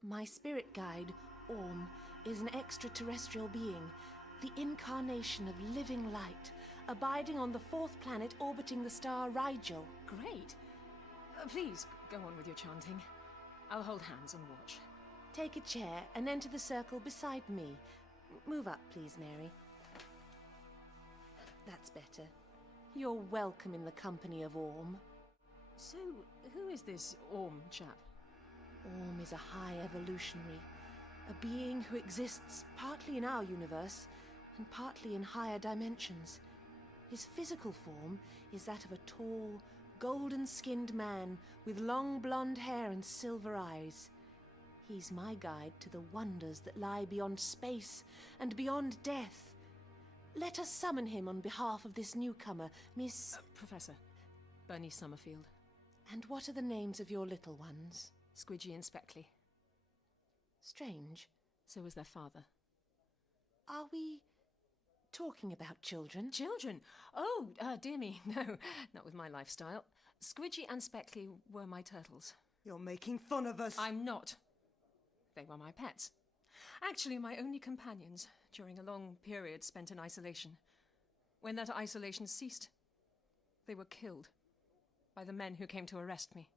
My spirit guide, Orm, is an extraterrestrial being, the incarnation of living light, abiding on the 4th planet orbiting the star Rigel. Great. Please, go on with your chanting. I'll hold hands and watch. Take a chair and enter the circle beside me. Move up, please, Mary. That's better. You're welcome in the company of Orm. So, who is this Orm chap? Orm is a high evolutionary, a being who exists partly in our universe and partly in higher dimensions. His physical form is that of a tall, golden-skinned man with long blonde hair and silver eyes. He's my guide to the wonders that lie beyond space and beyond death. Let us summon him on behalf of this newcomer, Miss... Professor Bernice Summerfield. And what are the names of your little ones? Squidgy and Speckley. Strange. So was their father. Are we talking about children? Children? Oh, dear me, no, not with my lifestyle. Squidgy and Speckley were my turtles. You're making fun of us. I'm not. They were my pets. Actually, my only companions during a long period spent in isolation. When that isolation ceased, they were killed by the men who came to arrest me.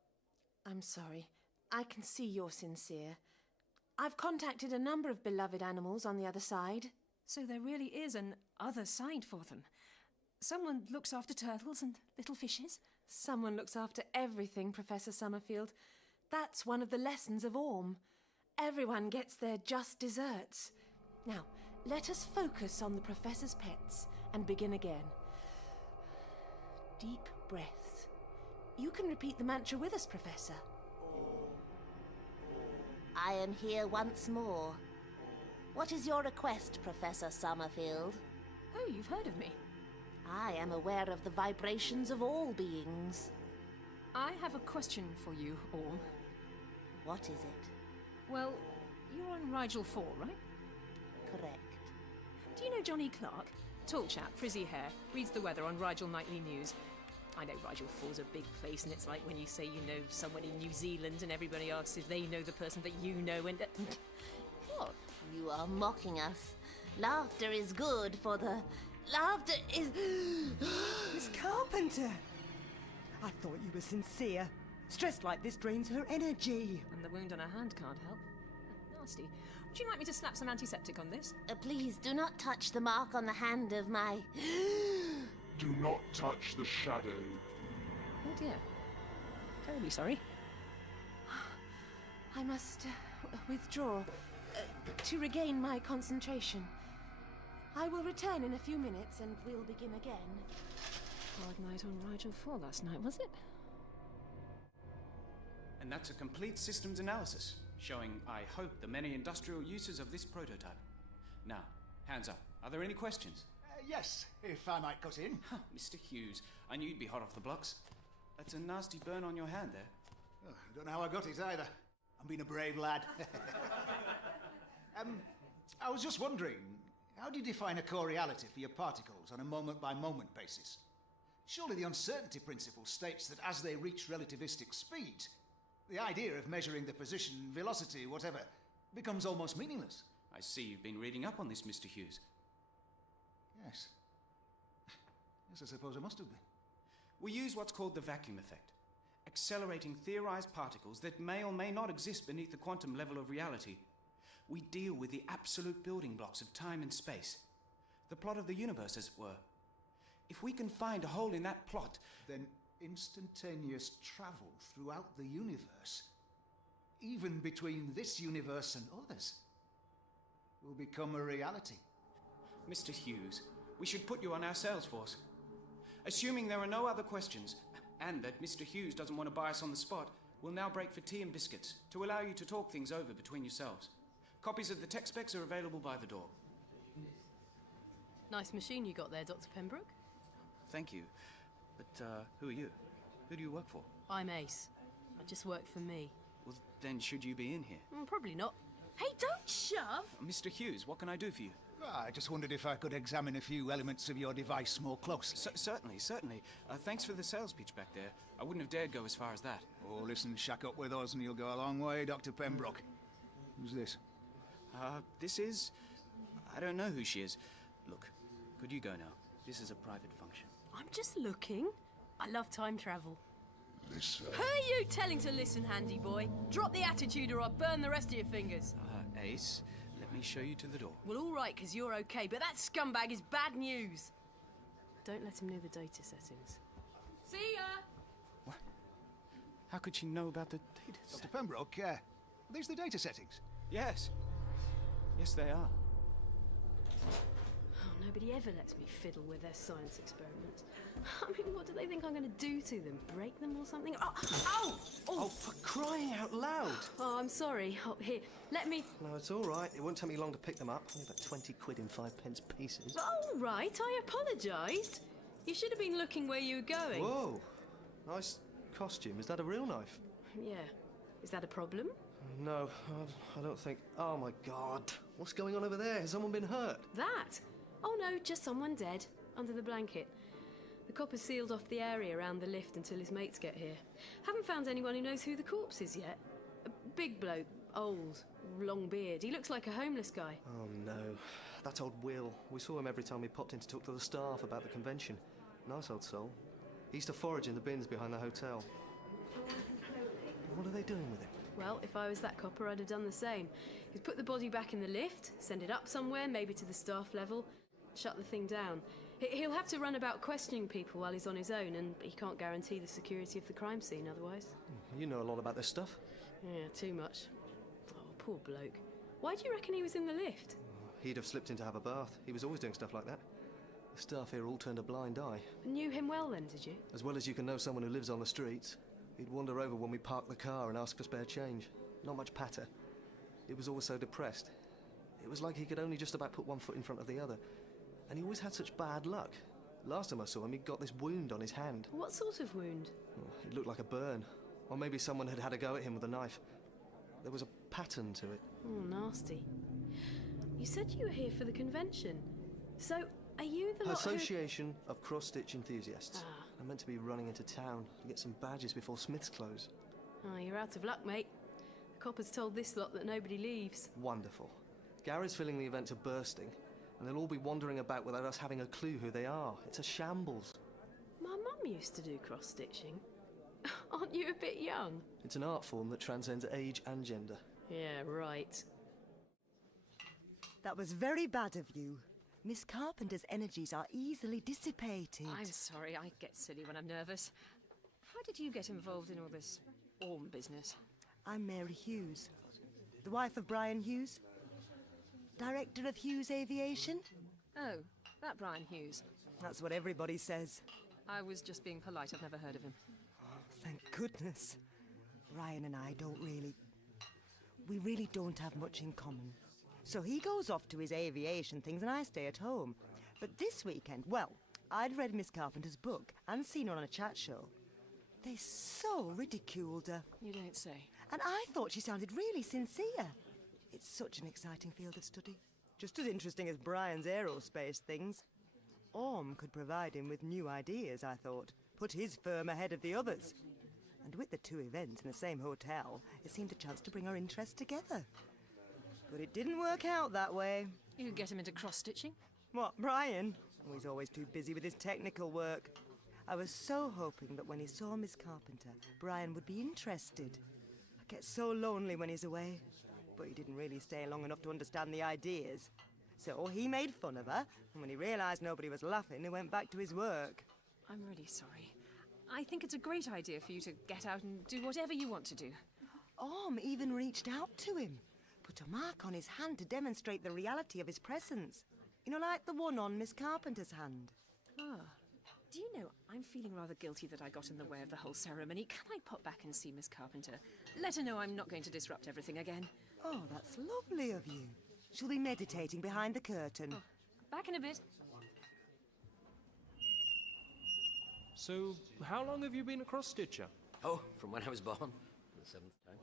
I'm sorry. I can see you're sincere. I've contacted a number of beloved animals on the other side. So there really is an other side for them. Someone looks after turtles and little fishes. Someone looks after everything, Professor Summerfield. That's one of the lessons of Orm. Everyone gets their just desserts. Now, let us focus on the Professor's pets and begin again. Deep breaths. You can repeat the mantra with us, Professor. I am here once more. What is your request, Professor Summerfield? Oh, you've heard of me. I am aware of the vibrations of all beings. I have a question for you, Orm. What is it? Well, you're on Rigel 4, right? Correct. Do you know Johnny Clark? Tall chap, frizzy hair, reads the weather on Rigel Nightly News. I know Rigel 4's a big place, and it's like when you say you know someone in New Zealand and everybody asks if they know the person that you know and... What? You are mocking us. Laughter is good for the... Laughter is... Miss Carpenter! I thought you were sincere. Stress like this drains her energy. And the wound on her hand can't help. Nasty. Would you like me to slap some antiseptic on this? Please do not touch the mark on the hand of my... Do not touch the shadow. Oh dear. Terribly sorry. I must withdraw to regain my concentration. I will return in a few minutes and we'll begin again. Hard night on Rigel 4 last night, was it? And that's a complete systems analysis, showing, I hope, the many industrial uses of this prototype. Now, hands up. Are there any questions? Yes, if I might cut in. Huh, Mr. Hughes, I knew you'd be hot off the blocks. That's a nasty burn on your hand there. Oh, don't know how I got it either. I'm being a brave lad. I was just wondering, how do you define a core reality for your particles on a moment-by-moment basis? Surely the uncertainty principle states that as they reach relativistic speed, the idea of measuring the position, velocity, whatever, becomes almost meaningless. I see you've been reading up on this, Mr. Hughes. Yes. Yes, I suppose I must have been. We use what's called the vacuum effect, accelerating theorized particles that may or may not exist beneath the quantum level of reality. We deal with the absolute building blocks of time and space. The plot of the universe, as it were. If we can find a hole in that plot... Then instantaneous travel throughout the universe, even between this universe and others, will become a reality. Mr. Hughes, we should put you on our sales force. Assuming there are no other questions, and that Mr. Hughes doesn't want to buy us on the spot, we'll now break for tea and biscuits to allow you to talk things over between yourselves. Copies of the tech specs are available by the door. Nice machine you got there, Dr. Pembroke. Thank you. But, who are you? Who do you work for? I'm Ace. I just work for me. Well, then should you be in here? Probably not. Hey, don't shove! Mr. Hughes, what can I do for you? I just wondered if I could examine a few elements of your device more closely. Certainly. Thanks for the sales pitch back there. I wouldn't have dared go as far as that. Oh, listen, shack up with us and you'll go a long way, Dr. Pembroke. Who's this? This is... I don't know who she is. Look, could you go now? This is a private function. I'm just looking. I love time travel. Listen. Who are you telling to listen, handy boy? Drop the attitude or I'll burn the rest of your fingers. Ace, let me show you to the door. Well, all right, because you're okay, but that scumbag is bad news. Don't let him know the data settings. See ya! What? How could she know about the data settings? Dr. Pembroke, are these the data settings? Yes. Yes, they are. Oh, nobody ever lets me fiddle with their science experiments. I mean, what do they think I'm going to do to them? Break them or something? Oh, for crying out loud! Oh, I'm sorry. Oh, here, let me... No, it's all right. It won't take me long to pick them up. Only about 20 quid in 5p pieces. All right, I apologised. You should have been looking where you were going. Whoa! Nice costume. Is that a real knife? Yeah. Is that a problem? No, I don't think... Oh, my God. What's going on over there? Has someone been hurt? That? Oh, no, just someone dead. Under the blanket. The copper sealed off the area around the lift until his mates get here. Haven't found anyone who knows who the corpse is yet. A big bloke. Old. Long beard. He looks like a homeless guy. Oh, no. That's old Will. We saw him every time we popped in to talk to the staff about the convention. Nice old soul. He used to forage in the bins behind the hotel. What are they doing with him? Well, if I was that copper, I'd have done the same. He'd put the body back in the lift, send it up somewhere, maybe to the staff level, shut the thing down. He'll have to run about questioning people while he's on his own, and he can't guarantee the security of the crime scene otherwise. You know a lot about this stuff. Yeah, too much. Oh, poor bloke. Why do you reckon he was in the lift? He'd have slipped in to have a bath. He was always doing stuff like that. The staff here all turned a blind eye. Knew him well then, did you? As well as you can know someone who lives on the streets. He'd wander over when we parked the car and ask for spare change. Not much patter. He was always so depressed. It was like he could only just about put one foot in front of the other. And he always had such bad luck. Last time I saw him, he'd got this wound on his hand. What sort of wound? Oh, it looked like a burn. Or maybe someone had had a go at him with a knife. There was a pattern to it. Oh, nasty. You said you were here for the convention. So, are you the lot Association of Cross-Stitch Enthusiasts. Ah. I'm meant to be running into town to get some badges before Smith's close. Oh, you're out of luck, mate. The coppers told this lot that nobody leaves. Wonderful. Gary's filling the event to bursting, and they'll all be wandering about without us having a clue who they are. It's a shambles. My mum used to do cross-stitching. Aren't you a bit young? It's an art form that transcends age and gender. Yeah, right. That was very bad of you. Miss Carpenter's energies are easily dissipated. I'm sorry, I get silly when I'm nervous. How did you get involved in all this Orm business? I'm Mary Hughes, the wife of Brian Hughes, director of Hughes Aviation. Oh, that Brian Hughes. That's what everybody says. I was just being polite, I've never heard of him. Thank goodness. Brian and I we really don't have much in common. So he goes off to his aviation things and I stay at home. But this weekend, well, I'd read Miss Carpenter's book and seen her on a chat show. They so ridiculed her. You don't say. And I thought she sounded really sincere. It's such an exciting field of study. Just as interesting as Brian's aerospace things. Orm could provide him with new ideas, I thought. Put his firm ahead of the others. And with the two events in the same hotel, it seemed a chance to bring our interests together. But it didn't work out that way. You could get him into cross-stitching? What, Brian? Oh, he's always too busy with his technical work. I was so hoping that when he saw Miss Carpenter, Brian would be interested. I get so lonely when he's away. But he didn't really stay long enough to understand the ideas. So he made fun of her, and when he realised nobody was laughing, he went back to his work. I'm really sorry. I think it's a great idea for you to get out and do whatever you want to do. Orm even reached out to him, put a mark on his hand to demonstrate the reality of his presence. You know, like the one on Miss Carpenter's hand. Ah. Do you know, I'm feeling rather guilty that I got in the way of the whole ceremony. Can I pop back and see Miss Carpenter? Let her know I'm not going to disrupt everything again. Oh, that's lovely of you. She'll be meditating behind the curtain. Oh, back in a bit. So, how long have you been a cross-stitcher? Oh, from when I was born. The 7th time.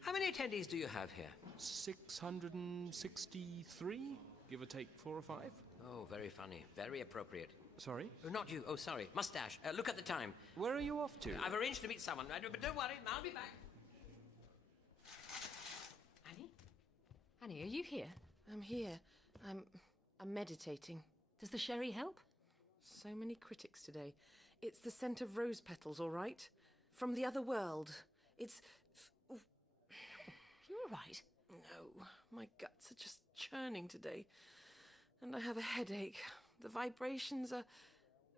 How many attendees do you have here? 663, give or take 4 or 5. Oh, very funny. Very appropriate. Sorry? Oh, not you. Oh, sorry. Mustache. Look at the time. Where are you off to? I've arranged to meet someone, but don't worry, I'll be back. Annie? Annie, are you here? I'm here. I'm meditating. Does the sherry help? So many critics today. It's the scent of rose petals, all right? From the other world. It's... You all right? No, my guts are just churning today. And I have a headache. The vibrations are...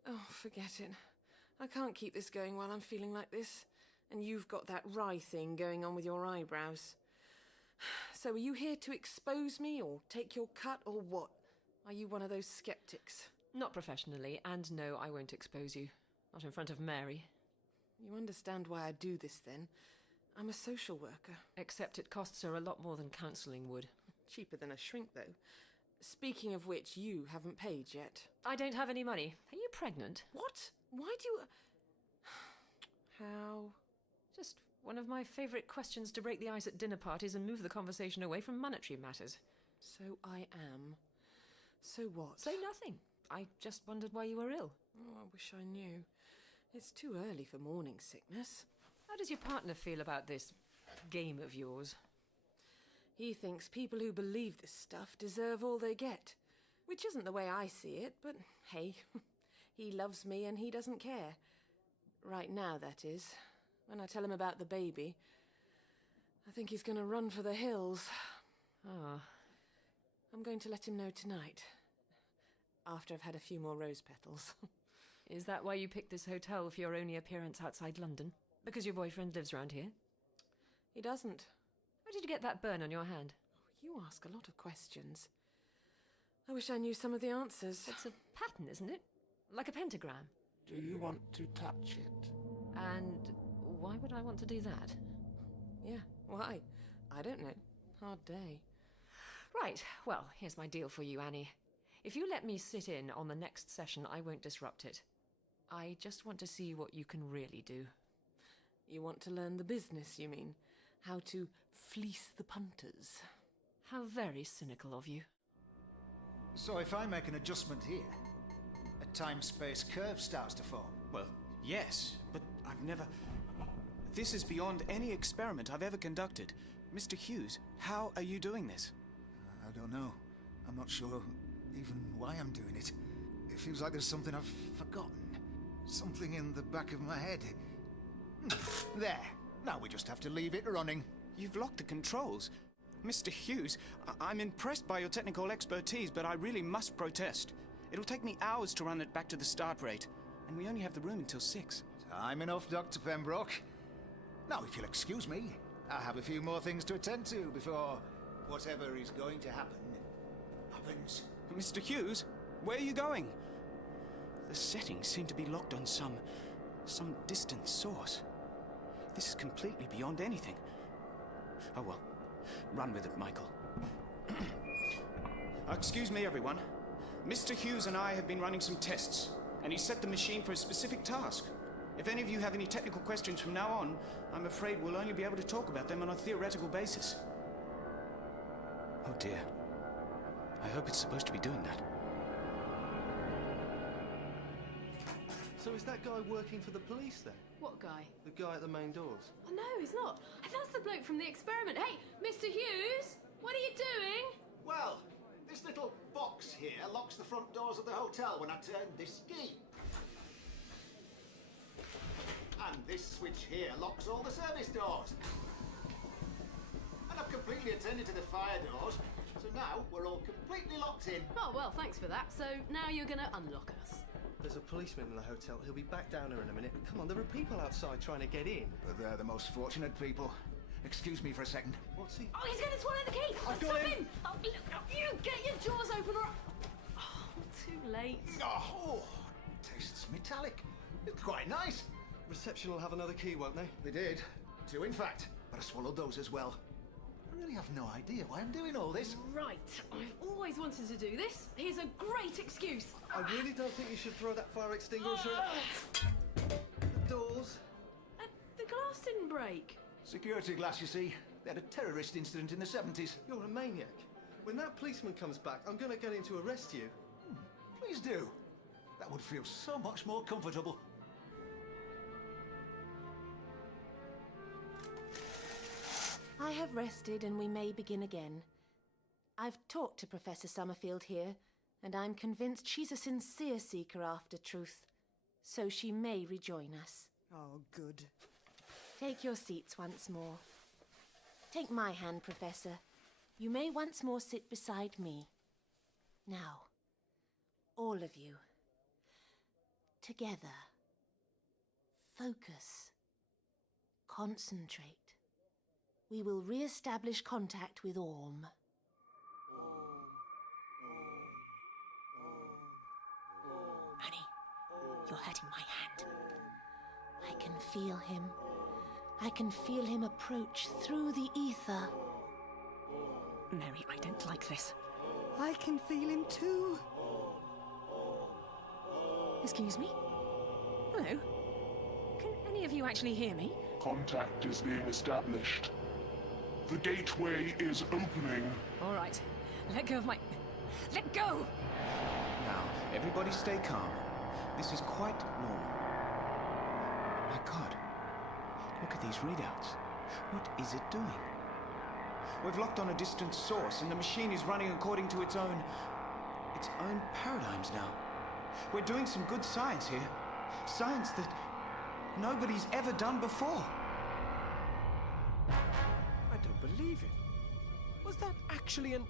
Oh, forget it. I can't keep this going while I'm feeling like this. And you've got that wry thing going on with your eyebrows. So are you here to expose me or take your cut or what? Are you one of those skeptics? Not professionally, and no, I won't expose you. Not in front of Mary. You understand why I do this then? I'm a social worker. Except it costs her a lot more than counselling would. Cheaper than a shrink, though. Speaking of which, you haven't paid yet. I don't have any money. Are you pregnant? What? Why do you... How? Just one of my favourite questions to break the ice at dinner parties and move the conversation away from monetary matters. So I am. So what? Say nothing. I just wondered why you were ill. Oh, I wish I knew. It's too early for morning sickness. How does your partner feel about this game of yours? He thinks people who believe this stuff deserve all they get. Which isn't the way I see it, but hey, he loves me and he doesn't care. Right now, that is. When I tell him about the baby, I think he's going to run for the hills. Ah. I'm going to let him know tonight. After I've had a few more rose petals. Is that why you picked this hotel for your only appearance outside London? Because your boyfriend lives round here? He doesn't. How did you get that burn on your hand? You ask a lot of questions. I wish I knew some of the answers. It's a pattern, isn't it? Like a pentagram. Do you want to touch it? And why would I want to do that? Yeah, why? I don't know. Hard day. Right, well, here's my deal for you, Annie. If you let me sit in on the next session, I won't disrupt it. I just want to see what you can really do. You want to learn the business, you mean? How to fleece the punters. How very cynical of you. So if I make an adjustment here, a time-space curve starts to form. Well, yes, but I've never... This is beyond any experiment I've ever conducted. Mr. Hughes, how are you doing this? I don't know. I'm not sure even why I'm doing it. It feels like there's something I've forgotten. Something in the back of my head. There. Now we just have to leave it running. You've locked the controls. Mr. Hughes, I'm impressed by your technical expertise, but I really must protest. It'll take me hours to run it back to the start rate, and we only have the room until 6. Time enough, Dr. Pembroke. Now, if you'll excuse me, I have a few more things to attend to before whatever is going to happen happens. Mr. Hughes, where are you going? The settings seem to be locked on some distant source. This is completely beyond anything. Oh well, run with it, Michael. Excuse me, everyone. Mr. Hughes and I have been running some tests, and he set the machine for a specific task. If any of you have any technical questions from now on, I'm afraid we'll only be able to talk about them on a theoretical basis. Oh dear. I hope it's supposed to be doing that. So is that guy working for the police then? What guy? The guy at the main doors? Oh, no, he's not. That's the bloke from the experiment. Hey, Mr. Hughes, what are you doing? Well, this little box here locks the front doors of the hotel when I turn this key. And this switch here locks all the service doors. And I've completely attended to the fire doors, So now we're all completely locked in. Oh, well, thanks for that. So now you're going to unlock us. There's a policeman in the hotel. He'll be back down here in a minute. Come on, there are people outside trying to get in. But they're the most fortunate people. Excuse me for a second. What's he? Oh, he's going to swallow the key! I've got Stop him. Oh, look, you get your jaws open or... Oh, too late. Oh, tastes metallic. It's quite nice. Reception will have another key, won't they? They did. 2, in fact. But I swallowed those as well. I really have no idea why I'm doing all this. Right, I've always wanted to do this. Here's a great excuse. I really don't think you should throw that fire extinguisher at the doors. The glass didn't break. Security glass, you see. They had a terrorist incident in the 70s. You're a maniac. When that policeman comes back, I'm going to get him to arrest you. Please do. That would feel so much more comfortable. I have rested and we may begin again. I've talked to Professor Summerfield here, and I'm convinced she's a sincere seeker after truth, so she may rejoin us. Oh, good. Take your seats once more. Take my hand, Professor. You may once more sit beside me. Now, all of you. Together. Focus. Concentrate. We will re-establish contact with Orm. Annie, you're hurting my hand. I can feel him. I can feel him approach through the ether. Mary, I don't like this. I can feel him too. Excuse me? Hello? Can any of you actually hear me? Contact is being established. The gateway is opening. All right. Let go of my... Let go! Now, everybody stay calm. This is quite normal. My God. Look at these readouts. What is it doing? We've locked on a distant source, and the machine is running according to its own paradigms now. We're doing some good science here. Science that nobody's ever done before. I don't believe it. Was that actually an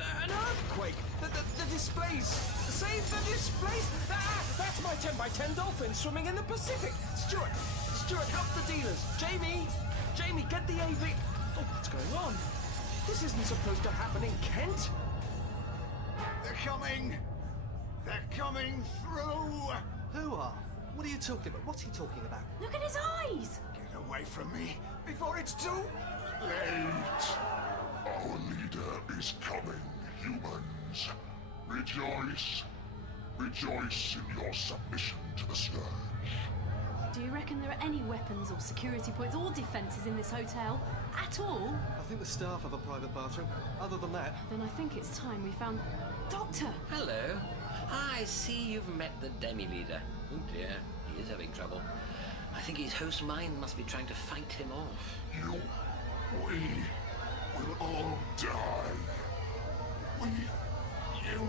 earthquake? The displays! Save the displays! Ah, that's my 10x10 dolphin swimming in the Pacific! Stuart, help the dealers! Jamie, get the AV... Oh, what's going on? This isn't supposed to happen in Kent! They're coming! They're coming through! Who are? What are you talking about? What's he talking about? Look at his eyes! Get away from me before it's too Late! Our leader is coming, humans. Rejoice. Rejoice in your submission to the Scourge. Do you reckon there are any weapons or security points or defences in this hotel? At all? I think the staff have a private bathroom. Other than that... Then I think it's time we found... Doctor! Hello. I see you've met the demi-leader. Oh dear, he is having trouble. I think his host mind must be trying to fight him off. We will all die. You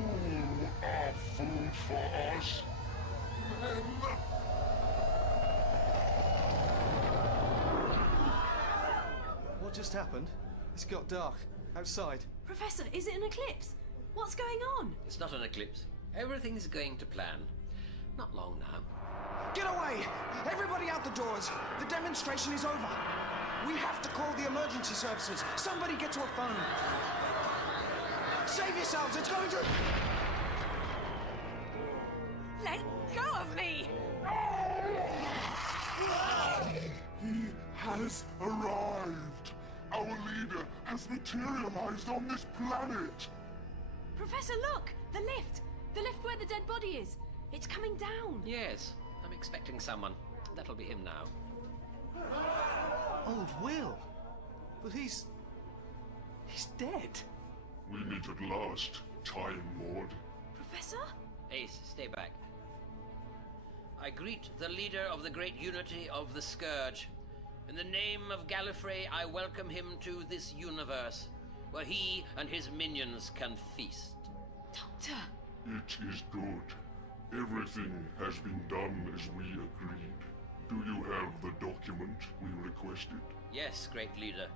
are food for us. Men. What just happened? It's got dark. Outside. Professor, is it an eclipse? What's going on? It's not an eclipse. Everything's going to plan. Not long now. Get away! Everybody out the doors! The demonstration is over! We have to call the emergency services! Somebody get to a phone! Save yourselves! It's going to... Let go of me! He has arrived! Our leader has materialized on this planet! Professor, look! The lift! The lift where the dead body is! It's coming down! Yes, I'm expecting someone. That'll be him now. Old Will? But he's dead. We meet at last, Time Lord. Professor? Ace, stay back. I greet the leader of the great unity of the Scourge. In the name of Gallifrey, I welcome him to this universe, where he and his minions can feast. Doctor! It is good. Everything has been done as we agreed. Do you have the document we requested? Yes, great leader.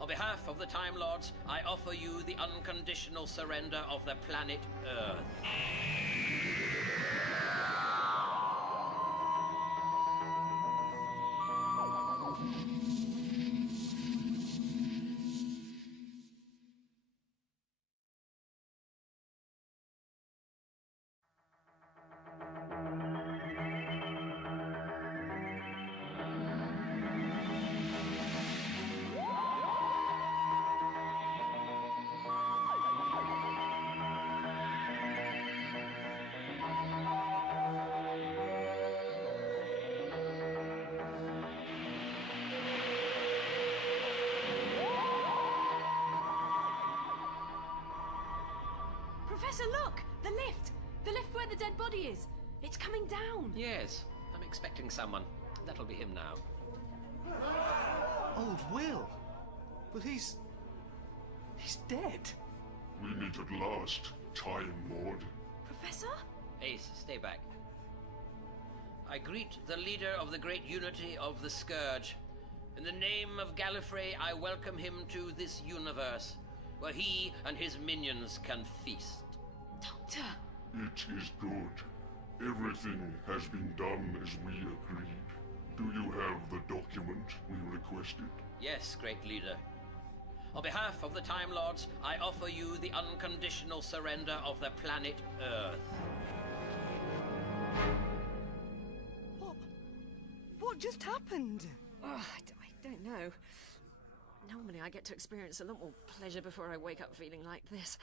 On behalf of the Time Lords, I offer you the unconditional surrender of the planet Earth. Professor, look! The lift! The lift where the dead body is! It's coming down! Yes, I'm expecting someone. That'll be him now. Old Will? But he's dead. We meet at last, Time Lord. Professor? Ace, stay back. I greet the leader of the great unity of the Scourge. In the name of Gallifrey, I welcome him to this universe, where he and his minions can feast. Doctor! It is good. Everything has been done as we agreed. Do you have the document we requested? Yes, great leader. On behalf of the Time Lords, I offer you the unconditional surrender of the planet Earth. What just happened? Oh, I don't know. Normally I get to experience a lot more pleasure before I wake up feeling like this.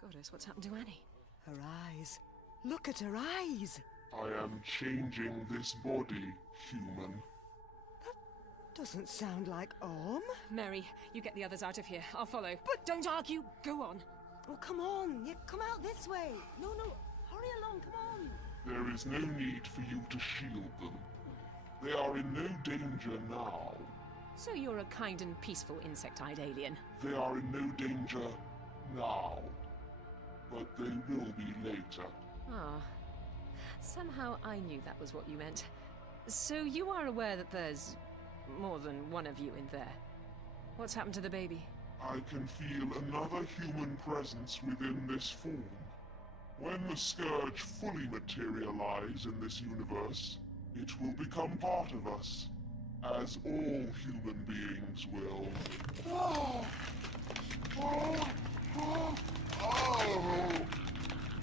Goddess, what's happened to Annie? Her eyes. Look at her eyes. I am changing this body, human. Doesn't sound like Orm. Mary, you get the others out of here. I'll follow. But don't argue. Go on. Oh, come on. You come out this way. No. Hurry along, come on. There is no need for you to shield them. They are in no danger now. So you're a kind and peaceful insect-eyed alien. They are in no danger now. But they will be later. Ah. Somehow I knew that was what you meant. So you are aware that there's more than one of you in there. What's happened to the baby? I can feel another human presence within this form. When the Scourge fully materialize in this universe, it will become part of us, as all human beings will.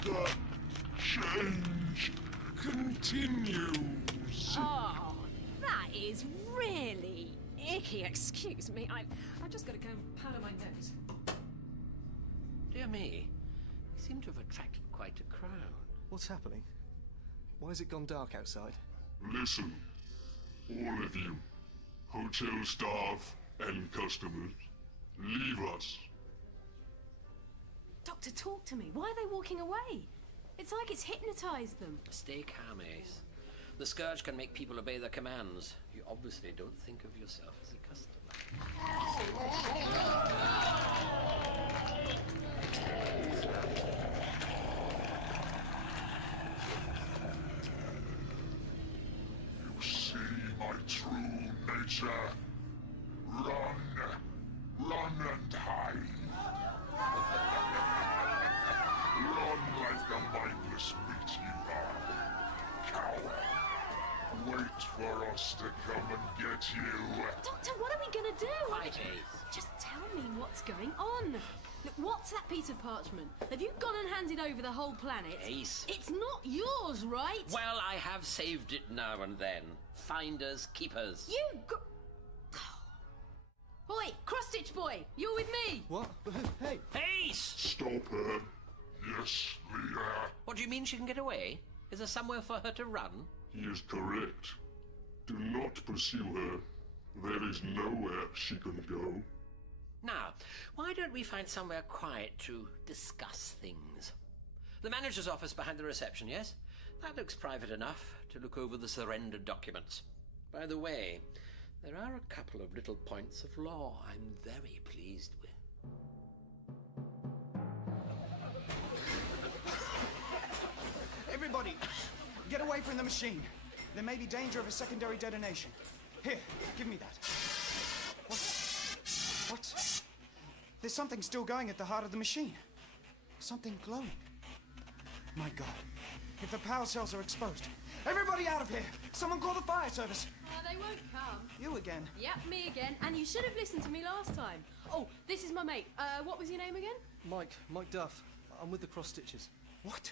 The change continues. Oh, that is really icky. Excuse me. I've just got to go and powder my nose. Dear me, you seem to have attracted quite a crowd. What's happening? Why has it gone dark outside? Listen, all of you, hotel staff and customers, leave us. Doctor, talk to me. Why are they walking away? It's like it's hypnotized them. Stay calm, Ace. The Scourge can make people obey their commands. You obviously don't think of yourself as a customer. You see my true nature. Run and hide. Run like the mindless meat you are. Coward. Wait for us to come and get you. Doctor, what are we gonna do? Right, Ace. Just tell me what's going on. Look, what's that piece of parchment? Have you gone and handed over the whole planet? Ace. It's not yours, right? Well, I have saved it now and then. Finders, keepers. You go... Oi, cross-stitch boy, you're with me. What? Hey! Ace! Stop her. Yes, Leah. What do you mean she can get away? Is there somewhere for her to run? He is correct. Do not pursue her. There is nowhere she can go. Now, why don't we find somewhere quiet to discuss things? The manager's office behind the reception, yes? That looks private enough to look over the surrender documents. By the way, there are a couple of little points of law I'm very pleased with. Everybody, get away from the machine. There may be danger of a secondary detonation. Here, give me that. What? There's something still going at the heart of the machine. Something glowing. My God. If the power cells are exposed, everybody out of here! Someone call the fire service! They won't come. You again? Yep, me again. And you should have listened to me last time. Oh, this is my mate. What was your name again? Mike Duff. I'm with the cross stitches. What?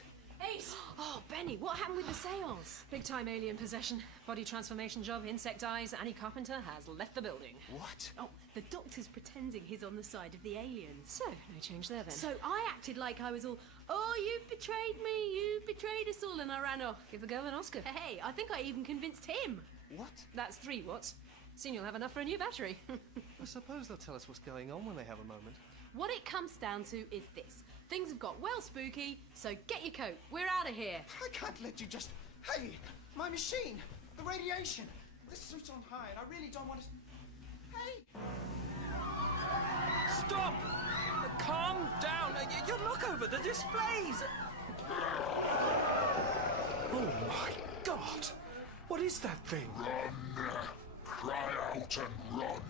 Ace! Oh, Benny, what happened with the seance? Big-time alien possession. Body transformation job, insect eyes. Annie Carpenter has left the building. What? Oh, the doctor's pretending he's on the side of the aliens. So, no change there then. So I acted like I was all, oh, you've betrayed me, you've betrayed us all, and I ran off. Give the girl an Oscar. Hey, I think I even convinced him. What? That's 3 watts. Soon you'll have enough for a new battery. I suppose they'll tell us what's going on when they have a moment. What it comes down to is this. Things have got well spooky, so get your coat. We're out of here. I can't let you just... Hey, my machine! The radiation! This suit's on high and I really don't want to... Hey! Stop! Calm down. You look over the displays. Oh my God! What is that thing? Run! Cry out and run!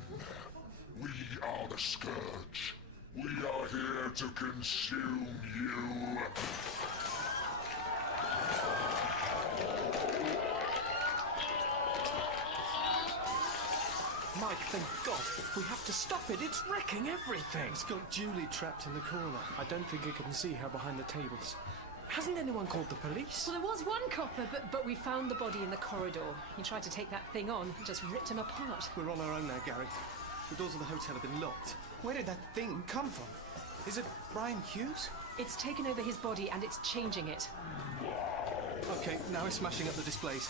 We are the Scourge. We are here to consume you. Mike, thank God. We have to stop it. It's wrecking everything. It's got Julie trapped in the corner. I don't think it can see her behind the tables. Hasn't anyone called the police? Well, there was one copper, but we found the body in the corridor. He tried to take that thing on, just ripped him apart. We're on our own now, Gary. The doors of the hotel have been locked. Where did that thing come from? Is it Brian Hughes? It's taken over his body and it's changing it. Okay, now it's smashing up the displays.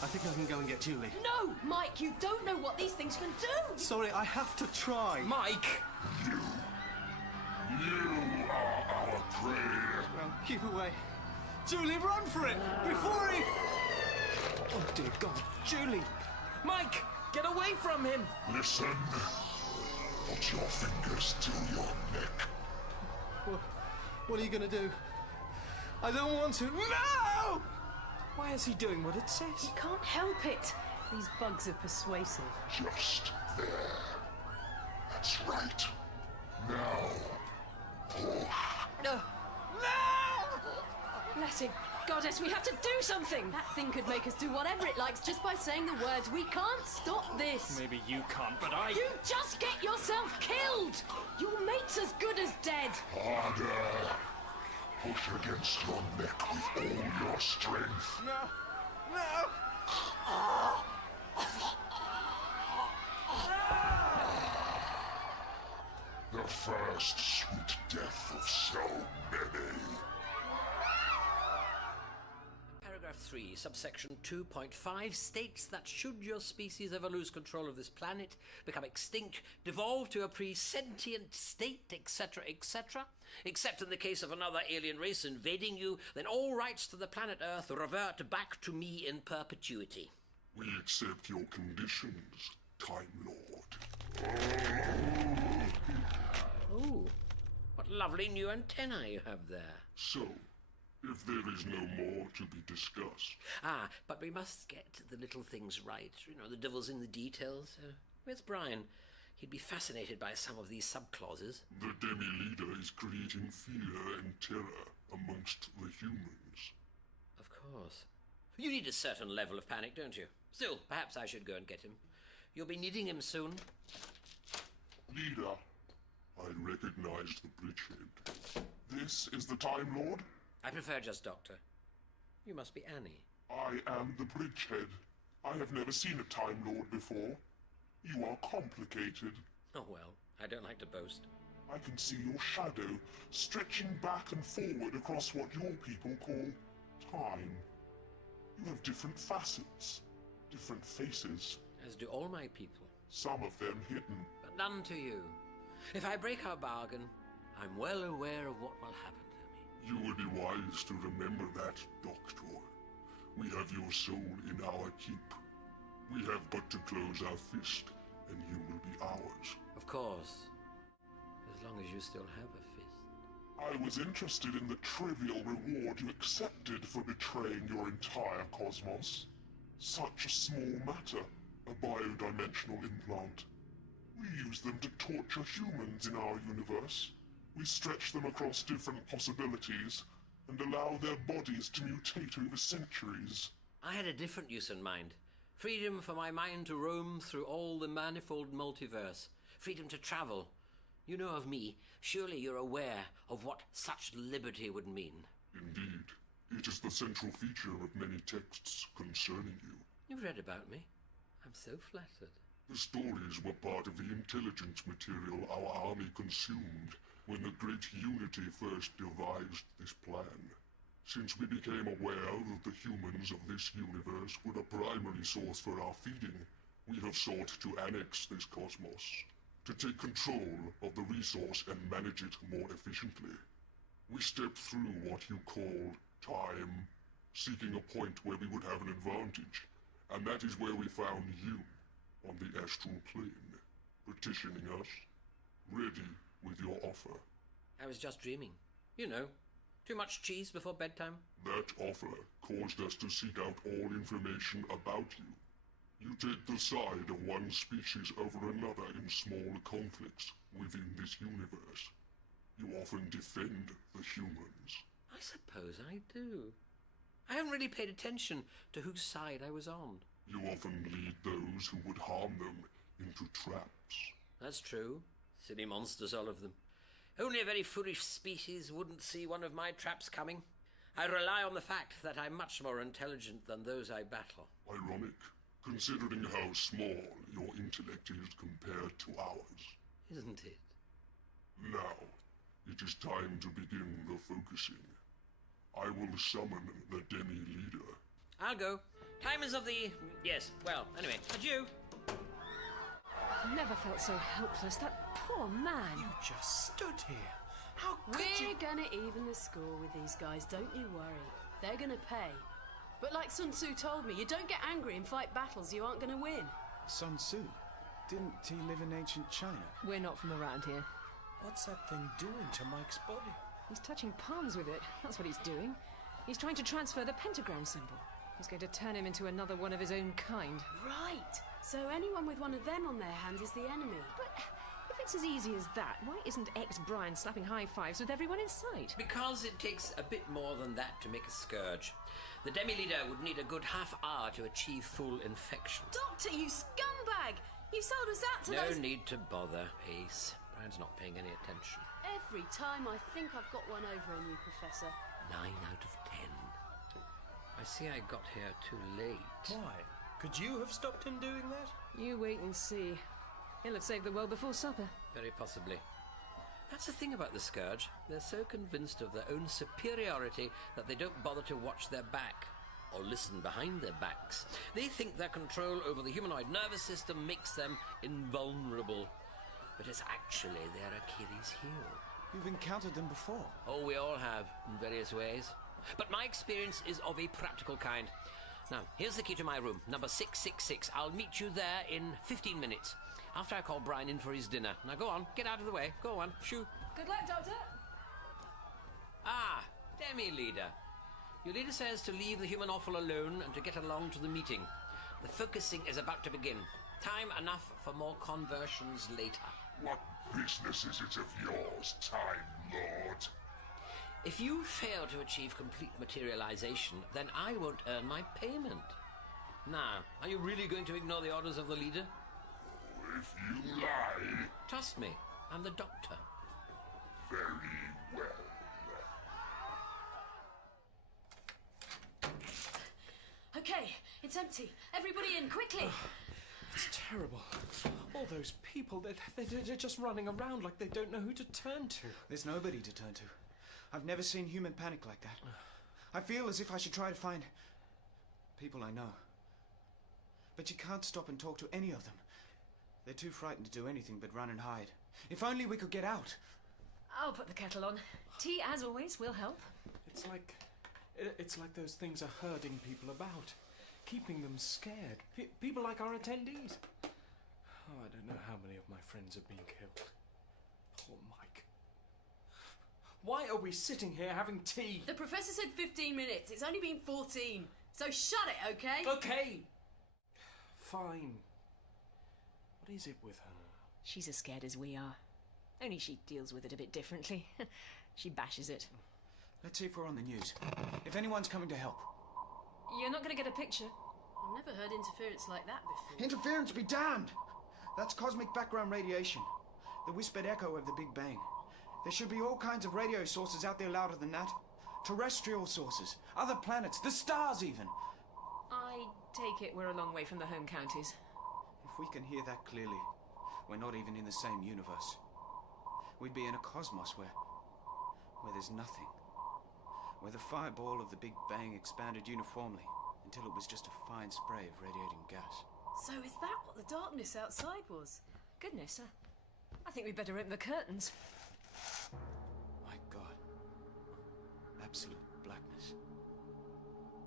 I think I can go and get Julie. No, Mike, you don't know what these things can do. Sorry, I have to try. Mike! You are our prey. Well, keep away. Julie, run for it! Before he... Oh, dear God. Julie! Mike! Get away from him! Listen. Put your fingers to your neck. What are you going to do? I don't want to. No! Why is he doing what it says? He can't help it. These bugs are persuasive. Just there. That's right. Now, push. No! Blessing. Goddess, we have to do something! That thing could make us do whatever it likes just by saying the words. We can't stop this. Maybe you can't, but I... You just get yourself killed! Your mate's as good as dead! Harder. Push against your neck with all your strength. No! No! The first sweet death of so many. Paragraph 3, subsection 2.5 states that should your species ever lose control of this planet, become extinct, devolve to a pre-sentient state, etc., etc., except in the case of another alien race invading you, then all rights to the planet Earth revert back to me in perpetuity. We accept your conditions, Time Lord. Oh, what lovely new antennae you have there. So, if there is no more to be discussed... Ah, but we must get the little things right. You know, the devil's in the details. Where's Brian? He'd be fascinated by some of these sub-clauses. The demi-leader is creating fear and terror amongst the humans. Of course. You need a certain level of panic, don't you? Still, perhaps I should go and get him. You'll be needing him soon. Leader, I recognize the bridgehead. This is the Time Lord? I prefer just Doctor. You must be Annie. I am the bridgehead. I have never seen a Time Lord before. You are complicated. Oh well, I don't like to boast. I can see your shadow stretching back and forward across what your people call time. You have different facets, different faces. As do all my people. Some of them hidden. But none to you. If I break our bargain, I'm well aware of what will happen to me. You would be wise to remember that, Doctor. We have your soul in our keep. We have but to close our fist, and you will be ours. Of course. As long as you still have a fist. I was interested in the trivial reward you accepted for betraying your entire cosmos. Such a small matter, a biodimensional implant. We use them to torture humans in our universe. We stretch them across different possibilities and allow their bodies to mutate over centuries. I had a different use in mind. Freedom for my mind to roam through all the manifold multiverse. Freedom to travel. You know of me. Surely you're aware of what such liberty would mean. Indeed. It is the central feature of many texts concerning you. You've read about me. I'm so flattered. The stories were part of the intelligence material our army consumed when the Great Unity first devised this plan. Since we became aware that the humans of this universe were the primary source for our feeding, we have sought to annex this cosmos, to take control of the resource and manage it more efficiently. We stepped through what you call time, seeking a point where we would have an advantage, and that is where we found you, on the astral plane, petitioning us, ready with your offer. I was just dreaming. You know, too much cheese before bedtime. That offer caused us to seek out all information about you. You take the side of one species over another in small conflicts within this universe. You often defend the humans. I suppose I do. I haven't really paid attention to whose side I was on. You often lead those who would harm them into traps. That's true. Silly monsters, all of them. Only a very foolish species wouldn't see one of my traps coming. I rely on the fact that I'm much more intelligent than those I battle. Ironic, considering how small your intellect is compared to ours. Isn't it? Now, it is time to begin the focusing. I will summon the demi-leader. I'll go. Time is of the... Yes, well, anyway, adieu. I've never felt so helpless. That poor man. You just stood here. How could We're gonna even the score with these guys, don't you worry. They're gonna pay. But like Sun Tzu told me, you don't get angry and fight battles you aren't gonna win. Sun Tzu? Didn't he live in ancient China? We're not from around here. What's that thing doing to Mike's body? He's touching palms with it. That's what he's doing. He's trying to transfer the pentagram symbol. He's going to turn him into another one of his own kind. Right. So anyone with one of them on their hands is the enemy. But if it's as easy as that, why isn't ex-Brian slapping high fives with everyone in sight? Because it takes a bit more than that to make a scourge. The demi-leader would need a good half hour to achieve full infection. Doctor, you scumbag! You sold us out to those... No need to bother, Ace. Brian's not paying any attention. Every time I think I've got one over on you, Professor. 9 out of 10. I see I got here too late. Why? Could you have stopped him doing that? You wait and see. He'll have saved the world before supper. Very possibly. That's the thing about the Scourge. They're so convinced of their own superiority that they don't bother to watch their back or listen behind their backs. They think their control over the humanoid nervous system makes them invulnerable. But it's actually their Achilles heel. You've encountered them before. Oh, we all have, in various ways. But my experience is of a practical kind. Now, here's the key to my room, number 666. I'll meet you there in 15 minutes, after I call Brian in for his dinner. Now, go on, get out of the way. Go on, shoo. Good luck, Doctor. Ah, demi-leader. Your leader says to leave the human offal alone and to get along to the meeting. The focusing is about to begin. Time enough for more conversions later. What business is it of yours, Time Lord? If you fail to achieve complete materialization, then I won't earn my payment. Now, are you really going to ignore the orders of the leader? If you lie... Trust me, I'm the doctor. Very well. Okay, it's empty. Everybody in, quickly! It's terrible. All those people, they're just running around like they don't know who to turn to. There's nobody to turn to. I've never seen human panic like that. I feel as if I should try to find people I know. But you can't stop and talk to any of them. They're too frightened to do anything but run and hide. If only we could get out. I'll put the kettle on. Tea, as always, will help. It's like those things are herding people about, keeping them scared. People like our attendees. Oh, I don't know how many of my friends have been killed. Poor Mike. Why are we sitting here having tea? The professor said 15 minutes. It's only been 14. So shut it, okay? Okay. Fine. What is it with her? She's as scared as we are. Only she deals with it a bit differently. She bashes it. Let's see if we're on the news. If anyone's coming to help. You're not going to get a picture. I've never heard interference like that before. Interference be damned! That's cosmic background radiation. The whispered echo of the Big Bang. There should be all kinds of radio sources out there louder than that. Terrestrial sources, other planets, the stars even. I take it we're a long way from the home counties. If we can hear that clearly, we're not even in the same universe. We'd be in a cosmos where there's nothing. Where the fireball of the Big Bang expanded uniformly until it was just a fine spray of radiating gas. So is that what the darkness outside was? Goodness, I think we'd better open the curtains. My God. Absolute blackness.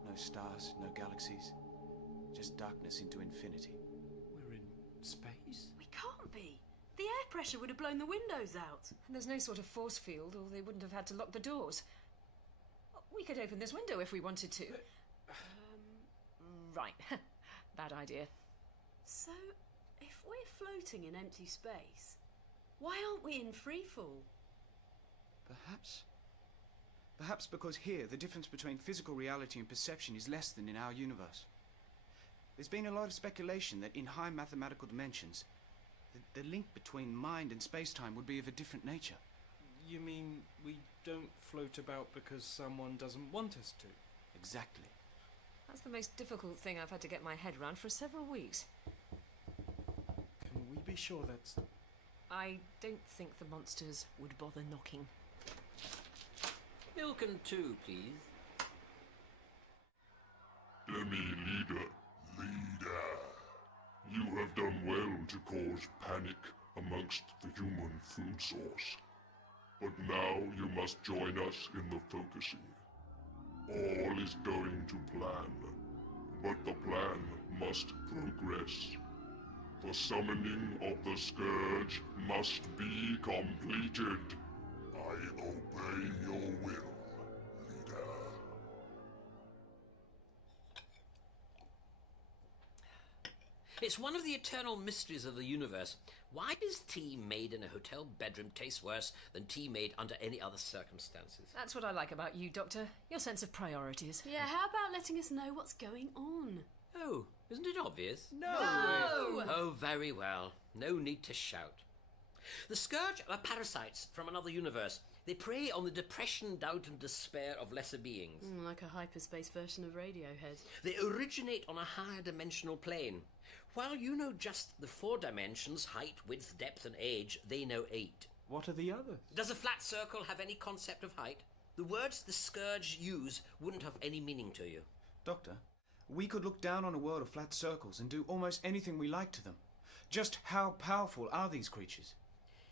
No stars, no galaxies. Just darkness into infinity. We're in space? We can't be. The air pressure would have blown the windows out. And there's no sort of force field, or they wouldn't have had to lock the doors. We could open this window if we wanted to. Right. Bad idea. So, if we're floating in empty space, why aren't we in freefall? Perhaps because here the difference between physical reality and perception is less than in our universe. There's been a lot of speculation that in high mathematical dimensions, the link between mind and space-time would be of a different nature. You mean we don't float about because someone doesn't want us to? Exactly. That's the most difficult thing I've had to get my head around for several weeks. Can we be sure that's... I don't think the monsters would bother knocking. Milk and two, please. Demi-leader, you have done well to cause panic amongst the human food source. But now you must join us in the focusing. All is going to plan, but the plan must progress. The summoning of the Scourge must be completed. I obey your will, leader. It's one of the eternal mysteries of the universe. Why does tea made in a hotel bedroom taste worse than tea made under any other circumstances? That's what I like about you, Doctor. Your sense of priorities. Yeah, how about letting us know what's going on? Oh, isn't it obvious? No! Oh, very well. No need to shout. The Scourge are parasites from another universe. They prey on the depression, doubt and despair of lesser beings. Like a hyperspace version of Radiohead. They originate on a higher dimensional plane. While you know just the 4 dimensions, height, width, depth and age, they know 8. What are the others? Does a flat circle have any concept of height? The words the Scourge use wouldn't have any meaning to you. Doctor, we could look down on a world of flat circles and do almost anything we like to them. Just how powerful are these creatures?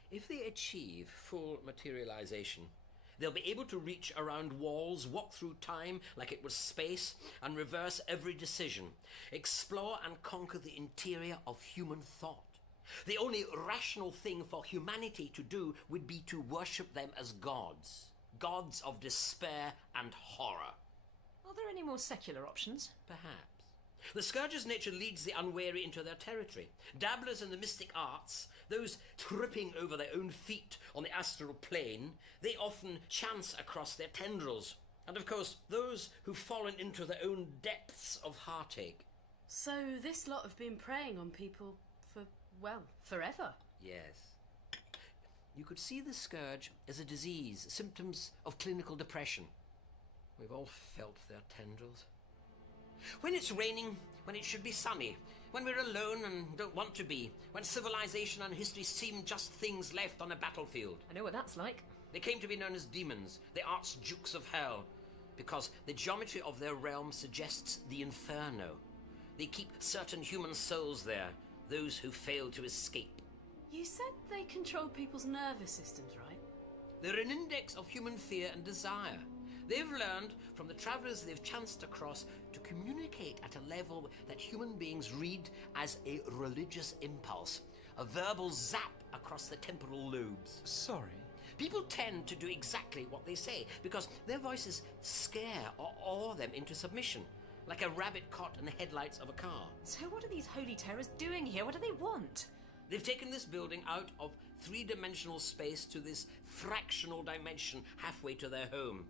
If they achieve full materialization, they'll be able to reach around walls, walk through time like it was space, and reverse every decision, explore and conquer the interior of human thought. The only rational thing for humanity to do would be to worship them as gods, gods of despair and horror. Are there any more secular options? Perhaps. The Scourge's nature leads the unwary into their territory. Dabblers in the mystic arts, those tripping over their own feet on the astral plane, they often chance across their tendrils. And of course, those who've fallen into their own depths of heartache. So this lot have been preying on people for, well, forever? Yes. You could see the Scourge as a disease, symptoms of clinical depression. We've all felt their tendrils. When it's raining, when it should be sunny, when we're alone and don't want to be, when civilization and history seem just things left on a battlefield. I know what that's like. They came to be known as demons, the archdukes of hell, because the geometry of their realm suggests the inferno. They keep certain human souls there, those who fail to escape. You said they control people's nervous systems, right? They're an index of human fear and desire. They've learned from the travellers they've chanced across to communicate at a level that human beings read as a religious impulse, a verbal zap across the temporal lobes. Sorry? People tend to do exactly what they say because their voices scare or awe them into submission, like a rabbit caught in the headlights of a car. So what are these holy terrors doing here? What do they want? They've taken this building out of three-dimensional space to this fractional dimension halfway to their home.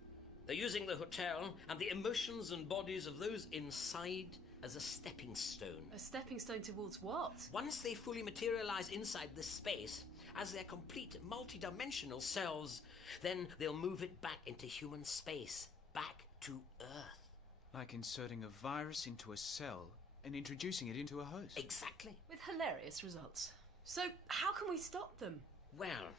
They're using the hotel and the emotions and bodies of those inside as a stepping stone. A stepping stone towards what? Once they fully materialize inside this space, as their complete multi-dimensional selves, then they'll move it back into human space, back to Earth. Like inserting a virus into a cell and introducing it into a host. Exactly. With hilarious results. So, how can we stop them? Well,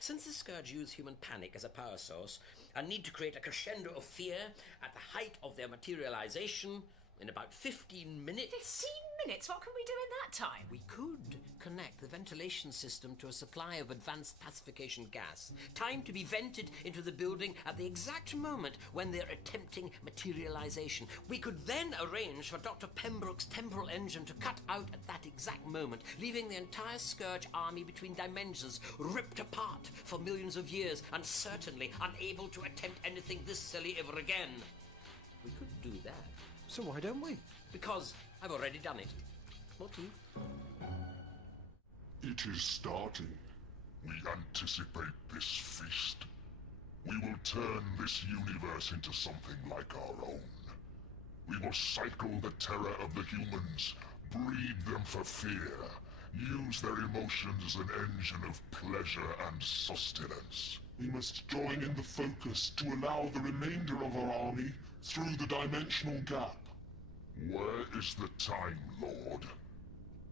since the Scourge use human panic as a power source and need to create a crescendo of fear at the height of their materialization in about 15 minutes... 15 minutes? What can we do in that time? We could connect the ventilation system to a supply of advanced pacification gas, timed to be vented into the building at the exact moment when they're attempting materialization. We could then arrange for Dr. Pembroke's temporal engine to cut out at that exact moment, leaving the entire Scourge army between dimensions, ripped apart for millions of years, and certainly unable to attempt anything this silly ever again. We could do that. So why don't we? Because I've already done it. What do you? It is starting. We anticipate this feast. We will turn this universe into something like our own. We will cycle the terror of the humans, breed them for fear, use their emotions as an engine of pleasure and sustenance. We must join in the focus to allow the remainder of our army through the dimensional gap. Where is the Time Lord?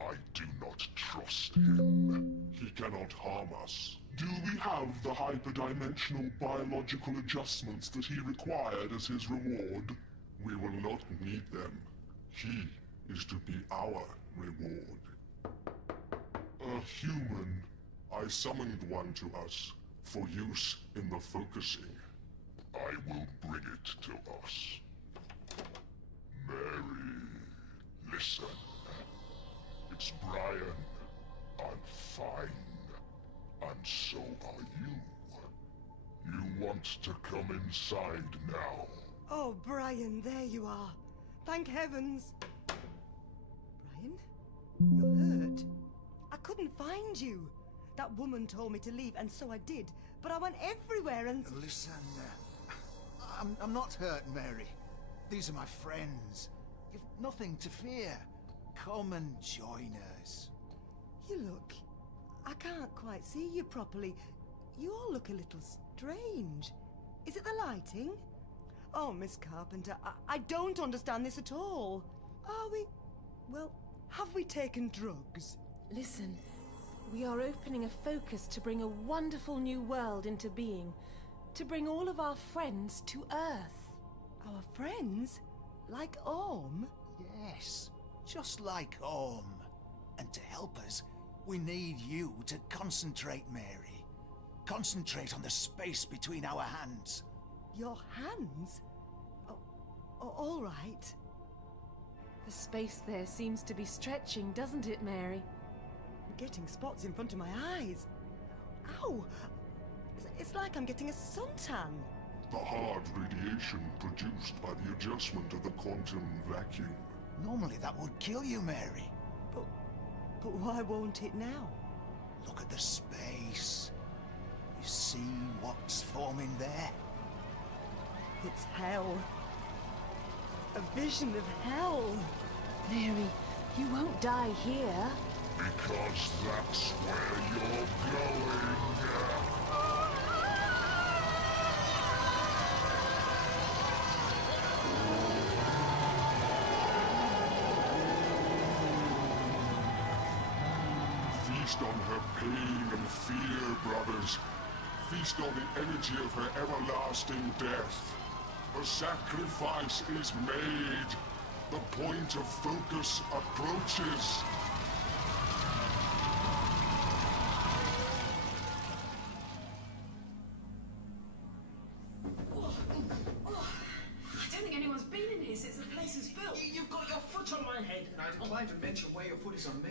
I do not trust him. He cannot harm us. Do we have the hyperdimensional biological adjustments that he required as his reward? We will not need them. He is to be our reward. A human. I summoned one to us for use in the focusing. I will bring it to us. Mary, listen. It's Brian. I'm fine. And so are you. You want to come inside now. Oh, Brian, there you are. Thank heavens. Brian? You're hurt. I couldn't find you. That woman told me to leave, and so I did. But I went everywhere and... Listen, I'm not hurt, Mary. These are my friends. You've nothing to fear. Come and join us. You look... I can't quite see you properly. You all look a little strange. Is it the lighting? Oh, Miss Carpenter, I don't understand this at all. Are we... Well, have we taken drugs? Listen, we are opening a focus to bring a wonderful new world into being. To bring all of our friends to Earth. Our friends? Like Orm? Yes, just like Orm. And to help us, we need you to concentrate, Mary. Concentrate on the space between our hands. Your hands? Oh, all right. The space there seems to be stretching, doesn't it, Mary? I'm getting spots in front of my eyes. Ow! It's like I'm getting a suntan. The hard radiation produced by the adjustment of the quantum vacuum. Normally that would kill you, Mary. But why won't it now? Look at the space. You see what's forming there? It's hell. A vision of hell. Mary, you won't die here. Because that's where you're going. Feast on her pain and fear, brothers. Feast on the energy of her everlasting death. A sacrifice is made. The point of focus approaches. I don't think anyone's been in here since the place was built. You've got your foot on my head. And I don't mind to mention where your foot is on me.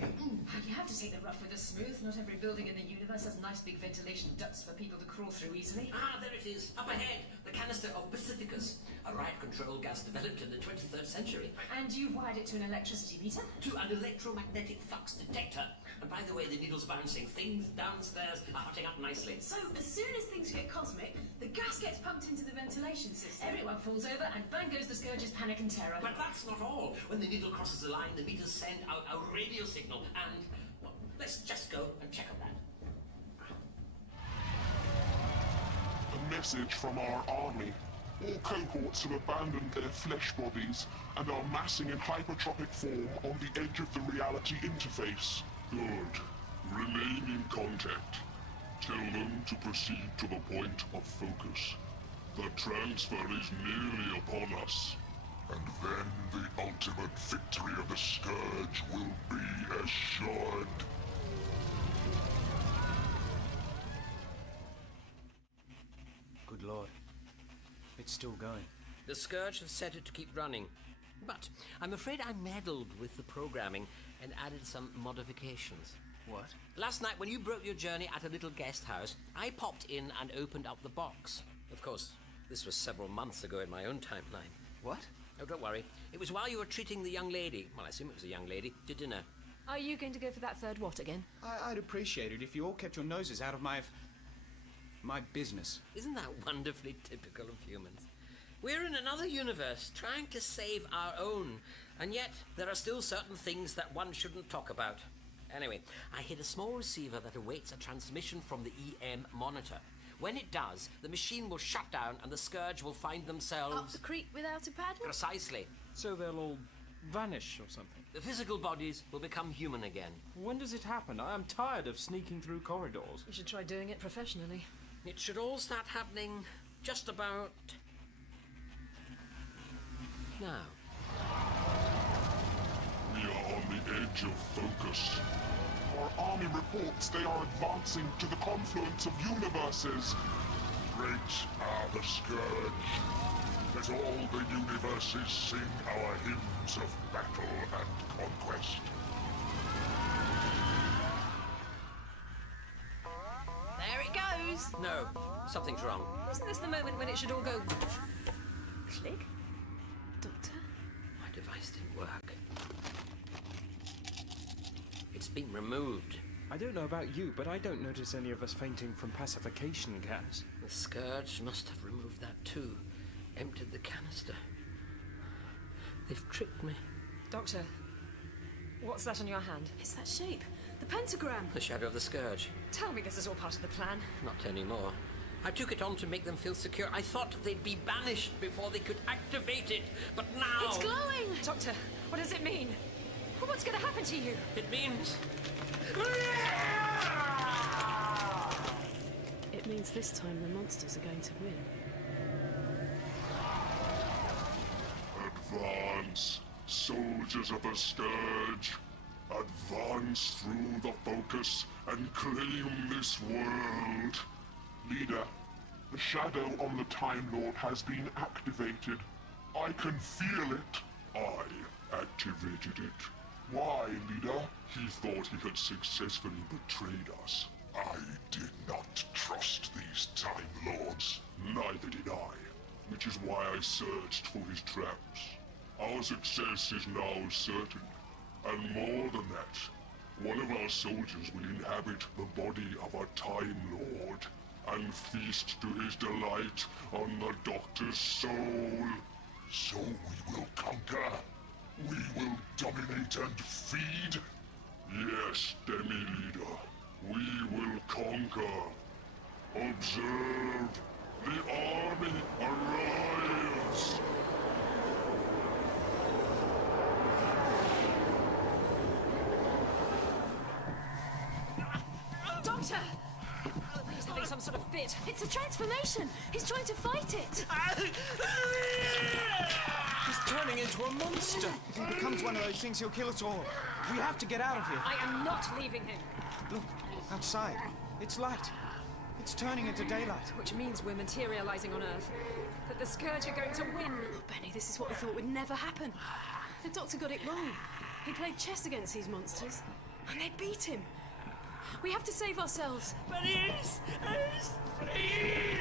Yeah, have to take the rough with the smooth. Not every building in the universe has nice big ventilation ducts for people to crawl through easily. Ah, there it is. Up ahead. The canister of Pacificus. A riot-control gas developed in the 23rd century. And you've wired it to an electricity meter? To an electromagnetic flux detector. And by the way, the needle's bouncing. Things downstairs are hotting up nicely. So, as soon as things get cosmic, the gas gets pumped into the ventilation system. Everyone falls over, and bang goes the Scourge's panic and terror. But that's not all. When the needle crosses the line, the meters send out a radio signal. And, well, let's just go and check on that. A message from our army. All cohorts have abandoned their flesh bodies and are massing in hypertropic form on the edge of the reality interface. Good. Remain in contact. Tell them to proceed to the point of focus. The transfer is nearly upon us. And then the ultimate victory of the Scourge will be assured. Good lord. It's still going. The Scourge has set it to keep running. But I'm afraid I meddled with the programming and added some modifications. What? Last night, when you broke your journey at a little guest house, I popped in and opened up the box. Of course, this was several months ago in my own timeline. What? Oh, don't worry. It was while you were treating the young lady, well, I assume it was a young lady, to dinner. Are you going to go for that third what again? I'd appreciate it if you all kept your noses out of my business. Isn't that wonderfully typical of humans? We're in another universe, trying to save our own, and yet there are still certain things that one shouldn't talk about. Anyway, I hid a small receiver that awaits a transmission from the EM monitor. When it does, the machine will shut down and the Scourge will find themselves... Up the creek without a paddle? Precisely. So they'll all vanish or something? The physical bodies will become human again. When does it happen? I'm tired of sneaking through corridors. You should try doing it professionally. It should all start happening just about... now. We are on the edge of focus. Our army reports they are advancing to the confluence of universes. Great are the Scourge. Let all the universes sing our hymns of battle and conquest. There it goes! No, something's wrong. Isn't this the moment when it should all go... click? Doctor? My device didn't work. It's been removed. I don't know about you, but I don't notice any of us fainting from pacification gas. The Scourge must have removed that too. Emptied the canister. They've tricked me. Doctor, what's that on your hand? It's that shape. The pentagram. The shadow of the Scourge. Tell me this is all part of the plan. Not anymore. I took it on to make them feel secure. I thought they'd be banished before they could activate it, but now... It's glowing! Doctor, what does it mean? What's going to happen to you? It means... It means this time the monsters are going to win. Advance, soldiers of the Scourge. Advance through the focus and claim this world. Leader, the shadow on the Time Lord has been activated. I can feel it. I activated it. Why, Leader? He thought he had successfully betrayed us. I did not trust these Time Lords. Neither did I. Which is why I searched for his traps. Our success is now certain. And more than that, one of our soldiers will inhabit the body of a Time Lord and feast to his delight on the Doctor's soul. So we will conquer. We will dominate and feed. Yes, Demi-Leader, we will conquer. Observe, the army arrives. Doctor! He's having some sort of fit. It's a transformation! He's trying to fight it! He's turning into a monster. If he becomes one of those things, he'll kill us all. We have to get out of here. I am not leaving him. Look, outside. It's light. It's turning into daylight. Which means we're materializing on Earth. That the Scourge are going to win. Oh, Benny, this is what we thought would never happen. The Doctor got it wrong. He played chess against these monsters. And they beat him. We have to save ourselves. Please! Please! Help me!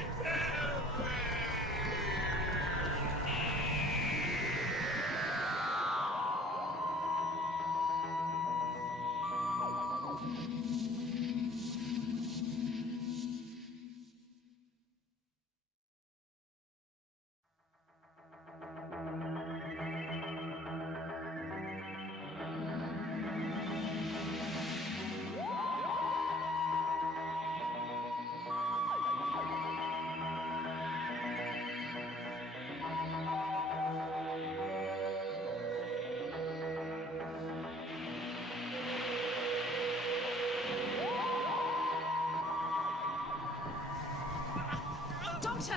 Doctor!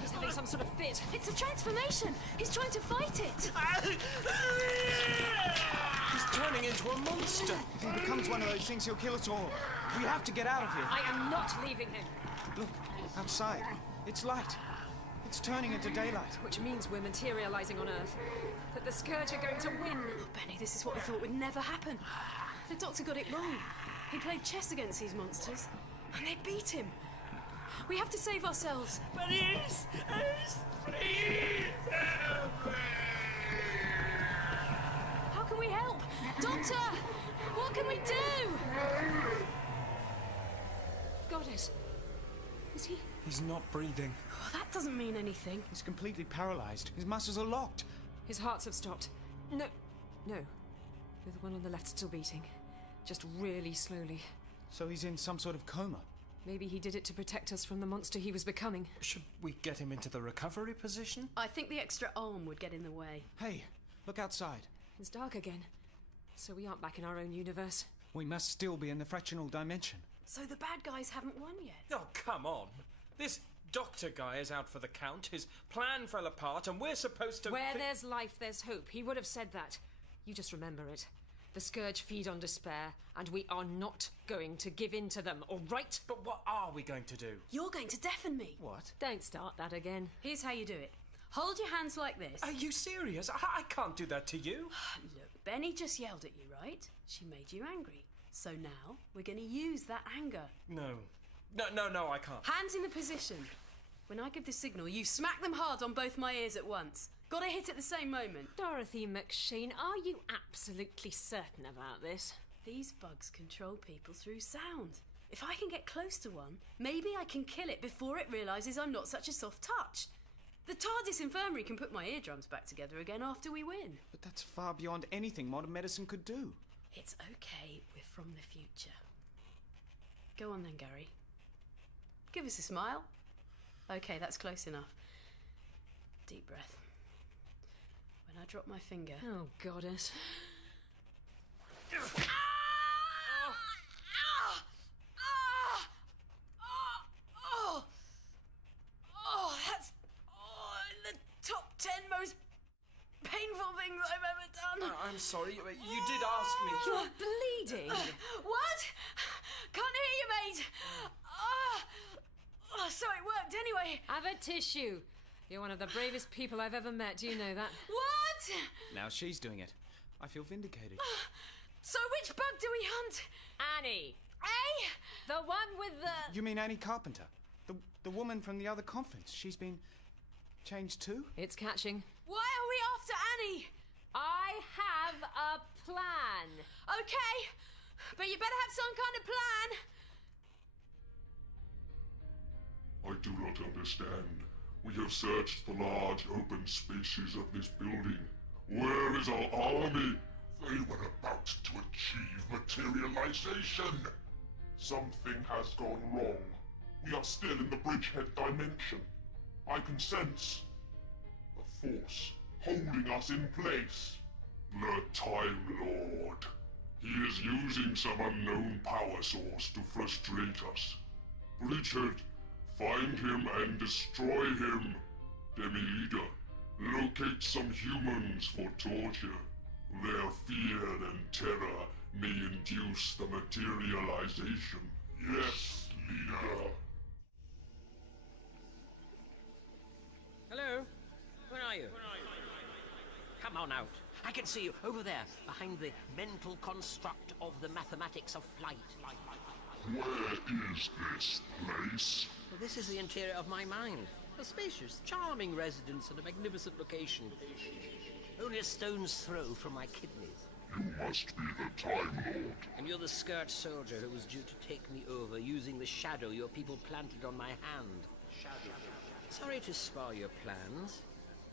He's having some sort of fit. It's a transformation! He's trying to fight it! He's turning into a monster. If he becomes one of those things, he'll kill us all. We have to get out of here. I am not leaving him. Look, outside. It's light. It's turning into daylight. Which means we're materializing on Earth. That the Scourge are going to win. Oh, Benny, this is what we thought would never happen. The Doctor got it wrong. He played chess against these monsters, and they beat him. We have to save ourselves. Please! Please! Help me! How can we help? Doctor! What can we do? Goddess. Is he? He's not breathing. Oh, that doesn't mean anything. He's completely paralyzed. His muscles are locked. His hearts have stopped. No. The one on the left's still beating. Just really slowly. So he's in some sort of coma. Maybe he did it to protect us from the monster he was becoming. Should we get him into the recovery position? I think the extra arm would get in the way. Hey, look outside. It's dark again. So we aren't back in our own universe. We must still be in the fractional dimension. So the bad guys haven't won yet. Oh, come on. This doctor guy is out for the count. His plan fell apart and we're supposed to... Where there's life, there's hope. He would have said that. You just remember it. The Scourge feed on despair, and we are not going to give in to them, all right? But what are we going to do? You're going to deafen me. What? Don't start that again. Here's how you do it. Hold your hands like this. Are you serious? I can't do that to you. Look, Benny just yelled at you, right? She made you angry. So now we're going to use that anger. No, I can't. Hands in the position. When I give the signal, you smack them hard on both my ears at once. Gotta hit at the same moment. Dorothy McSheen, are you absolutely certain about this? These bugs control people through sound. If I can get close to one, maybe I can kill it before it realises I'm not such a soft touch. The TARDIS infirmary can put my eardrums back together again after we win. But that's far beyond anything modern medicine could do. It's okay, we're from the future. Go on then, Gary. Give us a smile. Okay, that's close enough. Deep breath. When I drop my finger... Oh, Goddess. That's in the top 10 most painful things I've ever done. I'm sorry, you did ask me. You're bleeding. What? Can't hear you, mate. So it worked anyway. Have a tissue. You're one of the bravest people I've ever met. Do you know that? What? Now she's doing it. I feel vindicated. So which bug do we hunt? Annie. Eh? The one with the... You mean Annie Carpenter? The woman from the other conference. She's been changed too? It's catching. Why are we after Annie? I have a plan. Okay, but you better have some kind of plan. I do not understand. We have searched the large open spaces of this building. Where is our army? They were about to achieve materialization. Something has gone wrong. We are still in the bridgehead dimension. I can sense a force holding us in place. The Time Lord. He is using some unknown power source to frustrate us. Bridgehead, find him and destroy him. Demi-Leader, locate some humans for torture. Their fear and terror may induce the materialization. Yes, Leader. Hello? Where are you? Come on out. I can see you over there, behind the mental construct of the mathematics of flight. Where is this place? Well, this is the interior of my mind. A spacious, charming residence and a magnificent location. Only a stone's throw from my kidneys. You must be the Time Lord. And you're the Scourge soldier who was due to take me over using the shadow your people planted on my hand. Sorry to spoil your plans.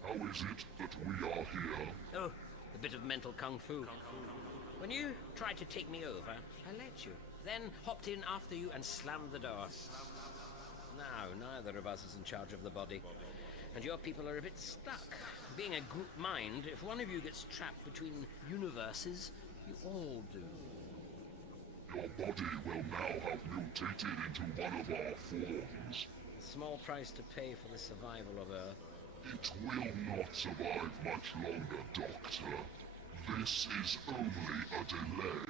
How is it that we are here? Oh, a bit of mental kung fu. When you tried to take me over, I let you. Then hopped in after you and slammed the door. Now, neither of us is in charge of the body. And your people are a bit stuck. Being a group mind, if one of you gets trapped between universes, you all do. Your body will now have mutated into one of our forms. A small price to pay for the survival of Earth. It will not survive much longer, Doctor. This is only a delay.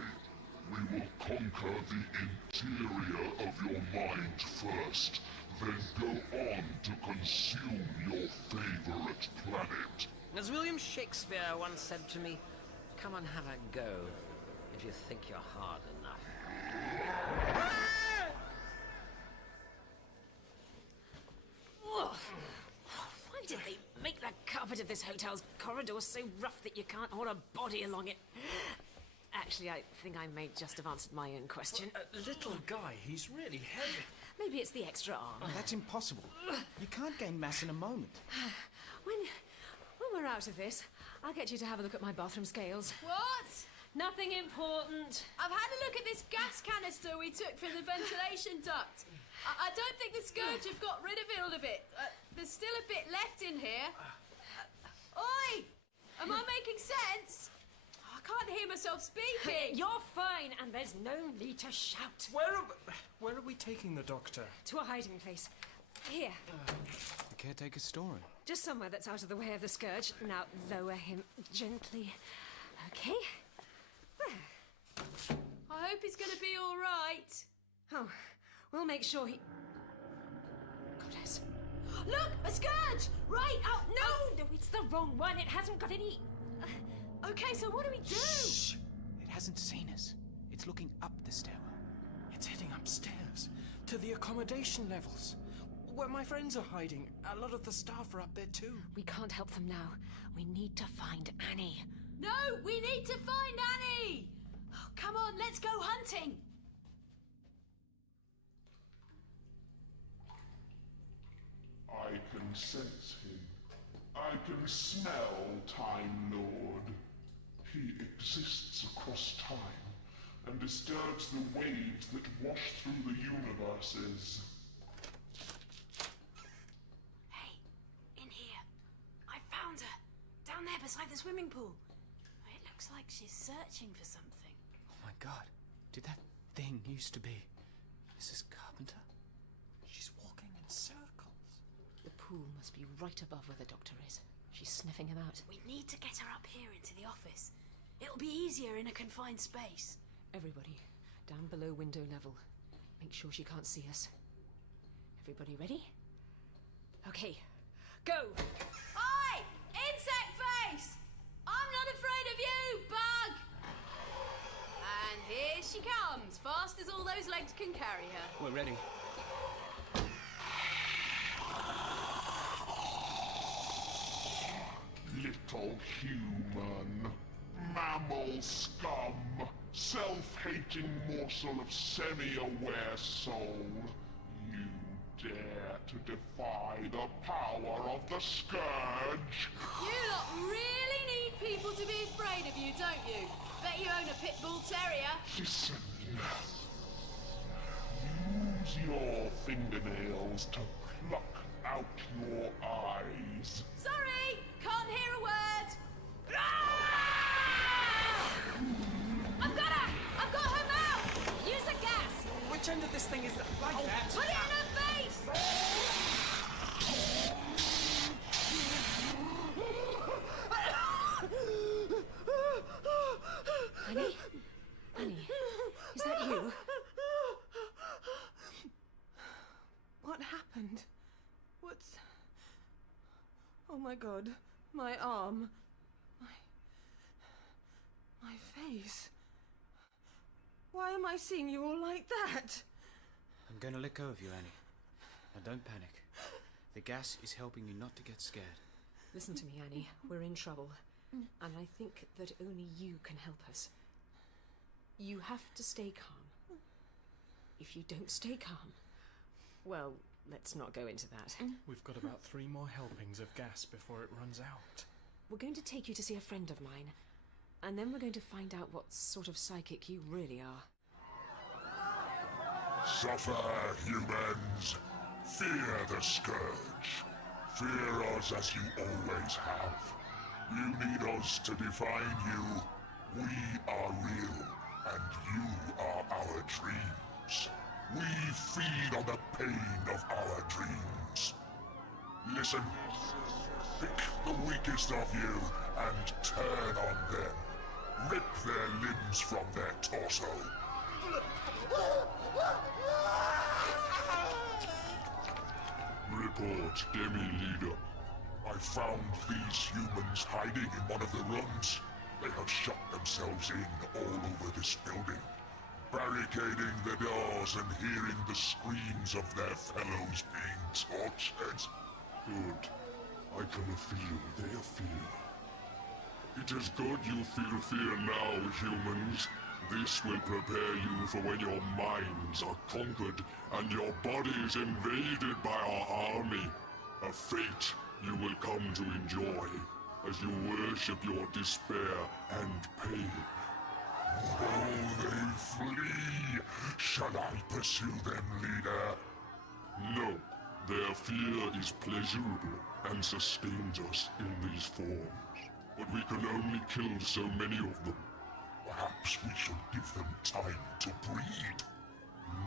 We will conquer the interior of your mind first, then go on to consume your favorite planet. As William Shakespeare once said to me, come and have a go, if you think you're hard enough. Why did they make the carpet of this hotel's corridor so rough that you can't haul a body along it? Actually, I think I may just have answered my own question. Little guy, he's really heavy. Maybe it's the extra arm. Oh, that's impossible. You can't gain mass in a moment. When we're out of this, I'll get you to have a look at my bathroom scales. What? Nothing important. I've had a look at this gas canister we took from the ventilation duct. I don't think the Scourge have got rid of all of it. There's still a bit left in here. Oi! Am I making sense? I can't hear myself speaking. You're fine, and there's no need to shout. Where are we taking the doctor? To a hiding place. Here. The caretaker's storeroom. Just somewhere that's out of the way of the Scourge. Now lower him gently. Okay. There. I hope he's going to be all right. Oh, we'll make sure he... Goddess. Look, a Scourge! Right out. No, it's the wrong one. It hasn't got any... Okay, so what do we do? Shh! It hasn't seen us. It's looking up the stairwell. It's heading upstairs, to the accommodation levels, where my friends are hiding. A lot of the staff are up there too. We can't help them now. We need to find Annie. No, we need to find Annie! Oh, come on, let's go hunting! I can sense him. I can smell Time Lord. He exists across time and disturbs the waves that wash through the universes. Hey, in here. I found her. Down there beside the swimming pool. It looks like she's searching for something. Oh my god, did that thing used to be Mrs. Carpenter? She's walking in circles. The pool must be right above where the doctor is. She's sniffing him out. We need to get her up here into the office. It'll be easier in a confined space. Everybody, down below window level. Make sure she can't see us. Everybody ready? Okay, go! Oi! Insect face! I'm not afraid of you, bug! And here she comes, fast as all those legs can carry her. We're ready. Little human, mammal scum, self-hating morsel of semi-aware soul. You dare to defy the power of the Scourge? You lot really need people to be afraid of you, don't you? Bet you own a pit bull terrier. Listen. Use your fingernails to pluck out your eyes. Sorry, can't hear a word. I've got her! I've got her mouth! Use the gas! Which end of this thing is that? Like that? Put it in her face! Annie? Annie, is that you? What happened? Oh my god, my arm. My face? Why am I seeing you all like that? I'm going to let go of you, Annie. Now don't panic. The gas is helping you not to get scared. Listen to me, Annie. We're in trouble. And I think that only you can help us. You have to stay calm. If you don't stay calm, well, let's not go into that. We've got about 3 more helpings of gas before it runs out. We're going to take you to see a friend of mine. And then we're going to find out what sort of psychic you really are. Suffer, humans. Fear the Scourge. Fear us as you always have. You need us to define you. We are real, and you are our dreams. We feed on the pain of our dreams. Listen. Pick the weakest of you and turn on them. Rip their limbs from their torso. Report, Demi-Leader. I found these humans hiding in one of the rooms. They have shut themselves in all over this building, barricading the doors and hearing the screams of their fellows being tortured. Good. I can feel their fear. It is good you feel fear now, humans. This will prepare you for when your minds are conquered and your bodies invaded by our army. A fate you will come to enjoy as you worship your despair and pain. Oh, they flee! Shall I pursue them, leader? No. Their fear is pleasurable and sustains us in these forms. But we can only kill so many of them. Perhaps we should give them time to breed.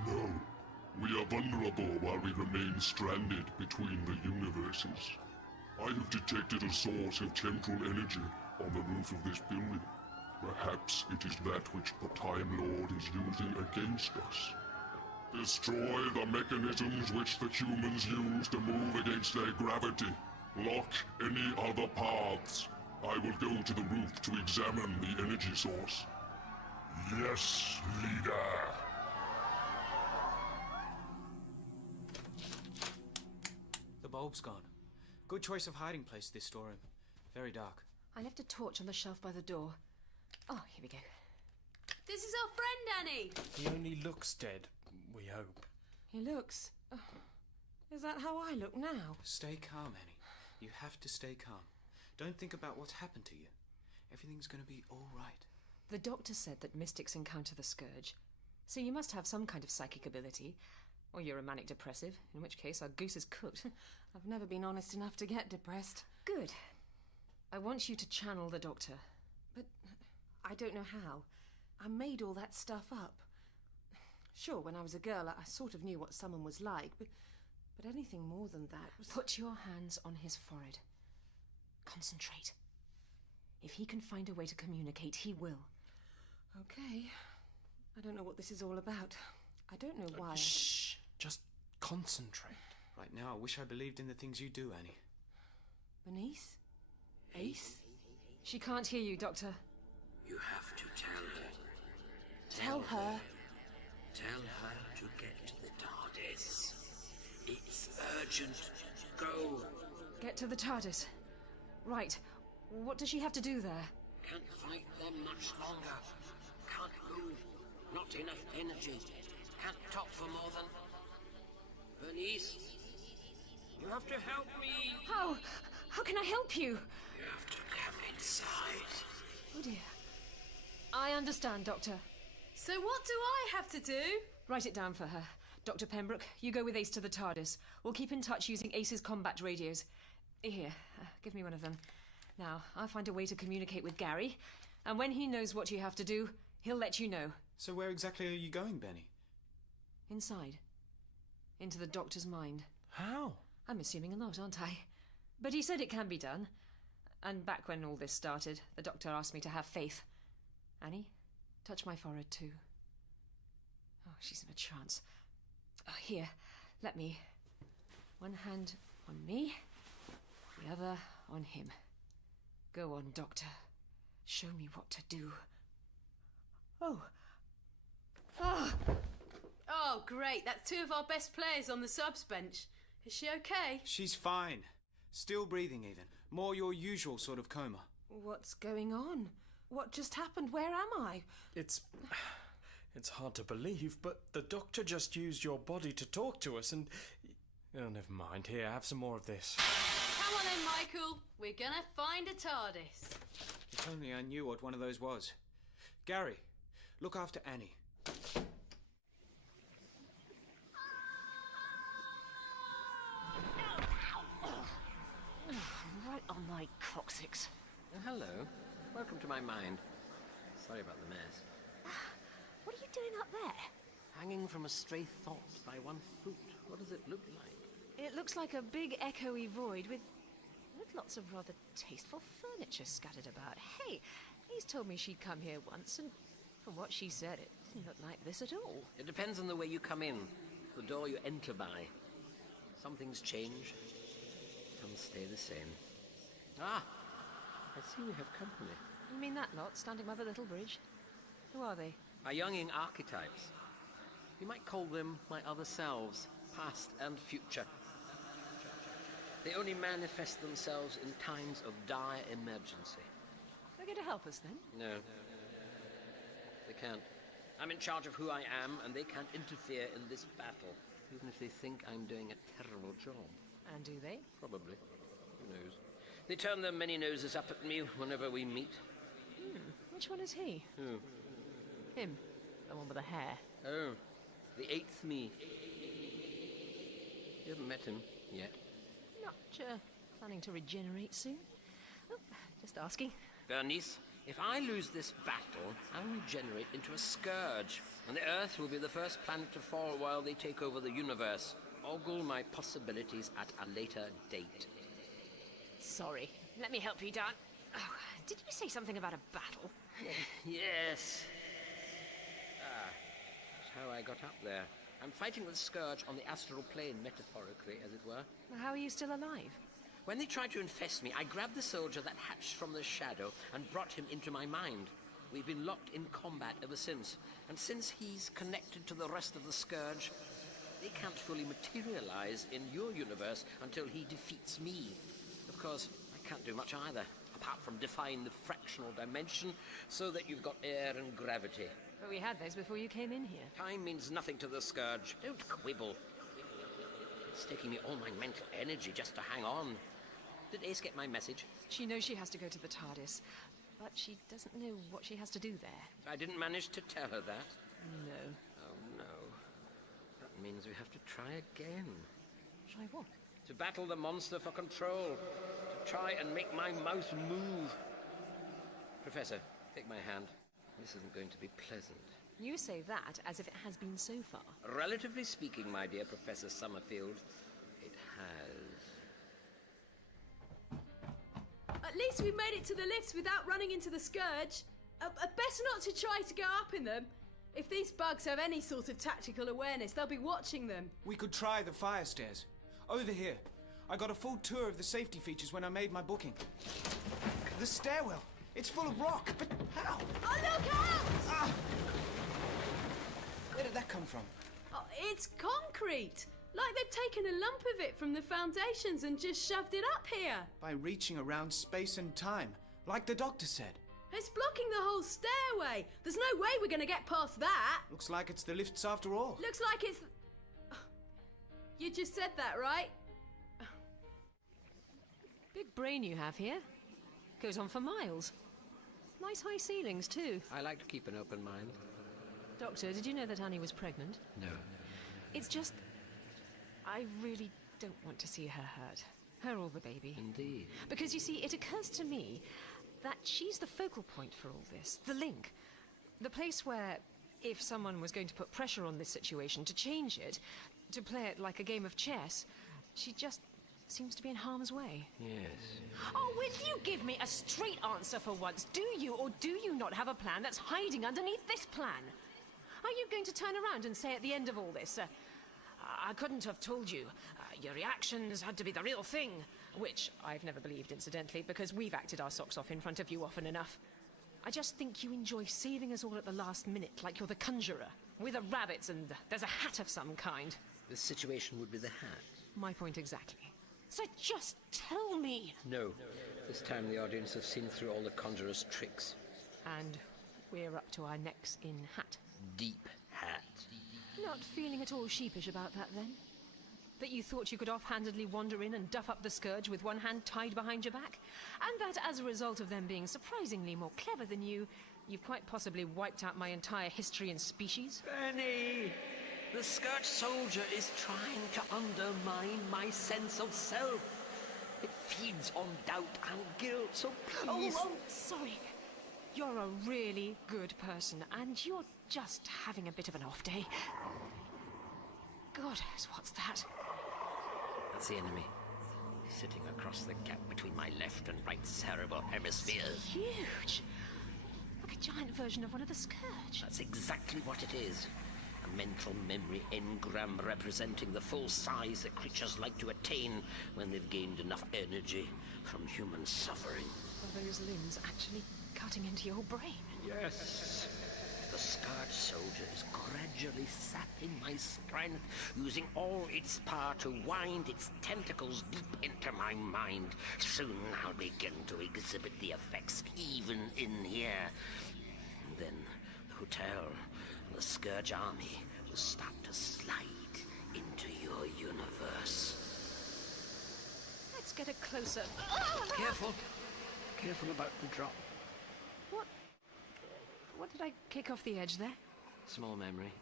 No. We are vulnerable while we remain stranded between the universes. I have detected a source of temporal energy on the roof of this building. Perhaps it is that which the Time Lord is using against us. Destroy the mechanisms which the humans use to move against their gravity. Block any other paths. I will go to the roof to examine the energy source. Yes, leader. The bulb's gone. Good choice of hiding place, this storeroom. Very dark. I left a torch on the shelf by the door. Oh, here we go. This is our friend, Annie! He only looks dead, we hope. He looks... is that how I look now? Stay calm, Annie. You have to stay calm. Don't think about what's happened to you. Everything's going to be all right. The doctor said that mystics encounter the Scourge. So you must have some kind of psychic ability. Or you're a manic depressive, in which case our goose is cooked. I've never been honest enough to get depressed. Good. I want you to channel the doctor. But I don't know how. I made all that stuff up. Sure, when I was a girl, I sort of knew what someone was like, but anything more than that was... Put your hands on his forehead. Concentrate. If he can find a way to communicate, he will. Okay. I don't know what this is all about. I don't know why. Shh! Just concentrate. Right now, I wish I believed in the things you do, Annie. Bernice? Ace? She can't hear you, Doctor. You have to tell her. Tell her? Tell her to get to the TARDIS. It's urgent. Go. Get to the TARDIS. Right. What does she have to do there? Can't fight them much longer. Can't move. Not enough energy. Can't talk for more than... Bernice? You have to help me. How? How can I help you? You have to come inside. Oh dear. I understand, Doctor. So what do I have to do? Write it down for her. Dr. Pembroke, you go with Ace to the TARDIS. We'll keep in touch using Ace's combat radios. Here, give me one of them. Now, I'll find a way to communicate with Gary, and when he knows what you have to do, he'll let you know. So where exactly are you going, Benny? Inside. Into the Doctor's mind. How? I'm assuming a lot, aren't I? But he said it can be done. And back when all this started, the Doctor asked me to have faith. Annie, touch my forehead too. Oh, she's in a trance. Oh, here, let me. One hand on me, the other on him. Go on, Doctor. Show me what to do. Oh. Oh. Oh, great. That's two of our best players on the subs bench. Is she okay? She's fine. Still breathing even. More your usual sort of coma. What's going on? What just happened? Where am I? It's hard to believe, but the doctor just used your body to talk to us and... Oh, never mind. Here, have some more of this. Come on then, Michael. We're gonna find a TARDIS. If only I knew what one of those was. Gary, look after Annie. Right on my coccyx. Hello. Welcome to my mind. Sorry about the mess. What are you doing up there? Hanging from a stray thought by one foot. What does it look like? It looks like a big echoey void with lots of rather tasteful furniture scattered about. Hey, he's told me she'd come here once, and from what she said, it didn't look like this at all. It depends on the way you come in. The door you enter by. Some things change. Some stay the same. Ah! I see we have company. You mean that lot standing by the little bridge? Who are they? My younging archetypes. You might call them my other selves, past and future. They only manifest themselves in times of dire emergency. They're going to help us then? No. They can't. I'm in charge of who I am, and they can't interfere in this battle, even if they think I'm doing a terrible job. And do they? Probably. Who knows? They turn their many noses up at me whenever we meet. Which one is he? Who? Him. The one with the hair. Oh, the eighth me. You haven't met him yet. Not planning to regenerate soon? Oh, just asking. Bernice, if I lose this battle, I'll regenerate into a scourge, and the Earth will be the first planet to fall while they take over the universe. Ogle my possibilities at a later date. Sorry. Let me help you, Dan. Oh, did you say something about a battle? Yes. That's how I got up there. I'm fighting the scourge on the astral plane, metaphorically, as it were. How are you still alive? When they tried to infest me, I grabbed the soldier that hatched from the shadow and brought him into my mind. We've been locked in combat ever since, and since he's connected to the rest of the scourge, they can't fully materialize in your universe until he defeats me. Of course, I can't do much either, apart from define the fractional dimension so that you've got air and gravity. But we had those before you came in here. Time means nothing to the scourge. Don't quibble. It's taking me all my mental energy just to hang on. Did Ace get my message? She knows she has to go to the TARDIS, but she doesn't know what she has to do there. I didn't manage to tell her that. No. Oh, no. That means we have to try again. Try what? To battle the monster for control. To try and make my mouth move. Professor, take my hand. This isn't going to be pleasant. You say that as if it has been so far. Relatively speaking, my dear Professor Summerfield, it has. At least we made it to the lifts without running into the scourge. Best not to try to go up in them. If these bugs have any sort of tactical awareness, they'll be watching them. We could try the fire stairs. Over here. I got a full tour of the safety features when I made my booking. The stairwell. It's full of rock, but how? Oh, look out! Ah! Where did that come from? Oh, it's concrete. Like they've taken a lump of it from the foundations and just shoved it up here. By reaching around space and time, like the doctor said. It's blocking the whole stairway. There's no way we're going to get past that. Looks like it's the lifts after all. Looks like it's... You just said that, right? Big brain you have here. Goes on for miles. Nice high ceilings, too. I like to keep an open mind. Doctor, did you know that Annie was pregnant? No. It's just... I really don't want to see her hurt. Her or the baby. Indeed. Because, you see, it occurs to me that she's the focal point for all this. The link. The place where, if someone was going to put pressure on this situation to change it, to play it like a game of chess, she just seems to be in harm's way. Yes. Oh, will you give me a straight answer for once? Do you or do you not have a plan that's hiding underneath this plan? Are you going to turn around and say at the end of all this, I couldn't have told you. Your reactions had to be the real thing. Which I've never believed, incidentally, because we've acted our socks off in front of you often enough. I just think you enjoy saving us all at the last minute, like you're the conjurer. We're the rabbits and there's a hat of some kind. The situation would be the hat. My point exactly. So just tell me. No. This time the audience have seen through all the conjurer's tricks. And we're up to our necks in hat. Deep hat. Not feeling at all sheepish about that, then? That you thought you could offhandedly wander in and duff up the scourge with one hand tied behind your back? And that as a result of them being surprisingly more clever than you, you've quite possibly wiped out my entire history and species? Benny! The Scourge Soldier is trying to undermine my sense of self. It feeds on doubt and guilt, so please... Oh, sorry. You're a really good person, and you're just having a bit of an off day. God, what's that? That's the enemy. Sitting across the gap between my left and right cerebral hemispheres. It's huge. Like a giant version of one of the Scourge. That's exactly what it is. A mental memory engram representing the full size that creatures like to attain when they've gained enough energy from human suffering. Are those limbs actually cutting into your brain? Yes. The Scourge Soldier is gradually sapping my strength, using all its power to wind its tentacles deep into my mind. Soon I'll begin to exhibit the effects even in here. And then the hotel and the Scourge army will start to slide into your universe. Let's get a closer... Careful. Careful about the drop. What did I kick off the edge there? Small memory.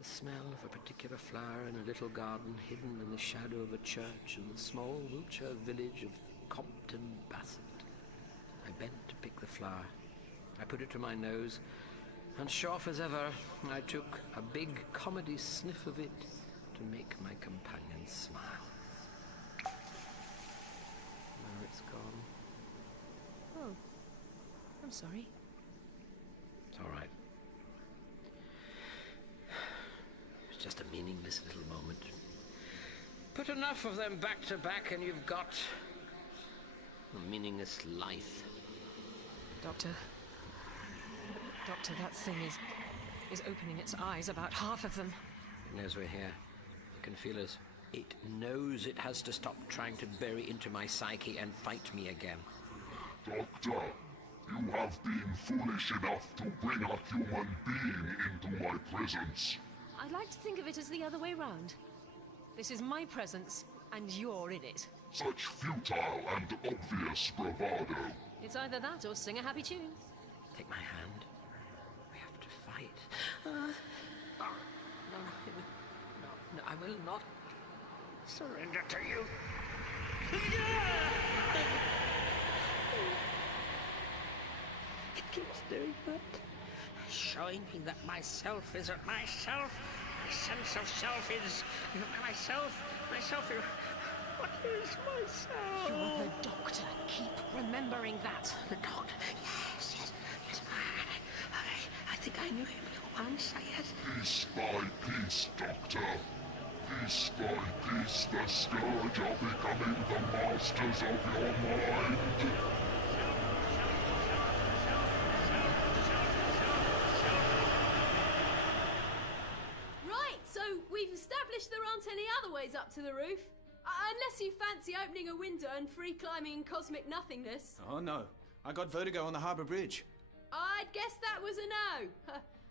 The smell of a particular flower in a little garden hidden in the shadow of a church in the small Wiltshire village of Compton Bassett. I bent to pick the flower. I put it to my nose, and sharp as ever, I took a big comedy sniff of it to make my companion smile. Now it's gone. Oh. I'm sorry. It's all right. It's just a meaningless little moment. Put enough of them back to back and you've got a meaningless life. Doctor, that thing is opening its eyes, about half of them. It knows we're here. It can feel us. It knows it has to stop trying to bury into my psyche and fight me again. Doctor, you have been foolish enough to bring a human being into my presence. I'd like to think of it as the other way round. This is my presence, and you're in it. Such futile and obvious bravado. It's either that or sing a happy tune. Take my hand. We have to fight. No, I will not surrender to you. It keeps doing that. Showing me that myself isn't myself. My sense of self is myself. Myself is... What is myself? You're the Doctor. Keep remembering that. The Doctor? Yes. I think I knew him once, yes. Piece by piece, Doctor. Piece by piece, the Scourge are becoming the masters of your mind. Right, so we've established there aren't any other ways up to the roof. Unless you fancy opening a window and free climbing in cosmic nothingness. Oh, no. I got vertigo on the harbour bridge. I'd guess that was a no.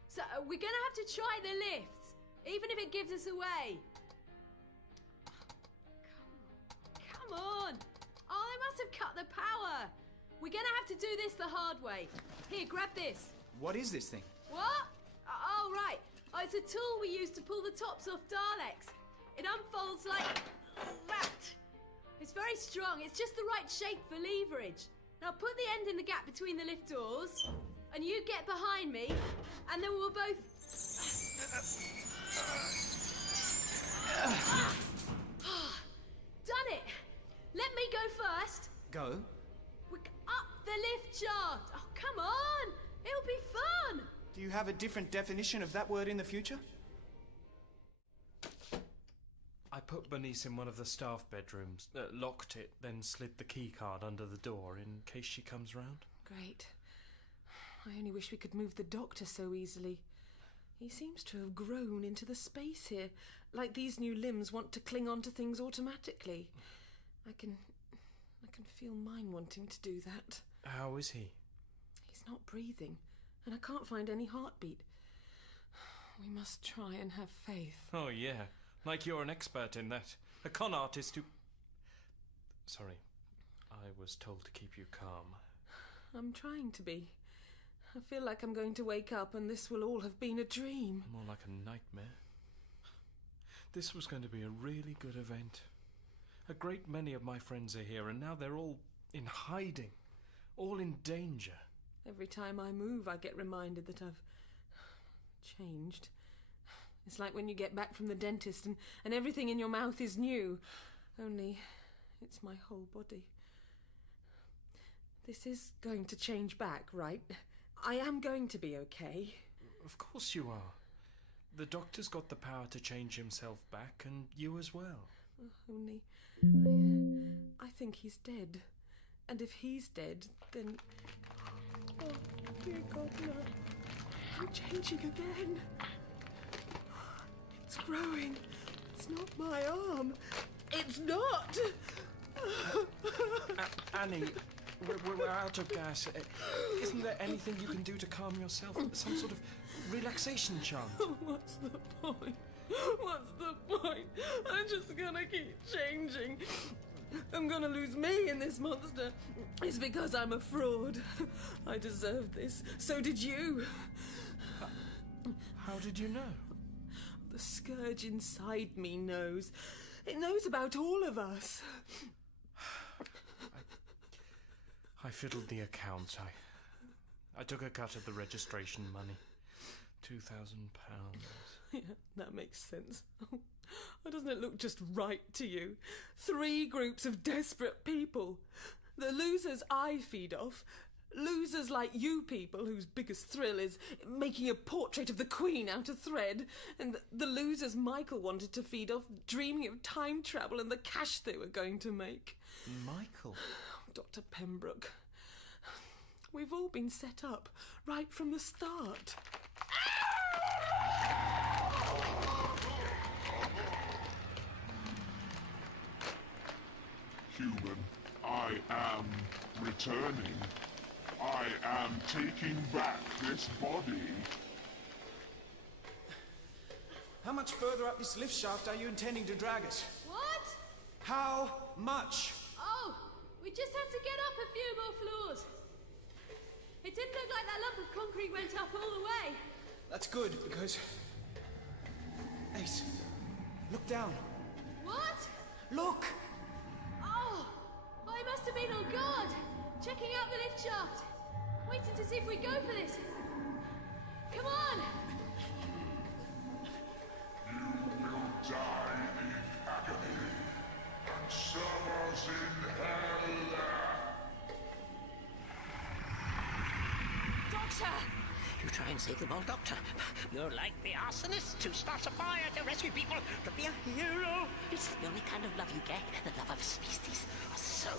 So we're gonna have to try the lifts, even if it gives us away. Come on. Oh, they must have cut the power. We're gonna have to do this the hard way. Here, grab this. What is this thing? What? Oh, right. Oh, it's a tool we use to pull the tops off Daleks. It unfolds like that. It's very strong. It's just the right shape for leverage. Now put the end in the gap between the lift doors, and you get behind me, and then we'll both... Done it! Let me go first. Go? Up the lift shaft. Oh, come on! It'll be fun! Do you have a different definition of that word in the future? I put Bernice in one of the staff bedrooms, locked it, then slid the key card under the door in case she comes round. Great. I only wish we could move the doctor so easily. He seems to have grown into the space here, like these new limbs want to cling on to things automatically. I can feel mine wanting to do that. How is he? He's not breathing, and I can't find any heartbeat. We must try and have faith. Oh, yeah. Like you're an expert in that. A con artist who... Sorry. I was told to keep you calm. I'm trying to be. I feel like I'm going to wake up and this will all have been a dream. More like a nightmare. This was going to be a really good event. A great many of my friends are here, and now they're all in hiding. All in danger. Every time I move, I get reminded that I've changed. It's like when you get back from the dentist and everything in your mouth is new. Only it's my whole body. This is going to change back, right? I am going to be okay. Of course you are. The doctor's got the power to change himself back, and you as well. Only I think he's dead. And if he's dead, then... Oh, dear God, no. I'm changing again. It's growing. It's not my arm. It's not! Annie, we're out of gas. Isn't there anything you can do to calm yourself? Some sort of relaxation chant? What's the point? What's the point? I'm just gonna keep changing. I'm gonna lose me in this monster. It's because I'm a fraud. I deserve this. So did you. How did you know? The scourge inside me knows. It knows about all of us. I fiddled the accounts. I took a cut of the registration money. £2,000. Yeah, that makes sense. Doesn't it look just right to you? 3 groups of desperate people. The losers I feed off. Losers like you people, whose biggest thrill is making a portrait of the Queen out of thread. And the losers Michael wanted to feed off, dreaming of time travel and the cash they were going to make. Michael? Dr. Pembroke. We've all been set up right from the start. Human, I am returning. I am taking back this body. How much further up this lift shaft are you intending to drag us? What? How much? Oh, we just have to get up a few more floors. It didn't look like that lump of concrete went up all the way. That's good, because... Ace, look down. What? Look! Oh, I must have been on guard, checking out the lift shaft, waiting to see if we go for this. Come on! You will die in agony, and serve us in hell. Doctor! You try and save them all, Doctor. You're like the arsonist who starts a fire to rescue people, to be a hero. It's the only kind of love you get, the love of a species. So...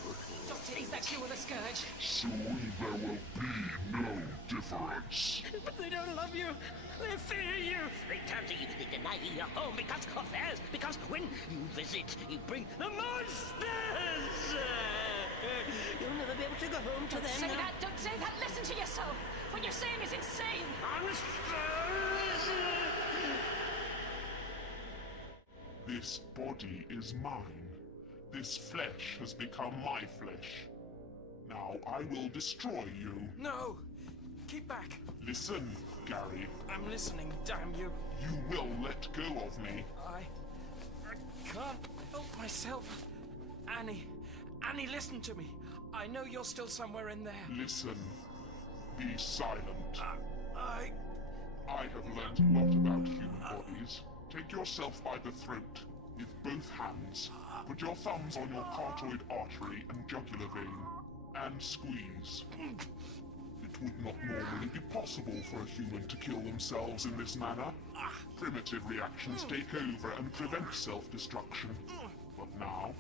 Doctor, is that you or the scourge? Soon there will be no difference. But they don't love you. They fear you. They turn to you. They deny you your home because of theirs. Because when you visit, you bring the monsters. You'll never be able to go home to them. Don't say that. Don't say that. Listen to yourself. What you're saying is insane. Monsters. This body is mine. This flesh has become my flesh. Now I will destroy you. No! Keep back! Listen, Gary. I'm listening, damn you! You will let go of me. I can't help myself. Annie, listen to me. I know you're still somewhere in there. Listen. Be silent. I have learned a lot about human bodies. Take yourself by the throat with both hands. Put your thumbs on your carotid artery and jugular vein, and squeeze. It would not normally be possible for a human to kill themselves in this manner. Primitive reactions take over and prevent self-destruction. But now,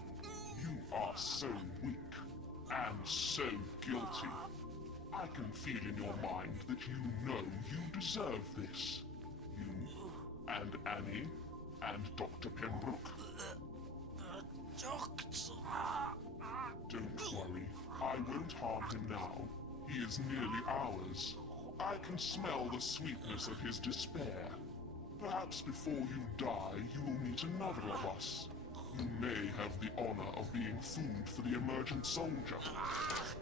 you are so weak, and so guilty. I can feel in your mind that you know you deserve this. You and Annie and Dr. Pembroke. Don't worry, I won't harm him now. He is nearly ours. I can smell the sweetness of his despair. Perhaps before you die, you will meet another of us. You may have the honor of being food for the emergent soldier.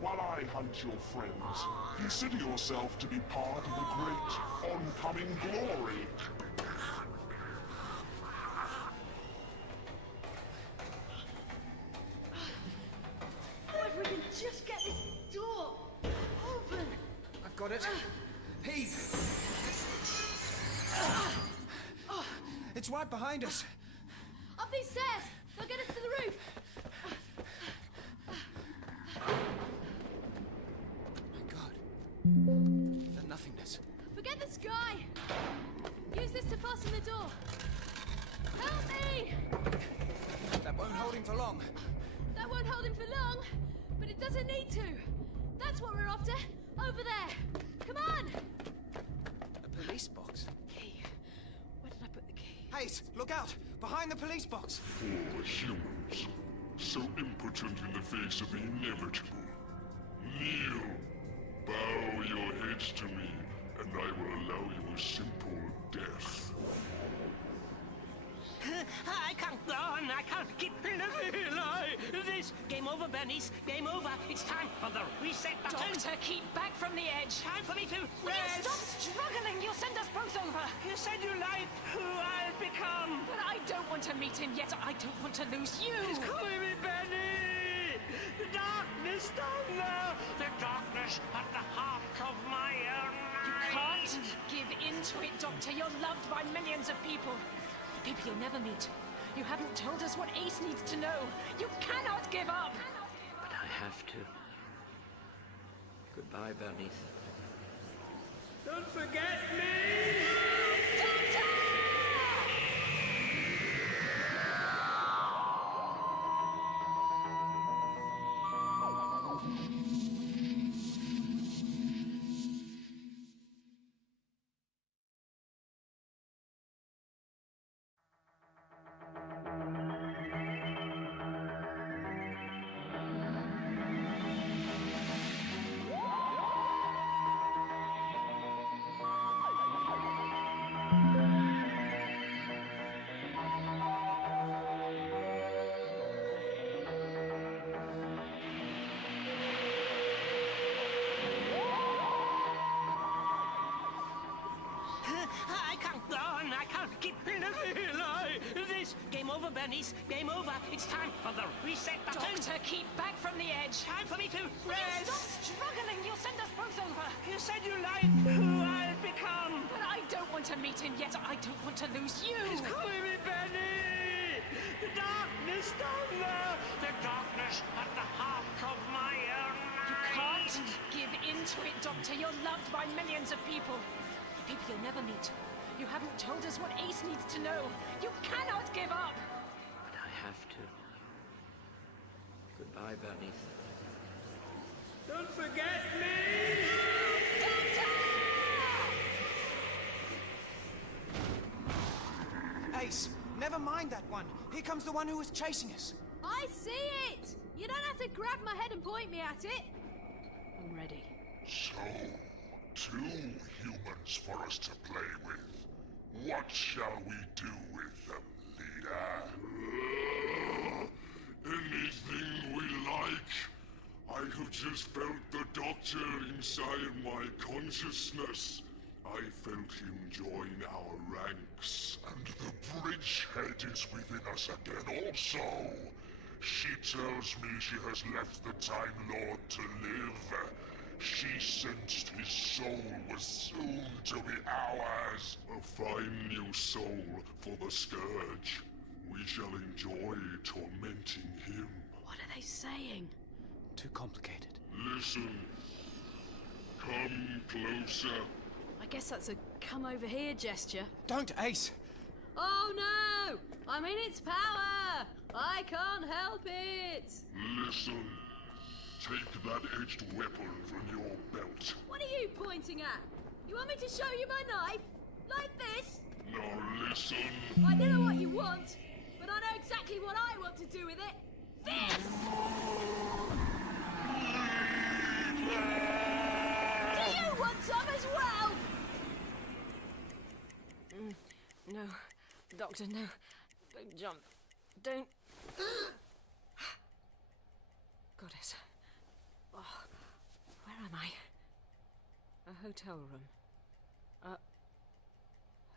While I hunt your friends, consider yourself to be part of the great oncoming glory. Oh, if we can just get this door open. I've got it. Heave! It's right behind us. Up these stairs! They'll get us to the roof! My God. The nothingness. Forget the sky! Use this to fasten the door! Help me! That won't hold him for long. That won't hold him for long, but it doesn't need to. That's what we're after. Over there. Come on! A police box. Key. Where did I put the key? Ace, look out! Behind the police box! Poor humans. So impotent in the face of the inevitable. Kneel. Bow your heads to me, and I will allow you a simple death. I can't go on. I can't keep alive. This game over, Bernice. Game over. It's time for the reset button. Doctor, keep back from the edge. Time for me to Will you rest. stop struggling? You'll send us both over. You said you liked who I'll become. But I don't want to meet him yet. I don't want to lose you. He's calling me, Benny. The darkness down there. The darkness at the heart of my own mind. You can't give in to it, Doctor. You're loved by millions of people. People you'll never meet. You haven't told us what Ace needs to know. You cannot give up. But I have to. Goodbye, Bernice. Don't forget me. Doctor! I can't go on. I can't keep alive. This game over, Bernice. Game over. It's time for the reset button. Doctor, keep back from the edge. Time for me to Will you rest. stop struggling? You'll send us both over. You said you liked who I'll become. But I don't want to meet him yet. I don't want to lose you. He's calling me, Benny. The darkness down there. The darkness at the heart of my own mind. You can't give in to it, Doctor. You're loved by millions of people. People you'll never meet. You haven't told us what Ace needs to know. You cannot give up. But I have to. Goodbye, Bernice. Don't forget me. Ace, never mind that one. Here comes the one who was chasing us. I see it! You don't have to grab my head and point me at it. I'm ready. So, 2 humans for us to play with. What shall we do with them, leader? Anything we like. I have just felt the doctor inside my consciousness. I felt him join our ranks, and the bridgehead is within us again also. She tells me she has left the Time Lord to live. She sensed his soul was soon to be ours. A fine new soul for the Scourge. We shall enjoy tormenting him. What are they saying? Too complicated. Listen. Come closer. I guess that's a come over here gesture. Don't, Ace! Oh no! I'm in its power! I can't help it! Listen. Take that edged weapon from your belt. What are you pointing at? You want me to show you my knife? Like this? Now listen. I don't know what you want, but I know exactly what I want to do with it. This! Do you want some as well? No, Doctor, no. Don't jump. Don't. Goddess. Oh, where am I? A hotel room. A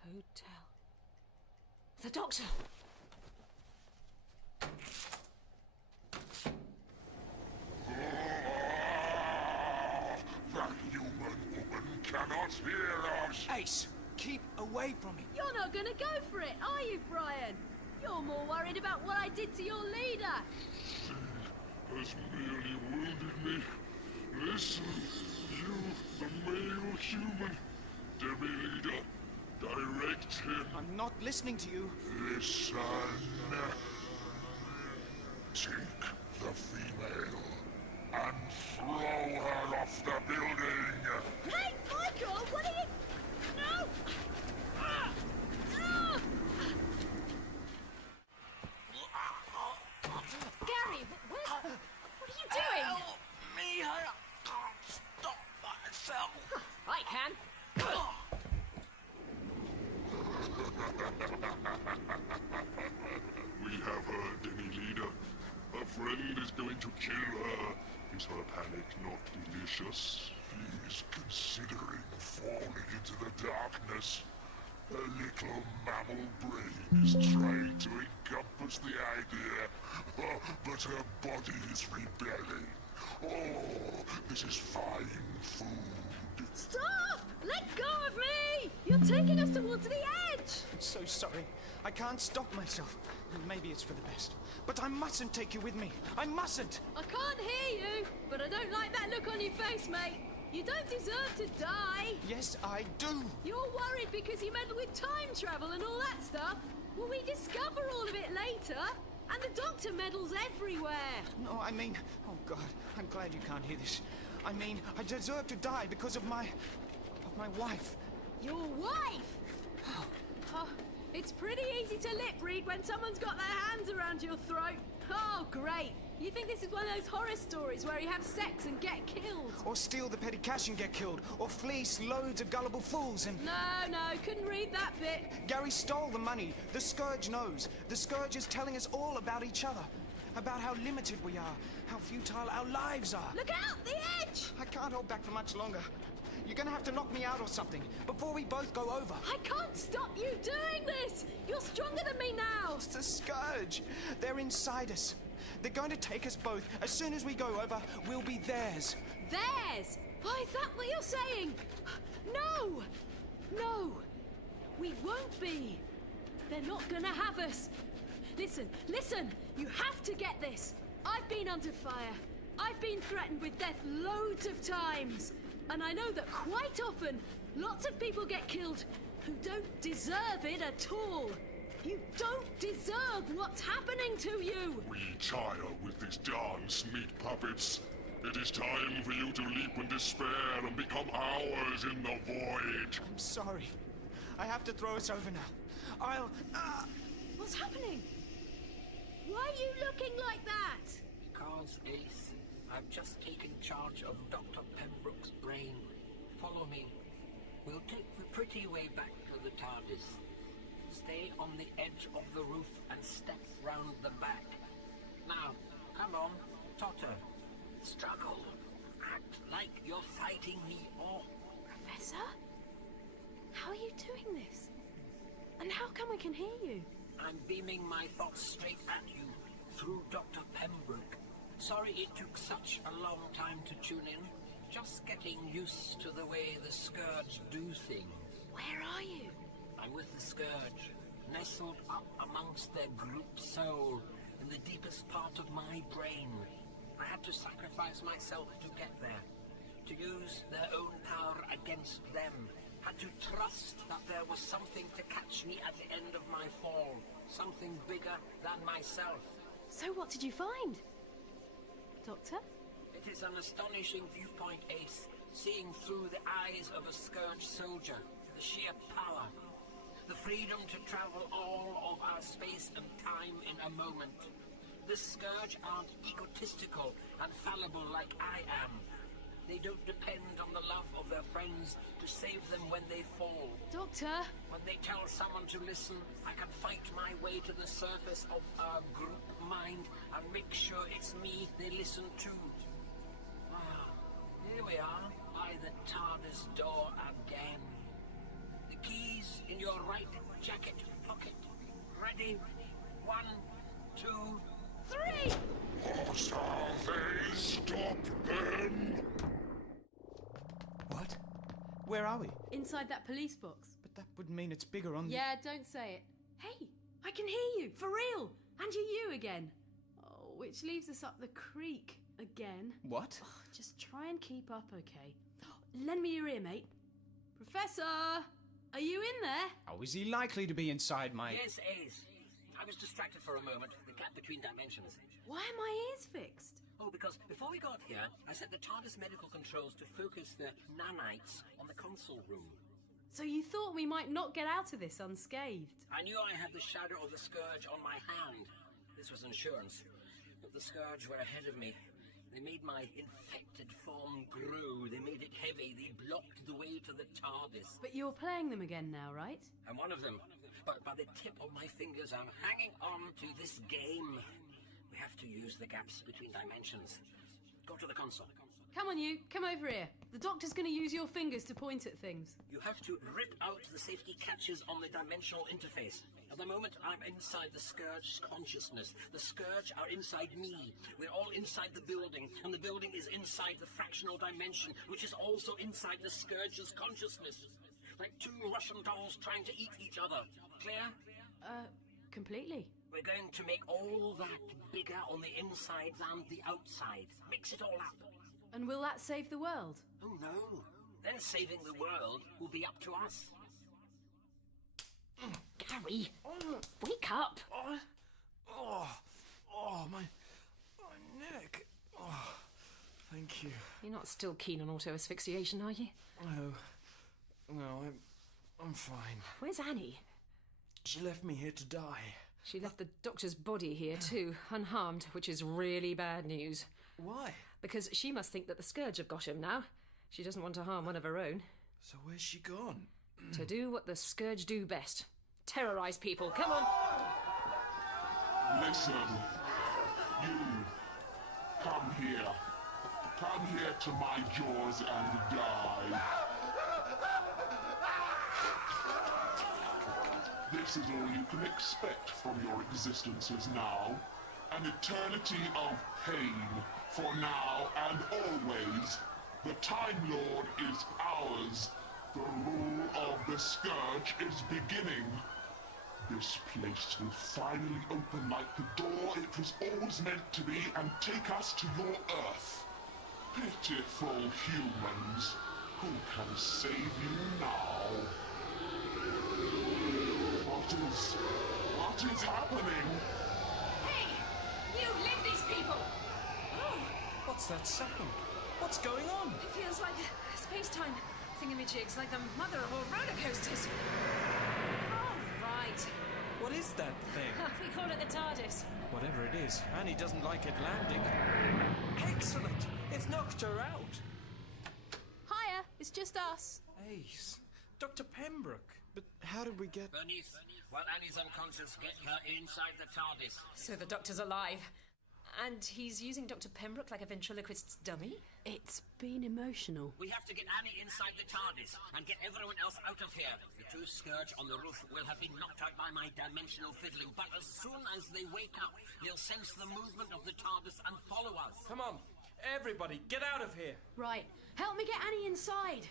hotel. The doctor! That human woman cannot hear us. Ace, keep away from me. You're not gonna go for it, are you, Brian? You're more worried about what I did to your leader. She has merely wounded me. Listen, you, the male human. Demi leader, direct him. I'm not listening to you. Listen. Take the female and throw her off the building. Hey, Michael, what are you... No! Ah! Ah! Gary, what are you doing? Help me, I can't stop myself. I can. We have her, Demi leader. Her friend is going to kill her. Is her panic not delicious? She is considering falling into the darkness. Her little mammal brain is trying to encompass the idea, but her body is rebelling. Oh, this is fine food. Stop! Let go of me! You're taking us towards the edge! I'm so sorry. I can't stop myself. Maybe it's for the best. But I mustn't take you with me. I mustn't! I can't hear you, but I don't like that look on your face, mate. You don't deserve to die. Yes, I do. You're worried because you meddle with time travel and all that stuff. Well, we discover all of it later. And the doctor meddles everywhere. No, I mean... Oh, God. I'm glad you can't hear this. I mean, I deserve to die because of my wife. Your wife? Oh, it's pretty easy to lip read when someone's got their hands around your throat. Oh, great. You think this is one of those horror stories where you have sex and get killed? Or steal the petty cash and get killed. Or fleece loads of gullible fools and... No, couldn't read that bit. Gary stole the money. The Scourge knows. The Scourge is telling us all about each other. About how limited we are. How futile our lives are. Look out! The edge! I can't hold back for much longer. You're gonna have to knock me out or something before we both go over. I can't stop you doing this! You're stronger than me now! It's the Scourge. They're inside us. They're going to take us both. As soon as we go over, we'll be theirs. Theirs? Why, is that what you're saying? No! No! We won't be. They're not gonna have us. Listen! You have to get this. I've been under fire. I've been threatened with death loads of times. And I know that quite often, lots of people get killed who don't deserve it at all. You don't deserve what's happening to you! We tire with this dance, meat puppets. It is time for you to leap in despair and become ours in the void. I'm sorry. I have to throw us over now. What's happening? Why are you looking like that? Because, Ace, I've just taken charge of Dr. Pembroke's brain. Follow me. We'll take the pretty way back to the TARDIS. Stay on the edge of the roof and step round the back. Now, come on, totter. Struggle. Act like you're fighting me off. Professor? How are you doing this? And how come we can hear you? I'm beaming my thoughts straight at you through Dr. Pembroke. Sorry it took such a long time to tune in. Just getting used to the way the Scourge do things. Where are you? I'm with the Scourge, nestled up amongst their group soul in the deepest part of my brain. I had to sacrifice myself to get there, to use their own power against them. Had to trust that there was something to catch me at the end of my fall, something bigger than myself. So what did you find? Doctor? It It is an astonishing viewpoint, Ace. Seeing through the eyes of a Scourge soldier. The sheer power. The freedom to travel all of our space and time in a moment. The Scourge aren't egotistical and fallible like I am. They don't depend on the love of their friends to save them when they fall. Doctor! When they tell someone to listen, I can fight my way to the surface of our group mind and make sure it's me they listen to. Ah, here we are, by the TARDIS door again. The keys in your right jacket pocket. Ready? 1, 2, 3! Hostile phase, stop them! What? Where are we? Inside that police box. But that would mean it's bigger on Yeah, don't say it. Hey, I can hear you, for real! And you again. Oh, which leaves us up the creek again. What? Oh, just try and keep up, okay? Lend me your ear, mate. Professor! Are you in there? Oh, is he likely to be inside my... Yes, Ace. I was distracted for a moment. The gap between dimensions. Why are my ears fixed? Oh, because before we got here, I set the TARDIS medical controls to focus the nanites on the console room. So you thought we might not get out of this unscathed? I knew I had the shadow of the Scourge on my hand. This was insurance. But the Scourge were ahead of me. They made my infected form grow. They made it heavy. They blocked the way to the TARDIS. But you're playing them again now, right? I'm one of them. But by the tip of my fingers, I'm hanging on to this game. We have to use the gaps between dimensions. Go to the console. Come on, you. Come over here. The doctor's going to use your fingers to point at things. You have to rip out the safety catches on the dimensional interface. At the moment, I'm inside the Scourge's consciousness. The Scourge are inside me. We're all inside the building, and the building is inside the fractional dimension, which is also inside the Scourge's consciousness. Like two Russian dolls trying to eat each other. Clear? Completely. We're going to make all that bigger on the inside than the outside. Mix it all up. And will that save the world? Oh, no. Then saving the world will be up to us. Gary, wake up. My neck. Oh, thank you. You're not still keen on auto asphyxiation, are you? No, I'm fine. Where's Annie? She left me here to die. She left the doctor's body here too, unharmed, which is really bad news. Why? Because she must think that the Scourge have got him now. She doesn't want to harm one of her own. So where's she gone? To do what the Scourge do best. Terrorise people. Come on! Listen. You. Come here. Come here to my jaws and die. This is all you can expect from your existences now. An eternity of pain, for now and always. The Time Lord is ours. The rule of the Scourge is beginning. This place will finally open like the door it was always meant to be and take us to your Earth. Pitiful humans, who can save you now? What is happening? Hey! You leave these people! What's that sound? What's going on? It feels like space-time thingamajigs, like the mother of all roller coasters. All right. What is that thing? We call it the TARDIS. Whatever it is, Annie doesn't like it landing. Excellent! It's knocked her out. Hiya, it's just us. Ace. Dr. Pembroke. But how did we get... Bernice, while Annie's unconscious, get her inside the TARDIS. So the doctor's alive. And he's using Dr. Pembroke like a ventriloquist's dummy? It's been emotional. We have to get Annie inside the TARDIS and get everyone else out of here. The two Scourge on the roof will have been knocked out by my dimensional fiddling, but as soon as they wake up, they'll sense the movement of the TARDIS and follow us. Come on, everybody, get out of here. Right, help me get Annie inside.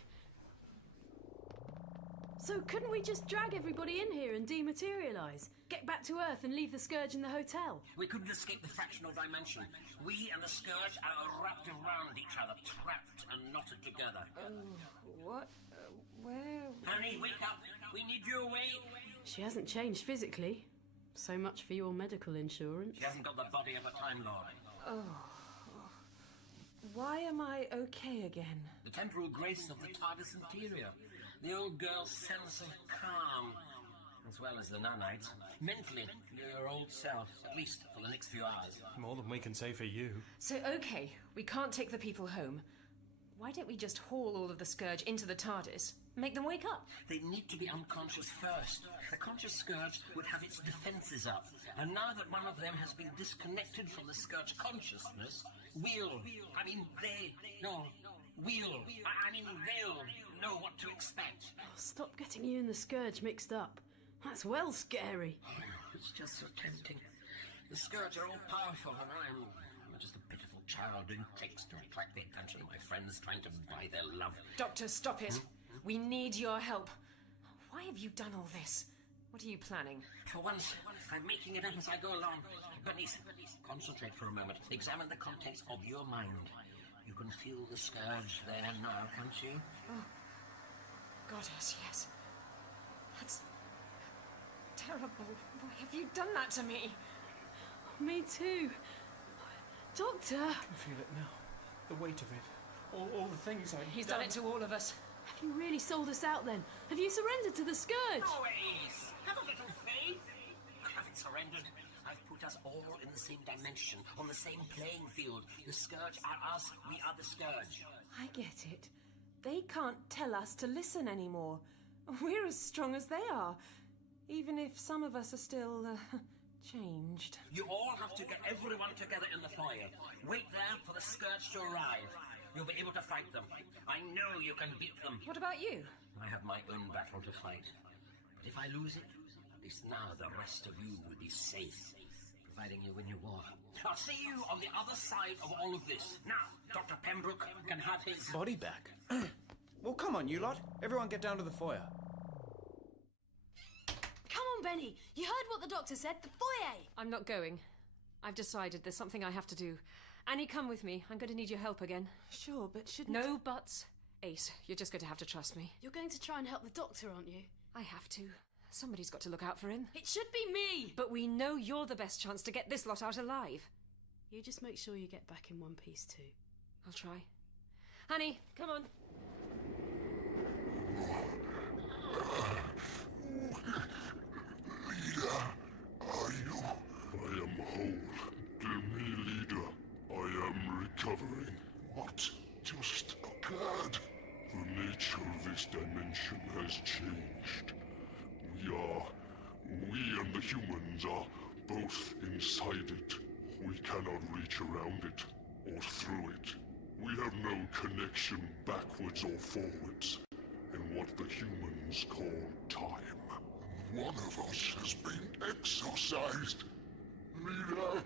So couldn't we just drag everybody in here and dematerialise? Get back to Earth and leave the Scourge in the hotel? We couldn't escape the fractional dimension. We and the Scourge are wrapped around each other, trapped and knotted together. What? Where? Annie, wake up! We need you awake! She hasn't changed physically. So much for your medical insurance. She hasn't got the body of a Time Lord. why am I okay again? The temporal grace of the TARDIS interior. The old girl's sense of calm. As well as the nanites. Mentally, you're your old self, at least for the next few hours. More than we can say for you. So, okay, we can't take the people home. Why don't we just haul all of the Scourge into the TARDIS? Make them wake up? They need to be unconscious first. The conscious Scourge would have its defenses up. And now that one of them has been disconnected from the Scourge consciousness, they'll know what to expect. Oh, stop getting you and the Scourge mixed up. That's well scary. Oh, it's just so tempting. The Scourge are all powerful, and I'm just a pitiful child doing tricks to attract the attention of my friends trying to buy their love. Doctor, stop it. We need your help. Why have you done all this? What are you planning? For once, I'm making it up as I go along. Bernice, concentrate for a moment. Examine the contents of your mind. You can feel the Scourge there now, can't you? Oh. Goddess, yes. That's terrible. Why have you done that to me? Me too. Doctor! I can feel it now. The weight of it. All the things He's done it to all of us. Have you really sold us out then? Have you surrendered to the Scourge? Always! Have a little faith! I haven't surrendered. I've put us all in the same dimension, on the same playing field. The Scourge are us, we are the Scourge. I get it. They can't tell us to listen anymore. We're as strong as they are, even if some of us are still, changed. You all have to get everyone together in the foyer. Wait there for the Scourge to arrive. You'll be able to fight them. I know you can beat them. What about you? I have my own battle to fight. But if I lose it, at least now the rest of you will be safe, providing you win your war. I'll see you on the other side of all of this. Now, Dr. Pembroke can have his... body back. Well, come on, you lot. Everyone get down to the foyer. Come on, Benny. You heard what the doctor said. The foyer. I'm not going. I've decided there's something I have to do. Annie, come with me. I'm going to need your help again. Sure, but shouldn't... No buts. Ace, you're just going to have to trust me. You're going to try and help the doctor, aren't you? I have to. Somebody's got to look out for him. It should be me! But we know you're the best chance to get this lot out alive. You just make sure you get back in one piece too. I'll try. Annie, come on. Leader, are you? I am whole. Tell me, leader. I am recovering. What just occurred? The nature of this dimension has changed. We and the humans are both inside it. We cannot reach around it, or through it. We have no connection backwards or forwards in what the humans call time. One of us has been exorcised. Leader,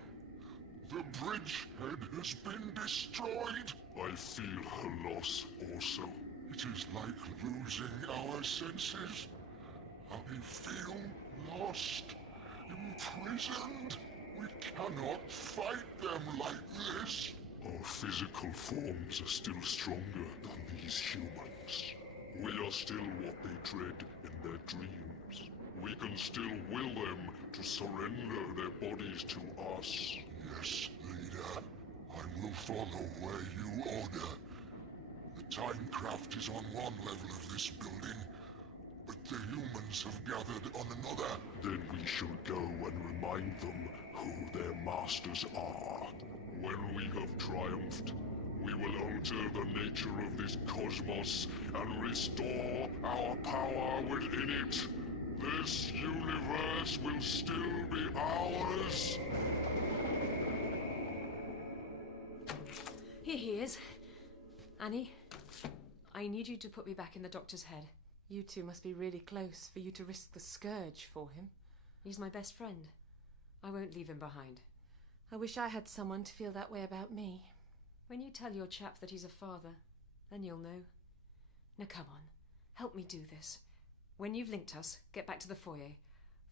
the bridgehead has been destroyed. I feel her loss also. It is like losing our senses. I feel lost, imprisoned. We cannot fight them like this. Our physical forms are still stronger than these humans. We are still what they dread in their dreams. We can still will them to surrender their bodies to us. Yes, leader. I will follow where you order. The Timecraft is on one level of this building, but the humans have gathered on another. Then we shall go and remind them who their masters are. When we have triumphed, we will alter the nature of this cosmos and restore our power within it. This universe will still be ours. Here he is. Annie, I need you to put me back in the doctor's head. You two must be really close for you to risk the Scourge for him. He's my best friend. I won't leave him behind. I wish I had someone to feel that way about me. When you tell your chap that he's a father, then you'll know. Now come on, help me do this. When you've linked us, get back to the foyer.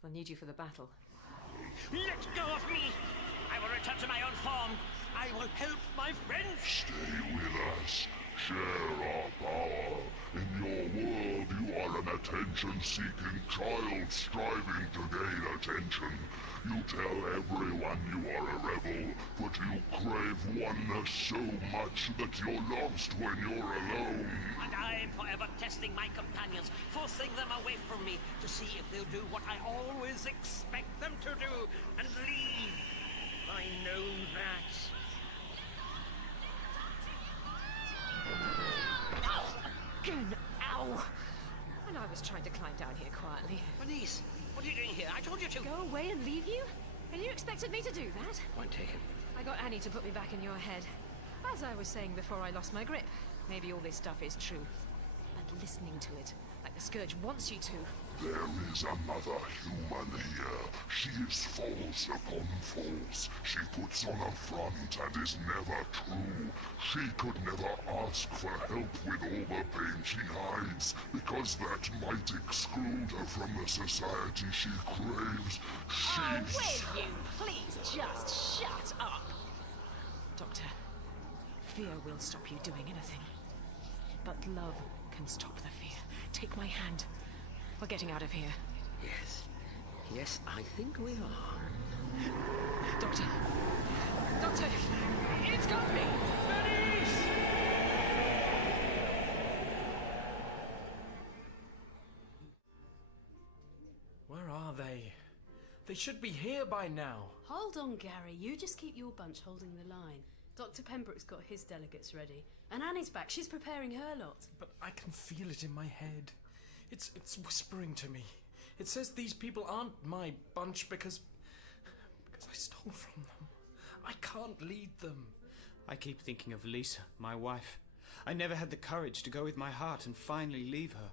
They'll need you for the battle. Let go of me! I will return to my own form. I will help my friends. Stay with us. Share our power. In your world, you are an attention-seeking child striving to gain attention. You tell everyone you are a rebel, but you crave oneness so much that you're lost when you're alone. And I'm forever testing my companions, forcing them away from me to see if they'll do what I always expect them to do, and leave. I know that. Again, ow! And I was trying to climb down here quietly. Bernice, what are you doing here? I told you to... Go away and leave you? And you expected me to do that? Point taken. I got Annie to put me back in your head. As I was saying before I lost my grip, maybe all this stuff is true. But listening to it, like the Scourge wants you to... There is another human here. She is false upon false. She puts on a front and is never true. She could never ask for help with all the pain she hides, because that might exclude her from the society she craves. She's... will you please just shut up? Doctor, fear will stop you doing anything. But love can stop the fear. Take my hand. We're getting out of here. Yes. Yes, I think we are. Doctor! Doctor! It's got me! Where are they? They should be here by now. Hold on, Gary. You just keep your bunch holding the line. Dr. Pembroke's got his delegates ready. And Annie's back. She's preparing her lot. But I can feel it in my head. It's whispering to me. It says these people aren't my bunch because I stole from them. I can't lead them. I keep thinking of Lisa, my wife. I never had the courage to go with my heart and finally leave her.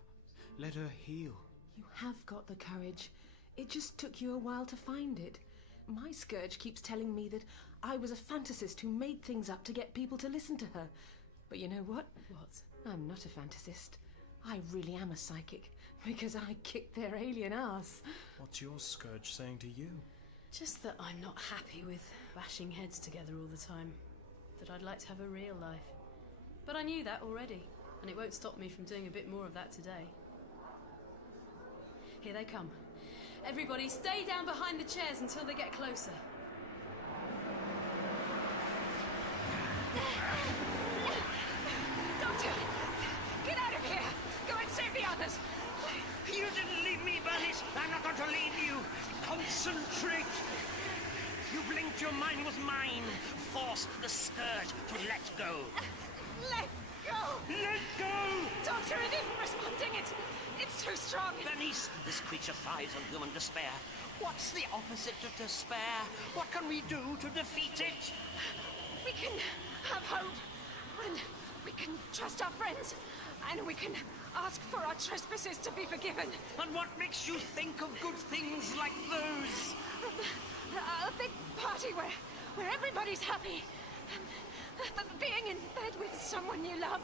Let her heal. You have got the courage. It just took you a while to find it. My Scourge keeps telling me that I was a fantasist who made things up to get people to listen to her. But you know what? What? I'm not a fantasist. I really am a psychic, because I kicked their alien ass. What's your Scourge saying to you? Just that I'm not happy with bashing heads together all the time. That I'd like to have a real life. But I knew that already, and it won't stop me from doing a bit more of that today. Here they come. Everybody stay down behind the chairs until they get closer. Doctor! Get out of here! Go and save the others! You didn't leave me, Bernice. I'm not going to leave you. Concentrate. You blinked your mind with mine. Force the Scourge to let go. Let go! Let go! Doctor, it isn't responding. It's too strong. Bernice, this creature thrives on human despair. What's the opposite of despair? What can we do to defeat it? We can have hope. And we can trust our friends. And we can ask for our trespasses to be forgiven. And what makes you think of good things like those? A big party where everybody's happy. And being in bed with someone you love.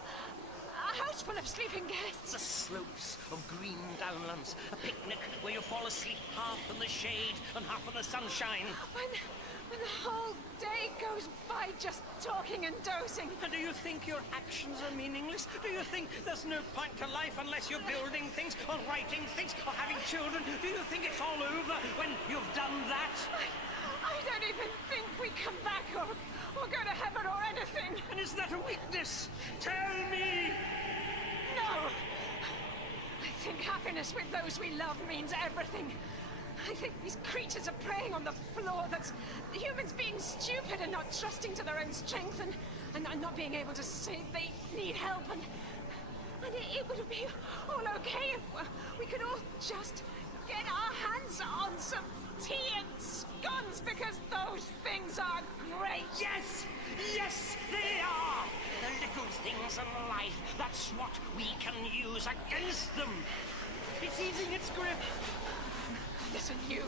A house full of sleeping guests. The slopes of green downlands. A picnic where you fall asleep half in the shade and half in the sunshine. When the whole day goes by just talking and dozing. And do you think your actions are meaningless? Do you think there's no point to life unless you're building things, or writing things, or having children? Do you think it's all over when you've done that? I don't even think we come back or go to heaven or anything. And is that a weakness? Tell me! No! I think happiness with those we love means everything. I think these creatures are preying on the floor. That's humans being stupid and not trusting to their own strength and not being able to say they need help. And it would be all okay if we could all just get our hands on some tea and scones, because those things are great. Yes! Yes, they are! The little things in life, that's what we can use against them. It's easing its grip. Listen, you.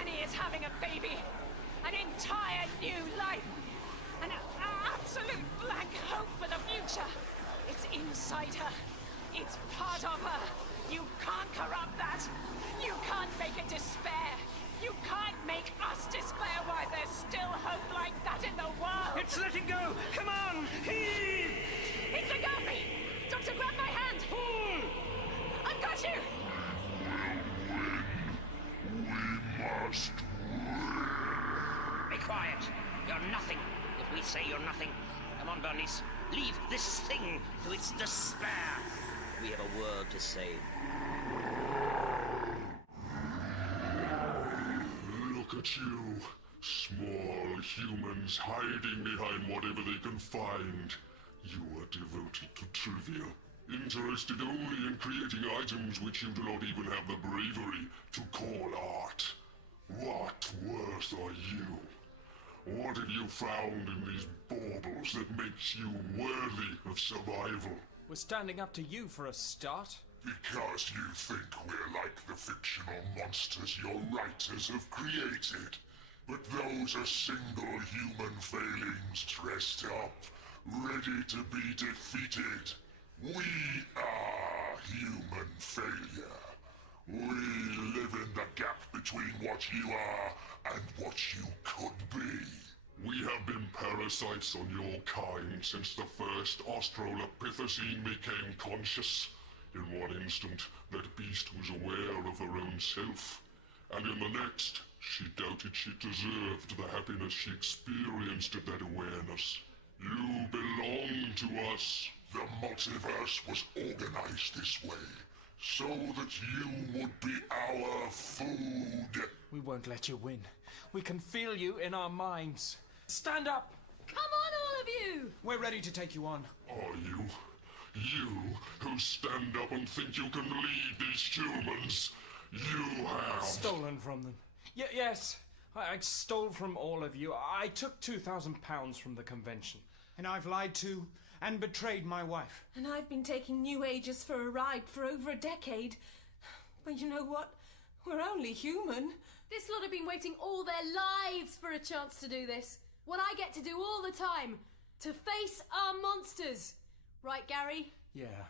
Annie is having a baby. An entire new life. An absolute blank hope for the future. It's inside her. It's part of her. You can't corrupt that. You can't make it despair. You can't make us despair while there's still hope like that in the world. It's letting go. Come on, heave! It's the got me. Doctor, grab my hand. Pull! I've got you. We must win. quiet. You're nothing if we say you're nothing. Come on, Bernice. Leave this thing to its despair. We have a word to say. Look at you. Small humans hiding behind whatever they can find. You are devoted to trivia. Interested only in creating items which you do not even have the bravery to call art. What worth are you? What have you found in these baubles that makes you worthy of survival? We're standing up to you for a start. Because you think we're like the fictional monsters your writers have created. But those are single human failings dressed up, ready to be defeated. We are human failure. We live in the gap between what you are and what you could be. We have been parasites on your kind since the first Australopithecine became conscious. In one instant, that beast was aware of her own self, and in the next, she doubted she deserved the happiness she experienced at that awareness. You belong to us. The multiverse was organized this way, so that you would be our food. We won't let you win. We can feel you in our minds. Stand up! Come on, all of you! We're ready to take you on. Are you? You who stand up and think you can lead these humans? You have... Stolen from them. Yes, I stole from all of you. I took £2,000 from the convention. And I've lied to and betrayed my wife. And I've been taking New Agers for a ride for over a decade. But you know what? We're only human. This lot have been waiting all their lives for a chance to do this. What I get to do all the time. To face our monsters. Right, Gary? Yeah.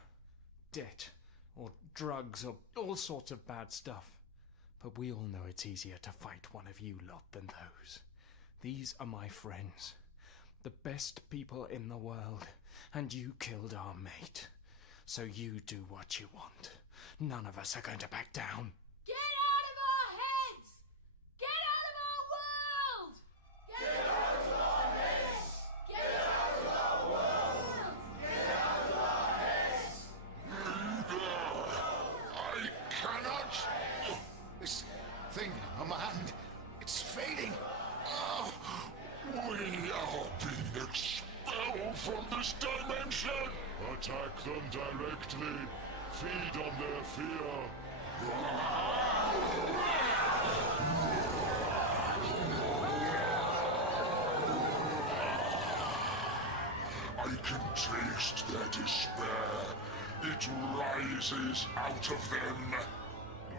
Debt. Or drugs or all sorts of bad stuff. But we all know it's easier to fight one of you lot than those. These are my friends. The best people in the world. And you killed our mate. So you do what you want. None of us are going to back down. Get out of our heads! Get out of our world! Get out of our heads! Get out of our world! Get out of our heads! I cannot... This thing on my hand, it's fading. Oh, we are being expelled from this dimension! Attack them directly. Feed on their fear. I can taste their despair. It rises out of them.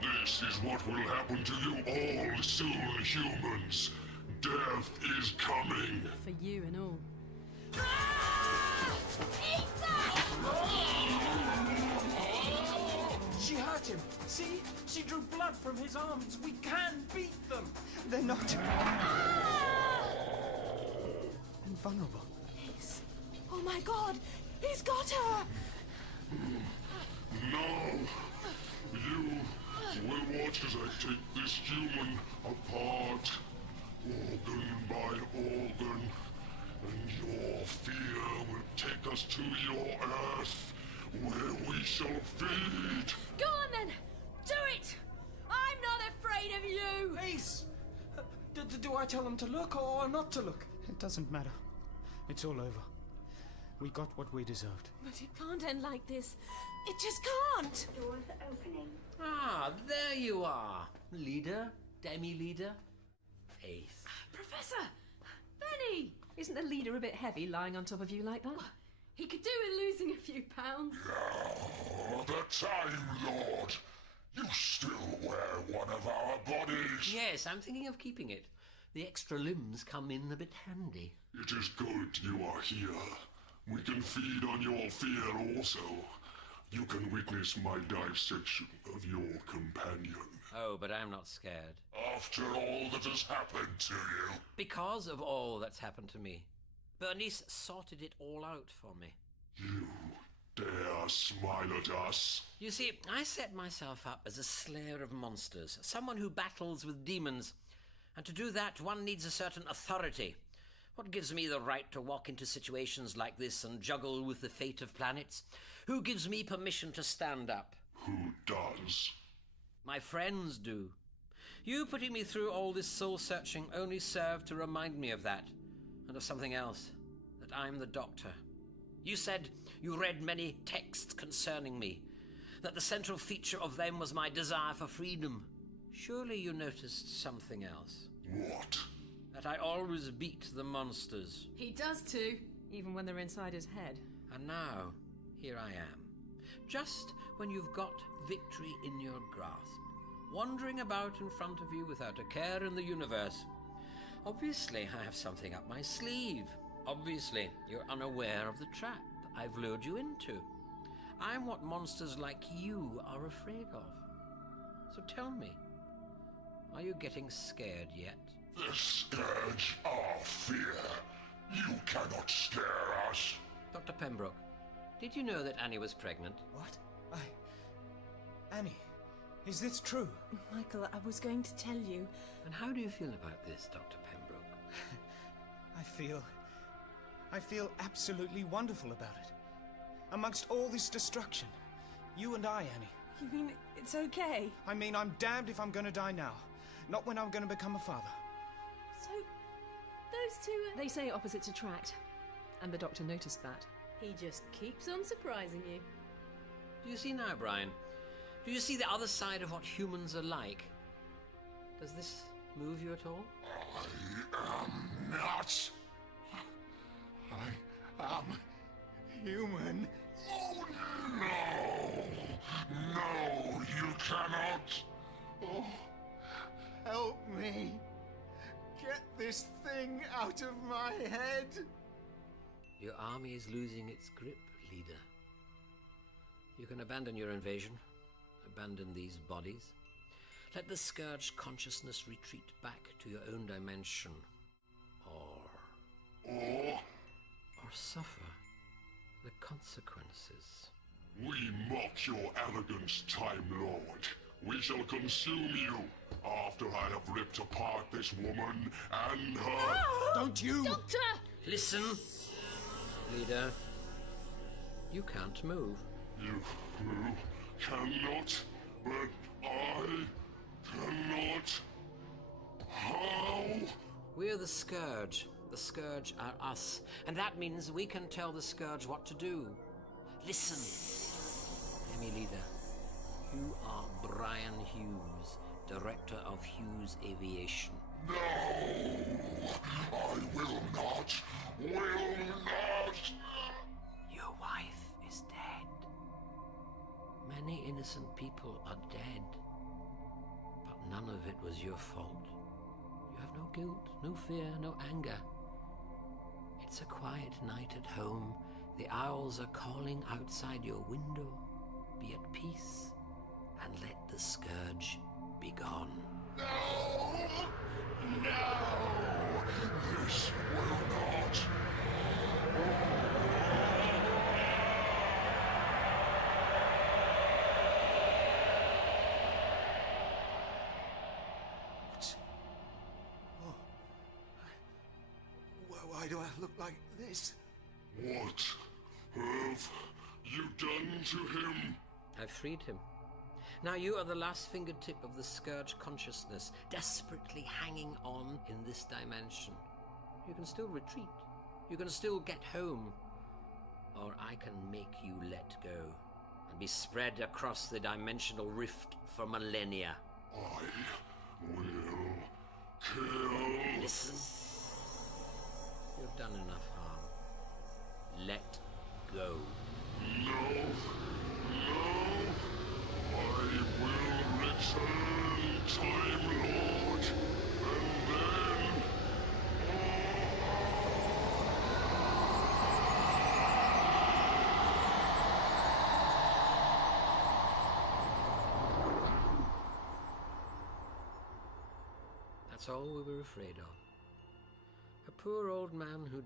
This is what will happen to you all soon, humans. Death is coming. For you and all. She hurt him. See? She drew blood from his arms. We can beat them. They're not... invulnerable. Oh my God! He's got her! No! You will watch as I take this human apart, organ by organ, and your fear will take us to your Earth, where we shall feed. Go on then! Do it! I'm not afraid of you! Ace! Do I tell them to look or not to look? It doesn't matter. It's all over. We got what we deserved. But it can't end like this. It just can't! Doors opening. Ah, there you are. Leader, demi-leader, Ace. Professor! Benny! Isn't the leader a bit heavy lying on top of you like that? He could do with losing a few pounds. Oh, the Time Lord! You still wear one of our bodies! Yes, I'm thinking of keeping it. The extra limbs come in a bit handy. It is good you are here. We can feed on your fear also. You can witness my dissection of your companion. Oh, but I'm not scared. After all that has happened to you. Because of all that's happened to me. Bernice sorted it all out for me. You dare smile at us? You see, I set myself up as a slayer of monsters, someone who battles with demons. And to do that, one needs a certain authority. What gives me the right to walk into situations like this and juggle with the fate of planets? Who gives me permission to stand up? Who does? My friends do. You putting me through all this soul-searching only served to remind me of that, and of something else, that I'm the Doctor. You said you read many texts concerning me, that the central feature of them was my desire for freedom. Surely you noticed something else. What? That I always beat the monsters. He does too, even when they're inside his head. And now, here I am. Just when you've got victory in your grasp, wandering about in front of you without a care in the universe. Obviously, I have something up my sleeve. Obviously, you're unaware of the trap I've lured you into. I'm what monsters like you are afraid of. So tell me, are you getting scared yet? The scourge are fear. You cannot scare us. Dr. Pembroke, did you know that Annie was pregnant? What? Annie, is this true? Michael, I was going to tell you. And how do you feel about this, Dr. Pembroke? I feel absolutely wonderful about it. Amongst all this destruction, you and I, Annie. You mean it's okay? I mean, I'm damned if I'm going to die now. Not when I'm going to become a father. So, those two are... They say opposites attract, and the Doctor noticed that. He just keeps on surprising you. Do you see now, Brian? Do you see the other side of what humans are like? Does this move you at all? I am not. I am human. Oh, no, you cannot. Oh, help me. Get this thing out of my head. Your army is losing its grip, leader. You can abandon your invasion, abandon these bodies. Let the Scourge consciousness retreat back to your own dimension. Or suffer the consequences. We mock your arrogance, Time Lord. We shall consume you after I have ripped apart this woman and her... Don't you... Doctor! Listen, leader. You can't move. You cannot, but I cannot. How? We're the Scourge. The Scourge are us. And that means we can tell the Scourge what to do. Listen. Hear me, leader. You are Brian Hughes, director of Hughes Aviation. No! I will not! Will not! Your wife is dead. Many innocent people are dead. But none of it was your fault. You have no guilt, no fear, no anger. It's a quiet night at home. The owls are calling outside your window. Be at peace and let the Scourge be gone. No! No! This will not! Why do I look like this? What have you done to him? I've freed him. Now you are the last fingertip of the Scourge consciousness, desperately hanging on in this dimension. You can still retreat. You can still get home. Or I can make you let go and be spread across the dimensional rift for millennia. I will kill... Listen. You've done enough harm. Let go. No. I will return, Time Lord, and then... That's all we were afraid of. A poor old man who